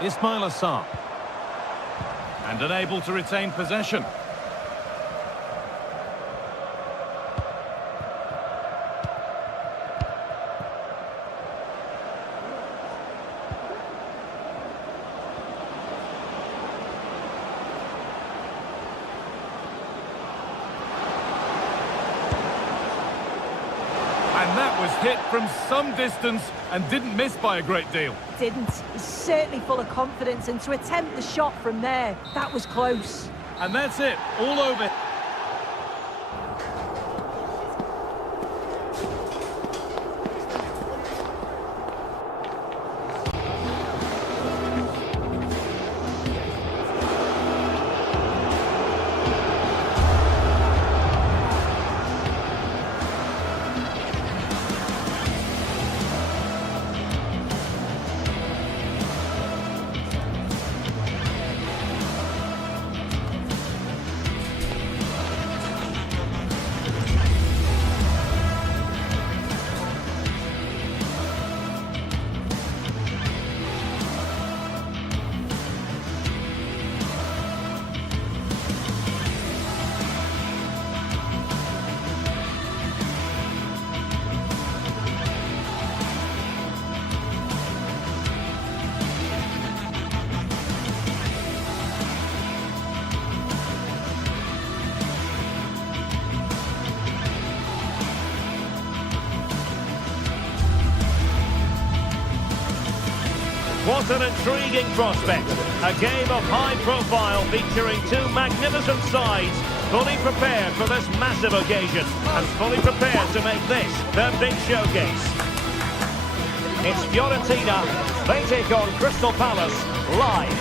Ismail Assar. And unable to retain possession. And that was hit from some distance and didn't miss by a great deal. Didn't. He's certainly full of confidence, and to attempt the shot from there, that was close. And that's it, all over. What an intriguing prospect. A game of high profile featuring two magnificent sides, fully prepared for this massive occasion and fully prepared to make this their big showcase. It's Fiorentina. They take on Crystal Palace live.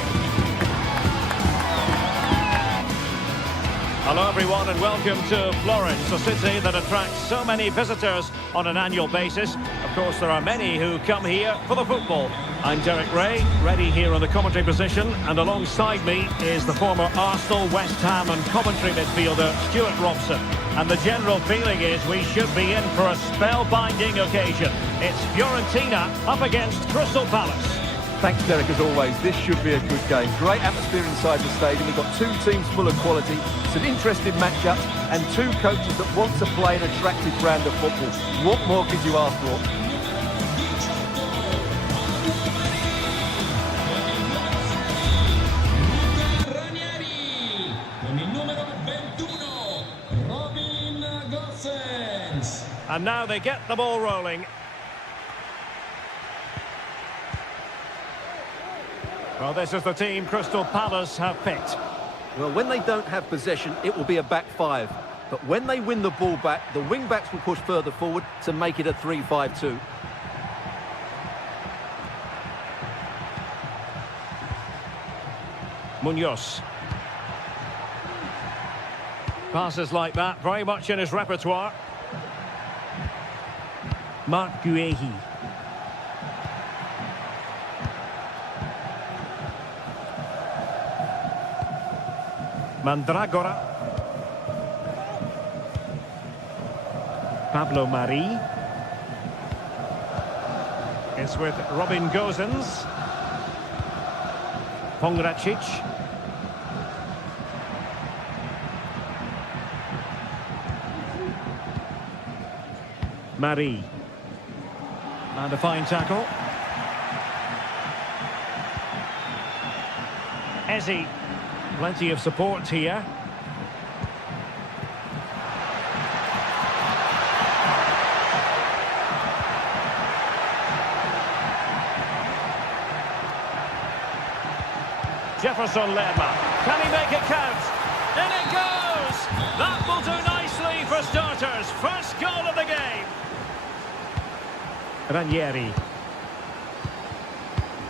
Hello everyone and welcome to Florence, a city that attracts so many visitors on an annual basis. Of course, there are many who come here for the football. I'm Derek Ray, ready here on the commentary position, and alongside me is the former Arsenal, West Ham and Coventry midfielder Stuart Robson. And the general feeling is we should be in for a spellbinding occasion. It's Fiorentina up against Crystal Palace. Thanks, Derek, as always. This should be a good game. Great atmosphere inside the stadium. We've got two teams full of quality, some interesting matchups, and two coaches that want to play an attractive brand of football. What more could you ask for? And now they get the ball rolling. Well, this is the team Crystal Palace have picked. Well, when they don't have possession, it will be a back five. But when they win the ball back, the wing-backs will push further forward to make it a 3-5-2. Munoz. Passes like that, very much in his repertoire. Marc Guehi. Mandragora. Pablo Mari. It's with Robin Gosens. Pongracic. Mari. And a fine tackle. Eze. Plenty of support here. Jefferson Lerma. Can he make it count? In it goes! That will do nicely for starters. First goal of the game. Ranieri.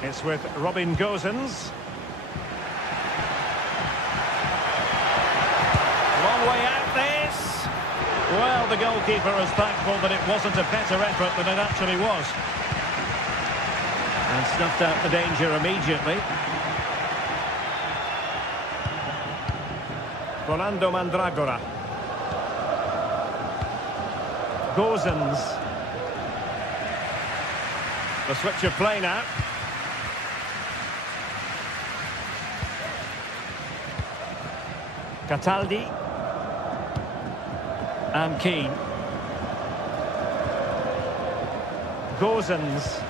It's with Robin Gosens. Long way out this. Well, the goalkeeper is thankful that it wasn't a better effort than it actually was. And snuffed out the danger immediately. Rolando Mandragora. Gosens. The switch of play now. Cataldi. And Keane. Gosens.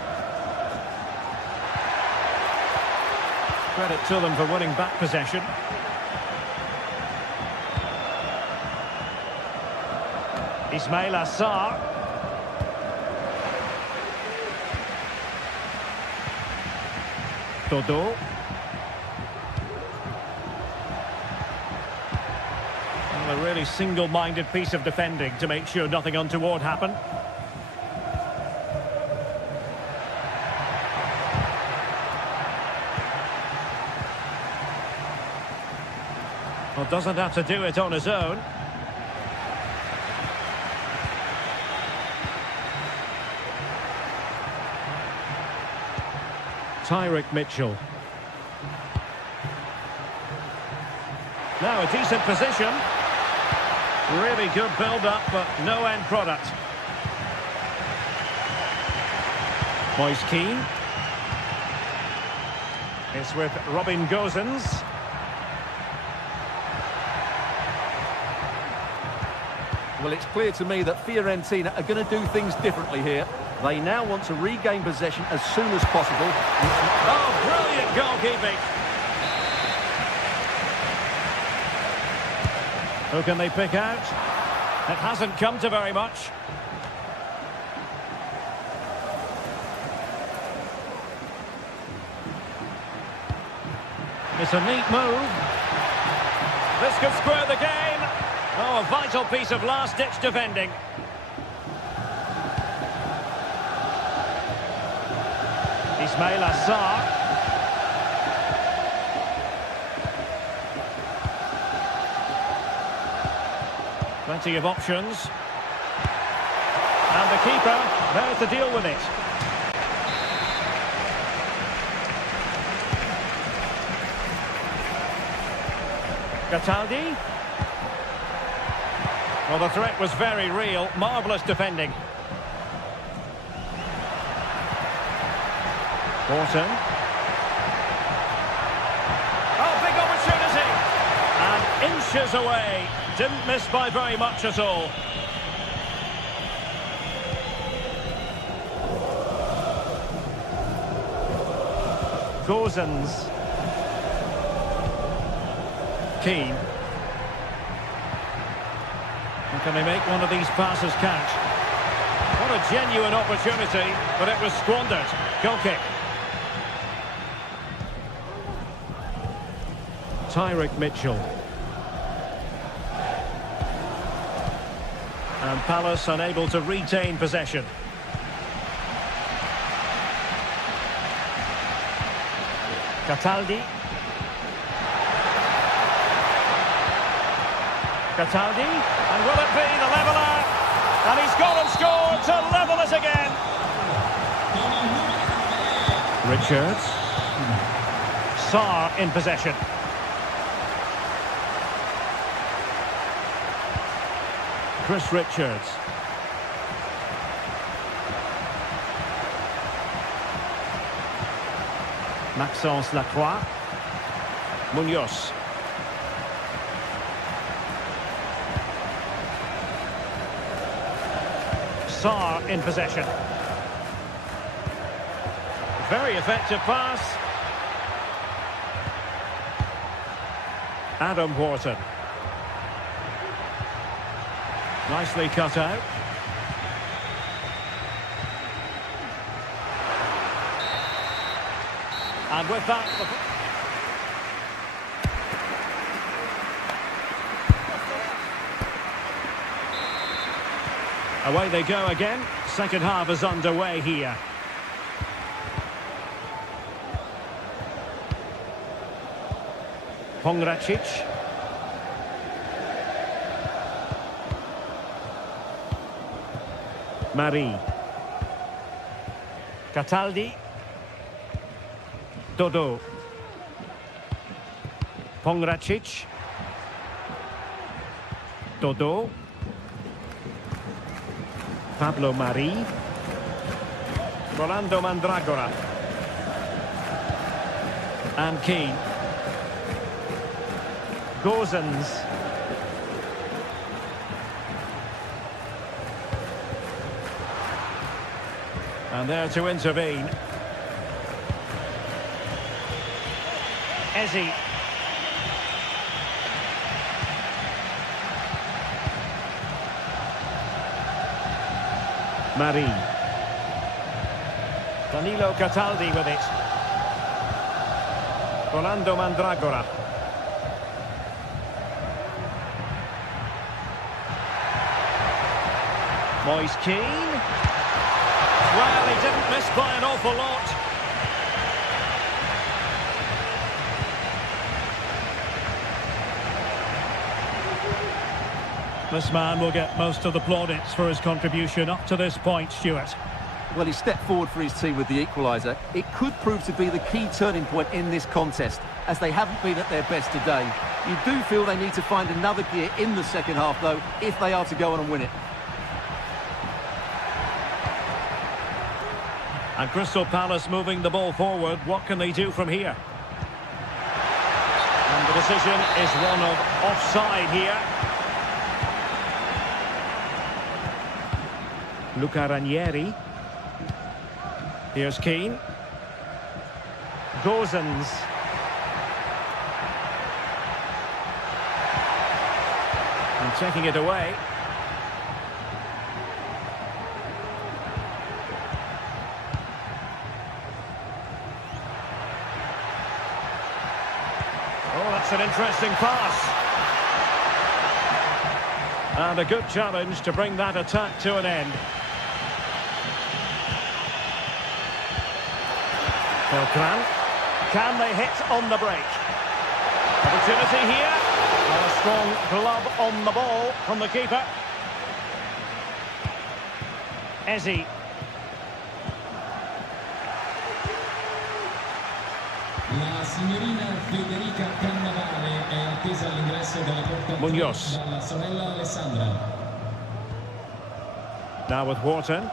Credit to them for winning back possession. Ismail Assar. Todo. Well, a really single-minded piece of defending to make sure nothing untoward happened. Well, doesn't have to do it on his own. Tyrick Mitchell. Now a decent position. Really good build-up, but no end product. Moise Keane. It's with Robin Gosens. Well, it's clear to me that Fiorentina are going to do things differently here. They now want to regain possession as soon as possible. Oh, brilliant goalkeeping. Who can they pick out? It hasn't come to very much. It's a neat move. This could square the game. Oh, a vital piece of last-ditch defending. Ismail Assar. Plenty of options. And the keeper there to deal with it. Cataldi. Well, the threat was very real. Marvellous defending. Orton. Oh, big opportunity! And inches away. Didn't miss by very much at all. Gosens. Keane. And can they make one of these passes count? What a genuine opportunity, but it was squandered. Goal kick. Tyrick Mitchell. And Palace unable to retain possession. Cataldi. Cataldi. And will it be the leveller? And he's gone and scored to level us again. Richards. Sarr in possession. Chris Richards. Maxence Lacroix. Munoz. Sarr in possession. Very effective pass. Adam Wharton. Nicely cut out. And with that... Away they go again. Second half is underway here. Pongracic. Marie. Cataldi. Dodo. Pongracic. Dodo. Pablo Mari. Rolando Mandragora. And Keane. Gozens. And there to intervene. Eze. Marie. Danilo Cataldi with it. Rolando Mandragora. Moise Keane. Well, he didn't miss by an awful lot. This man will get most of the plaudits for his contribution up to this point, Stuart. Well, he stepped forward for his team with the equaliser. It could prove to be the key turning point in this contest, as they haven't been at their best today. You do feel they need to find another gear in the second half, though, if they are to go on and win it. And Crystal Palace moving the ball forward. What can they do from here? And the decision is one of offside here. Luca Ranieri. Here's Keane. Gozens. And taking it away. Oh, that's an interesting pass. And a good challenge to bring that attack to an end. Beltran. Can they hit on the break? Opportunity here. And a strong glove on the ball from the keeper. Eze. La signorina Federica Cannavale è attesa all'ingresso della porta Munoz. dalla sorella Alessandra. Now with Wharton.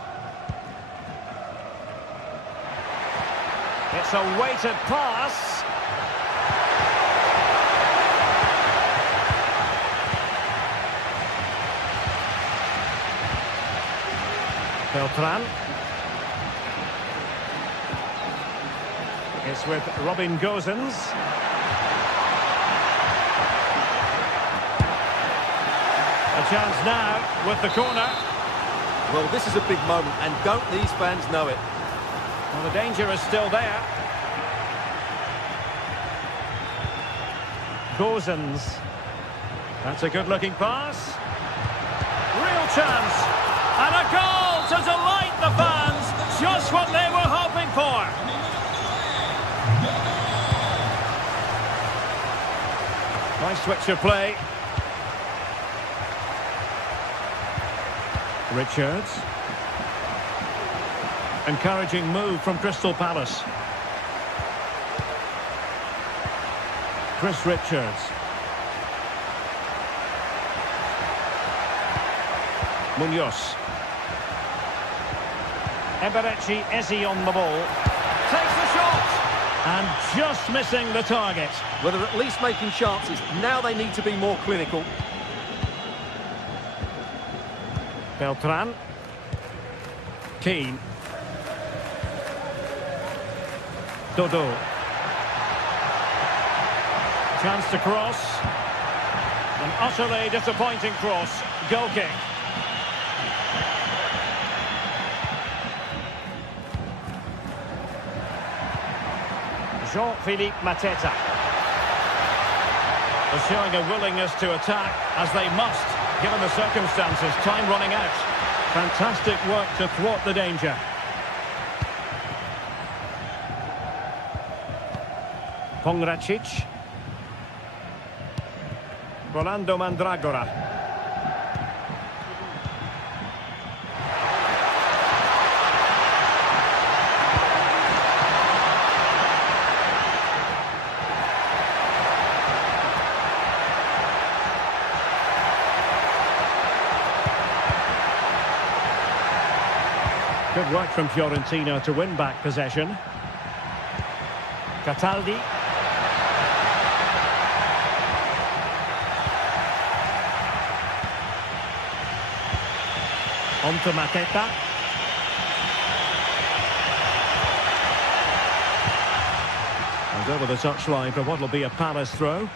It's a weighted pass. Beltran. It's with Robin Gozens. A chance now with the corner. Well, this is a big moment, and don't these fans know it? Well, the danger is still there. Gozens. That's a good-looking pass. Real chance. And a goal to delight the fans. Just what they were hoping for. Nice switch of play. Richards. Encouraging move from Crystal Palace. Chris Richards. Munoz. Eberechi Eze on the ball. Takes the shot. And just missing the target. Well, they're at least making chances. Now they need to be more clinical. Beltran. Keane. Dodo. Chance to cross. An utterly disappointing cross. Goal kick. Jean-Philippe Mateta. They're showing a willingness to attack, as they must, given the circumstances. Time running out. Fantastic work to thwart the danger. Pongracic. Rolando Mandragora. Good work from Fiorentina to win back possession. Cataldi. On to Mateta. And over the touchline for what will be a Palace throw.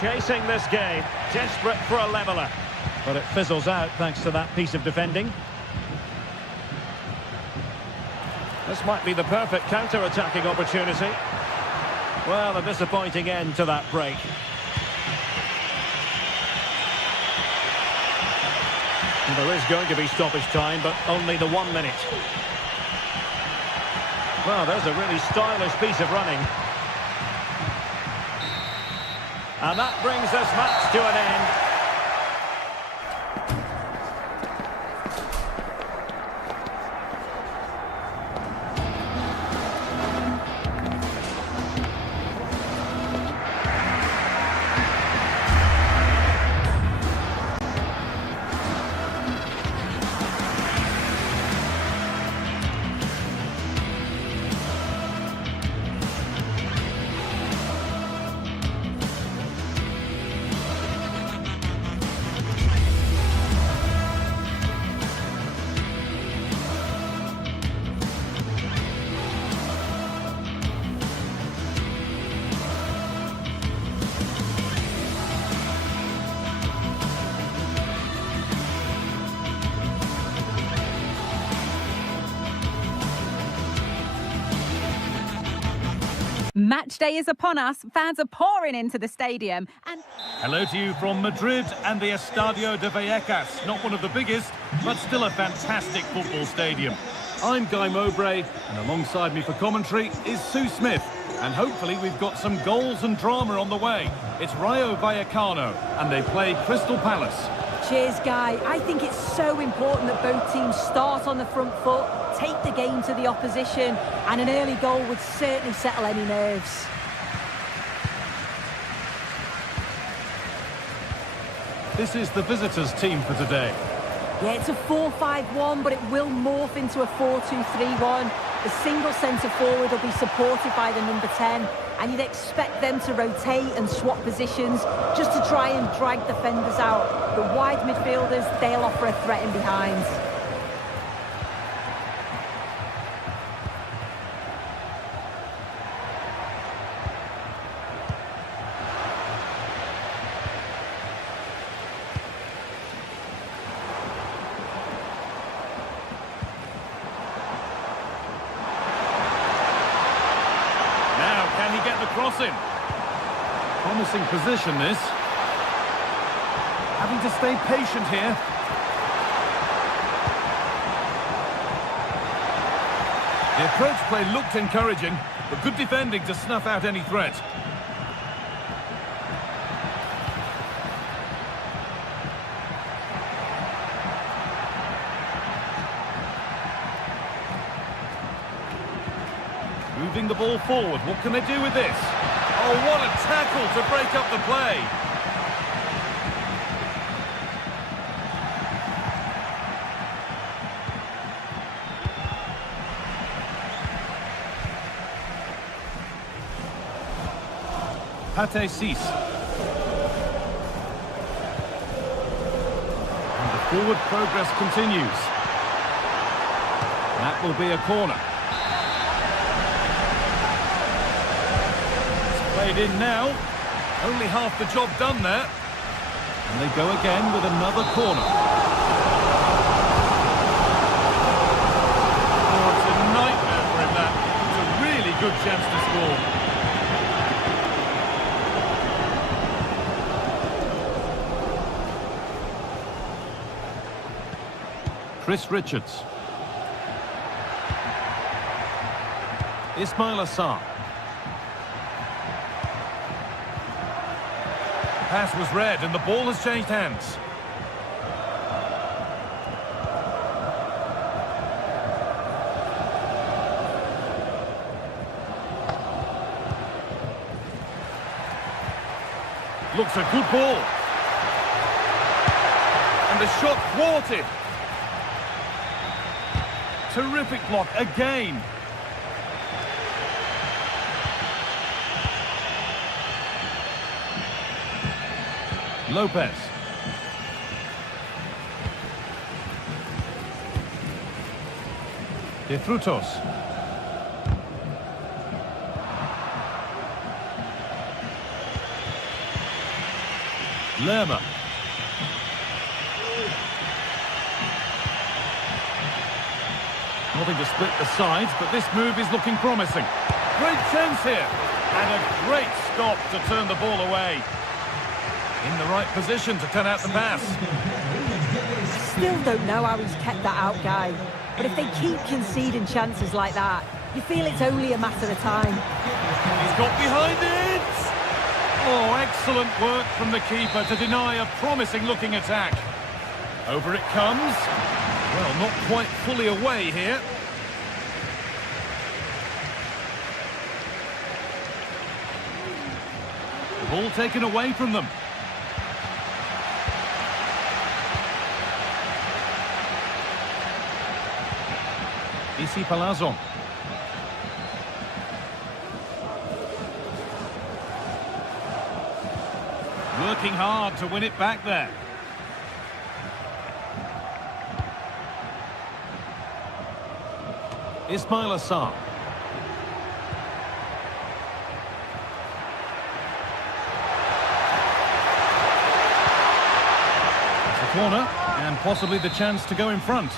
Chasing this game, desperate for a leveller. But it fizzles out thanks to that piece of defending. This might be the perfect counter-attacking opportunity. Well, a disappointing end to that break. And there is going to be stoppage time, but only the 1 minute. Well, there's a really stylish piece of running. And that brings this match to an end. Match day is upon us. Fans are pouring into the stadium. And Hello to you from Madrid and the Estadio de Vallecas. Not one of the biggest, but still a fantastic football stadium. I'm Guy Mowbray, and alongside me for commentary is Sue Smith. And hopefully we've got some goals and drama on the way. It's Rayo Vallecano, and they play Crystal Palace. Cheers, Guy. I think it's so important that both teams start on the front foot, take the game to the opposition, and an early goal would certainly settle any nerves. This is the visitors' team for today. Yeah, it's a 4-5-1, but it will morph into a 4-2-3-1. The single centre-forward will be supported by the number 10, and you'd expect them to rotate and swap positions just to try and drag defenders out. The wide midfielders, they'll offer a threat in behind. Crossing. Promising position, this. Having to stay patient here. The approach play looked encouraging, but good defending to snuff out any threat. Moving the ball forward, what can they do with this? Oh, what a tackle to break up the play! Pate Cis. And the forward progress continues. That will be a corner. Played in now. Only half the job done there. And they go again with another corner. Oh, it's a nightmare for him, that. It's a really good chance to score. Chris Richards. Ismail Assar. Pass was read and the ball has changed hands. Looks a good ball. And the shot thwarted. Terrific block again. Lopez. De Frutos. Lerma. Nothing to split the sides, but this move is looking promising. Great chance here. And a great stop to turn the ball away. In the right position to turn out the pass. Still don't know how he's kept that out, guy. But if they keep conceding chances like that, you feel it's only a matter of time. He's got behind it! Oh, excellent work from the keeper to deny a promising-looking attack. Over it comes. Well, not quite fully away here. The ball taken away from them. Isi Palazon. Working hard to win it back there. Ismail Assar. It's a corner, and possibly the chance to go in front.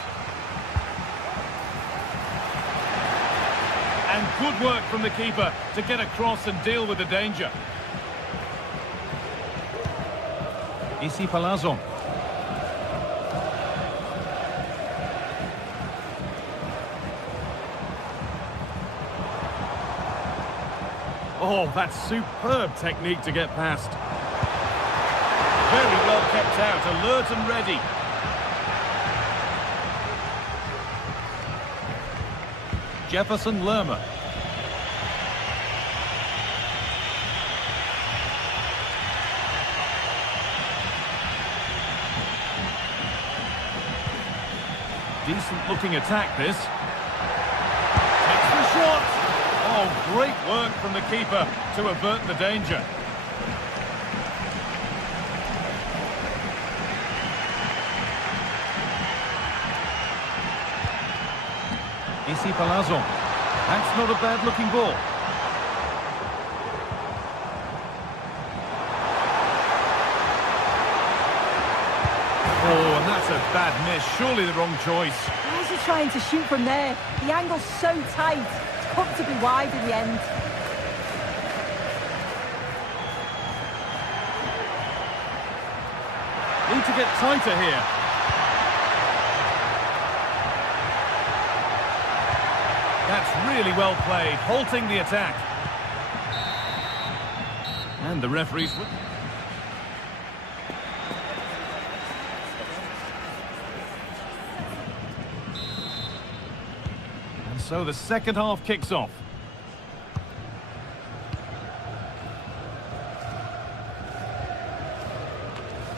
And good work from the keeper to get across and deal with the danger. Isi Palazon. Oh, that's superb technique to get past. Very well kept out, alert and ready. Jefferson Lerma. Decent looking attack this. Takes the shot. Oh, great work from the keeper to avert the danger. Isi Palazon. That's not a bad looking ball. Oh, and that's a bad miss. Surely the wrong choice. Why is he trying to shoot from there? The angle's so tight. It's comfortably wide in the end. to get tighter here. That's really well played, halting the attack. And the referee's... And so the second half kicks off.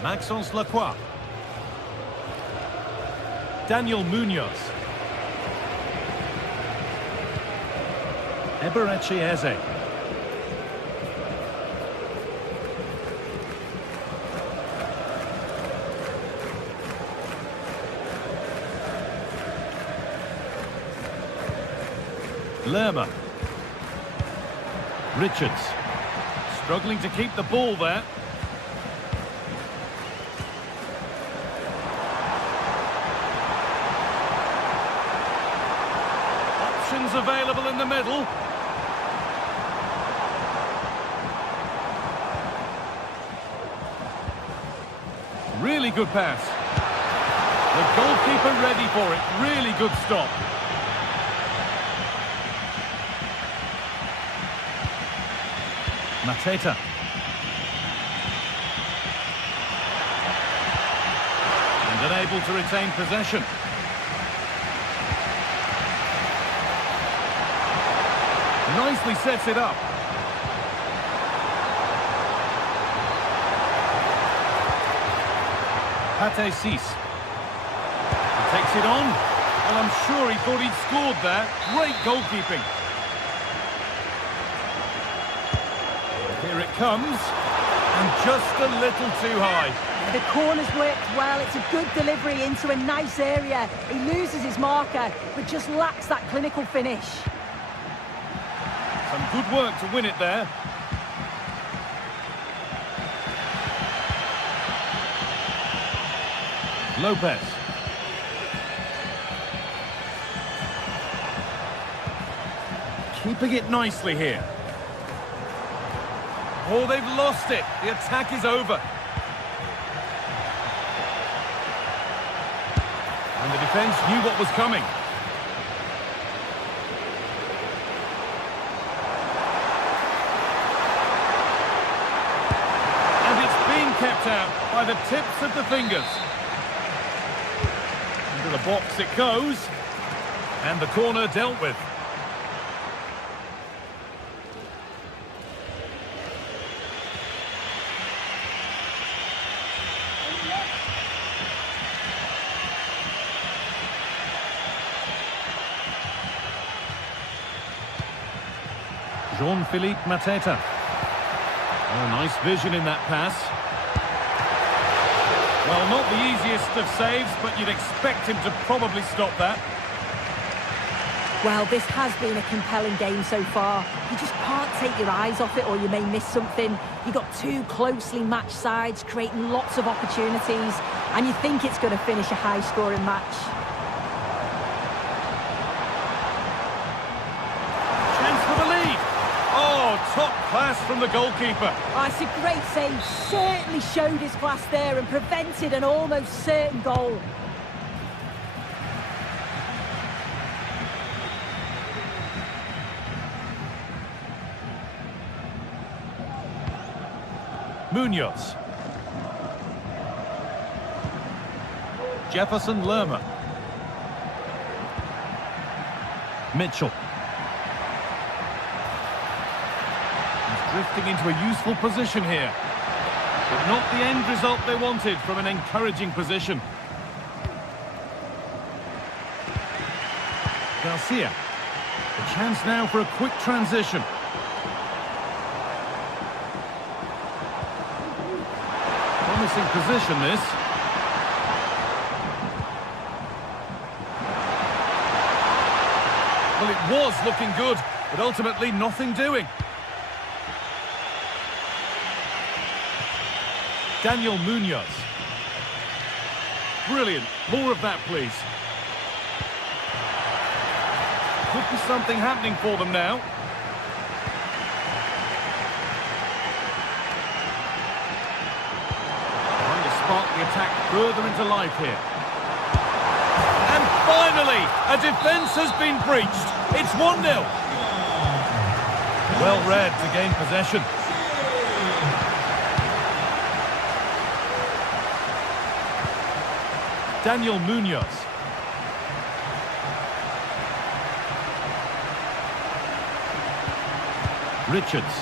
Maxence Lacroix. Daniel Munoz. Eberechi Eze. Lerma. Richards. Struggling to keep the ball there. Options available in the middle. Really good pass. The goalkeeper ready for it. Really good stop. Mateta. And unable to retain possession. Nicely sets it up. Pate Cis. Takes it on. Well, I'm sure he thought he'd scored there. Great goalkeeping. Here it comes. And just a little too high. The corner's worked well. It's a good delivery into a nice area. He loses his marker, but just lacks that clinical finish. Some good work to win it there. Lopez. Keeping it nicely here. Oh, they've lost it. The attack is over. And the defence knew what was coming. And it's being kept out by the tips of the fingers. Into the box it goes. And the corner dealt with. Jean-Philippe Mateta. Oh, nice vision in that pass. Well, not the easiest of saves, but you'd expect him to probably stop that. Well, this has been a compelling game so far. You just can't take your eyes off it or you may miss something. You've got two closely matched sides creating lots of opportunities, and you think it's going to finish a high-scoring match. Top class from the goalkeeper. Oh, it's a great save. Certainly showed his class there and prevented an almost certain goal. Munoz. Jefferson Lerma. Mitchell. Drifting into a useful position here. But not the end result they wanted from an encouraging position. Garcia. A chance now for a quick transition. Promising position, this. Well, it was looking good, but ultimately nothing doing. Daniel Munoz. Brilliant. More of that, please. Could be something happening for them now. Trying to spark the attack further into life here. And finally, a defence has been breached. It's 1-0. Well read to gain possession. Daniel Munoz. Richards.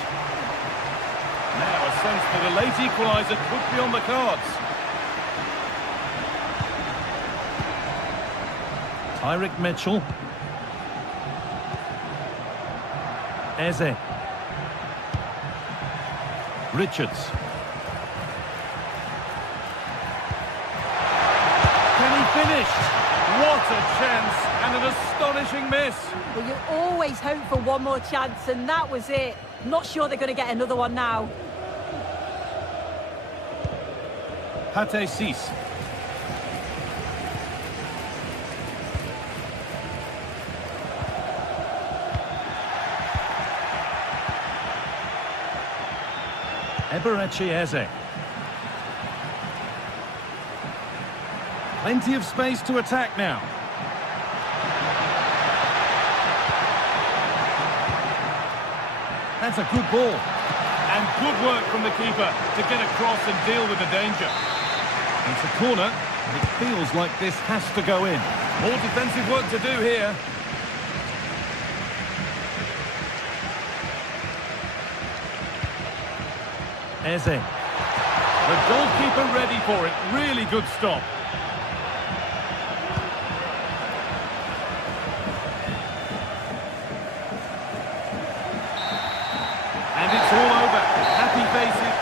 Now a sense that a late equaliser could be on the cards. Tyrick Mitchell. Eze. Richards. Can he finish? What a chance, and an astonishing miss. Well, you always hope for one more chance, and that was it. Not sure they're going to get another one now. Pate Cis. Eberechi Eze. Plenty of space to attack now. That's a good ball. And good work from the keeper to get across and deal with the danger. It's a corner, and it feels like this has to go in. More defensive work to do here. Eze. The goalkeeper ready for it. Really good stop. And it's all over. Happy faces.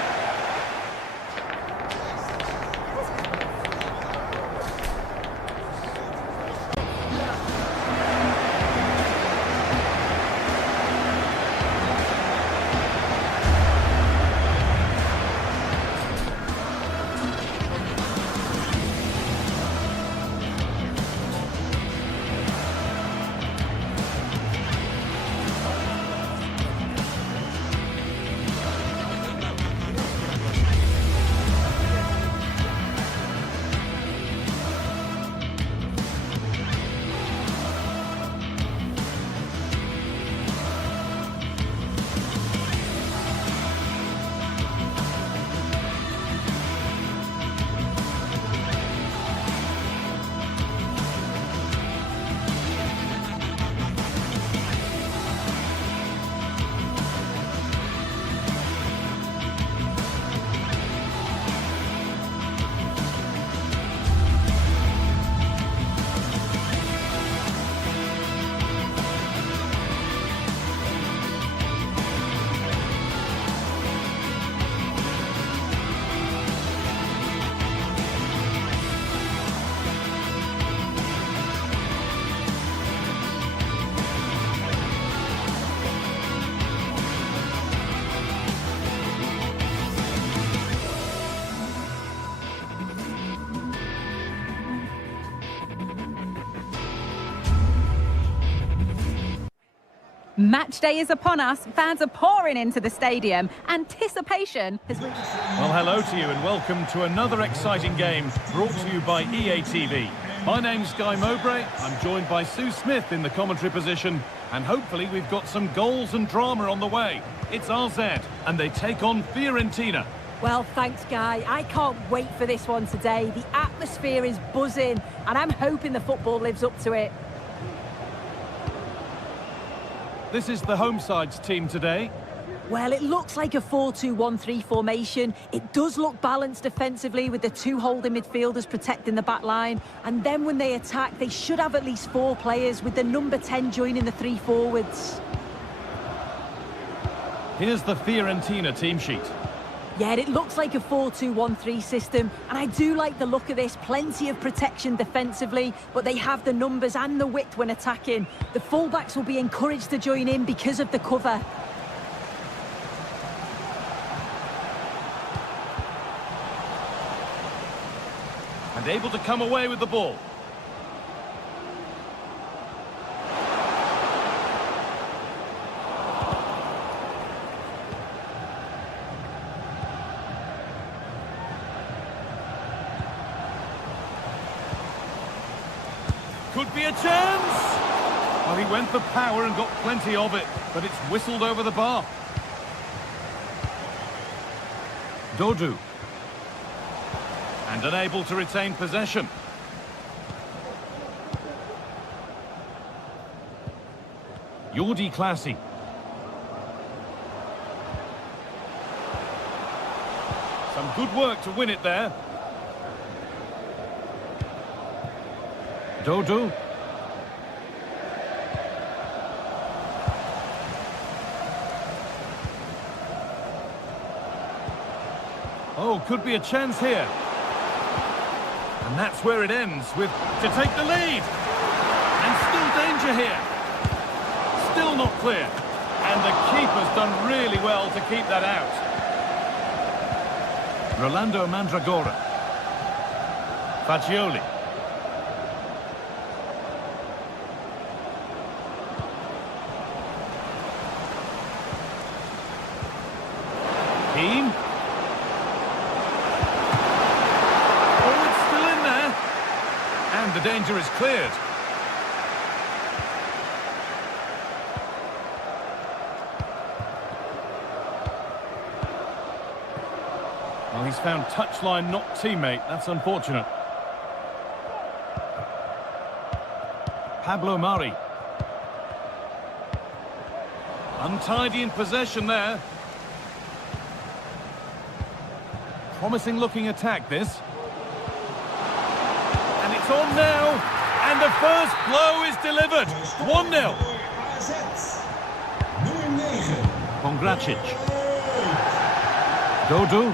Match day is upon us. Fans are pouring into the stadium. Anticipation has reached... Well, hello to you and welcome to another exciting game brought to you by EA TV. My name's Guy Mowbray. I'm joined by Sue Smith in the commentary position, and hopefully we've got some goals and drama on the way. It's RZ, and they take on Fiorentina. Well, thanks, Guy. I can't wait for this one today. The atmosphere is buzzing, and I'm hoping the football lives up to it. This is the home side's team today. Well, it looks like a 4-2-1-3 formation. It does look balanced defensively with the two holding midfielders protecting the back line. And then when they attack, they should have at least 4 players with the number 10 joining the 3 forwards. Here's the Fiorentina team sheet. Yeah, it looks like a 4-2-1-3 system, and I do like the look of this. Plenty of protection defensively, but they have the numbers and the width when attacking. The fullbacks will be encouraged to join in because of the cover. And able to come away with the ball. Could be a chance! Well, he went for power and got plenty of it, but it's whistled over the bar. Dodu. And unable to retain possession. Jordi Clasie. Some good work to win it there. Dodu. Oh, could be a chance here. And that's where it ends, with to take the lead. And still danger here. Still not clear. And the keeper's done really well to keep that out. Rolando Mandragora. Fagioli. Keane. Oh, it's still in there. And the danger is cleared. Well, he's found touchline, not teammate. That's unfortunate. Pablo Mari. Untidy in possession there. Promising looking attack, this. And it's on now. And the first blow is delivered. 1-0. Pongracic. Dodu.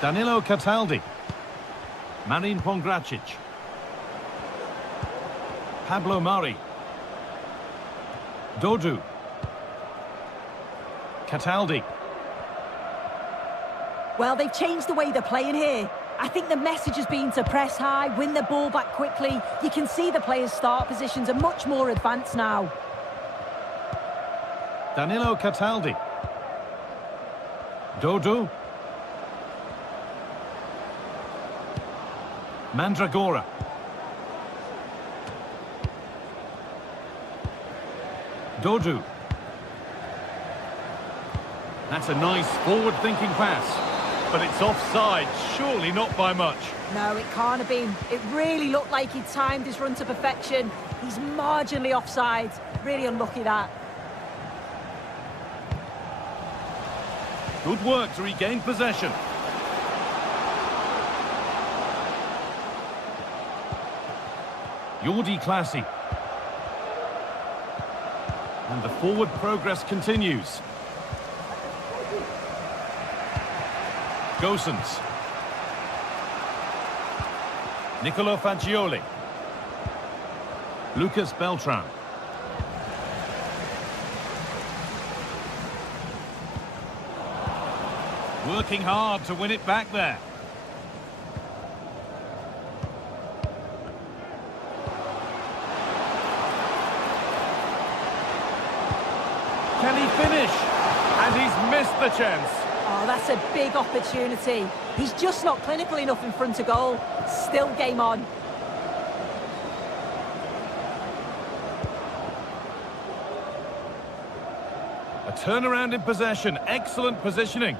Danilo Cataldi. Marin Pongracic. Pablo Mari. Dodu. Cataldi. Well, they've changed the way they're playing here. I think the message has been to press high, win the ball back quickly. You can see the players' start positions are much more advanced now. Danilo Cataldi. Dodu. Mandragora. Dodu. That's a nice forward-thinking pass. But it's offside, surely not by much. No, it can't have been. It really looked like he'd timed his run to perfection. He's marginally offside. Really unlucky, that. Good work to regain possession. Jordi Clasie. And the forward progress continues. Gosens. Nicolo Fagioli. Lucas Beltran. Working hard to win it back there. Can he finish? And he's missed the chance. Oh, that's a big opportunity. He's just not clinical enough in front of goal. Still game on. A turnaround in possession. Excellent positioning.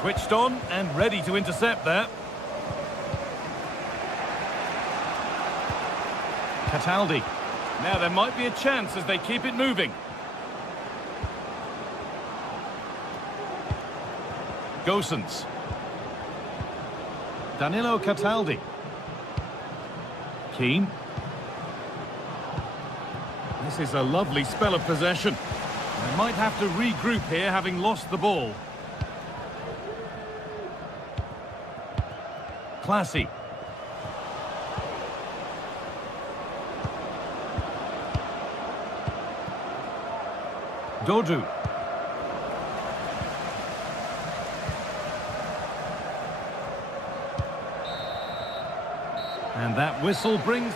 Switched on and ready to intercept there. Cataldi. Now there might be a chance as they keep it moving. Gosens. Danilo Cataldi. Keane. This is a lovely spell of possession. They might have to regroup here, having lost the ball. Clasie. Dodu. And that whistle brings...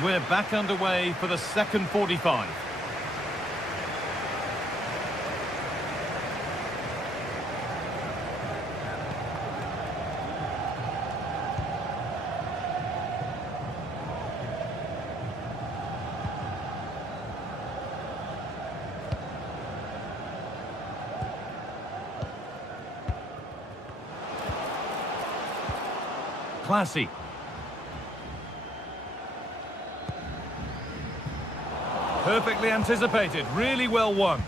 And we're back underway for the second 45. Classy. Perfectly anticipated, really well won.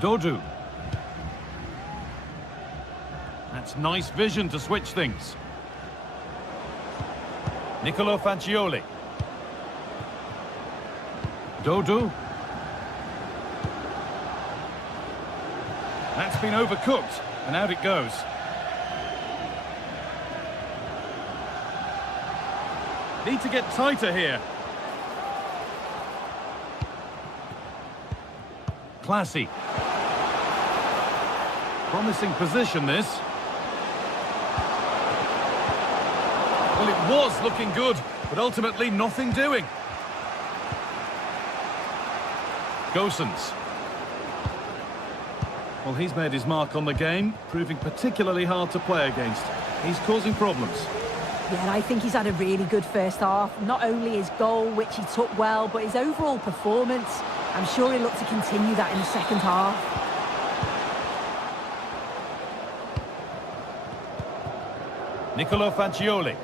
Dodu. That's nice vision to switch things. Nicolo Fagioli. Dodu. That's been overcooked, and out it goes. Need to get tighter here. Classy. Promising position, this. Well, it was looking good, but ultimately nothing doing. Gosens. Well, he's made his mark on the game, proving particularly hard to play against. He's causing problems. Yeah, I think he's had a really good first half. Not only his goal, which he took well, but his overall performance. I'm sure he'll look to continue that in the second half. Nicolo Fagioli.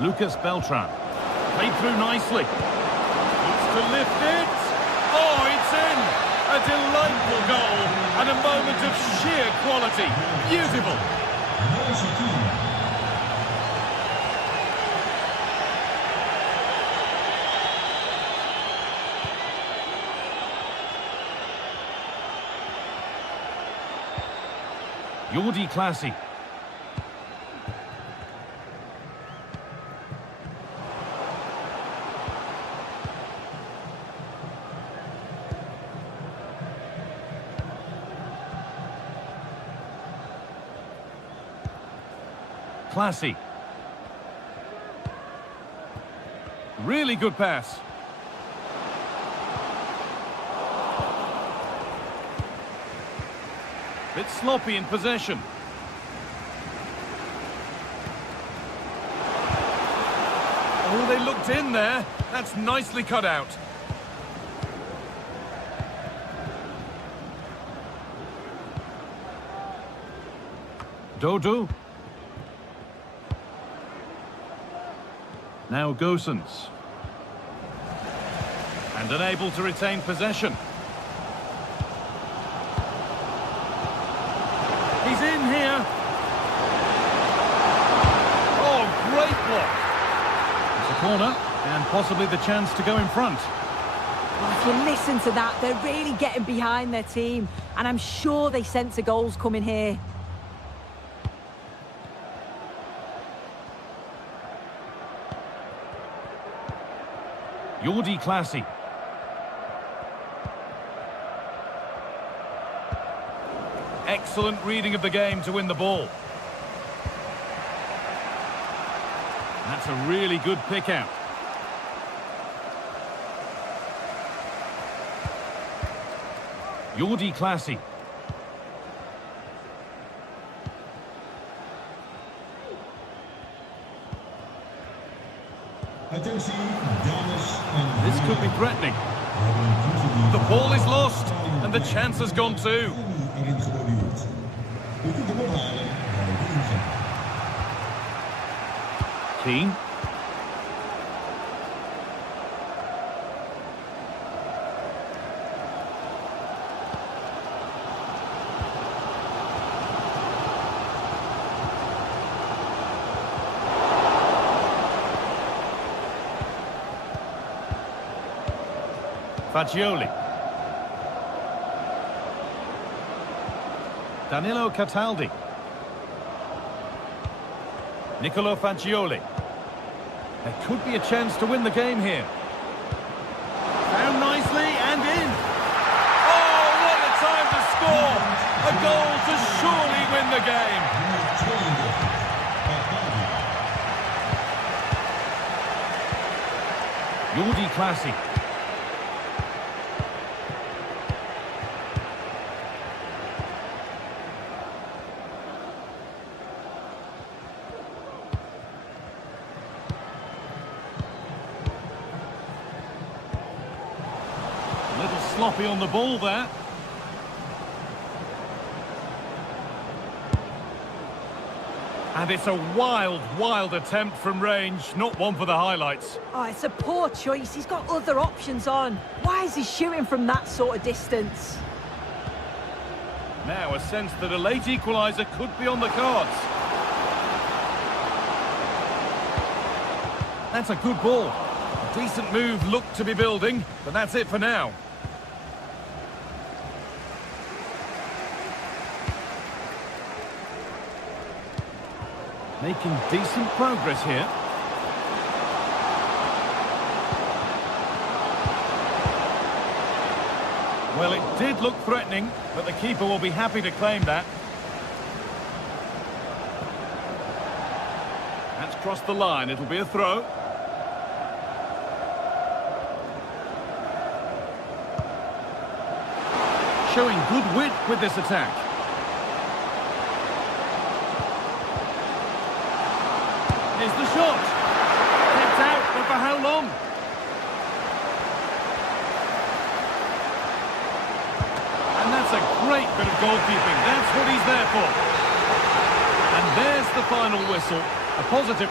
Lucas Beltran. Played through nicely. Needs to lift it. Oh, it's in! A delightful goal and a moment of sheer quality. Beautiful. Jordi Classy. Classy. Really good pass. Bit sloppy in possession. Oh, they looked in there. That's nicely cut out. Dodu. Now Gosens. And unable to retain possession. He's in here. Oh, great block. It's a corner and possibly the chance to go in front. Well, if you listen to that, they're really getting behind their team. And I'm sure they sense a goal's coming here. Jordi Classy. Excellent reading of the game to win the ball. That's a really good pick out. Jordi Classy. This could be threatening. The ball is lost, and the chance has gone too. Keane. Fagioli. Danilo Cataldi. Nicolo Fagioli. There could be a chance to win the game here. Found nicely and in. Oh, what a time to score! A goal to surely win the game. Jordi Classy. A little sloppy on the ball there. And it's a wild, wild attempt from range, not one for the highlights. Oh, it's a poor choice. He's got other options on. Why is he shooting from that sort of distance? Now a sense that a late equaliser could be on the cards. That's a good ball. A decent move looked to be building, but that's it for now. Making decent progress here. Well, it did look threatening, but the keeper will be happy to claim that. That's crossed the line. It'll be a throw. Showing good width with this attack. Here's the shot. Kept out, but for how long? And that's a great bit of goalkeeping. That's what he's there for. And there's the final whistle. A positive.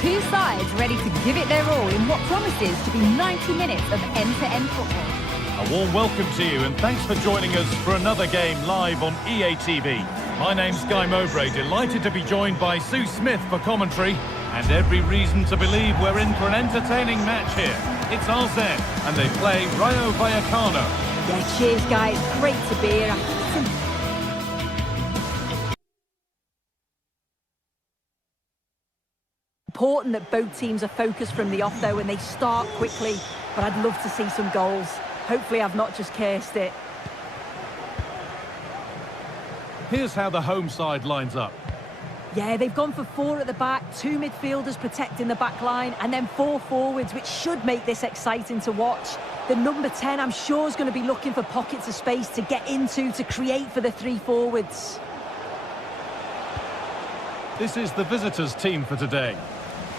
Two sides ready to give it their all in what promises to be 90 minutes of end-to-end football. A warm welcome to you and thanks for joining us for another game live on EA TV. My name's Guy Mowbray, delighted to be joined by Sue Smith for commentary, and every reason to believe we're in for an entertaining match here. It's RZ and they play Rayo Vallecano. Yeah, cheers, guys. Great to be here. It's important that both teams are focused from the off, though, and they start quickly. But I'd love to see some goals. Hopefully I've not just cursed it. Here's how the home side lines up. Yeah, they've gone for 4 at the back, 2 midfielders protecting the back line, and then 4 forwards, which should make this exciting to watch. The number 10, I'm sure, is going to be looking for pockets of space to get into, to create for the 3 forwards. This is the visitors' team for today.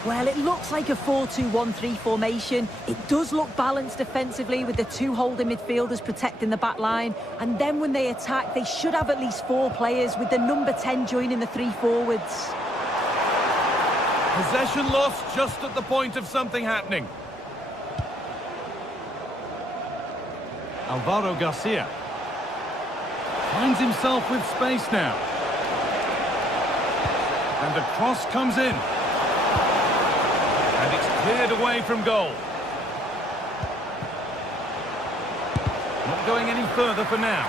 Well, it looks like a 4-2-1-3 formation. It does look balanced defensively with the 2 holding midfielders protecting the back line. And then when they attack, they should have at least 4 players, with the number 10 joining the 3 forwards. Possession lost just at the point of something happening. Alvaro Garcia finds himself with space now. And the cross comes in. And it's cleared away from goal. Not going any further for now.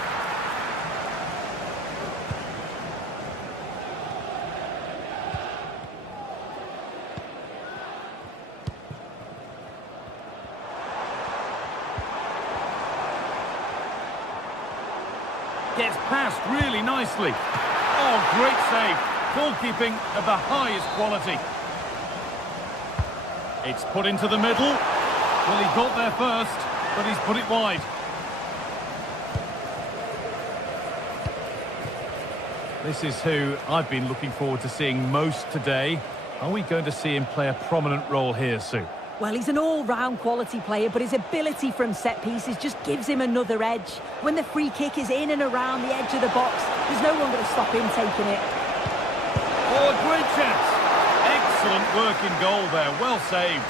Gets past really nicely. Oh, great save. Goalkeeping of the highest quality. It's put into the middle. Well, he got there first, but he's put it wide. This is who I've been looking forward to seeing most today. Are we going to see him play a prominent role here, Sue? Well, he's an all-round quality player, but his ability from set pieces just gives him another edge. When the free kick is in and around the edge of the box, there's no one going to stop him taking it. Oh, a great chance. Excellent work in goal there. Well saved.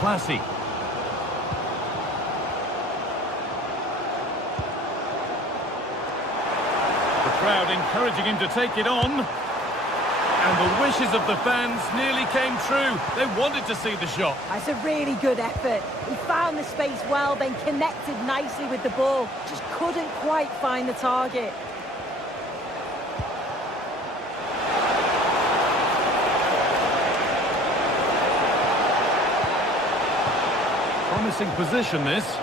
Classy. The crowd encouraging him to take it on. And the wishes of the fans nearly came true. They wanted to see the shot. That's a really good effort. He found the space well, then connected nicely with the ball. Just couldn't quite find the target. Promising position, this.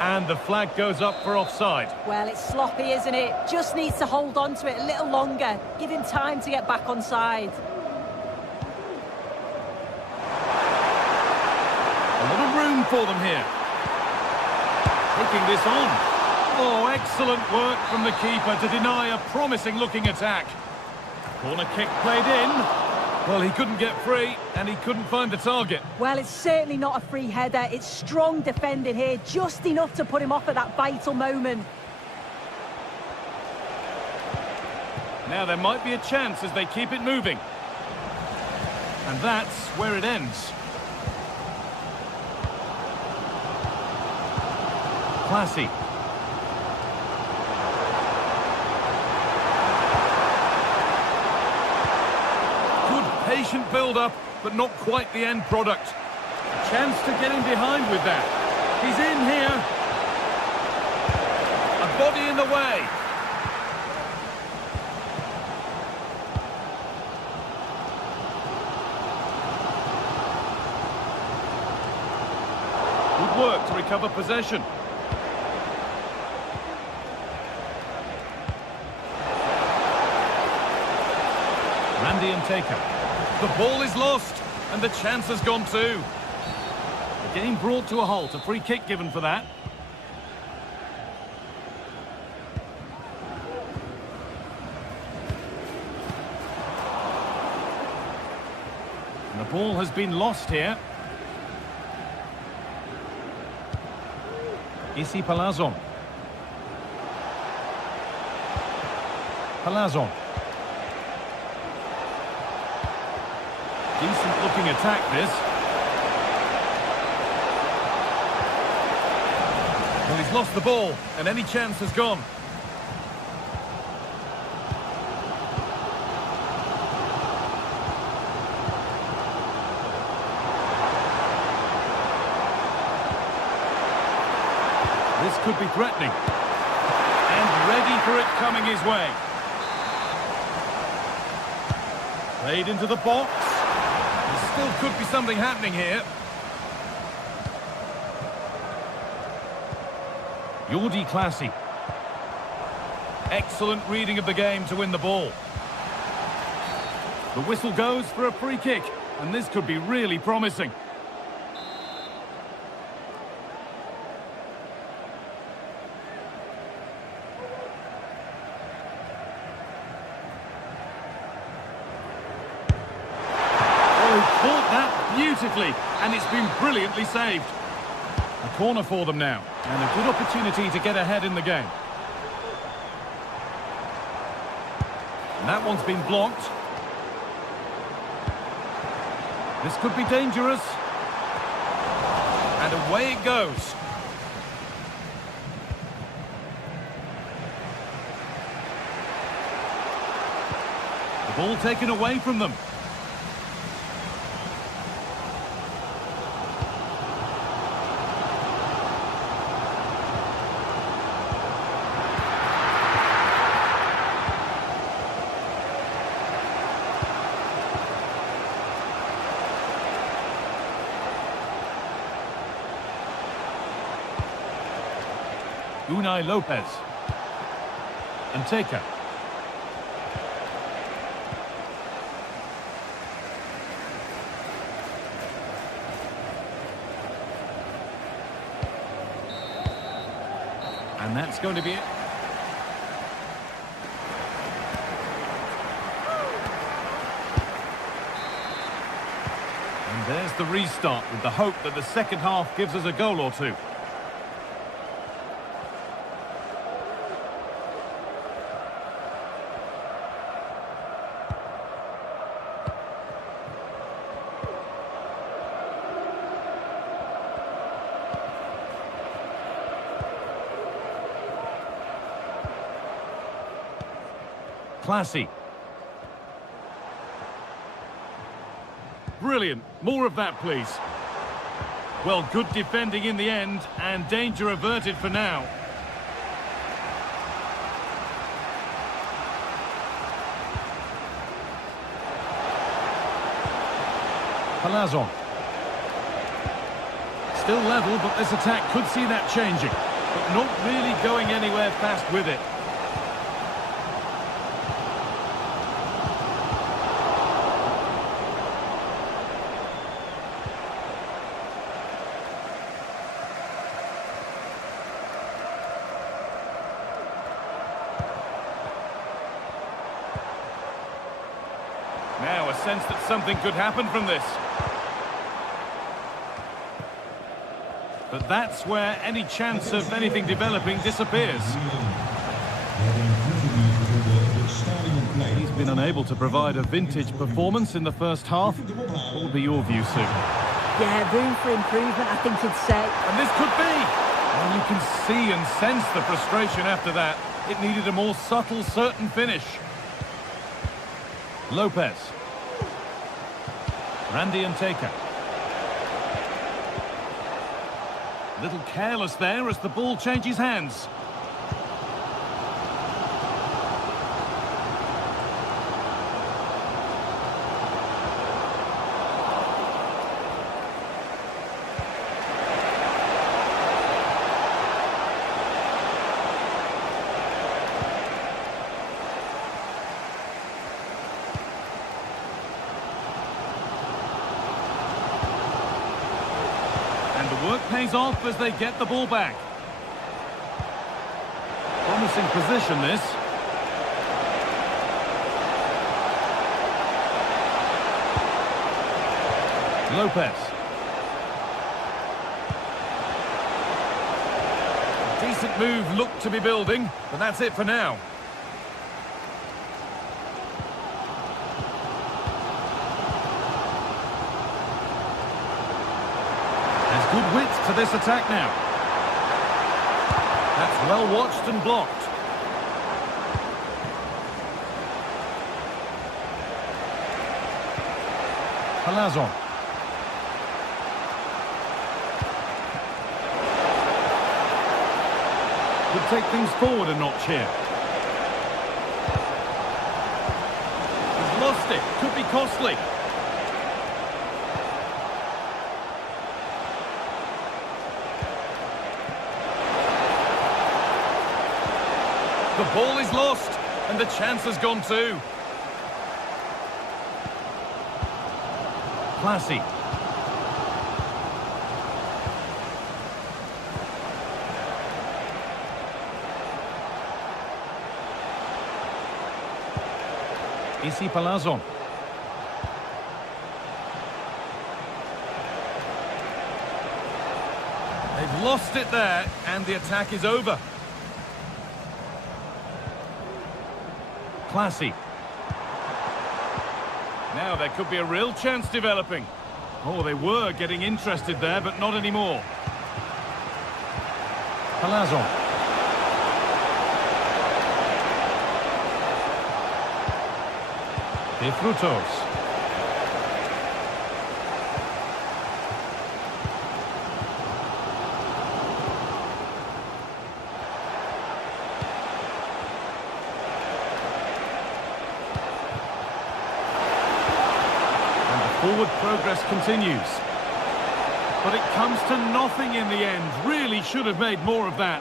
And the flag goes up for offside. Well, it's sloppy, isn't it? Just needs to hold on to it a little longer. Give him time to get back on side. A little room for them here. Taking this on. Oh, excellent work from the keeper to deny a promising-looking attack. Corner kick played in. Well, he couldn't get free, and he couldn't find the target. Well, it's certainly not a free header. It's strong defending here, just enough to put him off at that vital moment. Now there might be a chance as they keep it moving. And that's where it ends. Classy. Patient build-up, but not quite the end product. A chance to get in behind with that. He's in here. A body in the way. Good work to recover possession. Randy and Taker. The ball is lost, and the chance has gone too. The game brought to a halt, a free kick given for that. And the ball has been lost here. Issy Palazon. Palazon. Decent looking attack, this. Well, he's lost the ball, and any chance has gone. This could be threatening. And ready for it coming his way. Played into the box. Still could be something happening here. Jordi Classy. Excellent reading of the game to win the ball. The whistle goes for a free kick, and this could be really promising. Caught that beautifully, and it's been brilliantly saved. A corner for them now, and a good opportunity to get ahead in the game. And that one's been blocked. This could be dangerous. And away it goes. The ball taken away from them. Unai Lopez. And Taker. And that's going to be it. And there's the restart with the hope that the second half gives us a goal or two. Classy. Brilliant. More of that, please. Well, good defending in the end, and danger averted for now. Palazon. Still level, but this attack could see that changing. But not really going anywhere fast with it. Now a sense that something could happen from this. But that's where any chance of anything developing disappears. He's been unable to provide a vintage performance in the first half. What will be your view, Sue? Yeah, room for improvement, I think you'd say. And this could be! And you can see and sense the frustration after that. It needed a more subtle, certain finish. Lopez. Randy and Taker. A little careless there as the ball changes hands. Work pays off as they get the ball back. Promising position, this. Lopez. Decent move looked to be building, but that's it for now. Good width to this attack now. That's well watched and blocked. Palazon. Could take things forward a notch here. He's lost it. Could be costly. The ball is lost, and the chance has gone too. Classy. Isi Palazon. They've lost it there, and the attack is over. Classy. Now there could be a real chance developing. Oh, they were getting interested there, but not anymore. Palazon. De Frutos. Forward progress continues. But it comes to nothing in the end. Really should have made more of that.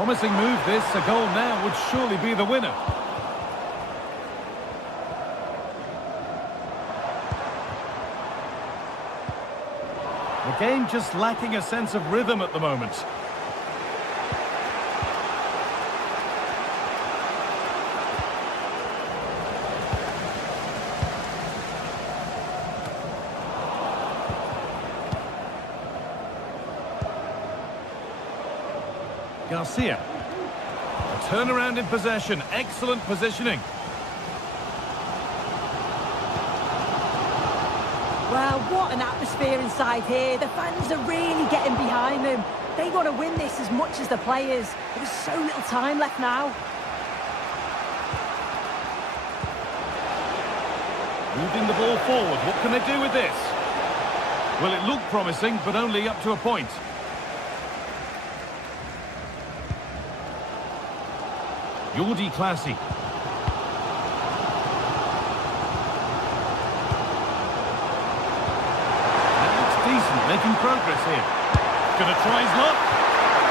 Promising move this. A goal now would surely be the winner. The game just lacking a sense of rhythm at the moment. Garcia. A turnaround in possession. Excellent positioning. Well, what an atmosphere inside here. The fans are really getting behind them. They want to win this as much as the players. There's so little time left now. Moving the ball forward. What can they do with this? Well, it looked promising, but only up to a point. Jordi Classy. Making progress here. Gonna try his luck.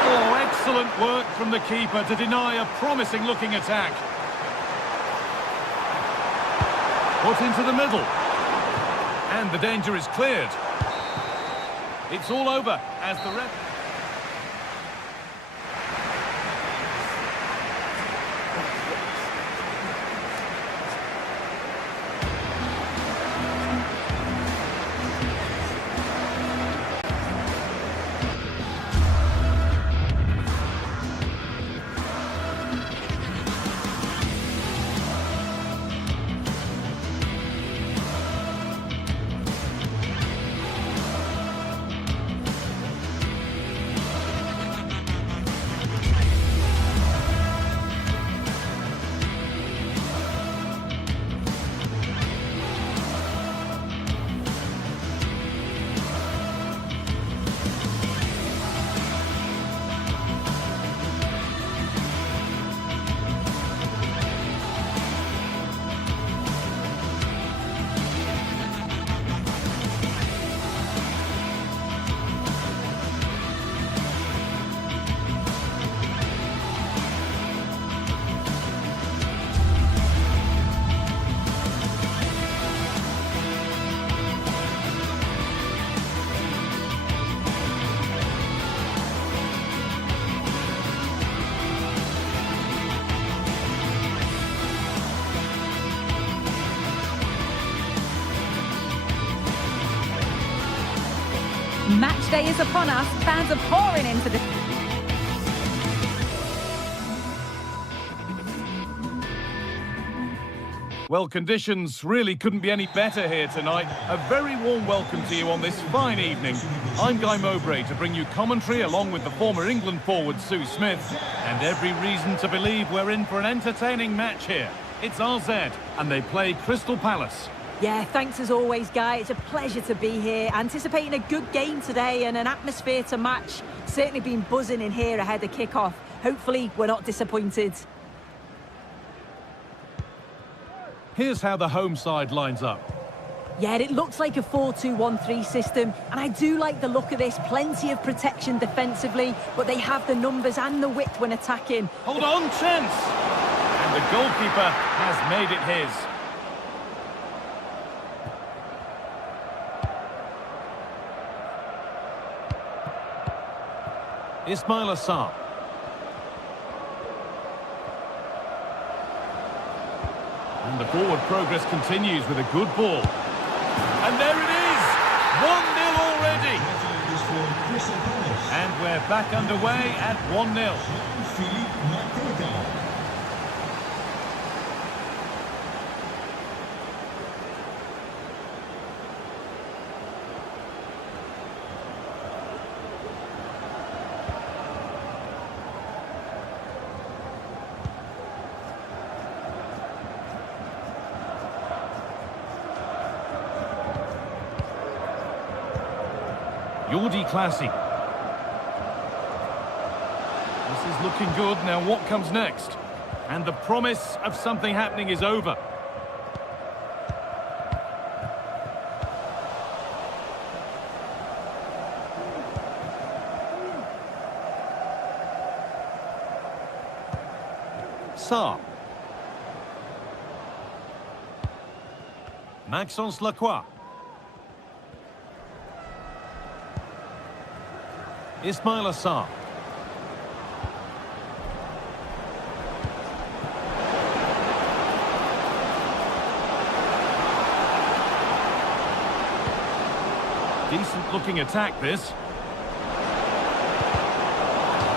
Oh, excellent work from the keeper to deny a promising looking attack. Put into the middle. And the danger is cleared. It's all over as the ref... Match day is upon us. Fans are pouring into the... Well, conditions really couldn't be any better here tonight. A very warm welcome to you on this fine evening. I'm Guy Mowbray to bring you commentary along with the former England forward Sue Smith. And every reason to believe we're in for an entertaining match here. It's RZ and they play Crystal Palace. Yeah, thanks as always, Guy. It's a pleasure to be here. Anticipating a good game today and an atmosphere to match. Certainly been buzzing in here ahead of kick-off. Hopefully, we're not disappointed. Here's how the home side lines up. Yeah, it looks like a 4-2-1-3 system, and I do like the look of this. Plenty of protection defensively, but they have the numbers and the width when attacking. Hold on, chance! And the goalkeeper has made it his. Ismail Assar. And the forward progress continues with a good ball. And there it is! 1-0 already! And we're back underway at 1-0. Jordi Classy. This is looking good. Now what comes next? And the promise of something happening is over. Sarr. Maxence Lacroix. Ismail Assar. Decent looking attack this.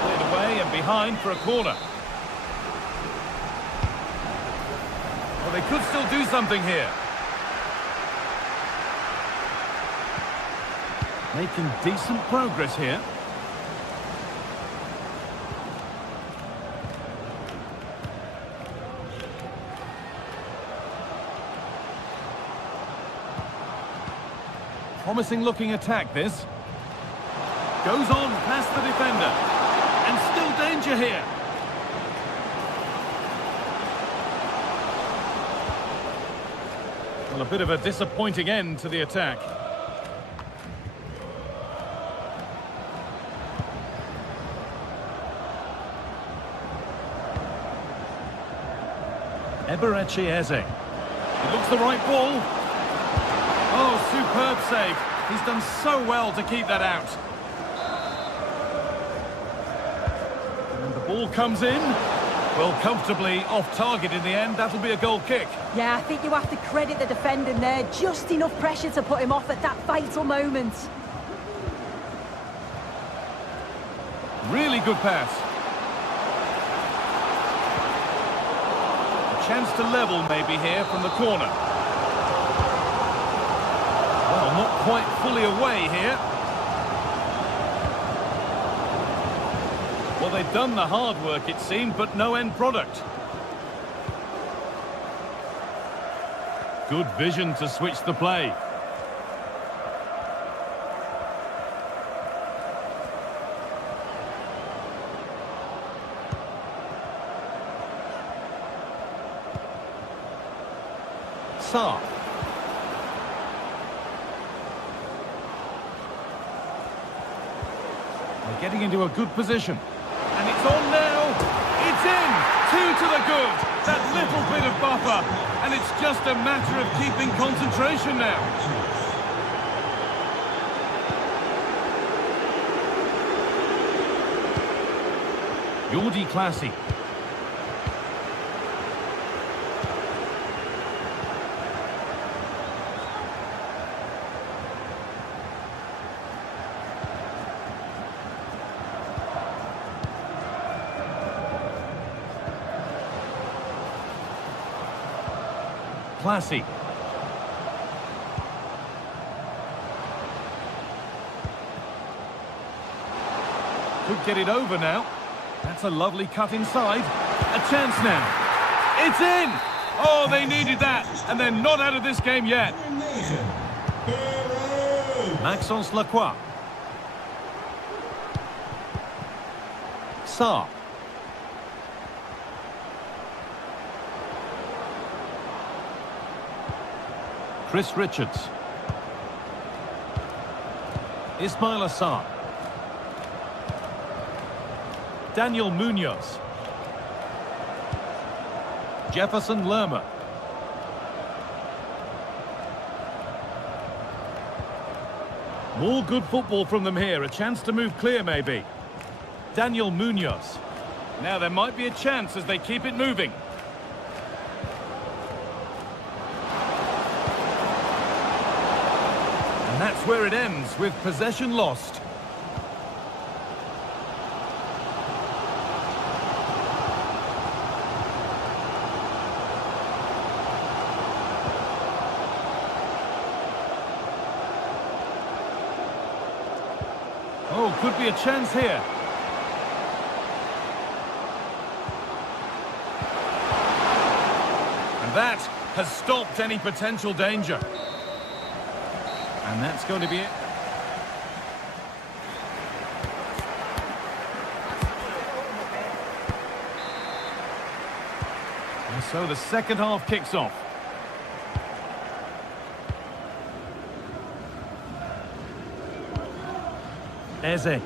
Cleared away and behind for a corner. Well, they could still do something here. Making decent progress here. Promising looking attack this. Goes on past the defender. And still danger here. Well, a bit of a disappointing end to the attack. Eberechi Eze. It looks the right ball. Oh, superb save. He's done so well to keep that out. And the ball comes in. Well, comfortably off target in the end. That'll be a goal kick. Yeah, I think you have to credit the defender there. Just enough pressure to put him off at that vital moment. Really good pass. A chance to level maybe here from the corner. Well, not quite fully away here. Well, they've done the hard work, it seemed, but no end product. Good vision to switch the play. Sarr. They're getting into a good position. And it's on now. It's in. 2 to the good. That little bit of buffer. And it's just a matter of keeping concentration now. Jordi Classy. Classy. Could get it over now. That's a lovely cut inside. A chance now. It's in! Oh, they needed that. And they're not out of this game yet. Maxence Lacroix. Sarr. Chris Richards. Ismail Assar. Daniel Munoz. Jefferson Lerma. More good football from them here. A chance to move clear, maybe. Daniel Munoz. Now there might be a chance as they keep it moving. And that's where it ends, with possession lost. Oh, could be a chance here. And that has stopped any potential danger. And that's going to be it. And so the second half kicks off. Eze.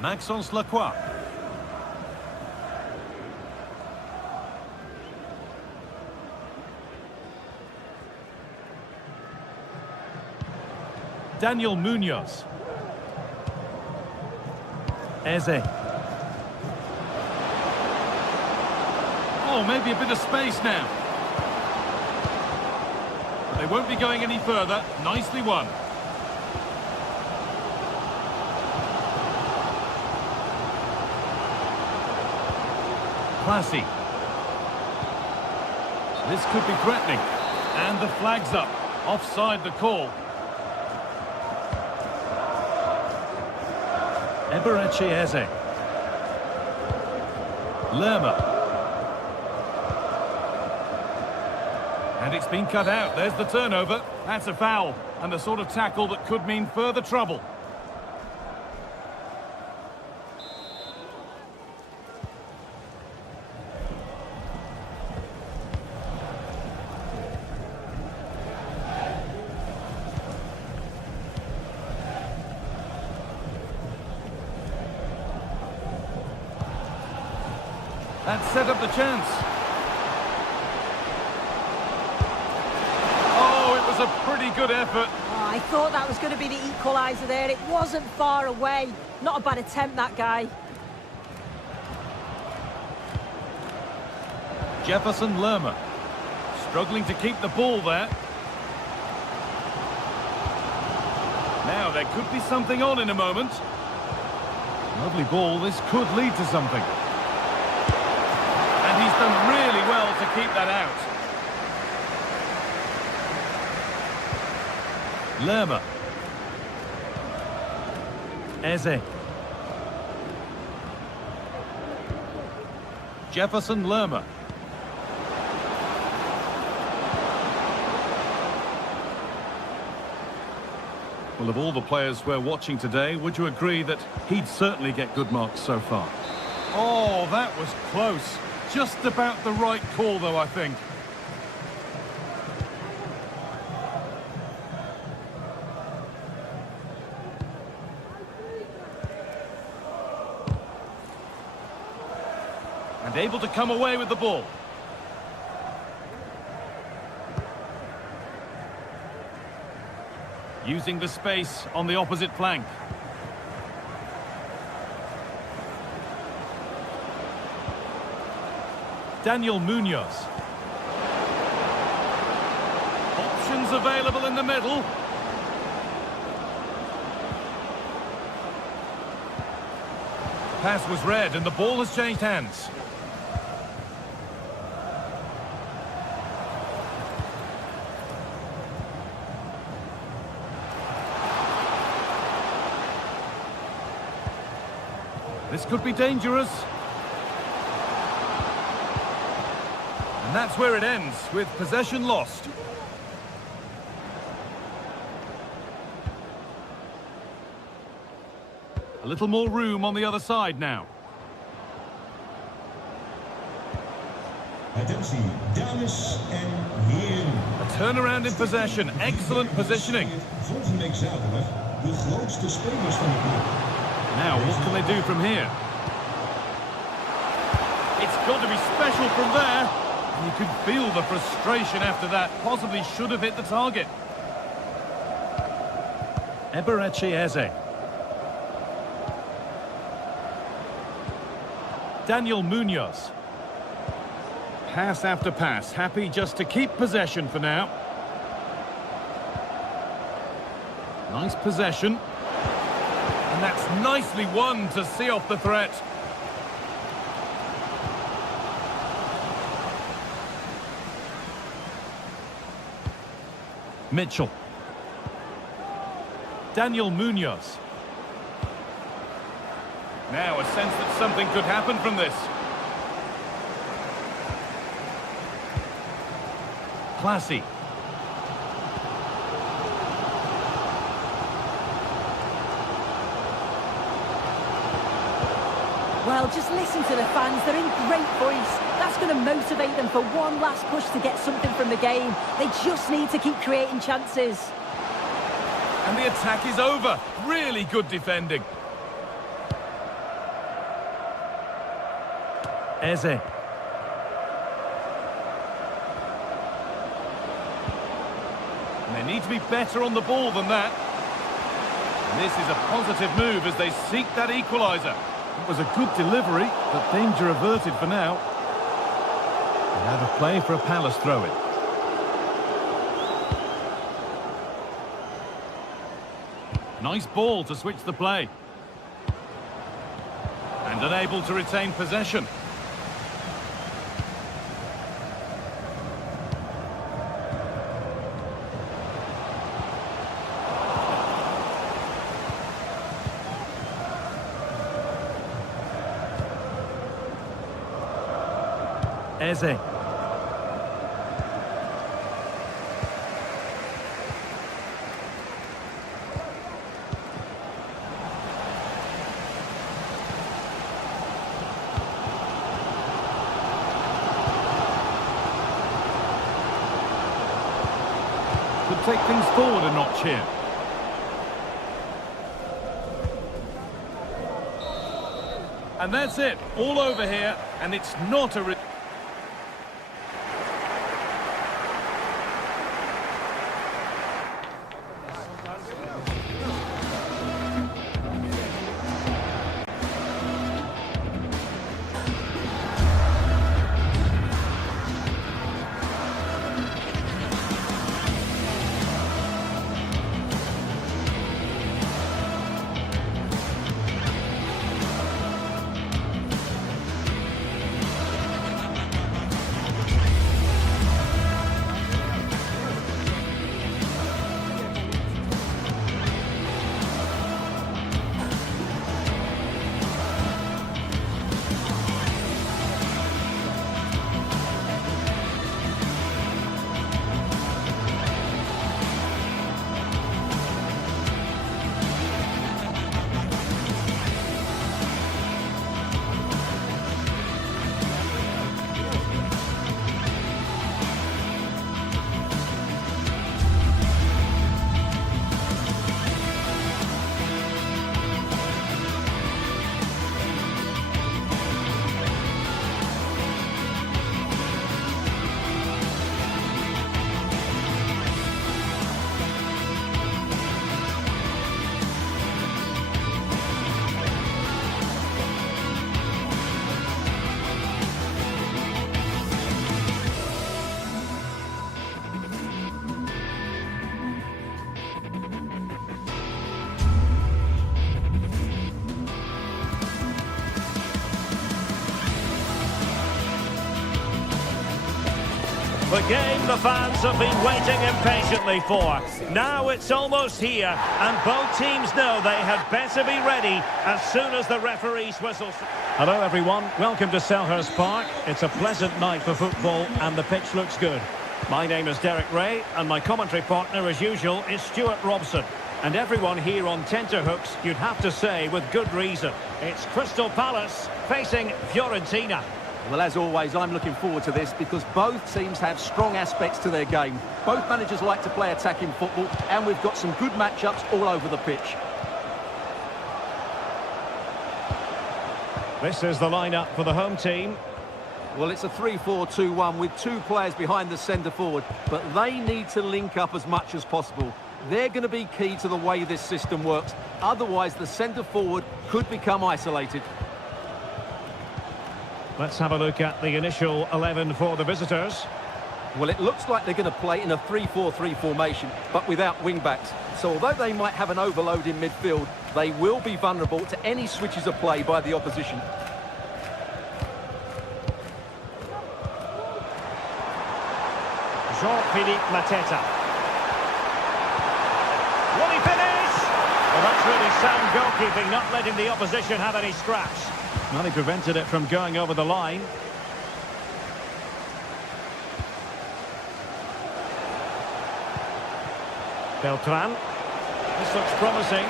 Maxence Lacroix. Daniel Munoz. Eze. Oh, maybe a bit of space now. They won't be going any further. Nicely won. Classy. This could be threatening. And the flag's up. Offside the call. Eberechi Eze. Lerma. And it's been cut out. There's the turnover. That's a foul. And the sort of tackle that could mean further trouble. That set up the chance. Oh, it was a pretty good effort. Oh, I thought that was going to be the equaliser there. It wasn't far away. Not a bad attempt, that guy. Jefferson Lerma. Struggling to keep the ball there. Now, there could be something on in a moment. Lovely ball. This could lead to something. And he's done really well to keep that out. Lerma. Eze. Jefferson Lerma. Well, of all the players we're watching today, would you agree that he'd certainly get good marks so far? Oh, that was close. Just about the right call, though, I think. And able to come away with the ball. Using the space on the opposite flank. Daniel Munoz. Options available in the middle. Pass was read and the ball has changed hands. This could be dangerous. And that's where it ends, with possession lost. A little more room on the other side now. Attentie, dames en heren. A turnaround in possession, excellent positioning. Volgende week zaterdag de grootste spelers van de club. Now, what can they do from here? It's got to be special from there. And you could feel the frustration after that. Possibly should have hit the target. Eberechi Eze. Daniel Munoz. Pass after pass. Happy just to keep possession for now. Nice possession. And that's nicely won to see off the threat. Mitchell. Daniel Munoz. Now a sense that something could happen from this. Classy. Well, just listen to the fans. They're in great voice. That's going to motivate them for one last push to get something from the game. They just need to keep creating chances. And the attack is over. Really good defending. Eze. And they need to be better on the ball than that. And this is a positive move as they seek that equaliser. It was a good delivery, but danger averted for now. And out of play for a Palace throw-in. Nice ball to switch the play. And unable to retain possession. Eze. Could take things forward a notch here. And that's it, all over here, and it's not a... The game the fans have been waiting impatiently for. Now it's almost here, and both teams know they had better be ready as soon as the referee's whistle. Hello everyone, welcome to Selhurst Park. It's a pleasant night for football and the pitch looks good. My name is Derek Ray and my commentary partner as usual is Stuart Robson. And everyone here on tenterhooks, you'd have to say with good reason. It's Crystal Palace facing Fiorentina. Well, as always, I'm looking forward to this because both teams have strong aspects to their game. Both managers like to play attacking football, and we've got some good matchups all over the pitch. This is the lineup for the home team. Well, it's a 3-4-2-1 with two players behind the centre-forward, but they need to link up as much as possible. They're going to be key to the way this system works. Otherwise, the centre-forward could become isolated. Let's have a look at the initial 11 for the visitors. Well, it looks like they're going to play in a 3-4-3 formation, but without wing-backs. So although they might have an overload in midfield, they will be vulnerable to any switches of play by the opposition. Jean-Philippe Mateta. Will he finish? Well, that's really sound goalkeeping, not letting the opposition have any scraps. Well, he prevented it from going over the line. Beltran. This looks promising.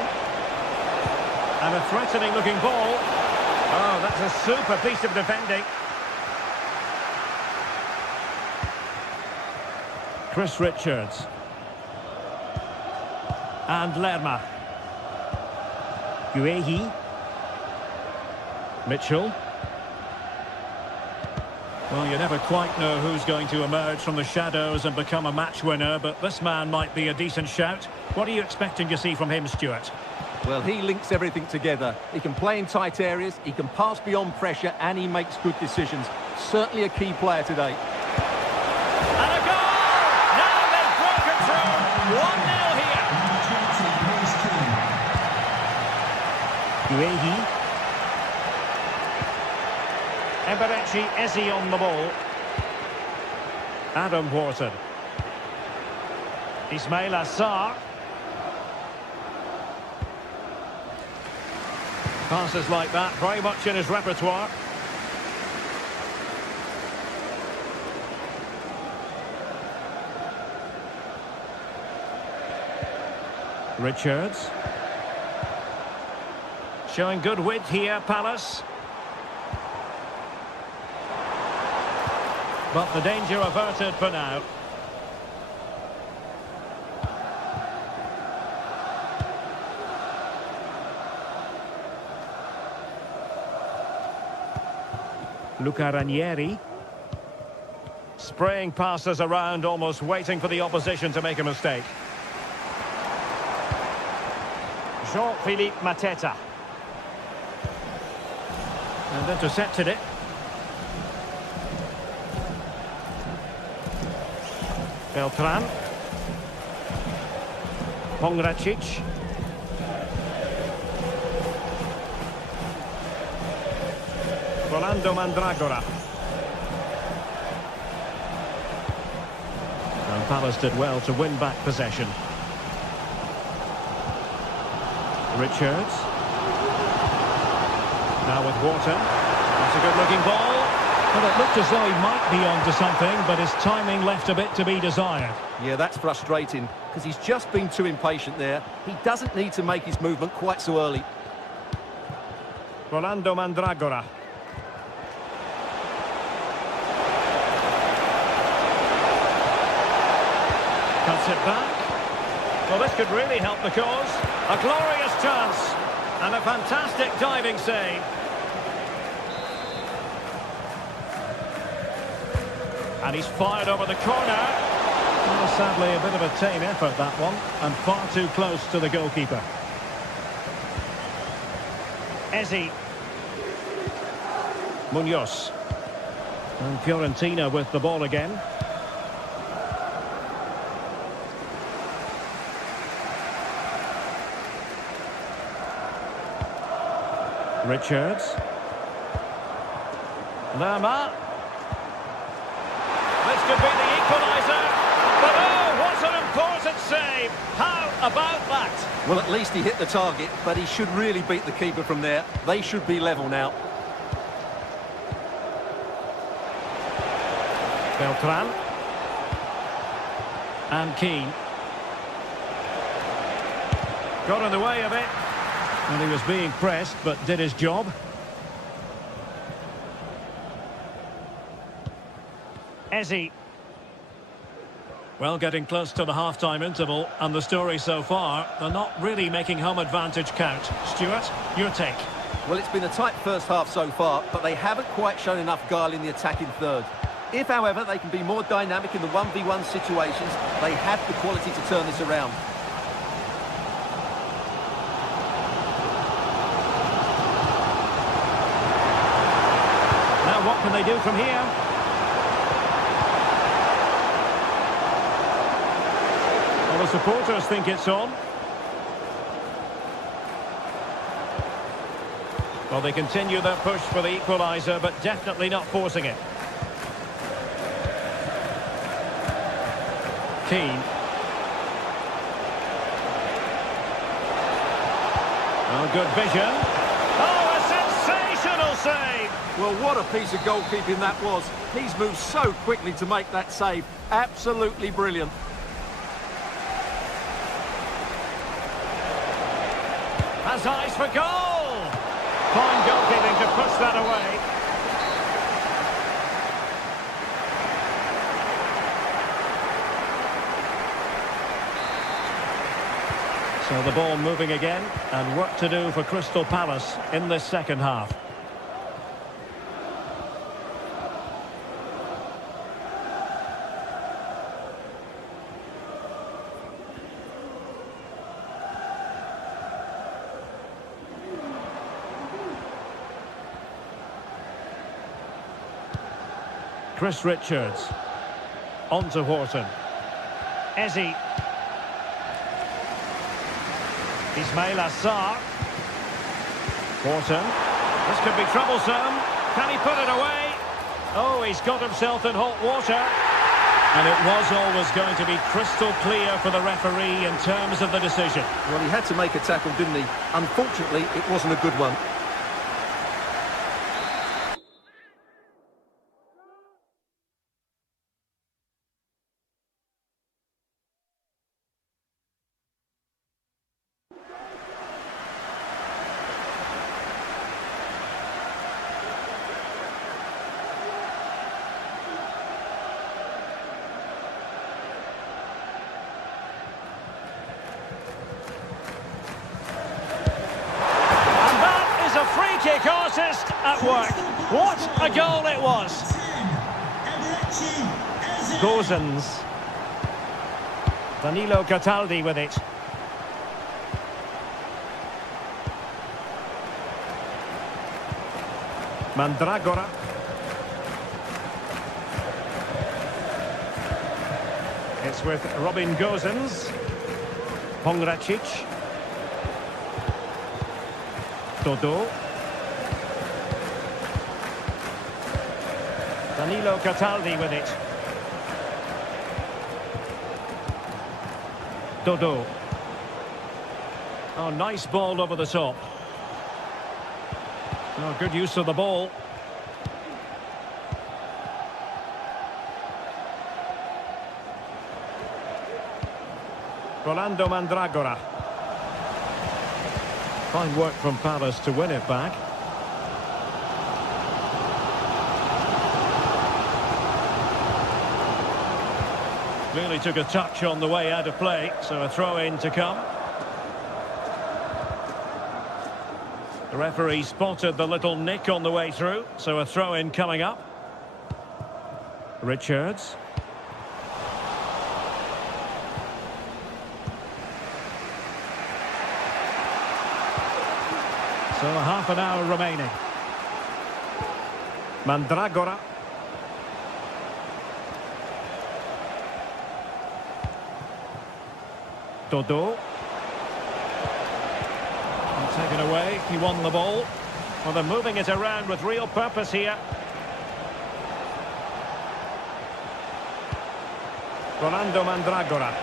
And a threatening looking ball. Oh, that's a super piece of defending. Chris Richards. And Lerma. Guehi. Mitchell. Well, you never quite know who's going to emerge from the shadows and become a match winner, but this man might be a decent shout. What are you expecting to see from him, Stuart? Well, he links everything together. He can play in tight areas, he can pass beyond pressure, and he makes good decisions. Certainly a key player today. And a goal! Now they've broken through. 1-0 here. Guehi. Eberechi Eze on the ball. Adam Wharton. Ismail Assar. Passes like that, very much in his repertoire. Richards. Showing good width here, Palace. But the danger averted for now. Luca Ranieri. Spraying passes around, almost waiting for the opposition to make a mistake. Jean-Philippe Mateta. And intercepted it. Beltran. Pongracic. Rolando Mandragora. And Palace did well to win back possession. Richards. Now with Wharton. That's a good-looking ball. Well, it looked as though he might be onto something, but his timing left a bit to be desired. Yeah, that's frustrating, because he's just been too impatient there. He doesn't need to make his movement quite so early. Rolando Mandragora. Cuts it back. Well, this could really help the cause. A glorious chance. And a fantastic diving save. And he's fired over the corner. Well, sadly, a bit of a tame effort, that one. And far too close to the goalkeeper. Eze. Munoz. And Fiorentina with the ball again. Richards. Lerma. This could be the equaliser. But oh, what an important save. How about that? Well, at least he hit the target, but he should really beat the keeper from there. They should be level now. Beltran. And Keane. Got in the way of it. And he was being pressed, but did his job. Eze. Well, getting close to the half-time interval, and the story so far, they're not really making home advantage count. Stuart, your take? Well, it's been a tight first half so far, but they haven't quite shown enough guile in the attacking third. If, however, they can be more dynamic in the 1v1 situations, they have the quality to turn this around. Now, what can they do from here? Well, the supporters think it's on. Well, they continue their push for the equaliser, but definitely not forcing it. Keane. Oh, good vision. Oh, a sensational save! Well, what a piece of goalkeeping that was. He's moved so quickly to make that save. Absolutely brilliant. Has eyes for goal! Fine goalkeeping to push that away. So the ball moving again, and work to do for Crystal Palace in this second half. Chris Richards. On to Horton. Eze. Ismail Assar. Horton. This could be troublesome. Can he put it away? Oh, he's got himself in hot water. And it was always going to be crystal clear for the referee in terms of the decision. Well, he had to make a tackle, didn't he? Unfortunately, it wasn't a good one. Kick artist at work. What a goal it was. Gozens. Danilo Cataldi with it. Mandragora. It's with Robin Gozens. Pongracic. Dodo. Danilo Cataldi with it. Dodo. Oh, nice ball over the top. Oh, good use of the ball. Rolando Mandragora. Fine work from Palace to win it back. Really took a touch on the way out of play, so a throw-in to come. The referee spotted the little nick on the way through, so a throw-in coming up. Richards. So half an hour remaining. Mandragora. Dodo. Taken away, he won the ball. Well, they're moving it around with real purpose here. Rolando Mandragora.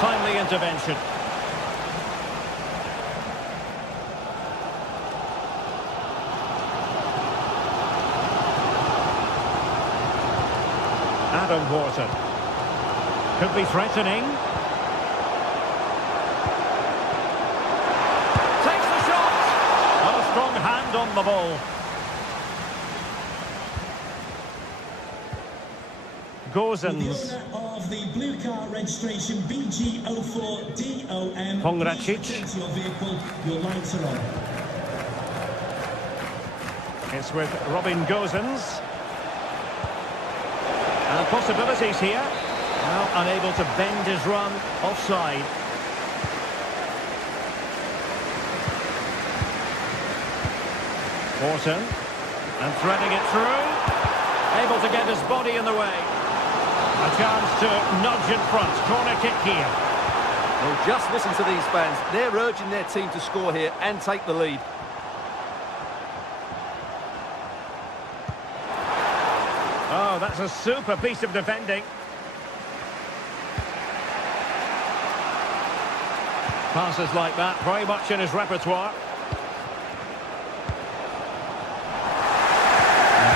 Timely intervention. Adam Horton. Could be threatening. Strong hand on the ball. Gozens. Of the blue car registration BG04DOM. Pongracic. Your vehicle, your lights are on. It's with Robin Gozens. And possibilities here. Now unable to bend his run. Offside. Horton, and threading it through, able to get his body in the way. A chance to nudge in front, corner kick here. Well, just listen to these fans. They're urging their team to score here and take the lead. Oh, that's a super piece of defending. Passes like that, very much in his repertoire.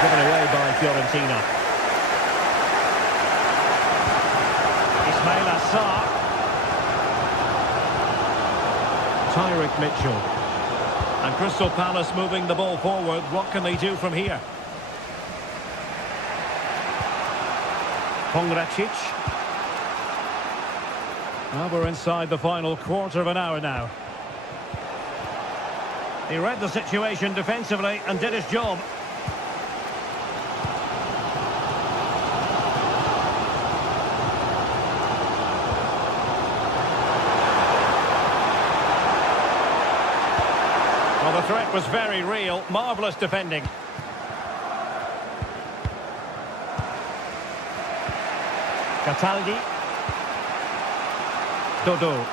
Given away by Fiorentina. Ismail Assar. Tyrick Mitchell. And Crystal Palace moving the ball forward. What can they do from here? Pongracic. Well, we're inside the final quarter of an hour now. He read the situation defensively and did his job. Well, the threat was very real. Marvellous defending. Cataldi. Dodo.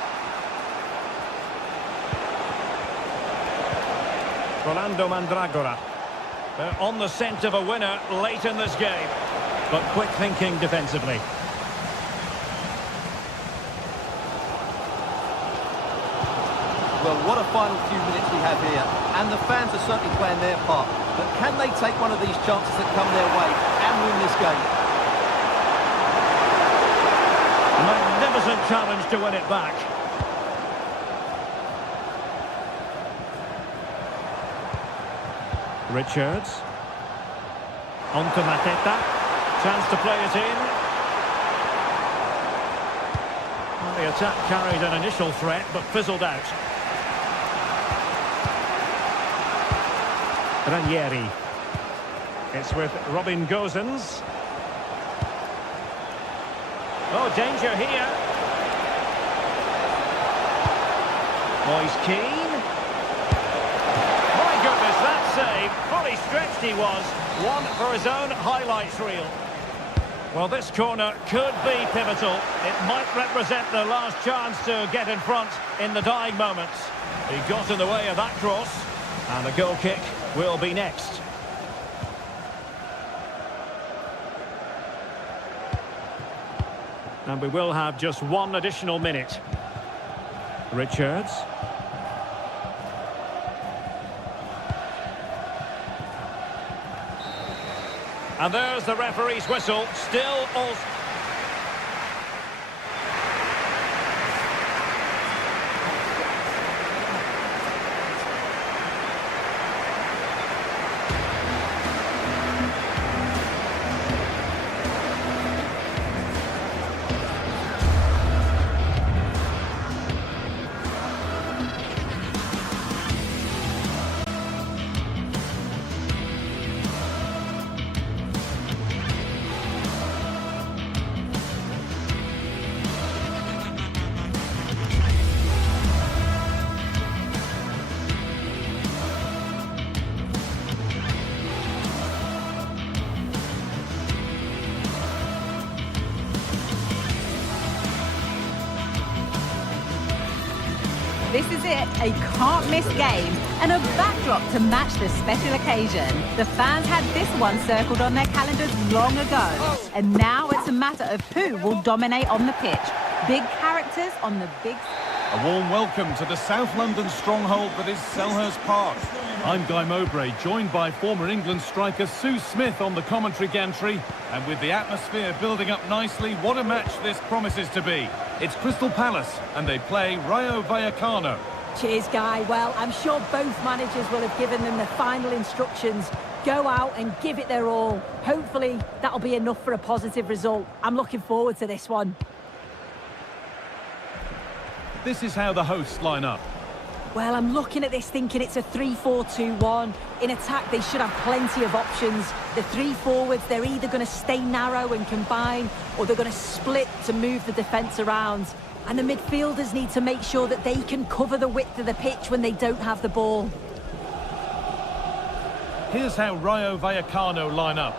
Rolando Mandragora. They're on the scent of a winner late in this game. But quick thinking defensively. Well, what a final few minutes we have here. And the fans are certainly playing their part. But can they take one of these chances that come their way and win this game? Magnificent challenge to win it back. Richards. On to Mateta. Chance to play it in. Well, the attack carried an initial threat, but fizzled out. Ranieri. It's with Robin Gosens. Oh, danger here. Moise Keane. My goodness, that save. Fully stretched he was. One for his own highlights reel. Well, this corner could be pivotal. It might represent the last chance to get in front in the dying moments. He got in the way of that cross. And the goal kick will be next. And we will have just one additional minute. Richards. And there's the referee's whistle. Still all... This is it, a can't-miss game and a backdrop to match the special occasion. The fans had this one circled on their calendars long ago, and now it's a matter of who will dominate on the pitch. Big characters on the big... A warm welcome to the South London stronghold that is Selhurst Park. I'm Guy Mowbray, joined by former England striker Sue Smith on the commentary gantry. And with the atmosphere building up nicely, what a match this promises to be. It's Crystal Palace, and they play Rayo Vallecano. Cheers, Guy. Well, I'm sure both managers will have given them the final instructions. Go out and give it their all. Hopefully, that'll be enough for a positive result. I'm looking forward to this one. This is how the hosts line up. Well, I'm looking at this thinking it's a 3-4-2-1. In attack, they should have plenty of options. The three forwards, they're either going to stay narrow and combine, or they're going to split to move the defence around. And the midfielders need to make sure that they can cover the width of the pitch when they don't have the ball. Here's how Rayo Vallecano line up.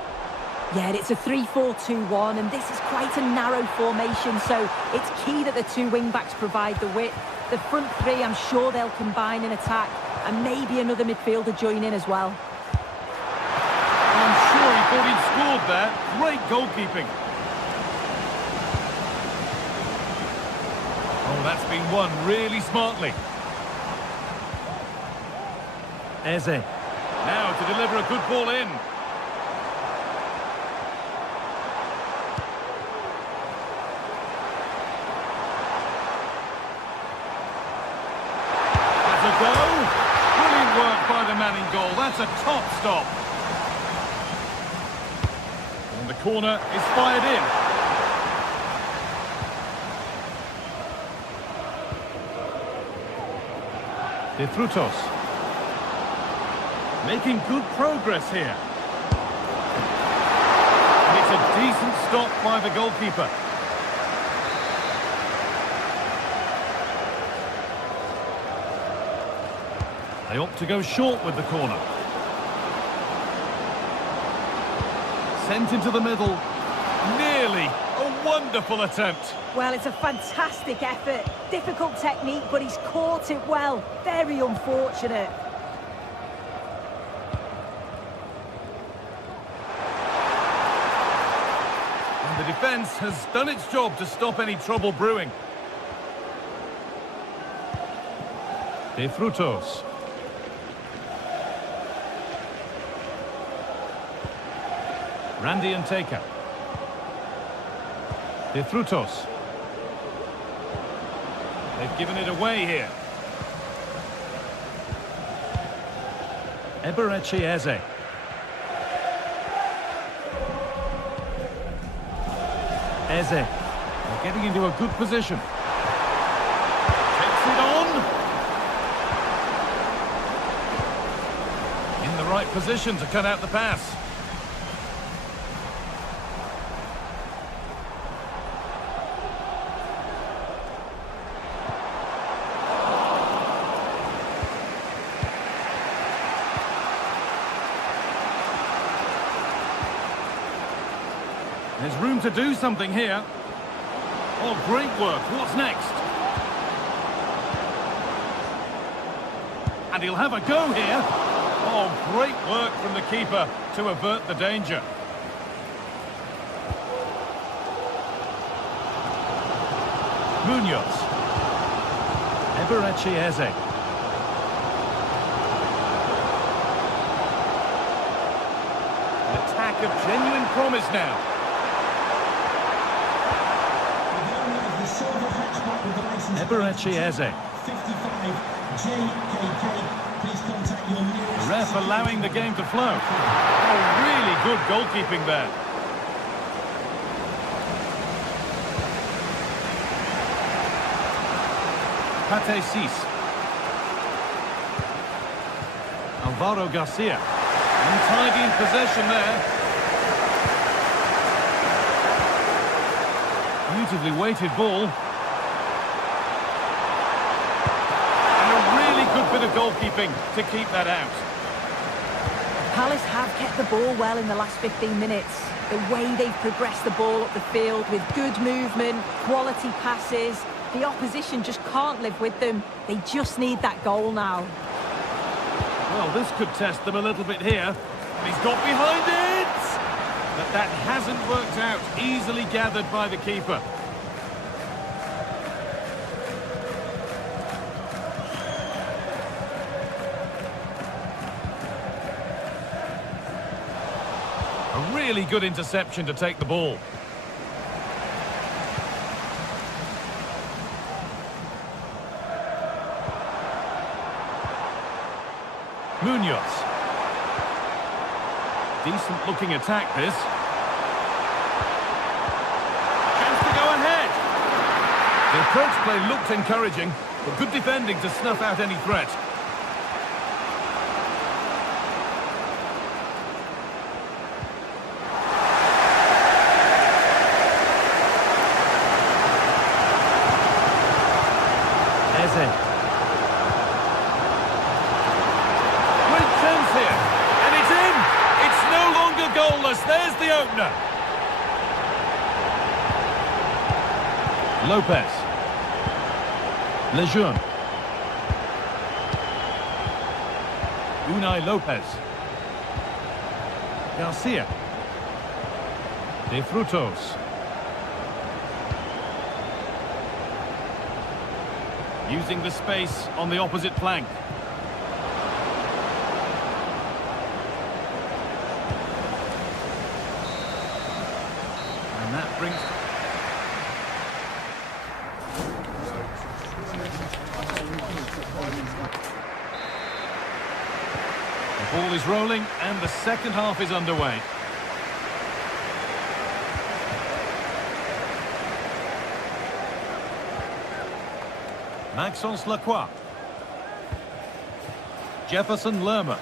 Yeah, it's a 3-4-2-1, and this is quite a narrow formation, so it's key that the two wing-backs provide the width. The front three, I'm sure they'll combine in attack, and maybe another midfielder join in as well. I'm sure he thought he'd scored there. Great goalkeeping. Oh, that's been won really smartly. Eze. Now to deliver a good ball in. That's a goal. Brilliant work by the man in goal. That's a top stop. And the corner is fired in. De Frutos. Making good progress here. And it's a decent stop by the goalkeeper. They opt to go short with the corner. Sent into the middle. Nearly. A Wonderful attempt. Well, it's a fantastic effort. Difficult technique, but he's caught it well. Very unfortunate. And the defence has done its job to stop any trouble brewing. De Frutos. Randy and Taker. De Frutos. They've given it away here. Eberechi Eze. Eze. They're getting into a good position. Takes it on. In the right position to cut out the pass. There's room to do something here. Oh, great work. What's next? And he'll have a go here. Oh, great work from the keeper to avert the danger. Munoz. Eberechi Eze. An attack of genuine promise now. Eberechi Eze. 55 JKK. Please contact your nearest. The ref allowing the game to flow. Oh, really good goalkeeping there. Pate Cis. Alvaro Garcia. Untidy in possession there. Beautifully weighted ball. Good bit of goalkeeping to keep that out. Palace have kept the ball well in the last 15 minutes. The way they've progressed the ball up the field with good movement, quality passes. The opposition just can't live with them. They just need that goal now. Well, this could test them a little bit here. And he's got behind it! But that hasn't worked out. Easily gathered by the keeper. A really good interception to take the ball. Munoz. Decent looking attack this. Chance to go ahead. The approach play looked encouraging, but good defending to snuff out any threat. Great chance here, and it's in! It's no longer goalless, there's the opener! Lopez. Lejeune. Unai Lopez. Garcia. De Frutos. Using the space on the opposite flank. And that brings... The ball is rolling and the second half is underway. Maxence Lacroix. Jefferson Lerma.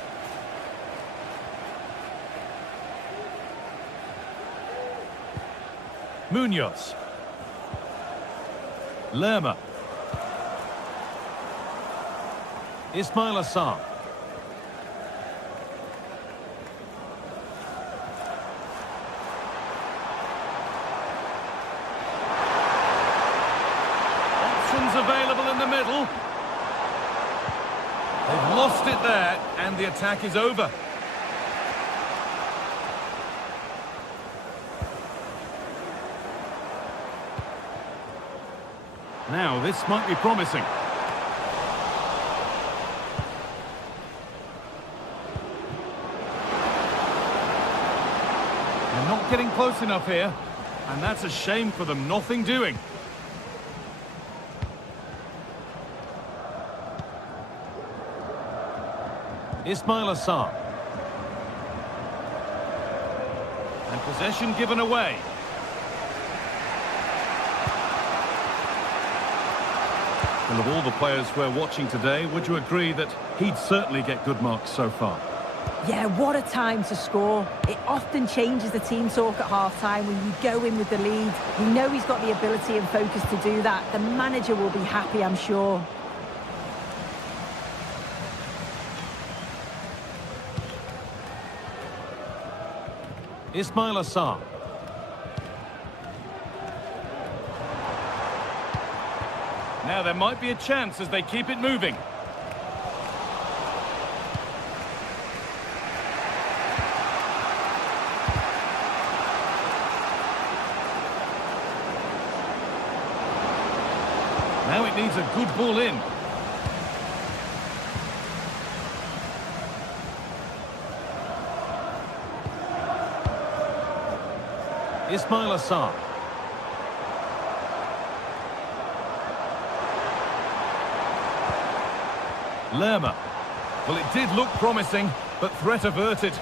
Munoz. Lerma. Ismail Assar. available in the middle. They've lost it there, and the attack is over. Now, this might be promising. They're not getting close enough here, and that's a shame for them. Nothing doing. Ismail Assar. And possession given away. Well, of all the players we're watching today, would you agree that he'd certainly get good marks so far? Yeah, what a time to score. It often changes the team talk at half-time when you go in with the lead. We know he's got the ability and focus to do that. The manager will be happy, I'm sure. Ismail Assar. Now there might be a chance as they keep it moving. Now it needs a good ball in. Ismail Assar. Lerma. Well, it did look promising, but threat averted.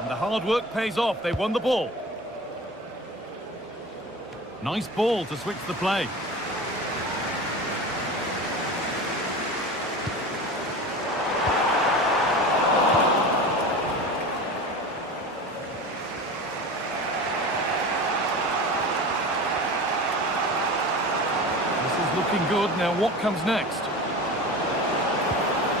And the hard work pays off. They won the ball. Nice ball to switch the play. Looking good. Now what comes next?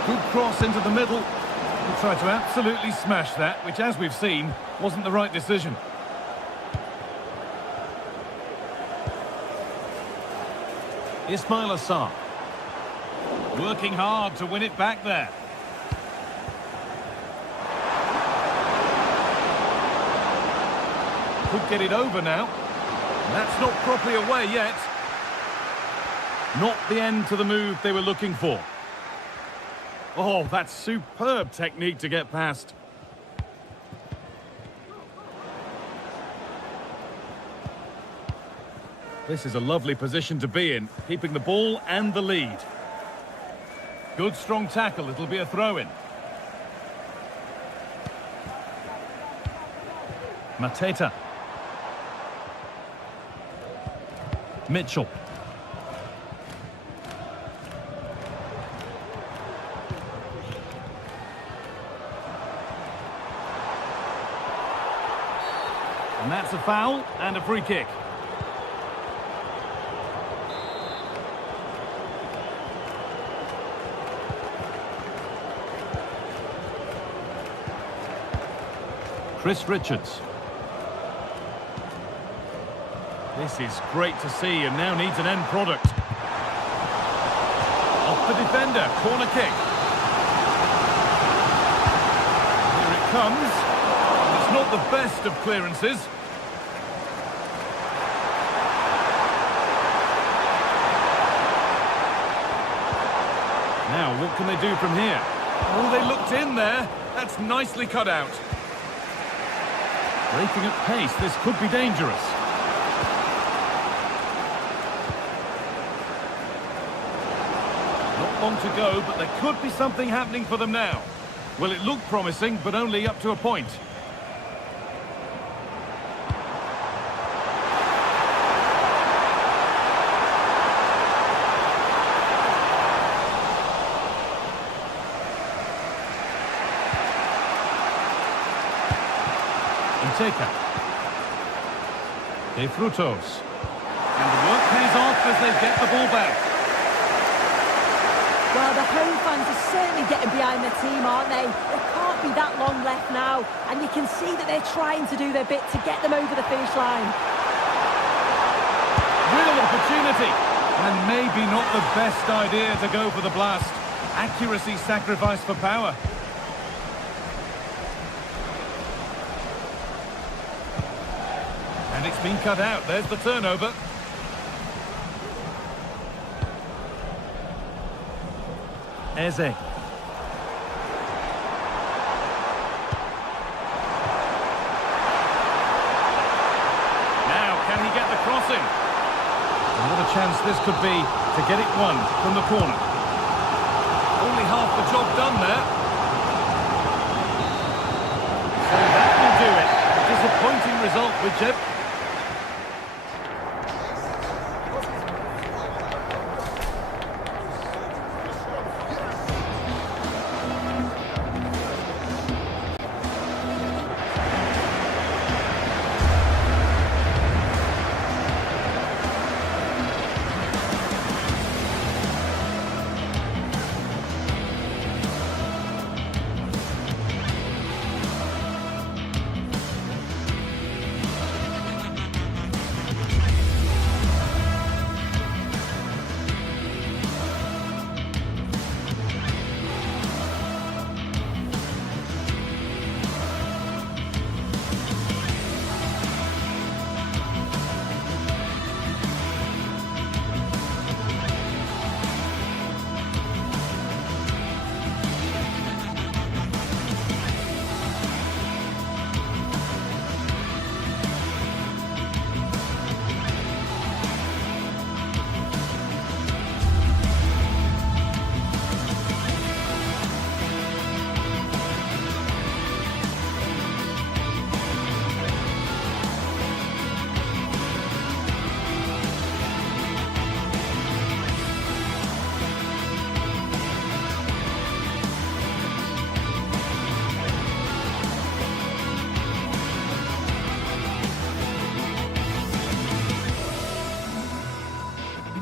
Good cross into the middle. He tried to absolutely smash that, which, as we've seen, wasn't the right decision. Ismail Assar. Working hard to win it back there. Could get it over now. That's not properly away yet. Not the end to the move they were looking for. Oh, that's superb technique to get past. This is a lovely position to be in, keeping the ball and the lead. Good strong tackle, it'll be a throw-in. Mateta. Mitchell. And that's a foul and a free kick. Chris Richards. This is great to see and now needs an end product. Off the defender, corner kick. Here it comes. It's not the best of clearances. Now, what can they do from here? Oh, they looked in there. That's nicely cut out. Breaking at pace, this could be dangerous. Not long to go, but there could be something happening for them now. Well, it looked promising, but only up to a point. De Frutos. And the work pays off as they get the ball back. Well, the home fans are certainly getting behind their team, aren't they? There can't be that long left now, and you can see that they're trying to do their bit to get them over the finish line. Real opportunity, and maybe not the best idea to go for the blast. Accuracy sacrificed for power. And it's been cut out. There's the turnover. Eze. Now, can he get the crossing? And what a chance this could be to get it won from the corner. Only half the job done there. So that will do it. A disappointing result with Jeb.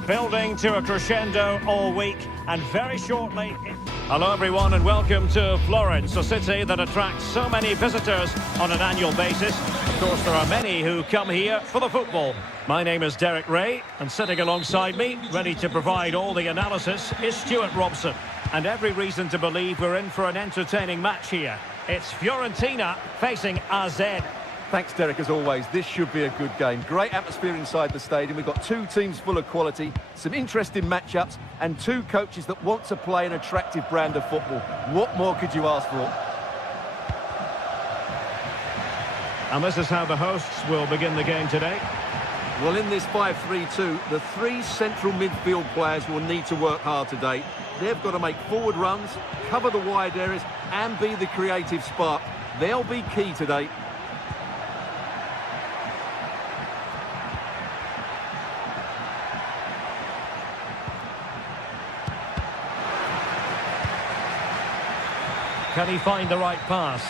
Building to a crescendo all week, and very shortly... Hello everyone and welcome to Florence, a city that attracts so many visitors on an annual basis. Of course, there are many who come here for the football. My name is Derek Ray, and sitting alongside me, ready to provide all the analysis, is Stuart Robson. And every reason to believe we're in for an entertaining match here. It's Fiorentina facing AZ. Thanks, Derek, as always. This should be a good game. Great atmosphere inside the stadium. We've got two teams full of quality, some interesting matchups, and two coaches that want to play an attractive brand of football. What more could you ask for? And this is how the hosts will begin the game today. Well, in this 5-3-2, the three central midfield players will need to work hard today. They've got to make forward runs, cover the wide areas, and be the creative spark. They'll be key today. Can he find the right pass?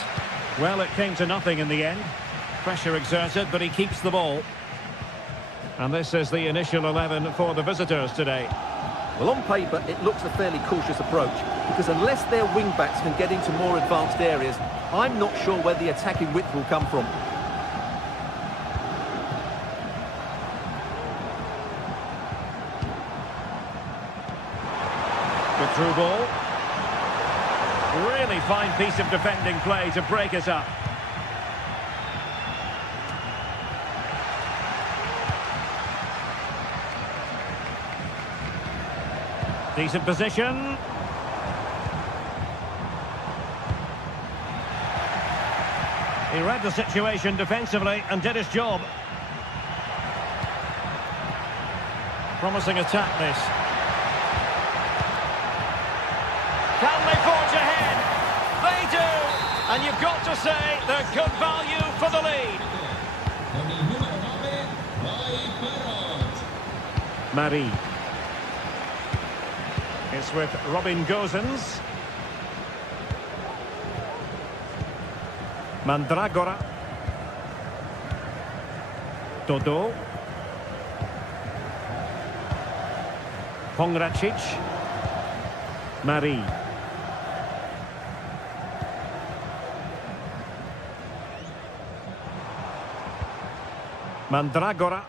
Well, it came to nothing in the end. Pressure exerted, but he keeps the ball. And this is the initial 11 for the visitors today. Well, on paper, it looks a fairly cautious approach, because unless their wing-backs can get into more advanced areas, I'm not sure where the attacking width will come from. Good through ball. Really fine piece of defending play to break it up. Decent position. He read the situation defensively and did his job. Promising attack, this. Can they forge ahead? They do! And you've got to say they're good value for the lead. Marie. It's with Robin Gosens. Mandragora. Dodo. Pongracic. Marie. Mandragora.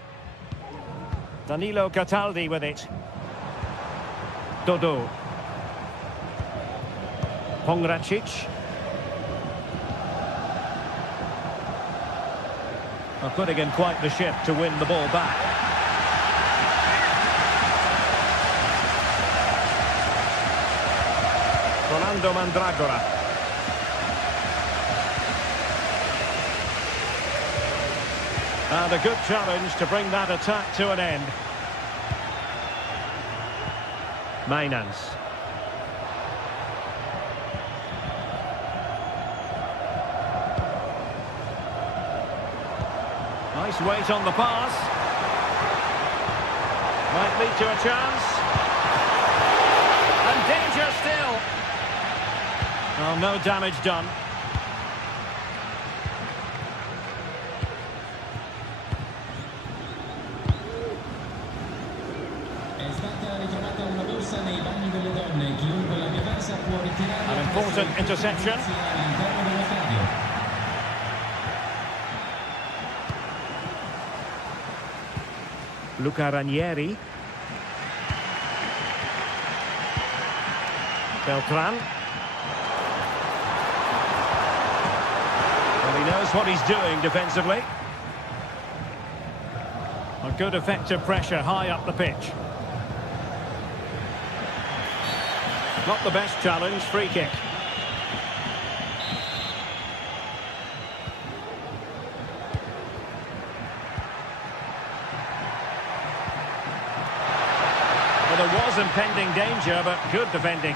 Danilo Cataldi with it. Dodo. Pongracic. Putting in quite the shift to win the ball back. Rolando Mandragora. And a good challenge to bring that attack to an end. Mainans. Nice weight on the pass. Might lead to a chance. And danger still. Oh, no damage done. È stata ritrovata una borsa nei bagni delle donne. Chiunque l'abbia persa può ritirarla. An important interception. All'interno dello stadio. Luca Ranieri. Beltran. Well, he knows what he's doing defensively. A good effective pressure high up the pitch. Not the best challenge, free kick. Well, there was impending danger, but good defending.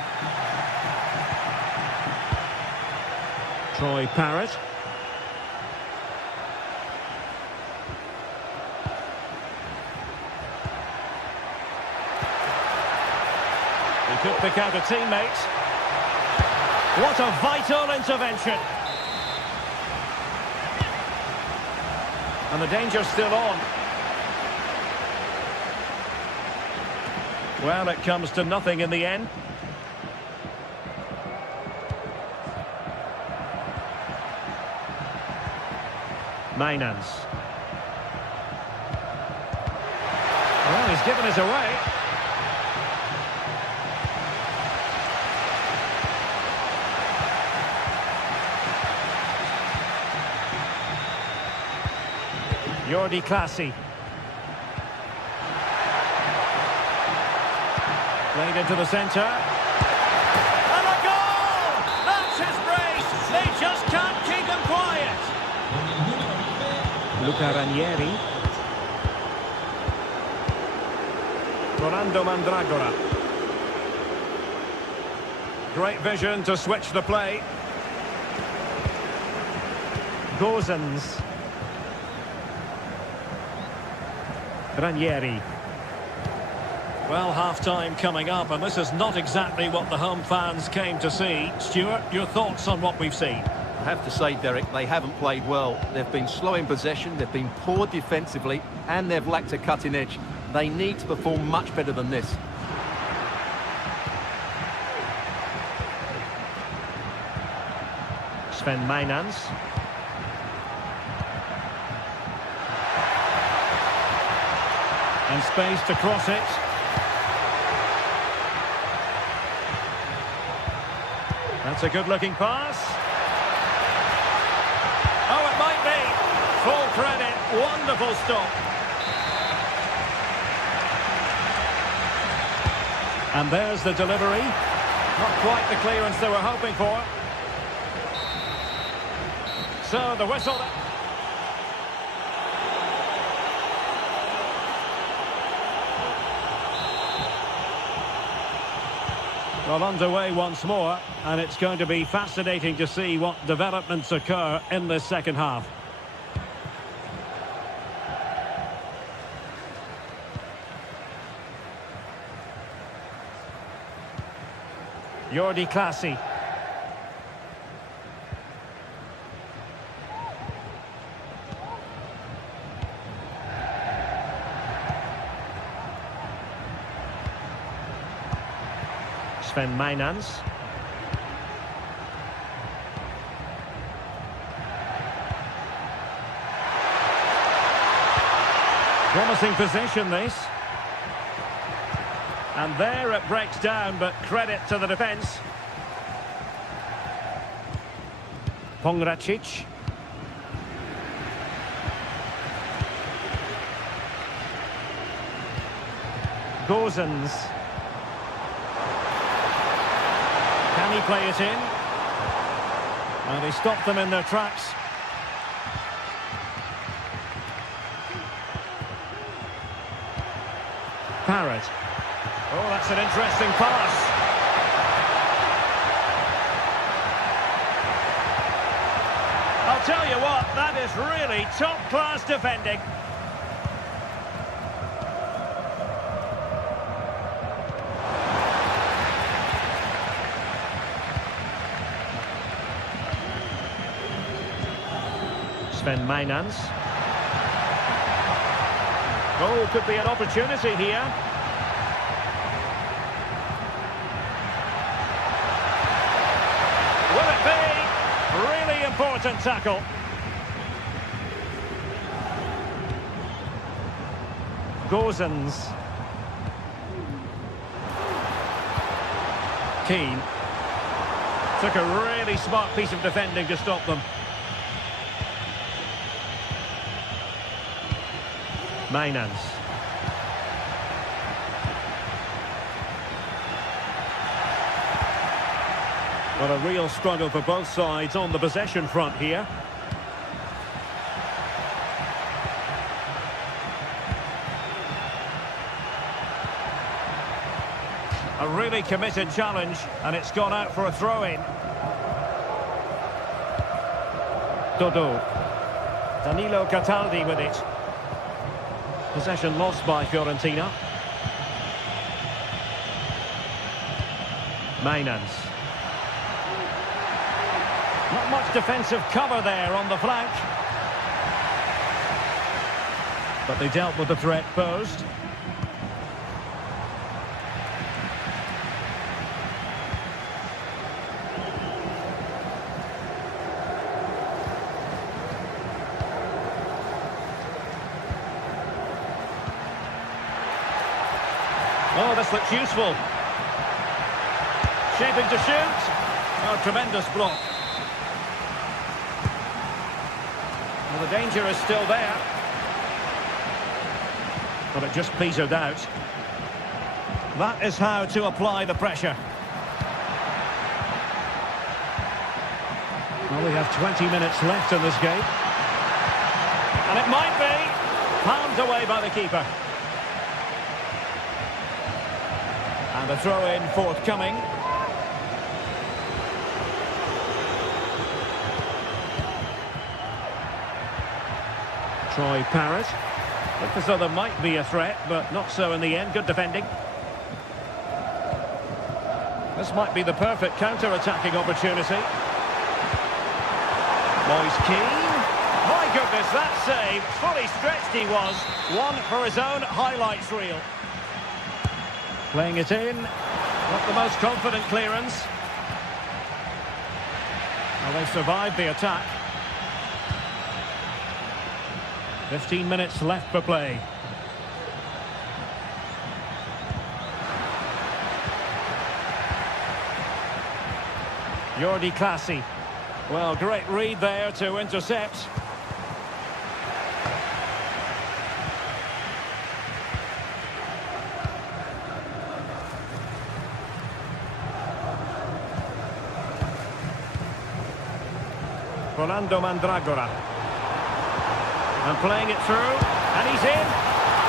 Troy Parrott. He could pick out a teammate. What a vital intervention. And the danger's still on. Well, it comes to nothing in the end. Mainans. Well, he's given us away. Jordi Clasie. Played into the centre. And a goal! That's his brace! They just can't keep him quiet! Luca Ranieri. Rolando Mandragora. Great vision to switch the play. Gozens. Ranieri. Well, half-time coming up, and this is not exactly what the home fans came to see. Stuart, your thoughts on what we've seen? I have to say, Derek, they haven't played well. They've been slow in possession, they've been poor defensively, and they've lacked a cutting edge. They need to perform much better than this. Sven Mainans. And space to cross it. That's a good-looking pass. Oh, it might be. Full credit. Wonderful stop. And there's the delivery. Not quite the clearance they were hoping for. So the whistle. Well, underway once more, and it's going to be fascinating to see what developments occur in this second half. Jordi Clasie. Sven Mainans. Promising possession, this. And there it breaks down, but credit to the defence. Pongracic. Gozens. Can he play it in? And he stopped them in their tracks. Parrott. Oh, that's an interesting pass. I'll tell you what, that is really top-class defending. Sven Mainans. Oh, could be an opportunity here. Will it be? Really important tackle. Gozens. Keane. Took a really smart piece of defending to stop them. Mainans. Well, a real struggle for both sides on the possession front here. A really committed challenge, and it's gone out for a throw-in. Dodo. Danilo Cataldi with it. Possession lost by Fiorentina. Mainans. Not much defensive cover there on the flank. But they dealt with the threat posed. Oh, this looks useful. Shaping to shoot. Oh, tremendous block. Well, the danger is still there. But it just petered out. That is how to apply the pressure. Well, we have 20 minutes left in this game. And it might be. Palmed away by the keeper. And a throw-in forthcoming. Troy Parrott. Looked as though there might be a threat, but not so in the end. Good defending. This might be the perfect counter-attacking opportunity. Moise Keane. My goodness, that save. Fully stretched he was. One for his own highlights reel. Playing it in. Not the most confident clearance. Well, they survived the attack. 15 minutes left for play. Jordi Clasie. Well, great read there to intercept. Rolando Mandragora. And playing it through, and he's in.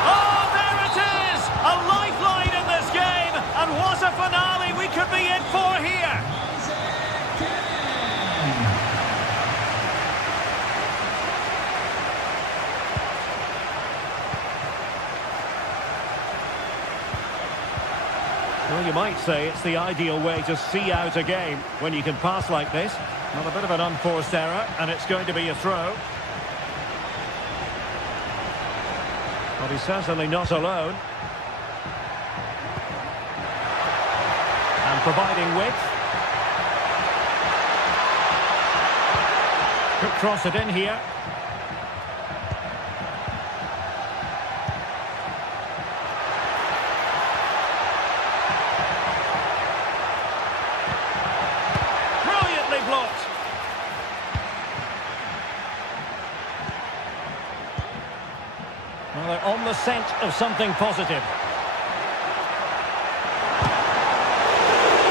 Oh, there it is! A lifeline in this game, and what a finale we could be in for here! Well, you might say it's the ideal way to see out a game when you can pass like this. Not a bit of an unforced error, and it's going to be a throw. But he's certainly not alone. And providing width. Could cross it in here. Brilliantly blocked. Well, they're on the scent of something positive.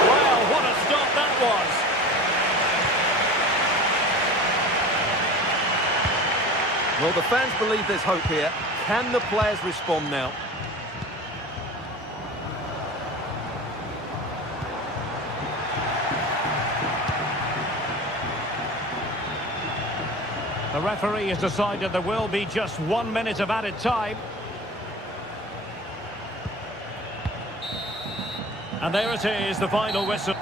Well, what a stop that was. Well, the fans believe there's hope here. Can the players respond now? The referee has decided there will be just 1 minute of added time. And there it is, the final whistle.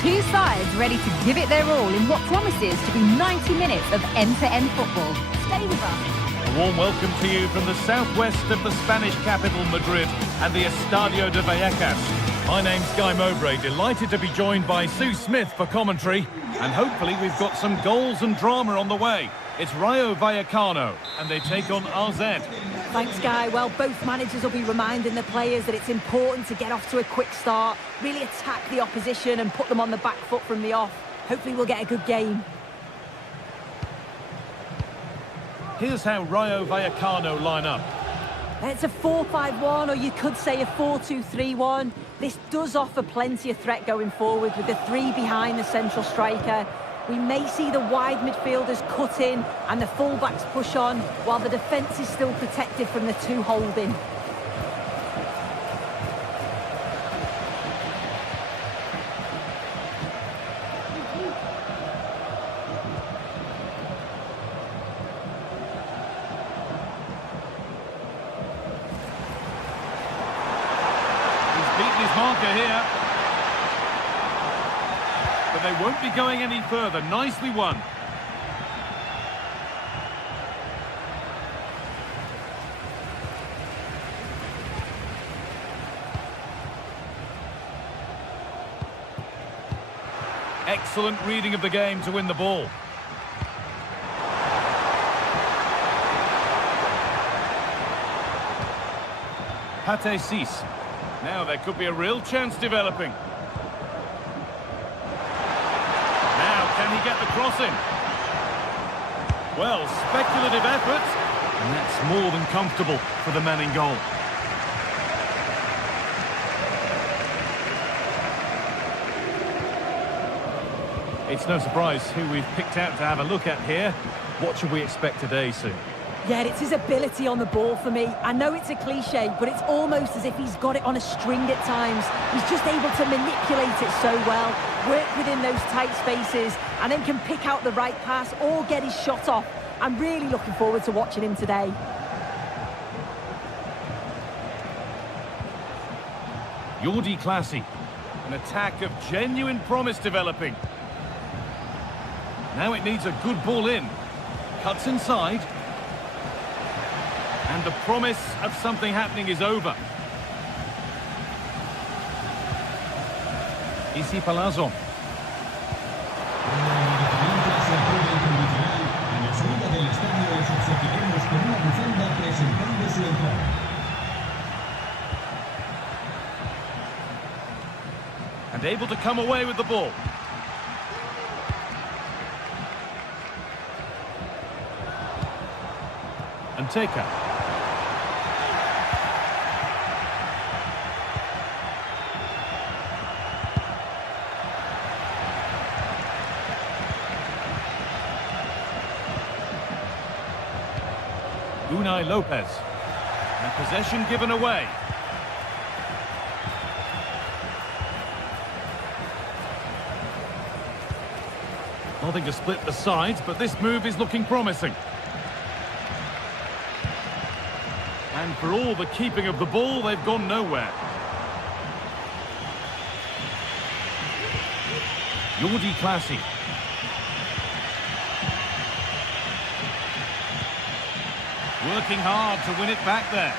Two sides ready to give it their all in what promises to be 90 minutes of end-to-end football. Stay with us. A warm welcome to you from the southwest of the Spanish capital, Madrid, and the Estadio de Vallecas. My name's Guy Mowbray, delighted to be joined by Sue Smith for commentary, and hopefully we've got some goals and drama on the way. It's Rayo Vallecano, and they take on RZ. Thanks, Guy. Well, both managers will be reminding the players that it's important to get off to a quick start, really attack the opposition and put them on the back foot from the off. Hopefully we'll get a good game. Here's how Rayo Vallecano line up. It's a 4-5-1, or you could say a 4-2-3-1. This does offer plenty of threat going forward with the three behind the central striker. We may see the wide midfielders cut in and the full-backs push on, while the defence is still protected from the two holding. He's beaten his marker here. But they won't be going any further. Nicely won. Excellent reading of the game to win the ball. Pate Cis. Now there could be a real chance developing. Can he get the cross in? Well, speculative effort, and that's more than comfortable for the man in goal. It's no surprise who we've picked out to have a look at here. What should we expect today, Sue? Yeah, it's his ability on the ball for me. I know it's a cliche, but it's almost as if he's got it on a string at times. He's just able to manipulate it so well, work within those tight spaces, and then can pick out the right pass or get his shot off. I'm really looking forward to watching him today. Jordi Classy. An attack of genuine promise developing. Now it needs a good ball in. Cuts inside. And the promise of something happening is over. Isi Palazzo. Mientras se juega el condicional, en la salida del estadio les obsequiaremos con una bufanda presentando su entrada. And able to come away with the ball. And Taker. Unai Lopez. And possession given away. Nothing to split the sides, but this move is looking promising. And for all the keeping of the ball, they've gone nowhere. Jordi Clasie. Working hard to win it back there.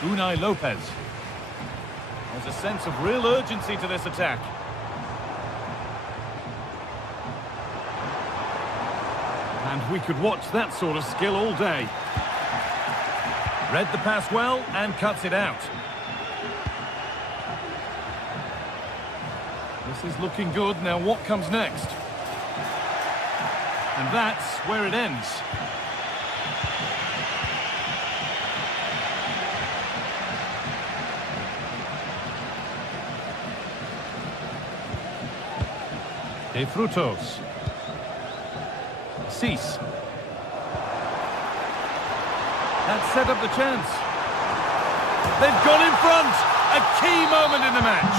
Unai Lopez. There's a sense of real urgency to this attack. And we could watch that sort of skill all day. Read the pass well and cuts it out. This is looking good. Now what comes next? And that's where it ends. De Frutos. Cease. That set up the chance. They've gone in front. A key moment in the match.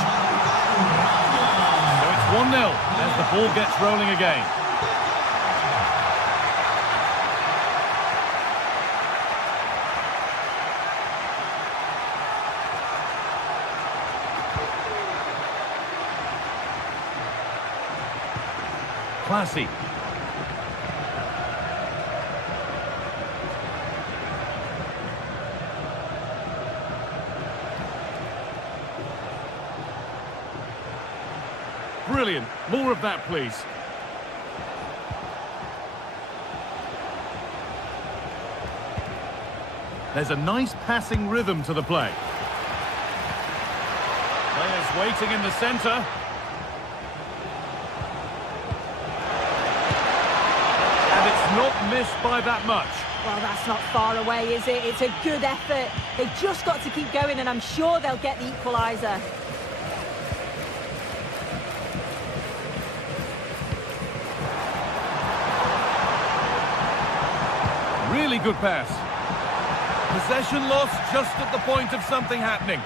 So it's 1-0 as the ball gets rolling again. Clasie. Brilliant. More of that, please. There's a nice passing rhythm to the play. Players waiting in the centre. And it's not missed by that much. Well, that's not far away, is it? It's a good effort. They've just got to keep going, and I'm sure they'll get the equaliser. Really good pass. Possession lost just at the point of something happening.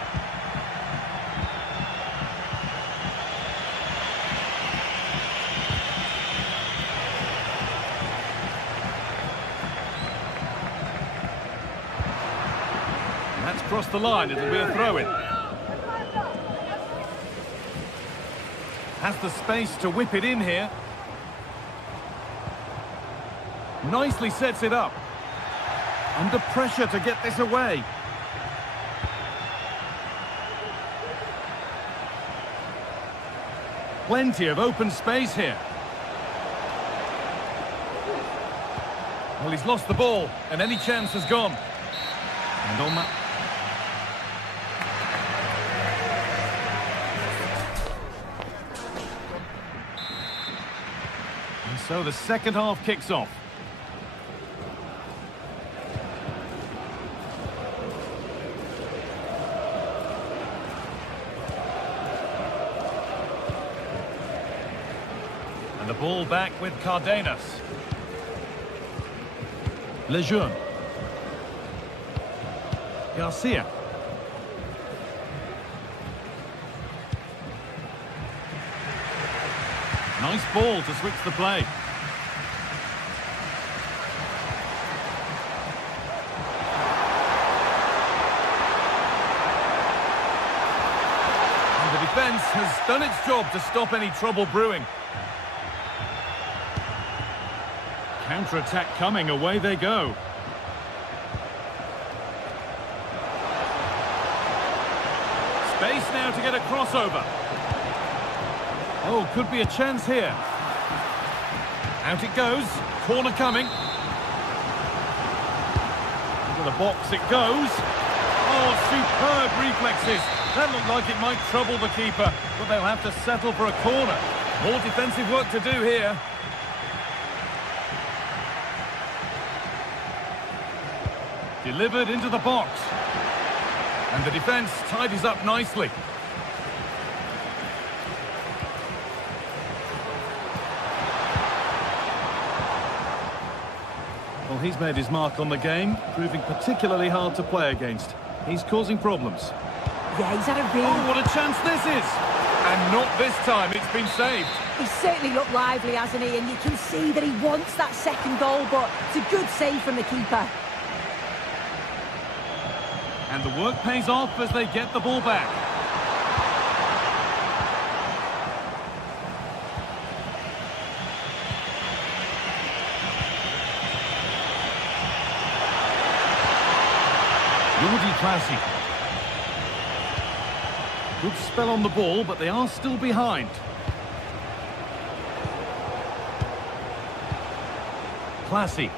And that's crossed the line. It'll be a throw-in. Has the space to whip it in here. Nicely sets it up. Under pressure to get this away. Plenty of open space here. Well, he's lost the ball, and any chance has gone. And on that... And so the second half kicks off. The ball back with Cardenas. Lejeune. Garcia. Nice ball to switch the play. And the defence has done its job to stop any trouble brewing. Counter-attack coming, away they go. Space now to get a crossover. Oh, could be a chance here. Out it goes. Corner coming. Into the box it goes. Oh, superb reflexes. That looked like it might trouble the keeper, but they'll have to settle for a corner. More defensive work to do here. Delivered into the box. And the defence tidies up nicely. Well, he's made his mark on the game, proving particularly hard to play against. He's causing problems. Yeah, he's had a really... Oh, what a chance this is! And not this time, it's been saved. He's certainly looked lively, hasn't he? And you can see that he wants that second goal, but it's a good save from the keeper. And the work pays off as they get the ball back. Classy. Good spell on the ball, but they are still behind. Classy.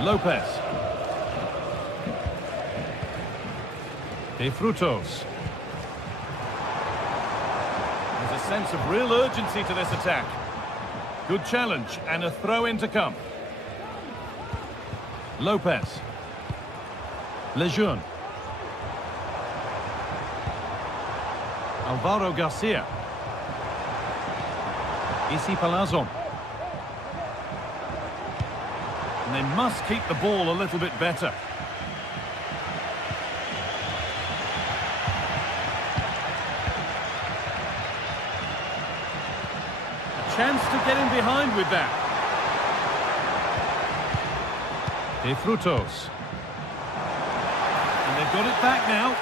Lopez. De Frutos. There's a sense of real urgency to this attack. Good challenge and a throw-in to come. Lopez. Lejeune. Alvaro Garcia. Issy Palazon. And they must keep the ball a little bit better. Chance to get in behind with that. De Frutos. And they've got it back now.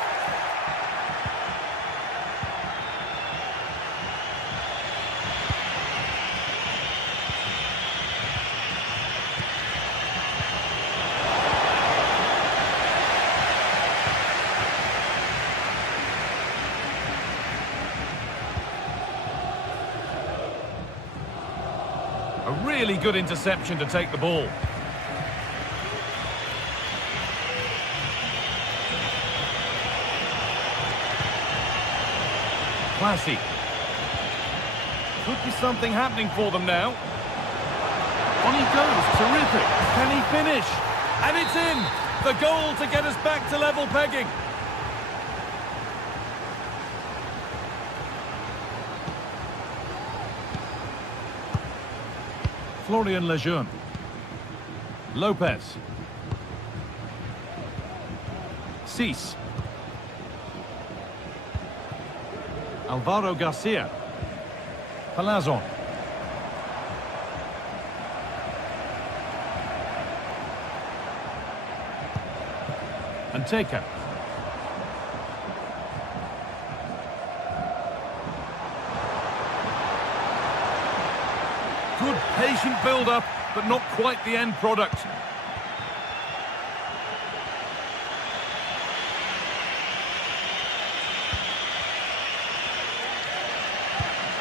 A really good interception to take the ball. Classy. Could be something happening for them now. On he goes, terrific. Can he finish? And it's in! The goal to get us back to level pegging. Florian Lejeune. Lopez. Cease. Alvaro Garcia. Palazon. And Taker. Good patient build-up, but not quite the end product.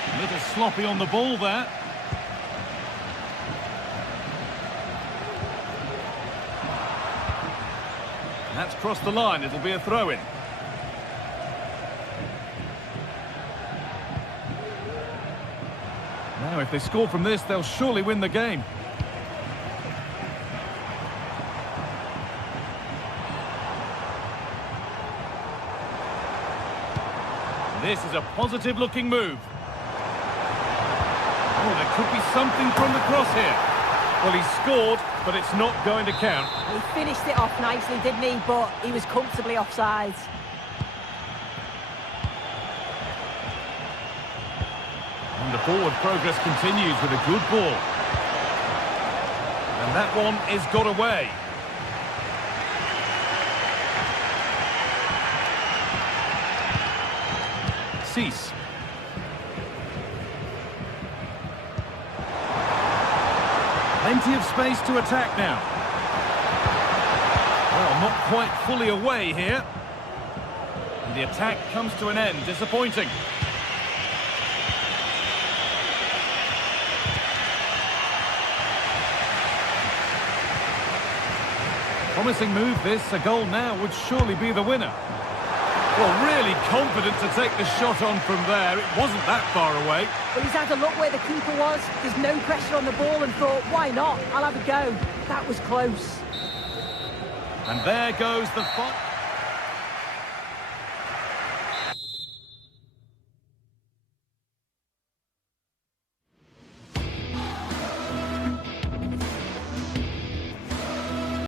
A little sloppy on the ball there. That's crossed the line, it'll be a throw-in. Now, if they score from this, they'll surely win the game. This is a positive-looking move. Oh, there could be something from the cross here. Well, he scored, but it's not going to count. He finished it off nicely, didn't he? But he was comfortably offside. And the forward progress continues with a good ball. And that one is got away. cease. Plenty of space to attack now. Well, not quite fully away here. And the attack comes to an end. Disappointing. Promising move this. A goal now would surely be the winner. Well, really confident to take the shot on from there. It wasn't that far away. Well, he's had a look where the keeper was. There's no pressure on the ball and thought, why not? I'll have a go. That was close. And there goes the